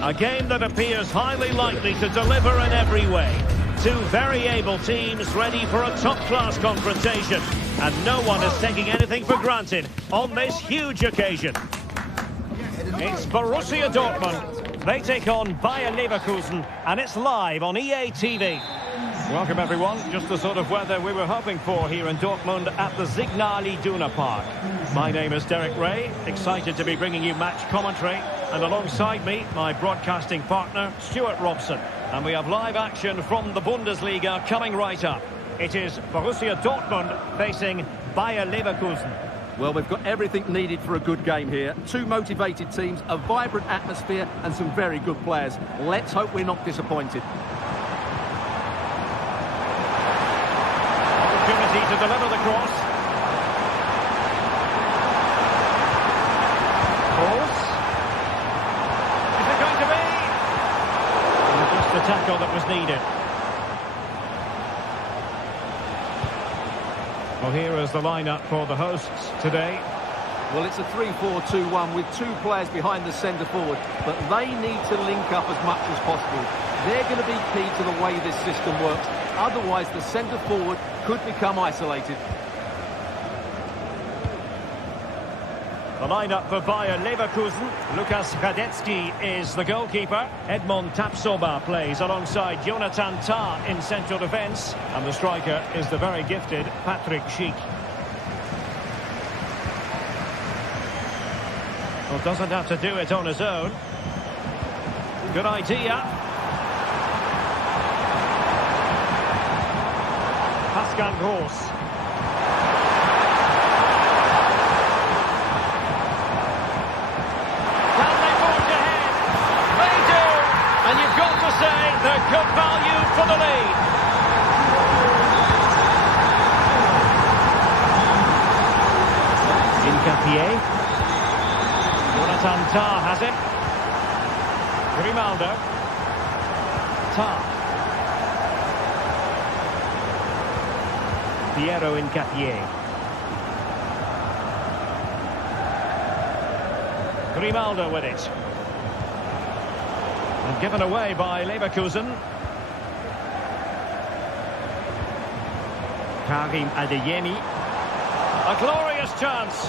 A game that appears highly likely to deliver in every way. Two very able teams ready for a top-class confrontation. And no one is taking anything for granted on this huge occasion. It's Borussia Dortmund. They take on Bayer Leverkusen, and it's live on EA TV. Welcome, everyone. Just the sort of weather we were hoping for here in Dortmund at the Signal Iduna Park. My name is Derek Ray, excited to be bringing you match commentary. And alongside me, my broadcasting partner, Stuart Robson. And we have live action from the Bundesliga coming right up. It is Borussia Dortmund facing Bayer Leverkusen. Well, we've got everything needed for a good game here. Two motivated teams, a vibrant atmosphere and some very good players. Let's hope we're not disappointed. Opportunity to deliver the cross. Cross. Is it going to be? And just the tackle that was needed. Well, here is the lineup for the hosts today. Well, it's a 3-4-2-1 with two players behind the centre forward, but they need to link up as much as possible. They're going to be key to the way this system works. Otherwise, the centre forward could become isolated. The lineup for Bayer Leverkusen. Lukas Radetzky is the goalkeeper. Edmond Tapsoba plays alongside Jonathan Tah in central defence. And the striker is the very gifted Patrick Schick. Well, doesn't have to do it on his own. Good idea. Pascal Gross. Can they forge ahead? They do! And you've got to say they're good value for the lead. Incapié. Jonathan Tah has it. Grimaldo. Tah. Piero Incapié. Grimaldo with it. And given away by Leverkusen. Karim Adeyemi. A glorious chance.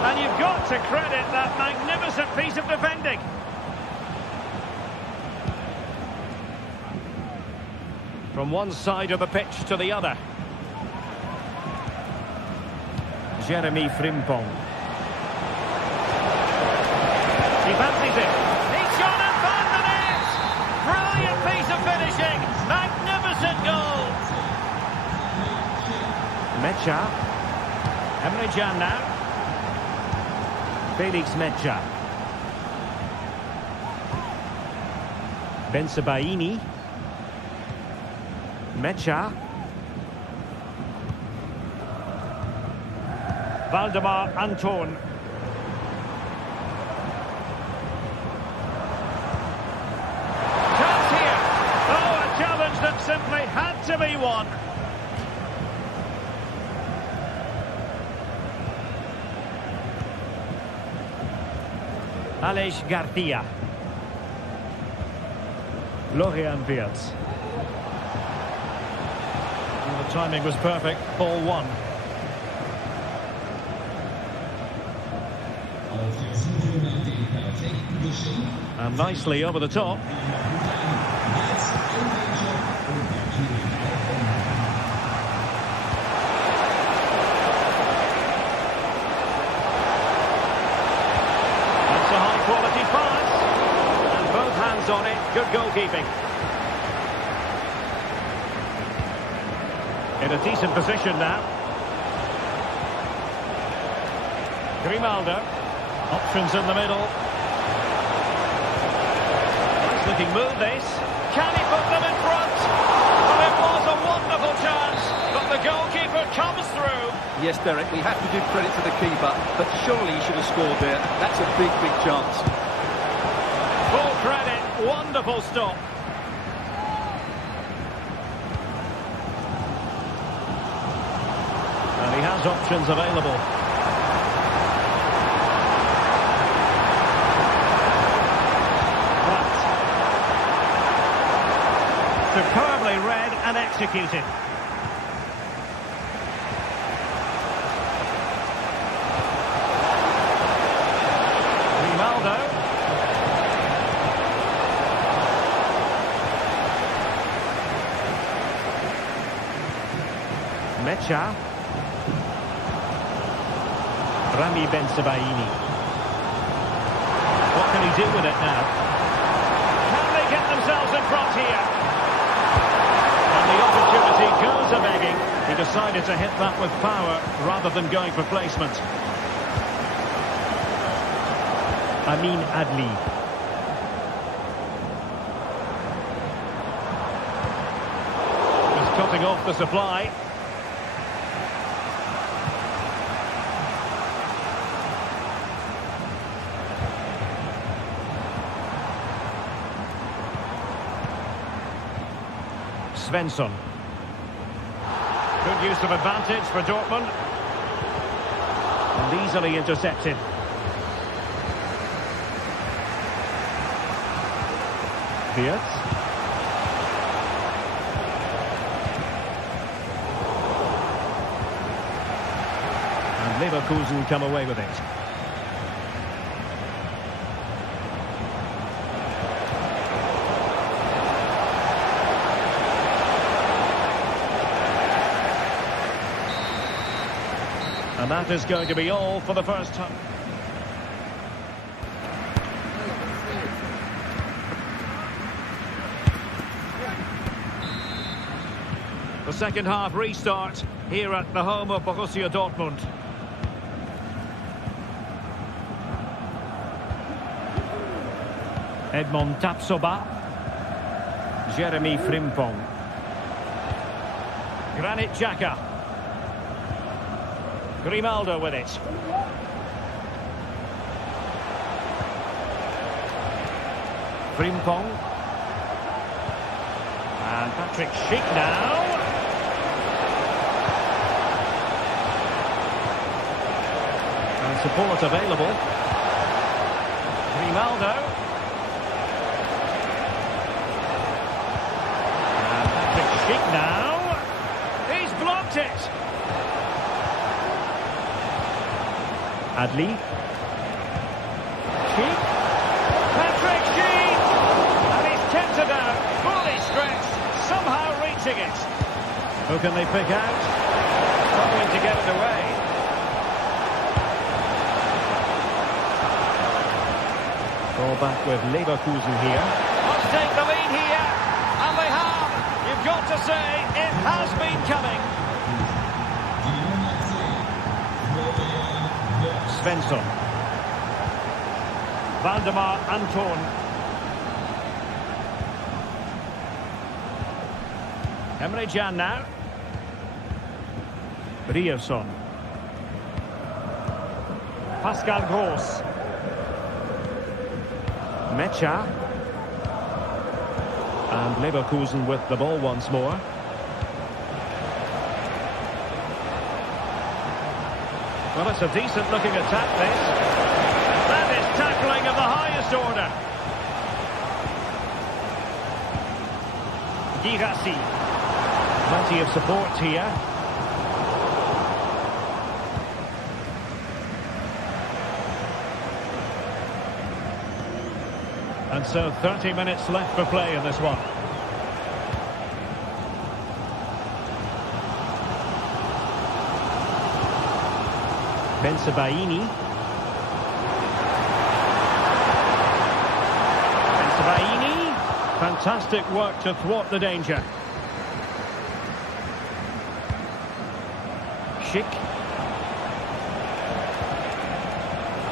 And you've got to credit that magnificent piece of defending. From one side of the pitch to the other. Jeremy Frimpong. He fancies it. He's gone and found the net. Brilliant piece of finishing. Magnificent goal. Mecha. Emre Can now. Felix Mecha. Bensebaini. Mecha. Valdemar Anton. Chance here. Oh, a challenge that simply had to be won. Aleix Garcia. Florian Wirtz. And the timing was perfect. Ball one. And nicely over the top. That's a high-quality pass. And both hands on it. Good goalkeeping. In a decent position now. Grimaldo. Options in the middle. Nice looking move this. Can he put them in front? Well, it was a wonderful chance, but the goalkeeper comes through. Yes, Derek, we have to give credit to the keeper, but surely he should have scored there. That's a big, big chance. Full credit. Wonderful stop. And he has options available. Superbly read and executed. Ronaldo. Mecha. Rami Ben-Sebaini. What can he do with it now? Can they get themselves in front here? And the opportunity goes a-begging. He decided to hit that with power rather than going for placement. Amin Adli. Just cutting off the supply. Svensson. Good use of advantage for Dortmund. And easily intercepted. Wirtz. And Leverkusen come away with it. And that is going to be all for the first time. The second half restart here at the home of Borussia Dortmund. Edmond Tapsoba. Jeremy Frimpong. Granit Xhaka. Grimaldo with it. Frimpong. And Patrick Schick now. And support available. Grimaldo. And Patrick Schick now. He's blocked it. Adli. Schick. Patrick Schick! And he's kept it out, fully stretched, somehow reaching it. Who can they pick out? Struggling to get it away. Ball back with Leverkusen here. Must take the lead here. And they have. You've got to say, it has been coming. Svensson. Valdemar Anton. Emre Can now. Ryerson. Pascal Gross. Mecha. And Leverkusen with the ball once more. Well, it's a decent-looking attack, this. That is tackling of the highest order. Girassi. Plenty of support here. And so 30 minutes left for play in this one. Ben-Sebaini. Ben-Sebaini. Fantastic work to thwart the danger. Schick.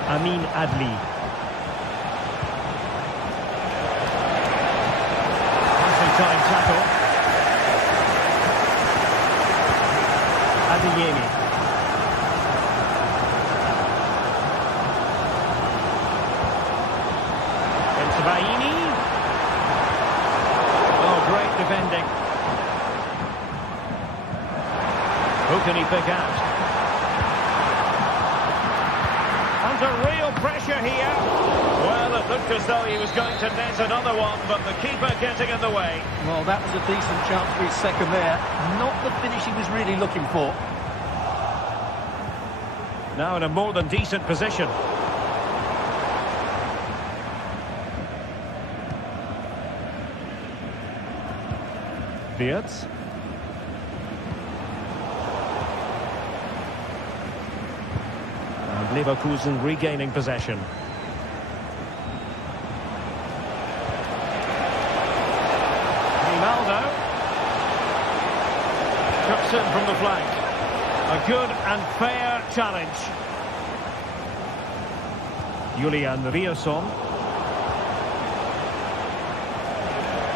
Amin Adli. Passing time tackle. Adeyemi. Ben-Sebaini. Oh, great defending. Who can he pick out? under real pressure here. Well, it looked as though he was going to net another one, but the keeper getting in the way. Well, that was a decent chance for his second there. Not the finish he was really looking for. Now in a more than decent position. Wirtz. And Leverkusen regaining possession. Ronaldo. Cuts in from the flank. A good and fair challenge. Julian Rierson.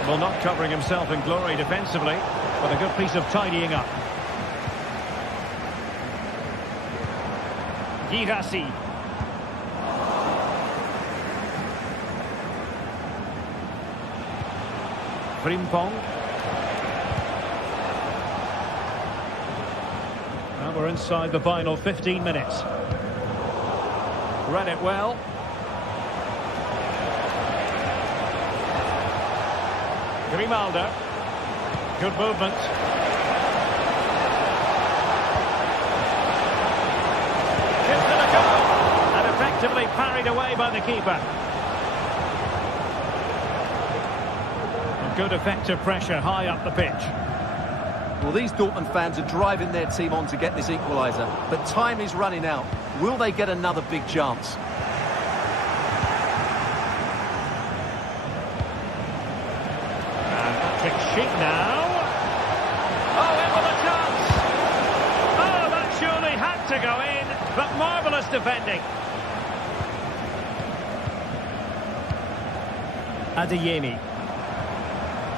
Well, not covering himself in glory defensively, but a good piece of tidying up. Girassi. Frimpong. Now we're inside the final 15 minutes. Read it well. Grimaldo. Good movement. Gives it a go. And effectively parried away by the keeper. A good effective pressure high up the pitch. Well, these Dortmund fans are driving their team on to get this equaliser. But time is running out. Will they get another big chance? Sheik now. Oh, in with a chance. Oh, that surely had to go in, but marvellous defending. Adeyemi.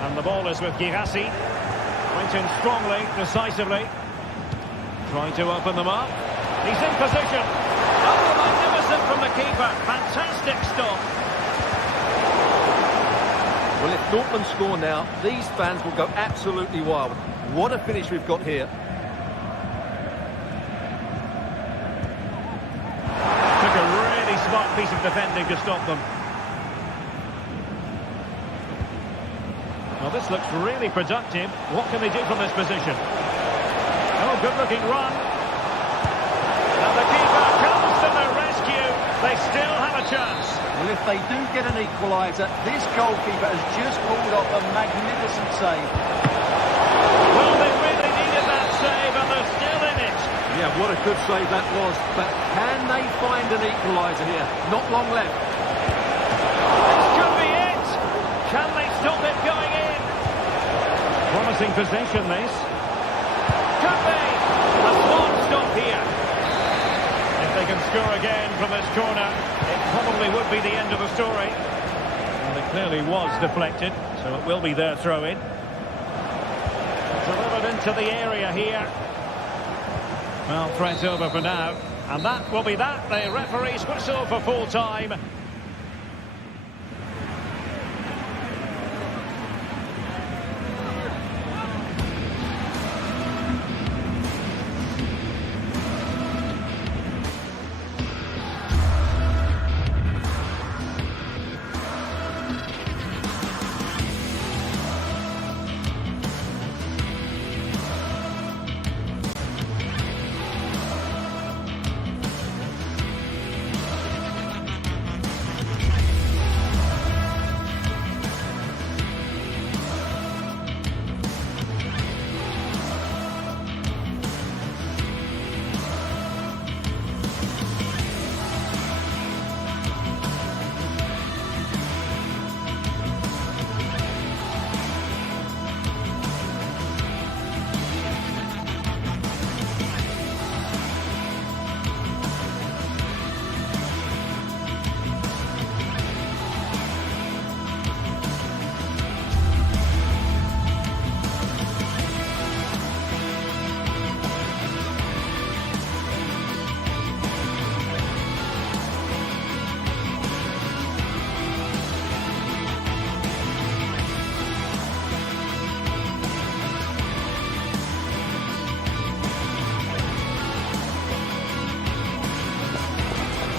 And the ball is with Girassi. Went in strongly, decisively. Trying to open them up. He's in position. Oh, magnificent from the keeper. Fantastic stop. Well, if Dortmund score now, these fans will go absolutely wild. What a finish we've got here. Took a really smart piece of defending to stop them. Well, this looks really productive. What can they do from this position? Oh, good-looking run. And the keeper comes to the rescue. They still have a chance. Well, if they do get an equaliser, this goalkeeper has just pulled off a magnificent save. Well, they really needed that save, and they're still in it. Yeah, what a good save that was. But can they find an equaliser here? Not long left. This could be it. Can they stop it going in? Promising possession, this. Could be. A smart stop here. If they can score again from this corner, it probably would be the end of the story. Well, it clearly was deflected, so it will be their throw-in. Delivered into the area here. Well, threat over for now. And that will be that. The referee's whistle for full time.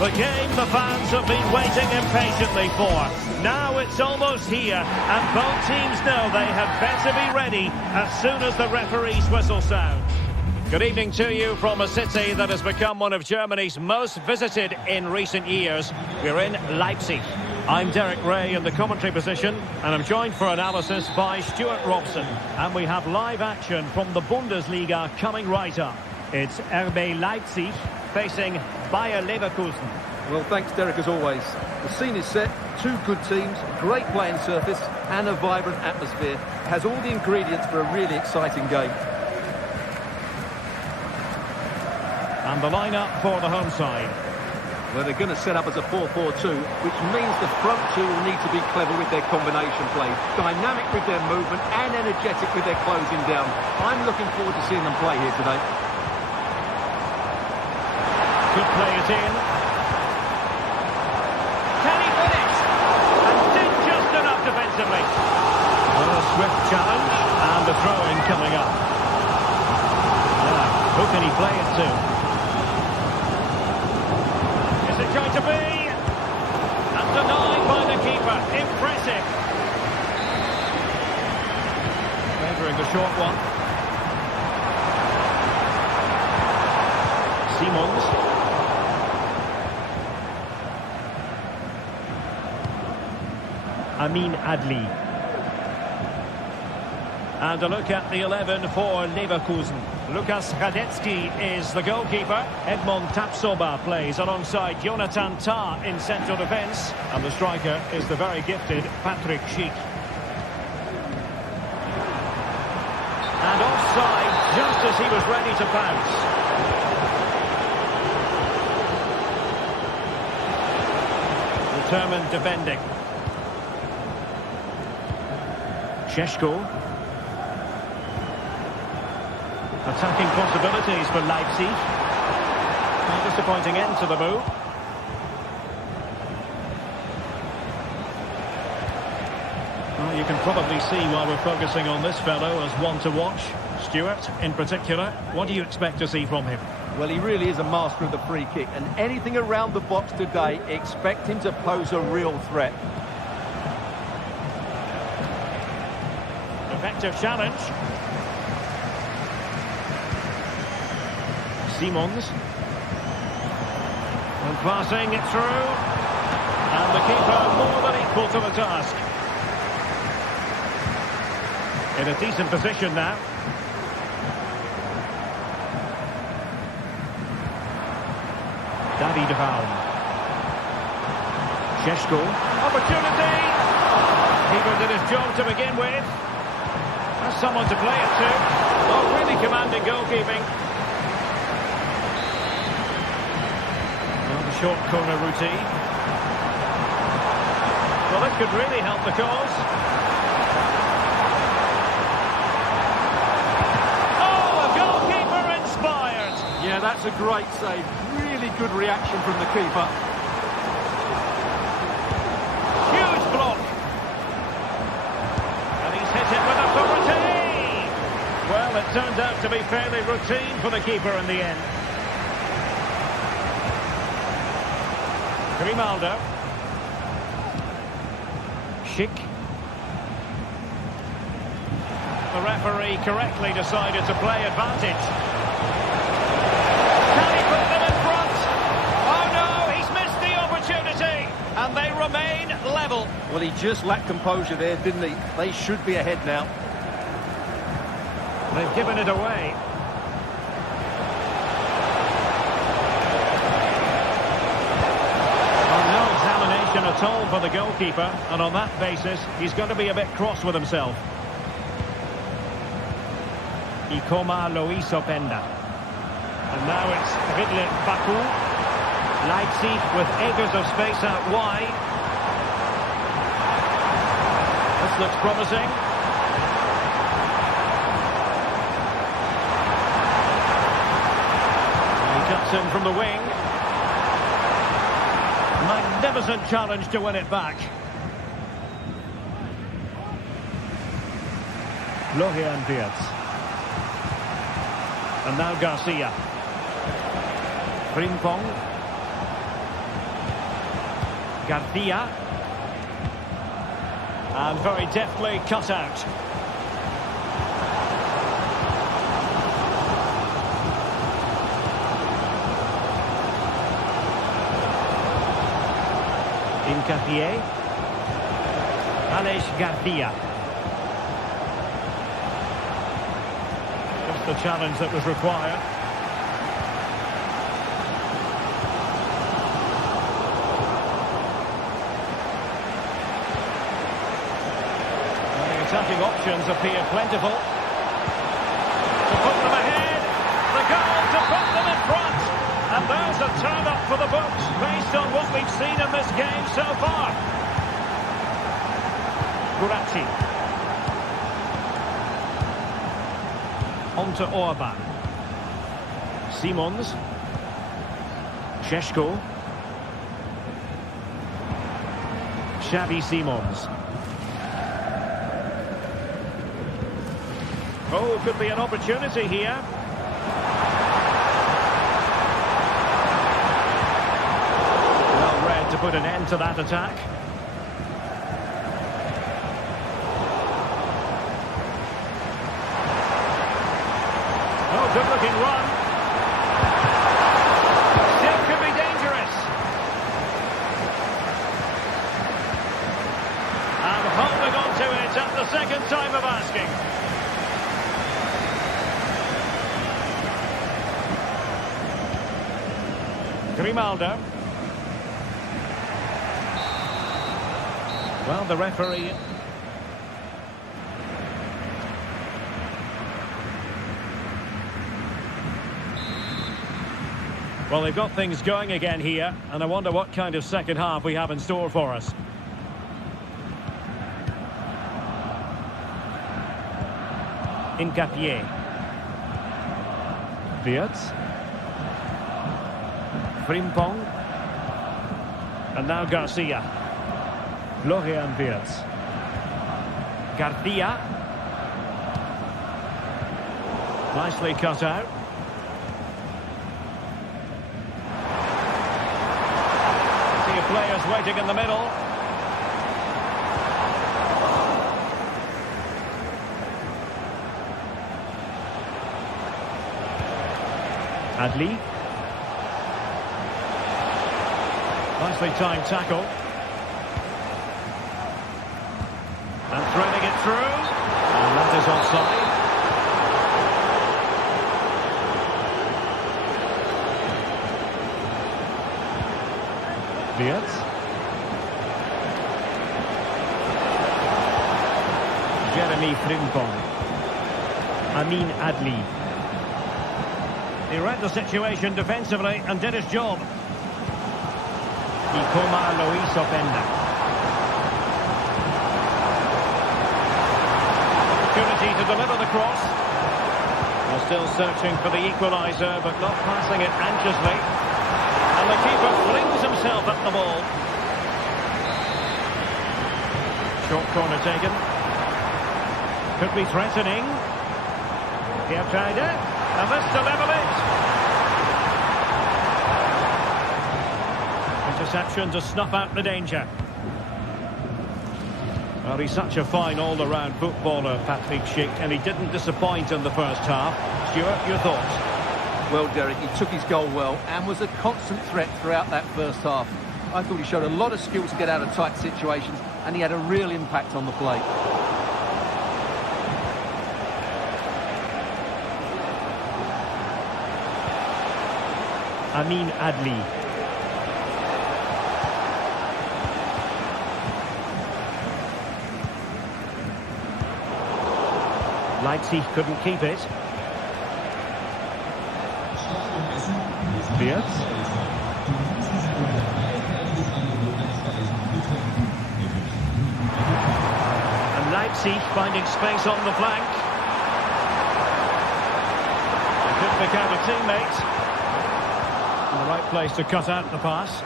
The game the fans have been waiting impatiently for. Now it's almost here, and both teams know they had better be ready as soon as the referee's whistle sounds. Good evening to you from a city that has become one of Germany's most visited in recent years. We're in Leipzig. I'm Derek Ray in the commentary position, and I'm joined for analysis by Stuart Robson. And we have live action from the Bundesliga coming right up. It's RB Leipzig facing Bayer Leverkusen. Well, thanks, Derek, as always. The scene is set, two good teams, great playing surface, and a vibrant atmosphere. It has all the ingredients for a really exciting game. And the lineup for the home side. Well, they're going to set up as a 4-4-2, which means the front two will need to be clever with their combination play, dynamic with their movement, and energetic with their closing down. I'm looking forward to seeing them play here today. Could play it in. Can he finish? And did just enough defensively. A swift challenge, and the throw-in coming up. Now, who can he play it to? Is it going to be? And denied by the keeper. Impressive. Favouring the short one. Simons. Amin Adli. And a look at the 11 for Leverkusen. Lukas Radetzky is the goalkeeper. Edmond Tapsoba plays alongside Jonathan Tah in central defence. And the striker is the very gifted Patrick Schick. And offside just as he was ready to pounce. Determined defending. Šeško. Attacking possibilities for Leipzig. A disappointing end to the move. Well, you can probably see why we're focusing on this fellow as one to watch. Stuart, in particular, what do you expect to see from him? Well, he really is a master of the free kick, and anything around the box today, expect him to pose a real threat. Effective challenge. Simons. And passing it through. And the keeper more than equal to the task. In a decent position now. David Raum. Šeško. Opportunity. Keeper did his job to begin with. Has someone to play it to. Oh, really commanding goalkeeping. Well, the short corner routine. Well, it could really help the cause. Oh, a goalkeeper inspired. Yeah, that's a great save. Really good reaction from the keeper. Huge block. And he's hit it with authority. Well, it turned out to be fairly routine for the keeper in the end. Grimaldo. Schick. The referee correctly decided to play advantage. Can he put them in front? Oh no, he's missed the opportunity. And they remain level. Well, he just lacked composure there, didn't he? They should be ahead now. They've given it away. No examination at all for the goalkeeper, and on that basis, he's going to be a bit cross with himself. Ikoma Lois Openda. And now it's Vidle Baku. Leipzig with acres of space out wide. This looks promising. He cuts in from the wing. Magnificent challenge to win it back. Florian Wirtz. And now Garcia. Frimpong. Garcia. And very deftly cut out. Hincapié. Alex Garcia. Just the challenge that was required. Attacking options appear plentiful. To put them ahead, the goal to put them in front. And there's a turn-up for the books based on what we've seen in this game so far. Guratti. On to Orban. Simons. Šeško. Xavi Simons. Oh, could be an opportunity here. Well read to put an end to that attack. Oh, good-looking run. Still could be dangerous. And holding on to it at the second time of asking. Grimaldo. Well, the referee... Well, they've got things going again here, and I wonder what kind of second half we have in store for us. Hincapié. Wirtz. Frimpong. And now Garcia. Florian Wirtz. Garcia. Nicely cut out. See players waiting in the middle. Adli. Nicely timed tackle. And threading it through. And that is offside. Wirtz. Jeremy Frimpong. Amin Adli. He read the situation defensively and did his job. Ikoma Luis Openda. Opportunity to deliver the cross. They're still searching for the equaliser, but not passing it anxiously. And the keeper flings himself at the ball. Short corner taken. Could be threatening. Geertruida. And this to level it. Interception to snuff out the danger. Well, he's such a fine all-around footballer, Patrick Schick, and he didn't disappoint in the first half. Stuart, your thoughts? Well, Derek, he took his goal well and was a constant threat throughout that first half. I thought he showed a lot of skill to get out of tight situations, and he had a real impact on the play. Amin Adli. Leipzig couldn't keep it. Wirtz. And Leipzig finding space on the flank. They could pick out a teammate. In the right place to cut out the pass.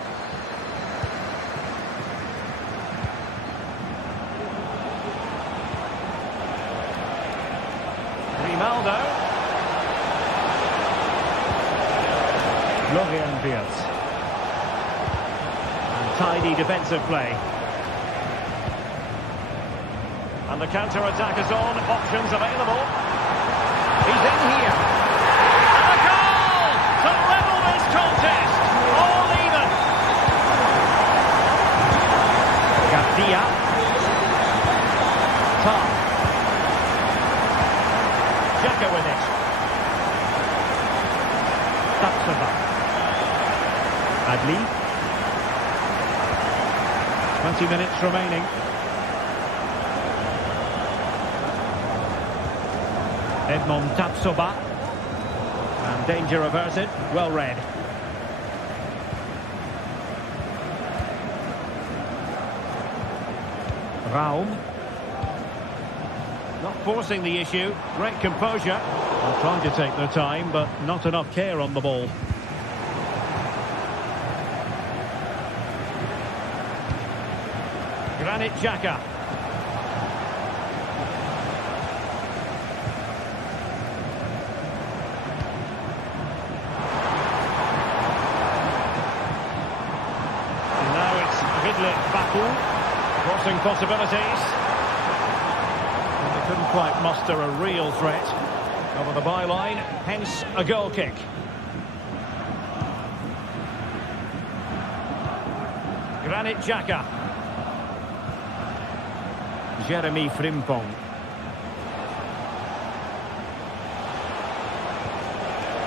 Grimaldo. Florian Wirtz. And tidy defensive play. And the counter-attack is on, options available. He's in here. And a goal to level this contest. All even. Garcia. Tom. Xhaka with it. Tapsoba. Adli. 20 minutes remaining. Edmond Tapsoba. And danger averted. Well read. Raum. Not forcing the issue. Great composure. Well, trying to take their time, but not enough care on the ball. Granit Xhaka. And now it's Vidlit Baku. Crossing possibilities. And they couldn't quite muster a real threat. Over the byline, hence a goal kick. Granit Xhaka. Jeremy Frimpong.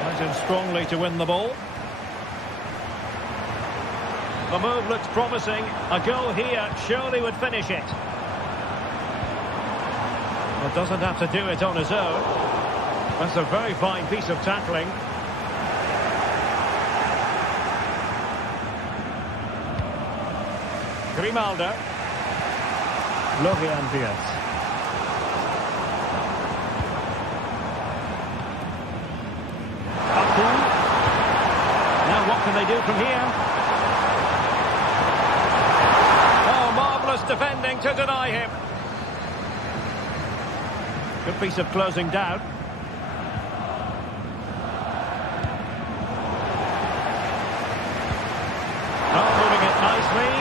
Went in strongly to win the ball. The move looks promising. A goal here surely would finish it. But doesn't have to do it on his own. That's a very fine piece of tackling. Grimaldo. Florian Wirtz. Baku. Now what can they do from here? Oh, marvellous defending to deny him. Good piece of closing down. Oh, moving it nicely.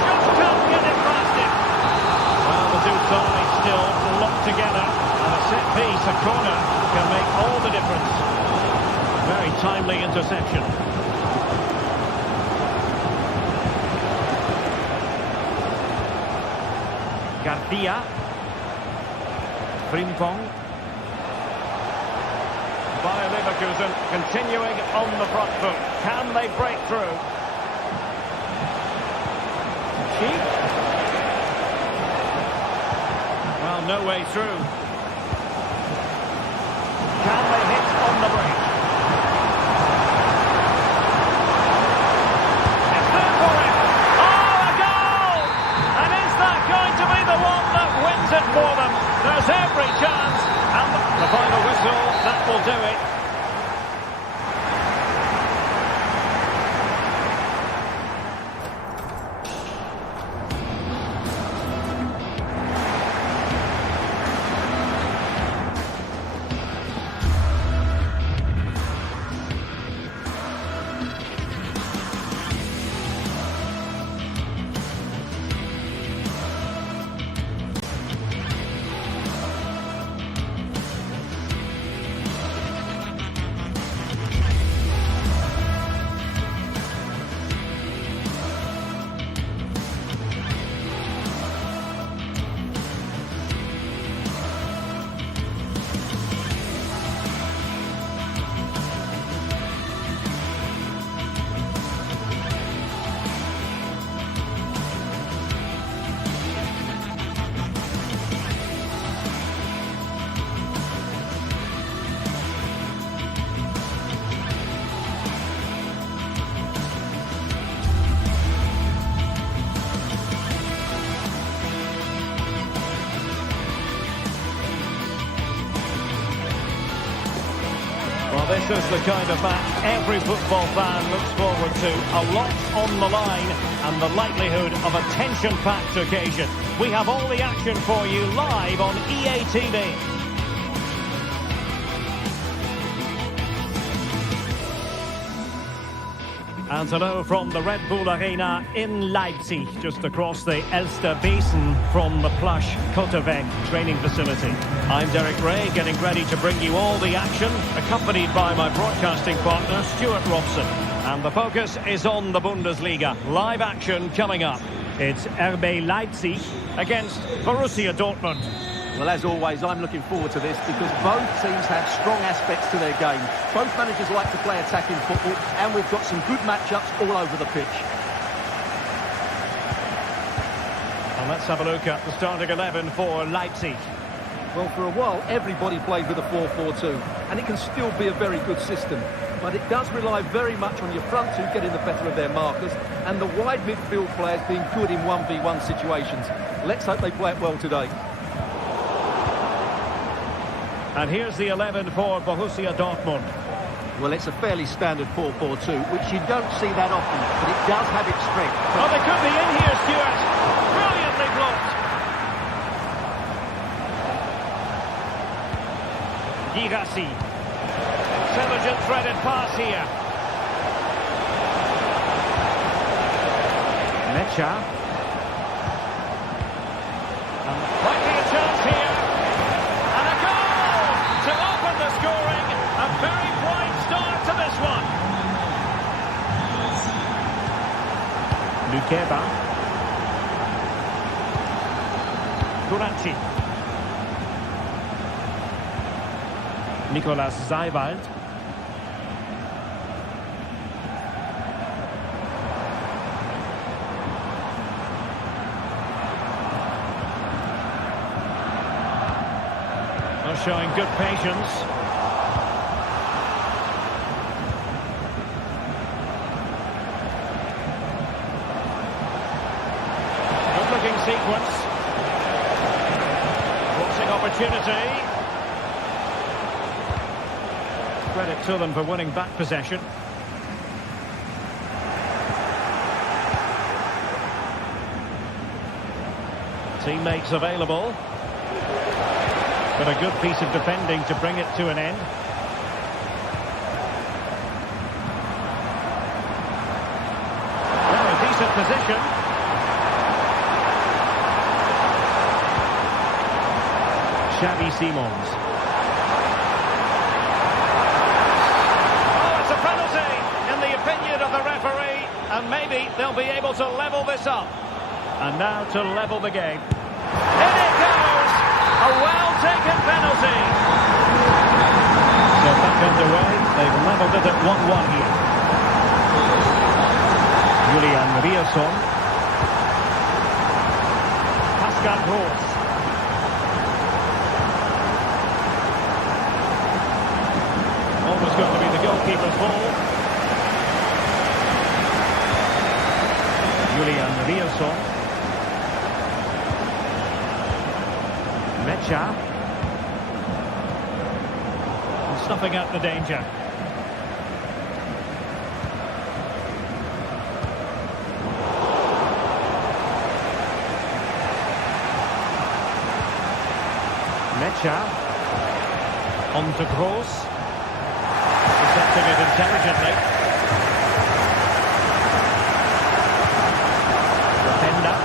Just can't get it past him. Well, the two sides still locked together. And a set piece, a corner, can make all the difference. Very timely interception. Garcia. Frimpong. Bayer Leverkusen continuing on the front foot. Can they break through? Cheap. Well, no way through. Can they hit on the break? It's there for him. Oh, a goal! And is that going to be the one that wins it for them? There's every chance. And the final whistle, that will do it. This is the kind of match every football fan looks forward to. A lot on the line and the likelihood of a tension-packed occasion. We have all the action for you live on EA TV. And hello from the Red Bull Arena in Leipzig, just across the Elster Basin from the plush Kotterweg training facility. I'm Derek Ray, getting ready to bring you all the action, accompanied by my broadcasting partner, Stuart Robson. And the focus is on the Bundesliga. Live action coming up. It's RB Leipzig against Borussia Dortmund. Well, as always, I'm looking forward to this because both teams have strong aspects to their game. Both managers like to play attacking football, and we've got some good matchups all over the pitch. And let's have a look at the starting 11 for Leipzig. Well, for a while, everybody played with a 4-4-2, and it can still be a very good system. But it does rely very much on your front two getting the better of their markers, and the wide midfield players being good in 1v1 situations. Let's hope they play it well today. And here's the 11 for Borussia Dortmund. Well, it's a fairly standard 4-4-2, which you don't see that often, but it does have its strength. Oh, they could be in here, Stuart. Brilliantly blocked. Girassi. Intelligent threaded pass here. Mecha. Might be a chance here. And a goal to open the scoring. A very bright start to this one. Lukeba. Guranci. Nicolas Seiwald. Showing good patience. Good looking sequence. Crossing opportunity. Credit to them for winning back possession. Teammates available. But a good piece of defending to bring it to an end. Well, a decent position. Xavi Simons. Oh, it's a penalty in the opinion of the referee. And maybe they'll be able to level this up. And now to level the game. In it goes! A well-taken penalty. So back underway, they've levelled it at 1-1 here. Julian Rierson. Pascal Gross. Always going to be the goalkeeper's ball. Julian Rierson. Mecha. Snuffing out the danger. Mecha. On to Gross. Intercepting it intelligently. Defender.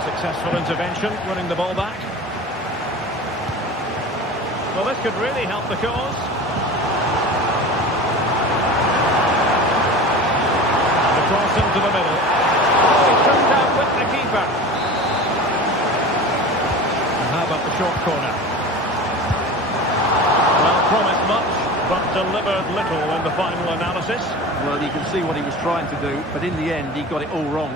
Successful intervention, winning the ball back. Well, this could really help the cause. The cross into the middle. Oh, he's turned down with the keeper. And how about the short corner? Well, promised much, but delivered little in the final analysis. Well, you can see what he was trying to do, but in the end, he got it all wrong.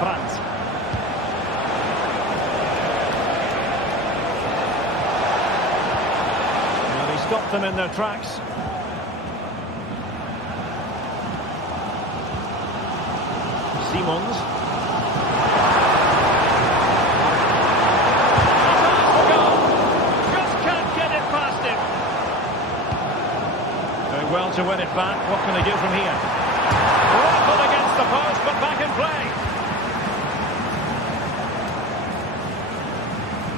Brandt. Well, he stopped them in their tracks. Simons. to win it back. What can they do from here? Rifled against the post, but back in play.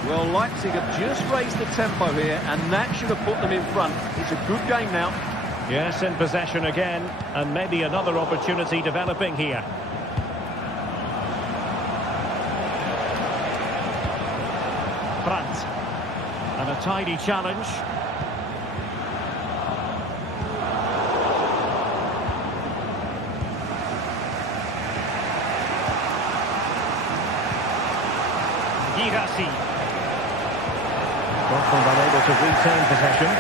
Well, Leipzig have just raised the tempo here, and that should have put them in front. It's a good game now. Yes, in possession again, and maybe another opportunity developing here. Brandt. And a tidy challenge. Girassi. Dortmund unable to retain possession.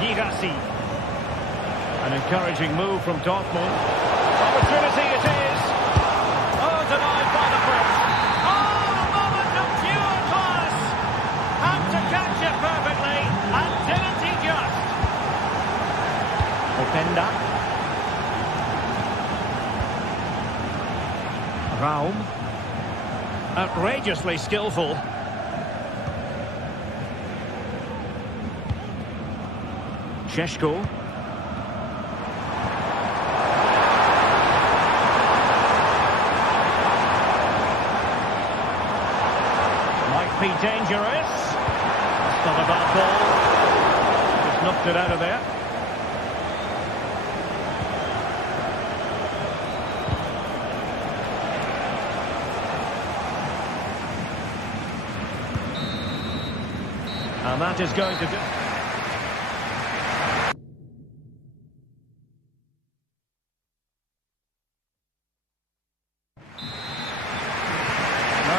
Girassi. An encouraging move from Dortmund. Opportunity it is. Oh, denied by the press. Oh, a moment of pure class. Had to catch it perfectly, and didn't he just? Openda. Raum. Outrageously skillful. Šeško. Might be dangerous. It's not a bad ball. Just knocked it out of there. And that is going to do...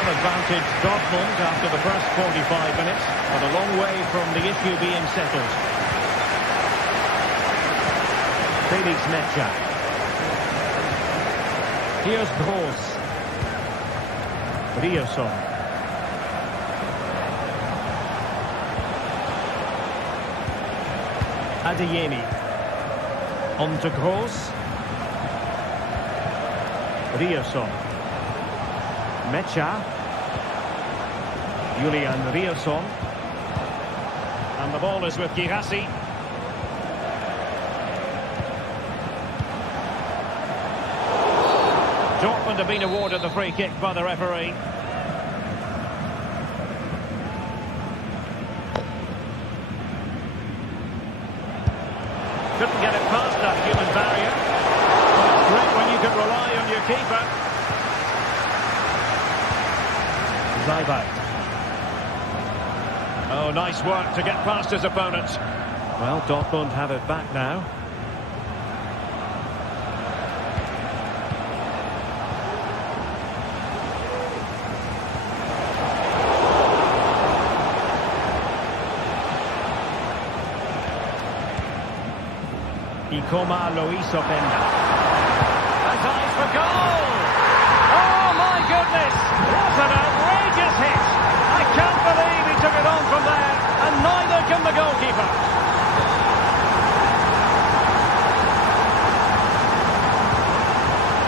Advantage Dortmund after the first 45 minutes, but a long way from the issue being settled. Felix Metscher. Here's Gross. Ryerson. Adeyemi. On to Gross. Ryerson. Metscher. Julian Ryerson. And the ball is with Girassi. Dortmund have been awarded the free kick by the referee. Couldn't get it past that human barrier. Well, it's great when you can rely on your keeper. Zybak. Oh, nice work to get past his opponent. Well, Dortmund have it back now. Ikoma Luis Openda. Has eyes for goal! Oh, my goodness! What an outrageous hit! I can't believe he took it on from there, and neither can the goalkeeper.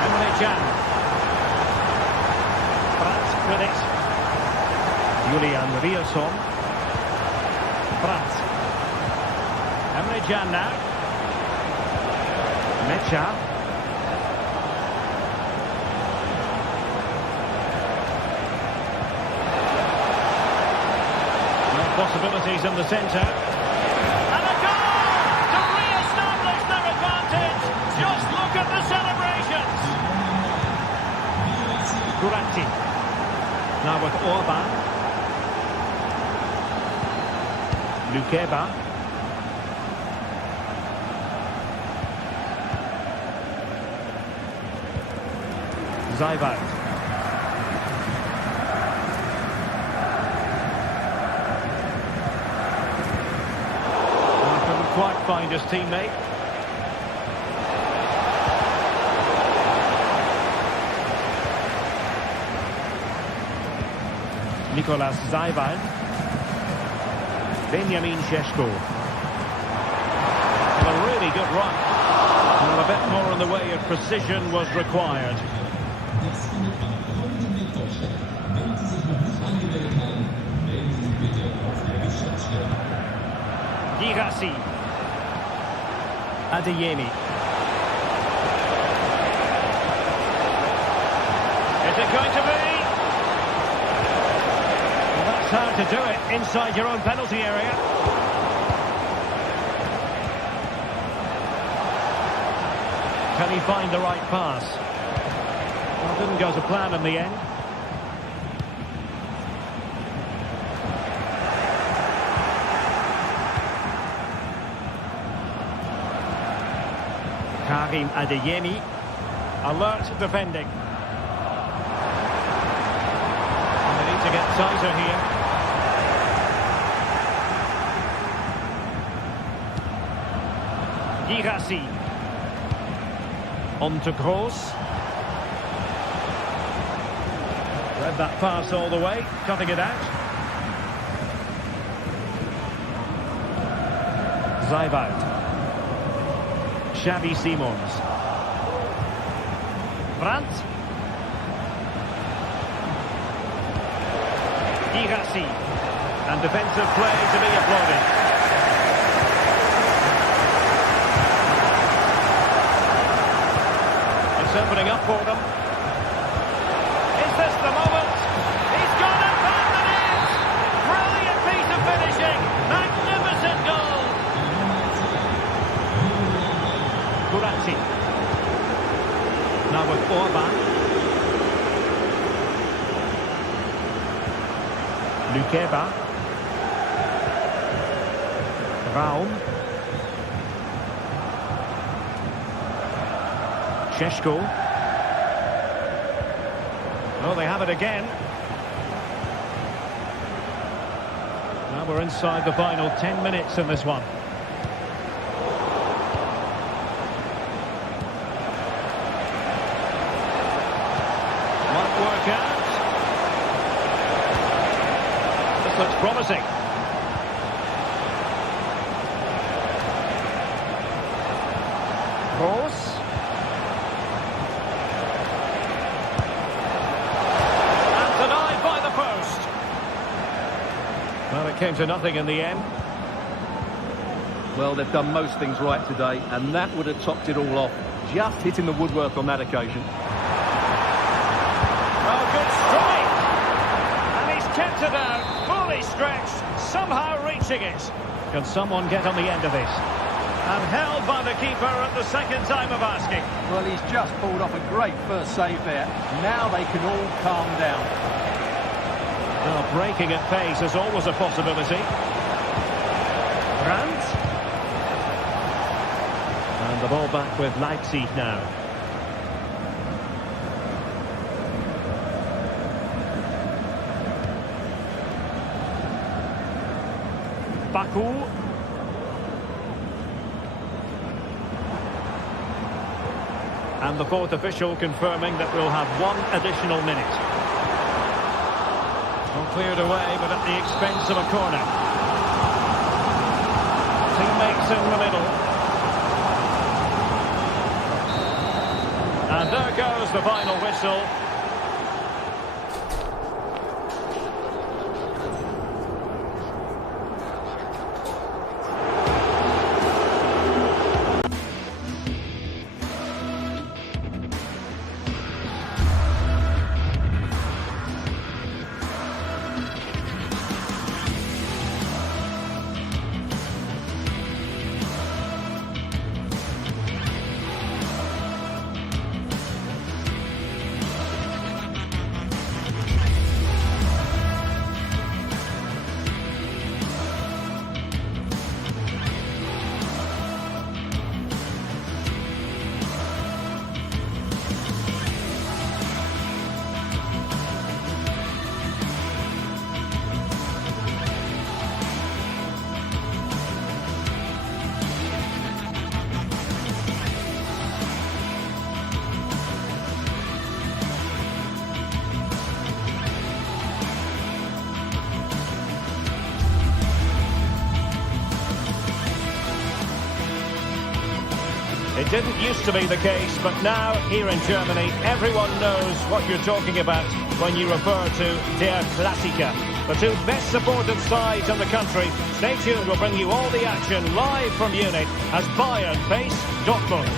Emre Can. Brandt with it. Julian Ryerson. Brandt. Emre Can now. Metscher. Possibilities in the centre. And a goal to re-establish their advantage. Just look at the celebrations. Guratti. Now with Orban. Lukeba. Zybak. Quite find his teammate. Nicolas Zybak. Benjamin Šeško. A really good run. And a bit more in the way of precision was required. Girassi. Adeyemi. Is it going to be? Well, that's how to do it inside your own penalty area. Can he find the right pass? Well, didn't go to plan in the end. Karim Adeyemi. Alert defending. And they need to get tighter here. Girassi. On to Gross. Read that pass all the way, cutting it out. Zaibout. Xavi Simons. Brandt. Girassi. And defensive play to be applauded. It's opening up for them. Is this the moment? He's gone and found the net! Brilliant piece of finishing! Magnificent goal! Gurazzi. Now with Orban. Lukeba. Raum. Šeško. Oh, they have it again. Now we're inside the final 10 minutes in this one. Might work out. This looks promising. Gross. Well, it came to nothing in the end. Well, they've done most things right today, and that would have topped it all off. Just hitting the woodwork on that occasion. Oh, good strike! And he's kept it out, fully stretched, somehow reaching it. Can someone get on the end of this? And held by the keeper at the second time of asking. Well, he's just pulled off a great first save there. Now they can all calm down. Well, breaking at pace is always a possibility. Brandt. And the ball back with Leipzig now. Baku. And the fourth official confirming that we'll have one additional minute. Well, cleared away, but at the expense of a corner. Teammates in the middle. And there goes the final whistle. It didn't used to be the case, but now, here in Germany, everyone knows what you're talking about when you refer to Der Klassiker. The two best supported sides in the country. Stay tuned, we'll bring you all the action live from Munich as Bayern face Dortmund.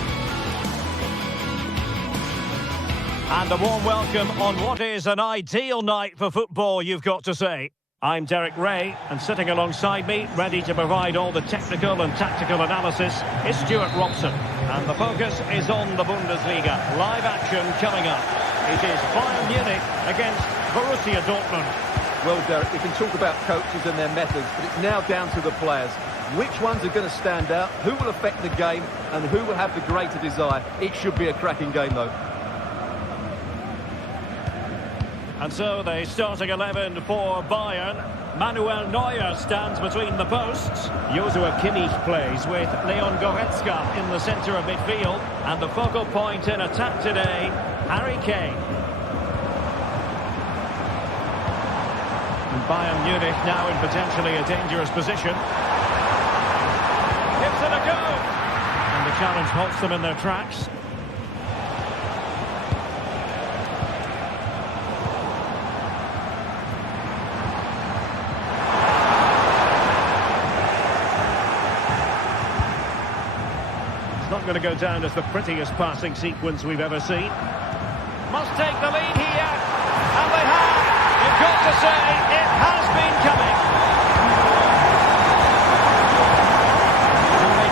And a warm welcome on what is an ideal night for football, you've got to say. I'm Derek Ray, and sitting alongside me, ready to provide all the technical and tactical analysis, is Stuart Robson. And the focus is on the Bundesliga. Live action coming up. It is Bayern Munich against Borussia Dortmund. Well, Derek, we can talk about coaches and their methods, but it's now down to the players. Which ones are going to stand out, who will affect the game, and who will have the greater desire? It should be a cracking game, though. And so the starting 11 for Bayern. Manuel Neuer stands between the posts. Joshua Kimmich plays with Leon Goretzka in the centre of midfield. And the focal point in attack today, Harry Kane. And Bayern Munich now in potentially a dangerous position. Gives it a go. And the challenge halts them in their tracks. Not going to go down as the prettiest passing sequence we've ever seen. Must take the lead here, and they have. You've got to say it has been coming.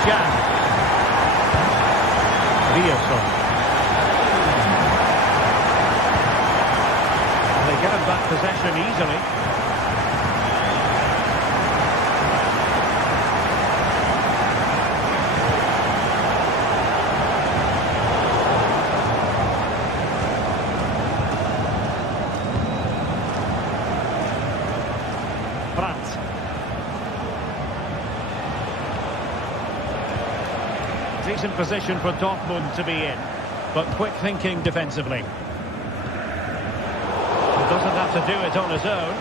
Can. They get back possession easily. Decent position for Dortmund to be in, but quick thinking defensively. He doesn't have to do it on his own.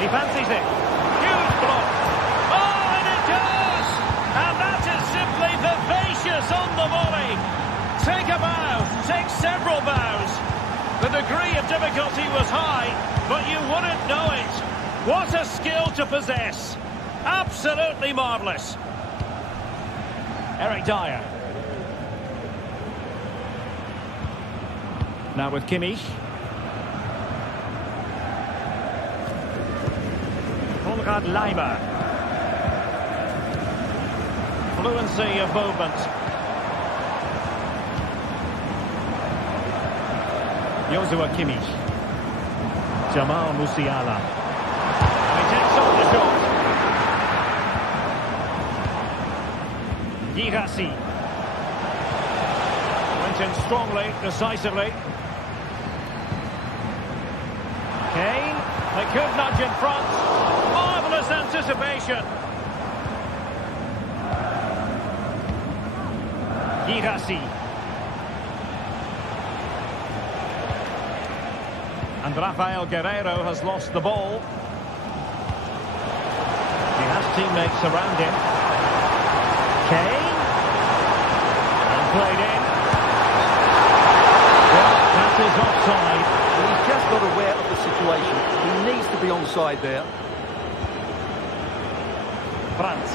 He fancies it. Huge block. Oh, and it does! And that is simply vivacious on the volley. Take a bow, take several bows. The degree of difficulty was high, but you wouldn't know it. What a skill to possess. Absolutely marvellous. Eric Dyer. Now with Kimmich. Konrad Laimer. Fluency of movement. Joshua Kimmich. Jamal Musiala. And he takes on the shot. Girassi. Went in strongly, decisively. Kane. They could nudge in front. Marvellous anticipation. Girassi. And Rafael Guerreiro has lost the ball. He has teammates around him. Kane. And played in. Well, that is offside. Well, he's just not aware of the situation. He needs to be onside there. Brandt.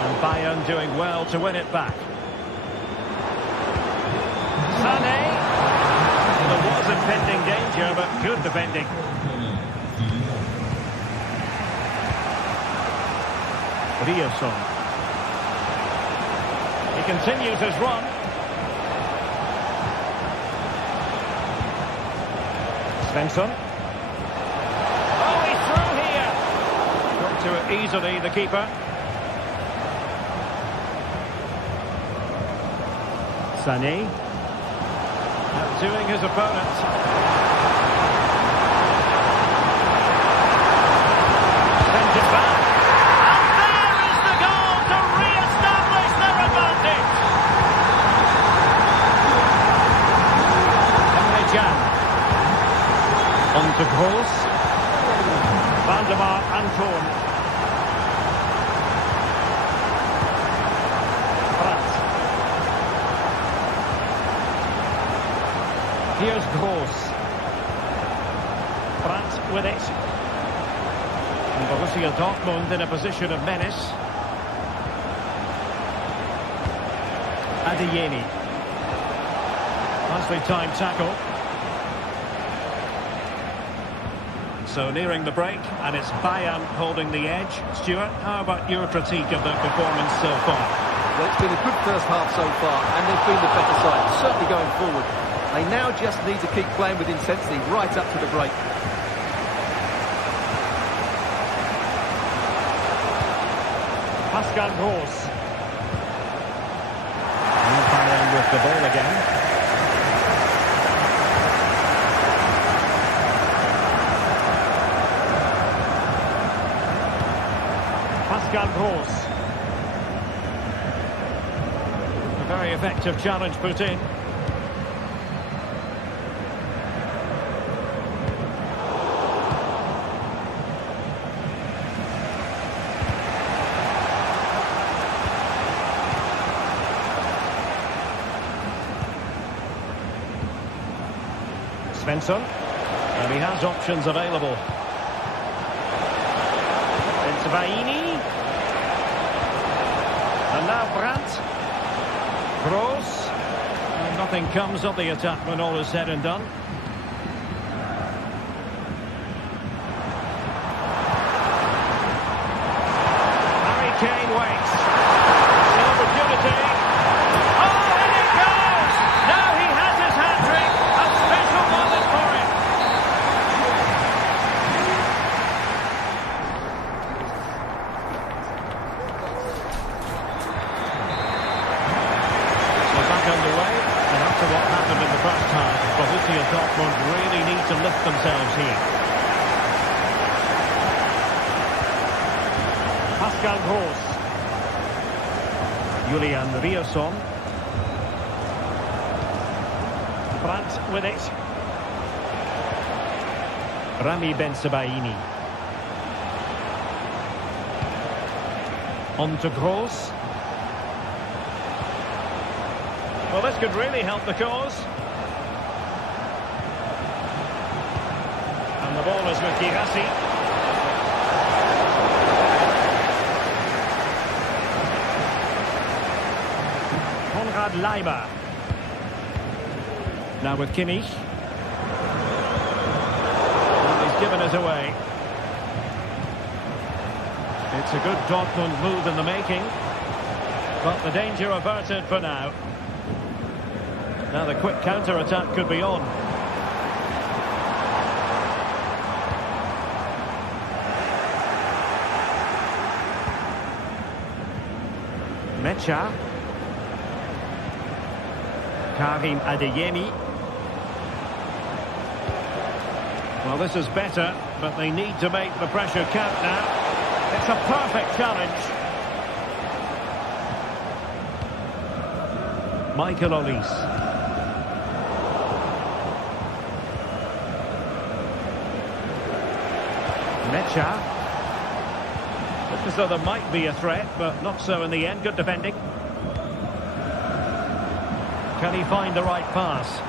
And Bayern doing well to win it back. Sané. There was impending danger, but good defending. Riasson. He continues his run. Svensson. Oh, he's through here. Got to it easily, the keeper. Sané. Outdoing his opponent. Sends it back. On to Gross. Valdemar Anton. Here's Gross. Brandt with it. And Borussia Dortmund in a position of menace. Adeyemi. Nicely timed tackle. So nearing the break, and it's Bayern holding the edge. Stuart, how about your critique of their performance so far? Well, it's been a good first half so far, and they've been the better side, certainly going forward. They now just need to keep playing with intensity right up to the break. Pascal Gross. And Bayern with the ball again. Pascal Gross. A very effective challenge put in. Svensson, and he has options available. It's Vaini, and now Brandt. Gross, and nothing comes of the attack when all is said and done. Harry Kane waits. An opportunity. Oh, and it goes! Now he has his hat-trick. A special moment for him. So back underway, and after what happened in the first half, Borussia Dortmund really need to lift themselves here. Pascal Gross. Julian Rierson. Brandt with it. Rami Bensebaini. On to Gross. Well, this could really help the cause. And the ball is with Girassi. Konrad Leimer. Now with Kimmich. And he's given it away. It's a good Dortmund move in the making. But the danger averted for now. Now the quick counter-attack could be on. Mecha. Karim Adeyemi. Well, this is better, but they need to make the pressure count now. It's a perfect challenge. Michael Olise. Mecha. Looks as though there might be a threat, but not so in the end. Good defending. Can he find the right pass?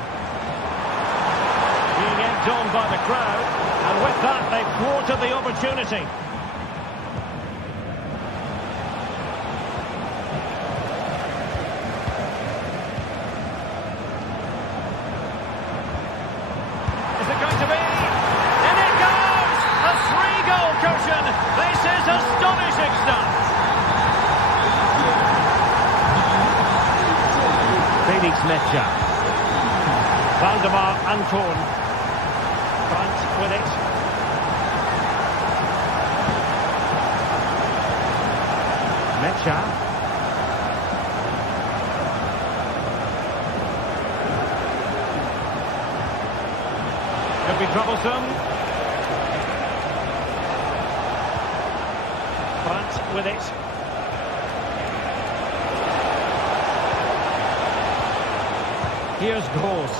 Being egged on by the crowd, and with that they've thwarted the opportunity. Is it going to be? And it goes! A 3-goal cushion! This is astonishing stuff! Felix Mecha. Valdemar Anton. Brandt with it. Mecha. Could be troublesome. Brandt with it. Here's Gross.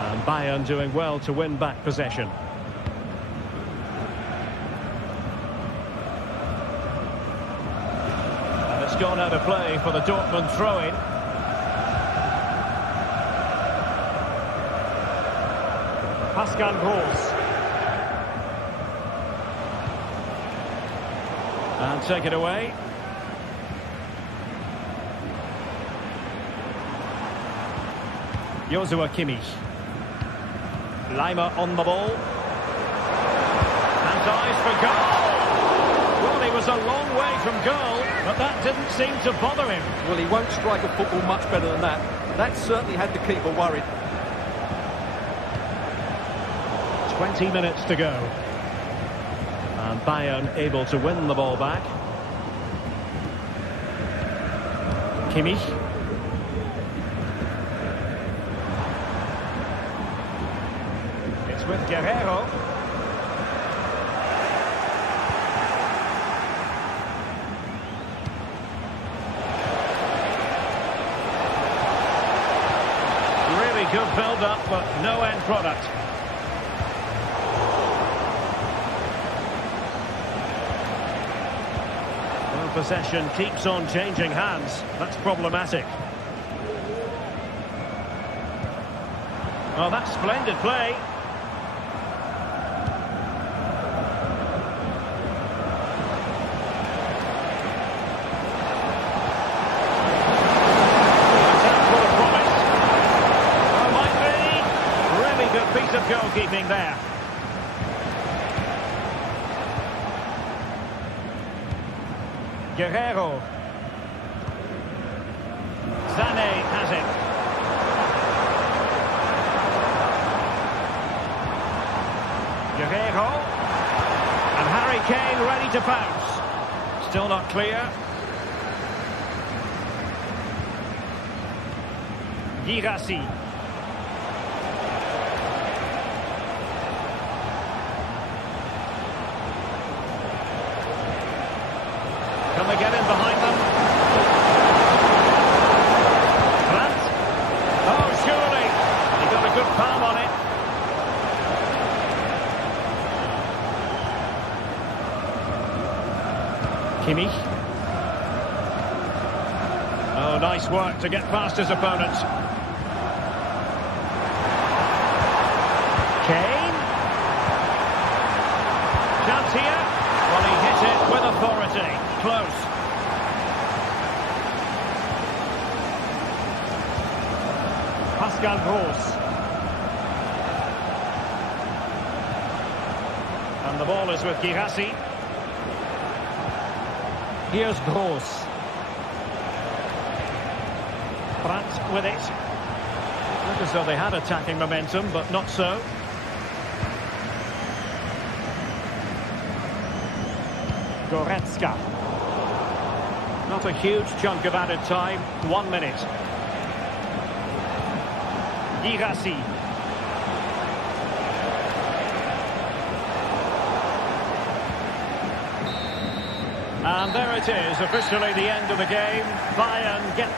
And Bayern doing well to win back possession. And it's gone out of play for the Dortmund throw-in. Pascal Gross. And take it away. Joshua Kimmich. Lima on the ball. And dives for goal! Well, he was a long way from goal, but that didn't seem to bother him. Well, he won't strike a football much better than that. That certainly had the keeper worried. 20 minutes to go. And Bayern able to win the ball back. Kimmich. It's with Guerrero. Really good build-up, but no end product. Possession keeps on changing hands. That's problematic. Oh, that's splendid play. Full of promise. Oh, might be. Really good piece of goalkeeping there. Guerrero. Sané has it. Guerrero. And Harry Kane ready to pounce. Still not clear. Girassi. Can they get in behind them? Brandt. Oh, surely. He got a good palm on it. Kimmich. Oh, nice work to get past his opponent. Kane. Chance here. Well, he hit it with authority. Close. Pascal Gross. And the ball is with Girassi. Here's Gross. Brandt with it. Looked as though they had attacking momentum, but not so. Goretzka. Not a huge chunk of added time. 1 minute. Girassi. And there it is, officially the end of the game. Bayern get...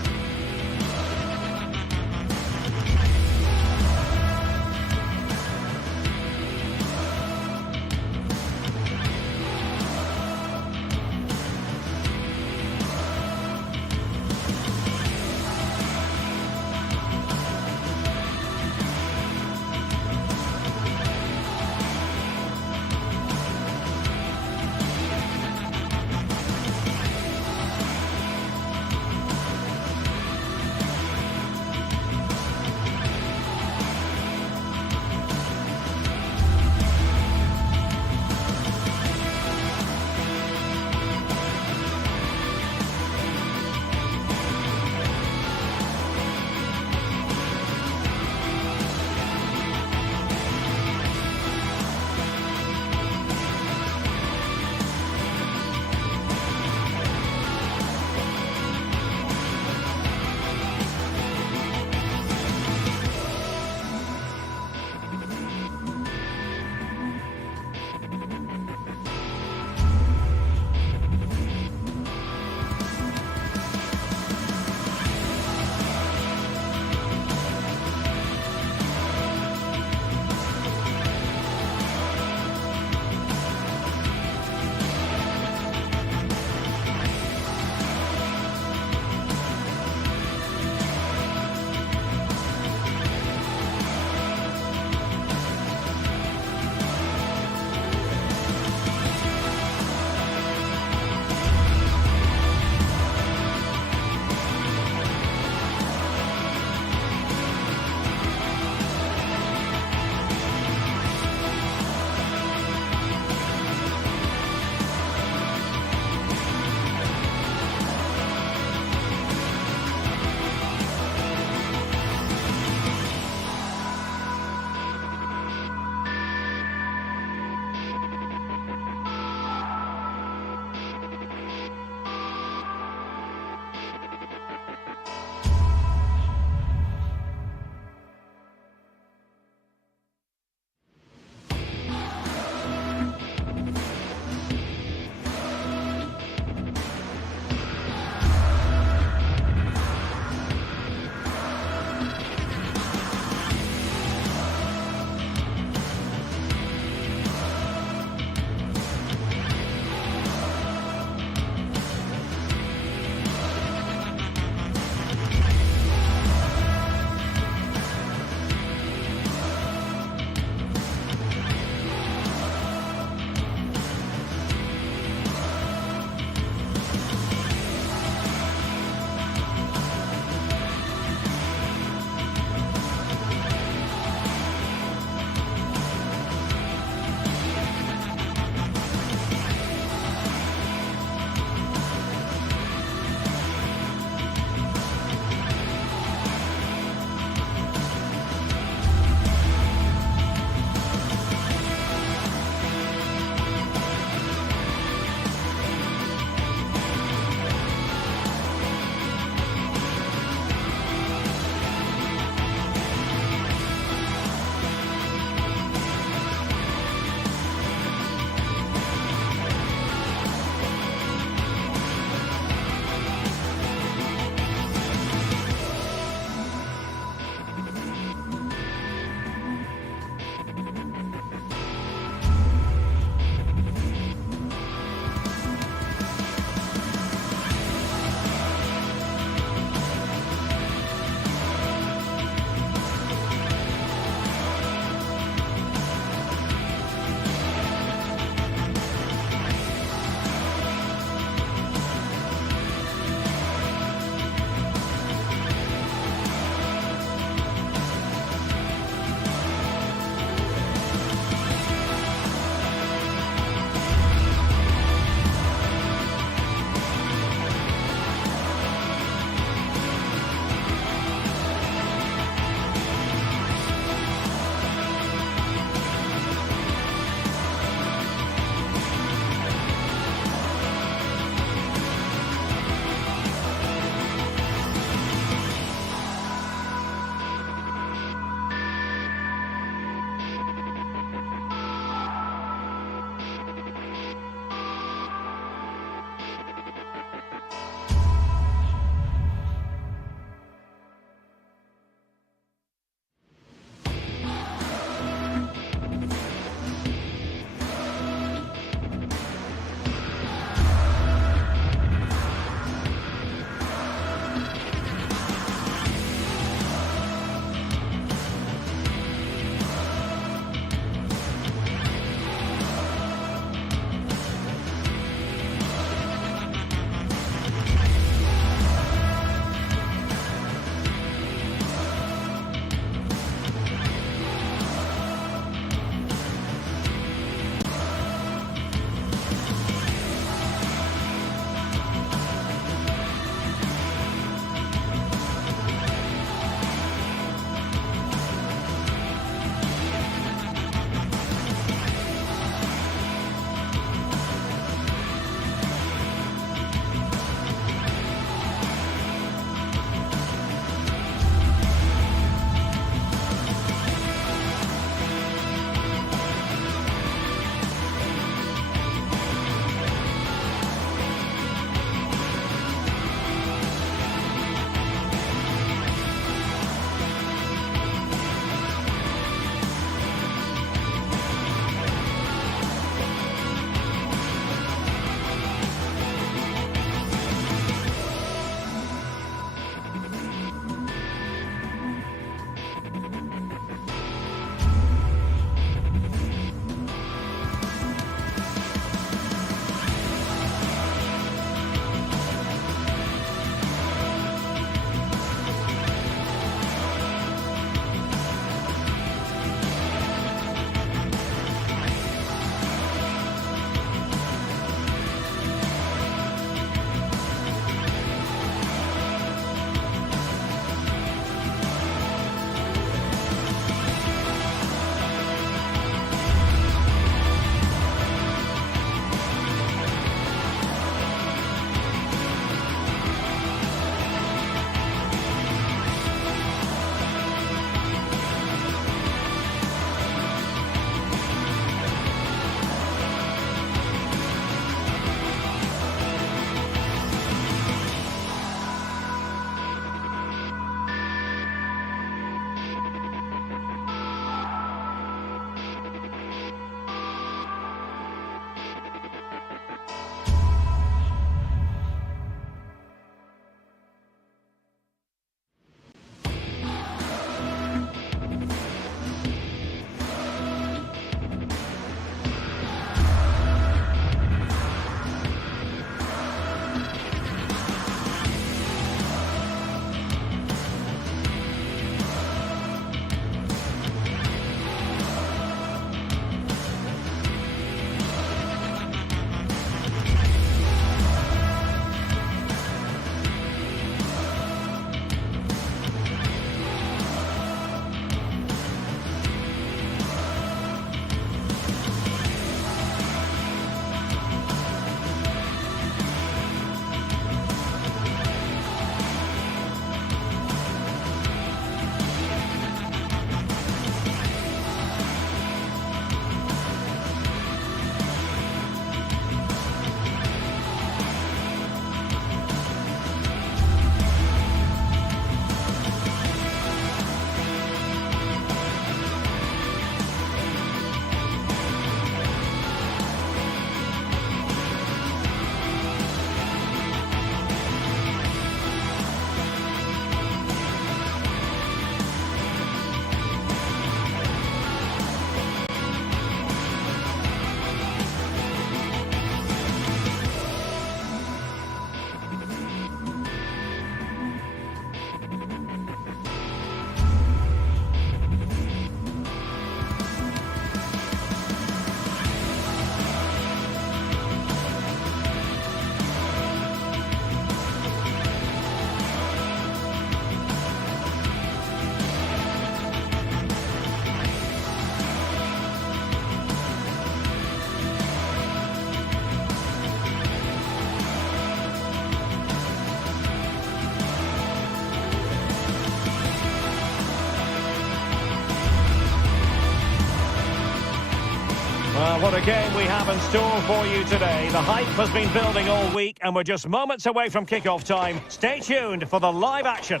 Well, what a game we have in store for you today. The hype has been building all week and we're just moments away from kick-off time. Stay tuned for the live action.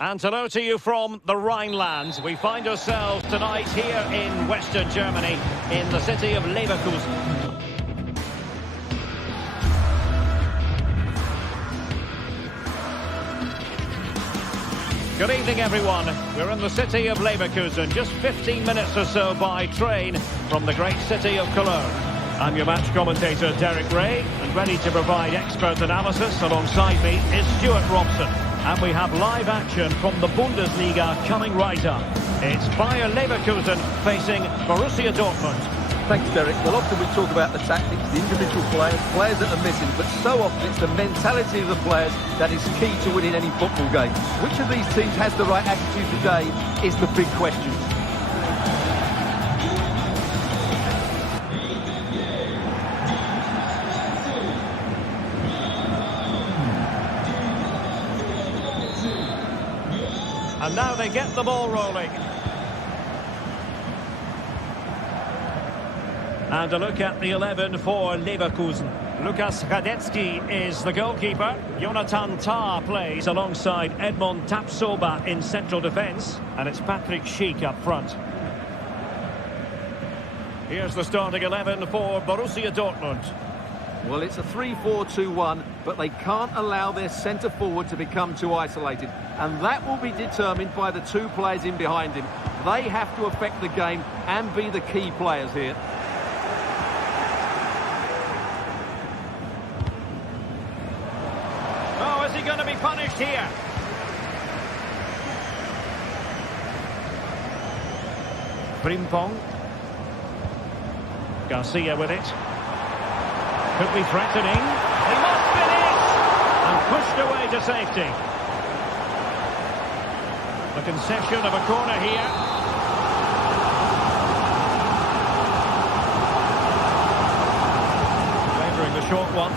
And hello to you from the Rhineland. We find ourselves tonight here in Western Germany, in the city of Leverkusen. Good evening, everyone. We're in the city of Leverkusen, just 15 minutes or so by train from the great city of Cologne. I'm your match commentator, Derek Ray, and ready to provide expert analysis alongside me is Stuart Robson. And we have live action from the Bundesliga coming right up. It's Bayer Leverkusen facing Borussia Dortmund. Thanks, Derek. Well, often we talk about the tactics, the individual players that are missing, but so often it's the mentality of the players that is key to winning any football game. Which of these teams has the right attitude today is the big question. And now they get the ball rolling. And a look at the 11 for Leverkusen. Lukas Radetzky is the goalkeeper. Jonathan Tah plays alongside Edmond Tapsoba in central defence. And it's Patrick Schick up front. Here's the starting 11 for Borussia Dortmund. Well, it's a 3-4-2-1, but they can't allow their centre-forward to become too isolated. And that will be determined by the two players in behind him. They have to affect the game and be the key players here. Oh, is he going to be punished here? Frimpong. Garcia with it. Could be threatening. He must finish! And pushed away to safety. The concession of a corner here. Favouring the short one.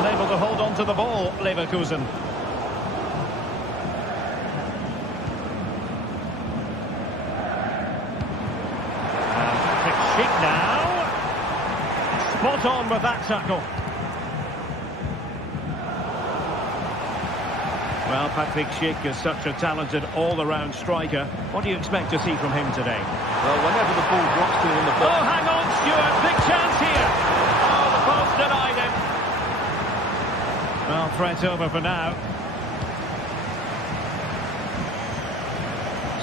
Unable to hold on to the ball, Leverkusen. Patrick Schick now. Spot on with that tackle. Well, Patrick Schick is such a talented all-around striker. What do you expect to see from him today? Well, whenever the ball drops to him in the box... Oh, hang on, Stuart. Big chance here. Oh, the post denied him. Well, threat over for now.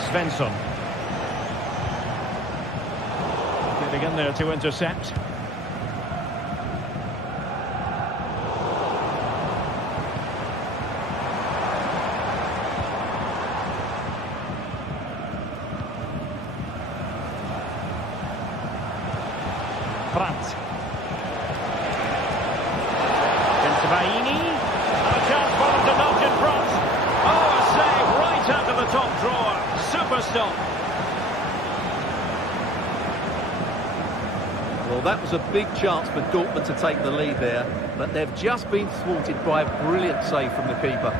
Svensson. Getting in there to intercept. Brandt. Baini. And a chance for them to nudge in front. Oh, a save right out of the top drawer. Super stop. Well, that was a big chance for Dortmund to take the lead there, but they've just been thwarted by a brilliant save from the keeper.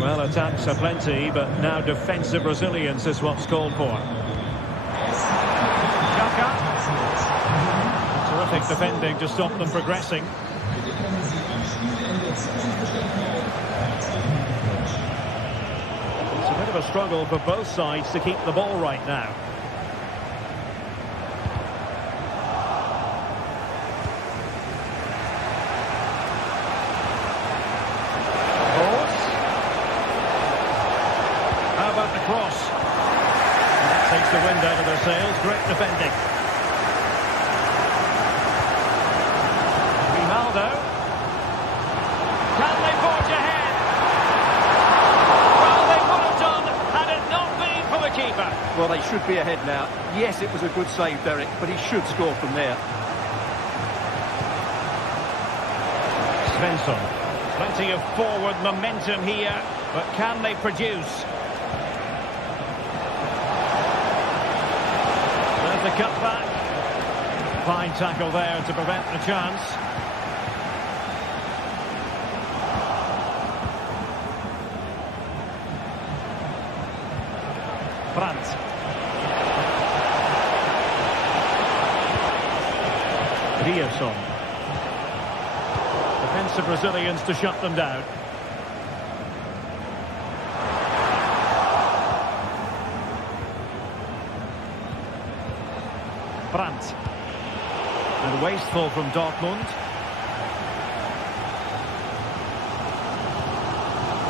Well, attacks are plenty, but now defensive resilience is what's called for. Xhaka. Terrific defending to stop them progressing. It's a bit of a struggle for both sides to keep the ball right now. How about the cross? And that takes the wind out of their sails. Great defending. Can they forge ahead? Well, they would have done had it not been for the keeper. Well, they should be ahead now. Yes, it was a good save, Derek, but he should score from there. Svensson. Plenty of forward momentum here, but can they produce? There's the cutback. Fine tackle there to prevent the chance. Brandt. Riosson. Defensive Brazilians to shut them down. Brandt. And wasteful from Dortmund.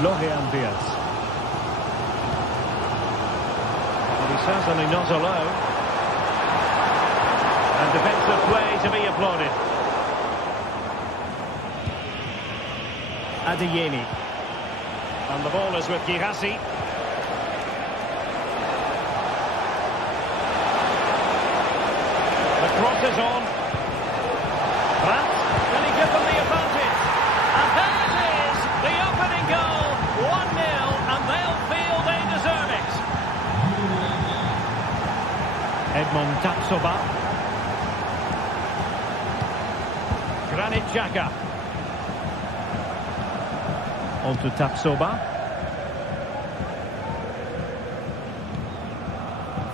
Florian Diaz. And he's certainly not alone. And defensive play to be applauded. Adeyemi. And the ball is with Girassi. The cross is on. Brandt, can he give them the advantage? And there it is, the opening goal, 1-0, and they'll feel they deserve it. Edmond Tapsoba. Granit Xhaka. On to Tapsoba.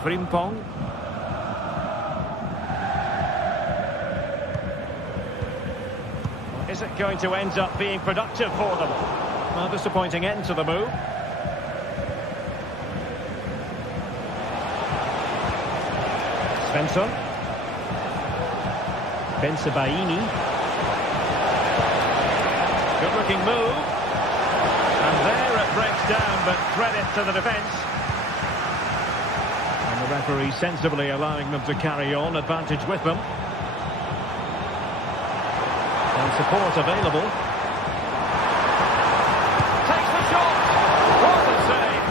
Frimpong. Is it going to end up being productive for them? Well, disappointing end to the move. Svensson. Bensebaini. Good looking move. And there it breaks down, but credit to the defence. And the referee sensibly allowing them to carry on, advantage with them. And support available. Takes the shot. What a save.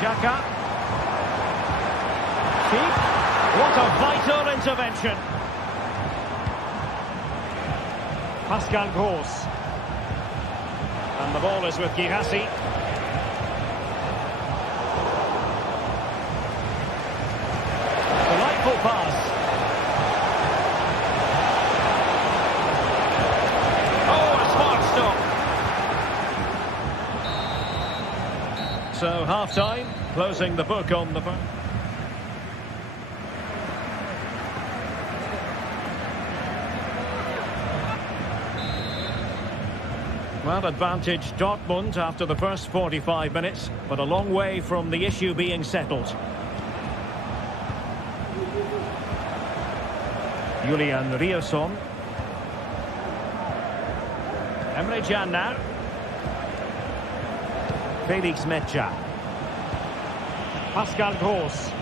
Xhaka. Cheek. What a vital intervention. Pascal Gross. And the ball is with Girassi. Delightful pass. Oh, a smart stop. So half-time, closing the book on the first. Well, advantage Dortmund after the first 45 minutes, but a long way from the issue being settled. Julian Riosson. Emre Can now. Felix Mecha. Pascal Gross.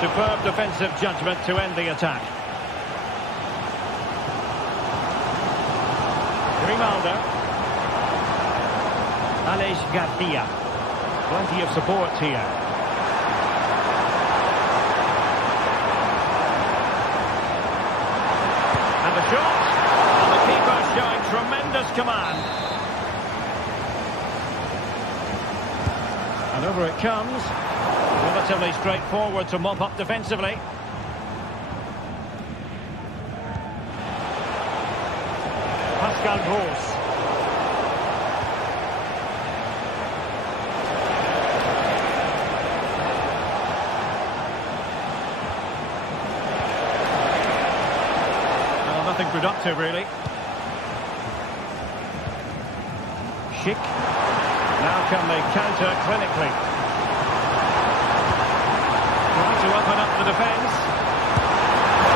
Superb defensive judgment to end the attack. Grimaldo. Aleix Garcia. Plenty of support here. And the shot. And the keeper showing tremendous command. And over it comes. Relatively straightforward to mop up defensively. Pascal Gross. Well, nothing productive, really. Schick. Now can they counter clinically? Trying to open up the defence.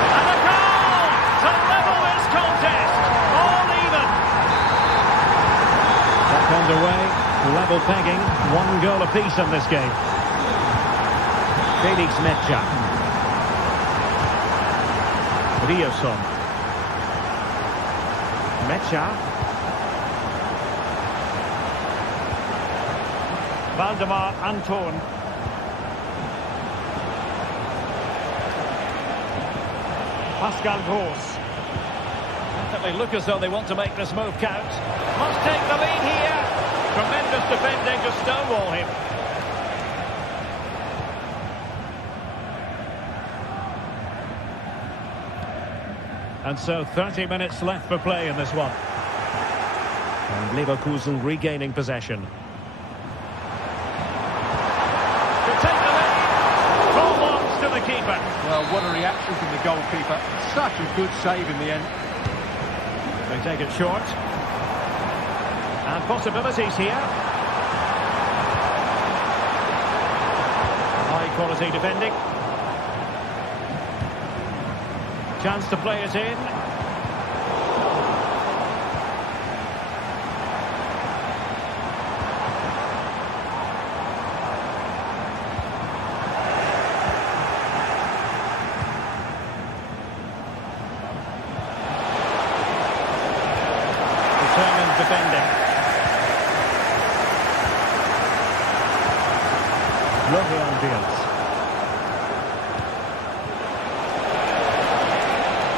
And a goal to level this contest. All even. Back underway. Level pegging. 1 goal apiece in this game. Felix Mecha. Riosson. Mecha. Valdemar Anton. Pascal Gross. They look as though they want to make this move count. Must take the lead here. Tremendous defending to stonewall him. And so 30 minutes left for play in this one. And Leverkusen regaining possession. To take the lead. goalkeeper. Well, what a reaction from the goalkeeper. Such a good save in the end. They take it short. And possibilities here. High quality defending. Chance to play it in. Determined defending. Lovely ambience.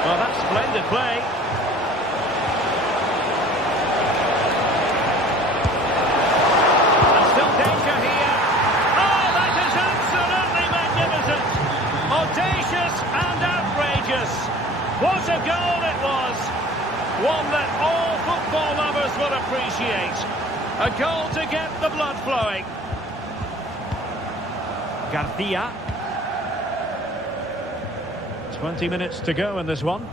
Well, that's splendid play. And still danger here. Oh, that is absolutely magnificent. Audacious and outrageous. What a goal it was. One that all football lovers will appreciate. A goal to get the blood flowing. Garcia. 20 minutes to go in this one.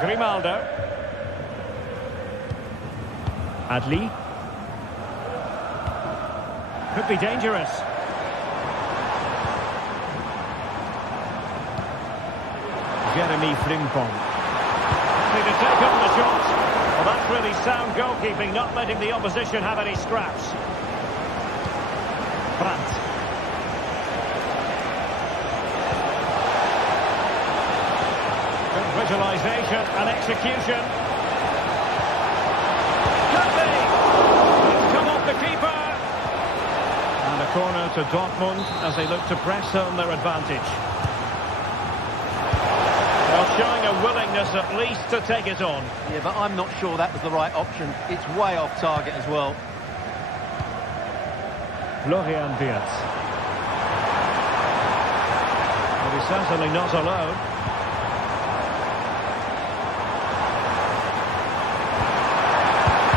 Grimaldo. Adli. Could be dangerous. Jeremy Frimpong. Happy to take on the shot. Well, that's really sound goalkeeping, not letting the opposition have any scraps. Brandt. Good visualisation and execution. Could be. It's come off the keeper. And a corner to Dortmund as they look to press home their advantage. Well, showing a willingness at least to take it on. Yeah, but I'm not sure that was the right option. It's way off target as well. Florian Wirtz. Well, he's certainly not alone.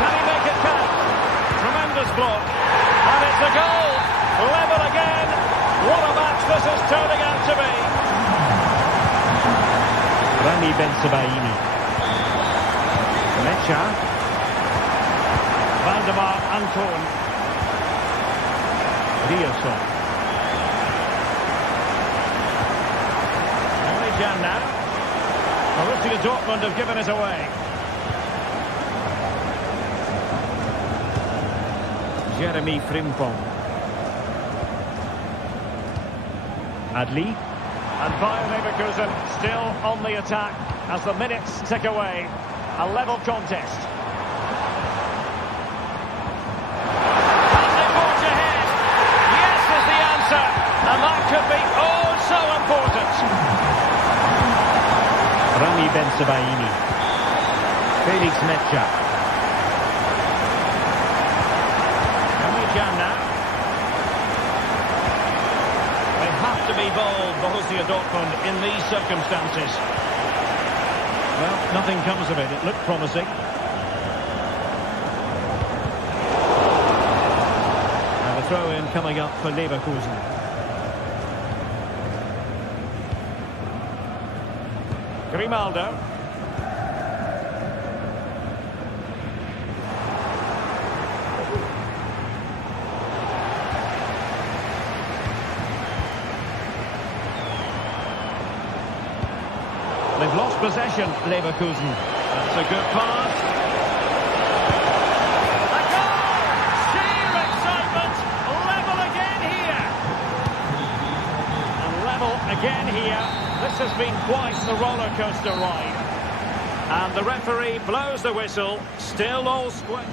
Can he make it count? Tremendous block. And it's a goal. Level again. What a match this is turning out to be. Rami Ben-Sebaini. Mecha. Valdemar Anton. Riosson. Only Jan now. Borussia Dortmund have given it away. Jeremy Frimpong. Adli. And Bayern Leverkusen still on the attack as the minutes tick away. A level contest. Has it forged ahead? Yes is the answer. And that could be oh so important. Rami Ben-Sebaini. Felix Mecha. Jan now. They have to be bold, Borussia Dortmund, in these circumstances. Well, nothing comes of it. It looked promising. And a throw-in coming up for Leverkusen. Grimaldo. They've lost possession, Leverkusen. That's a good pass. A goal! Sheer excitement. Level again here. And level again here. This has been quite the roller coaster ride. And the referee blows the whistle. Still all square.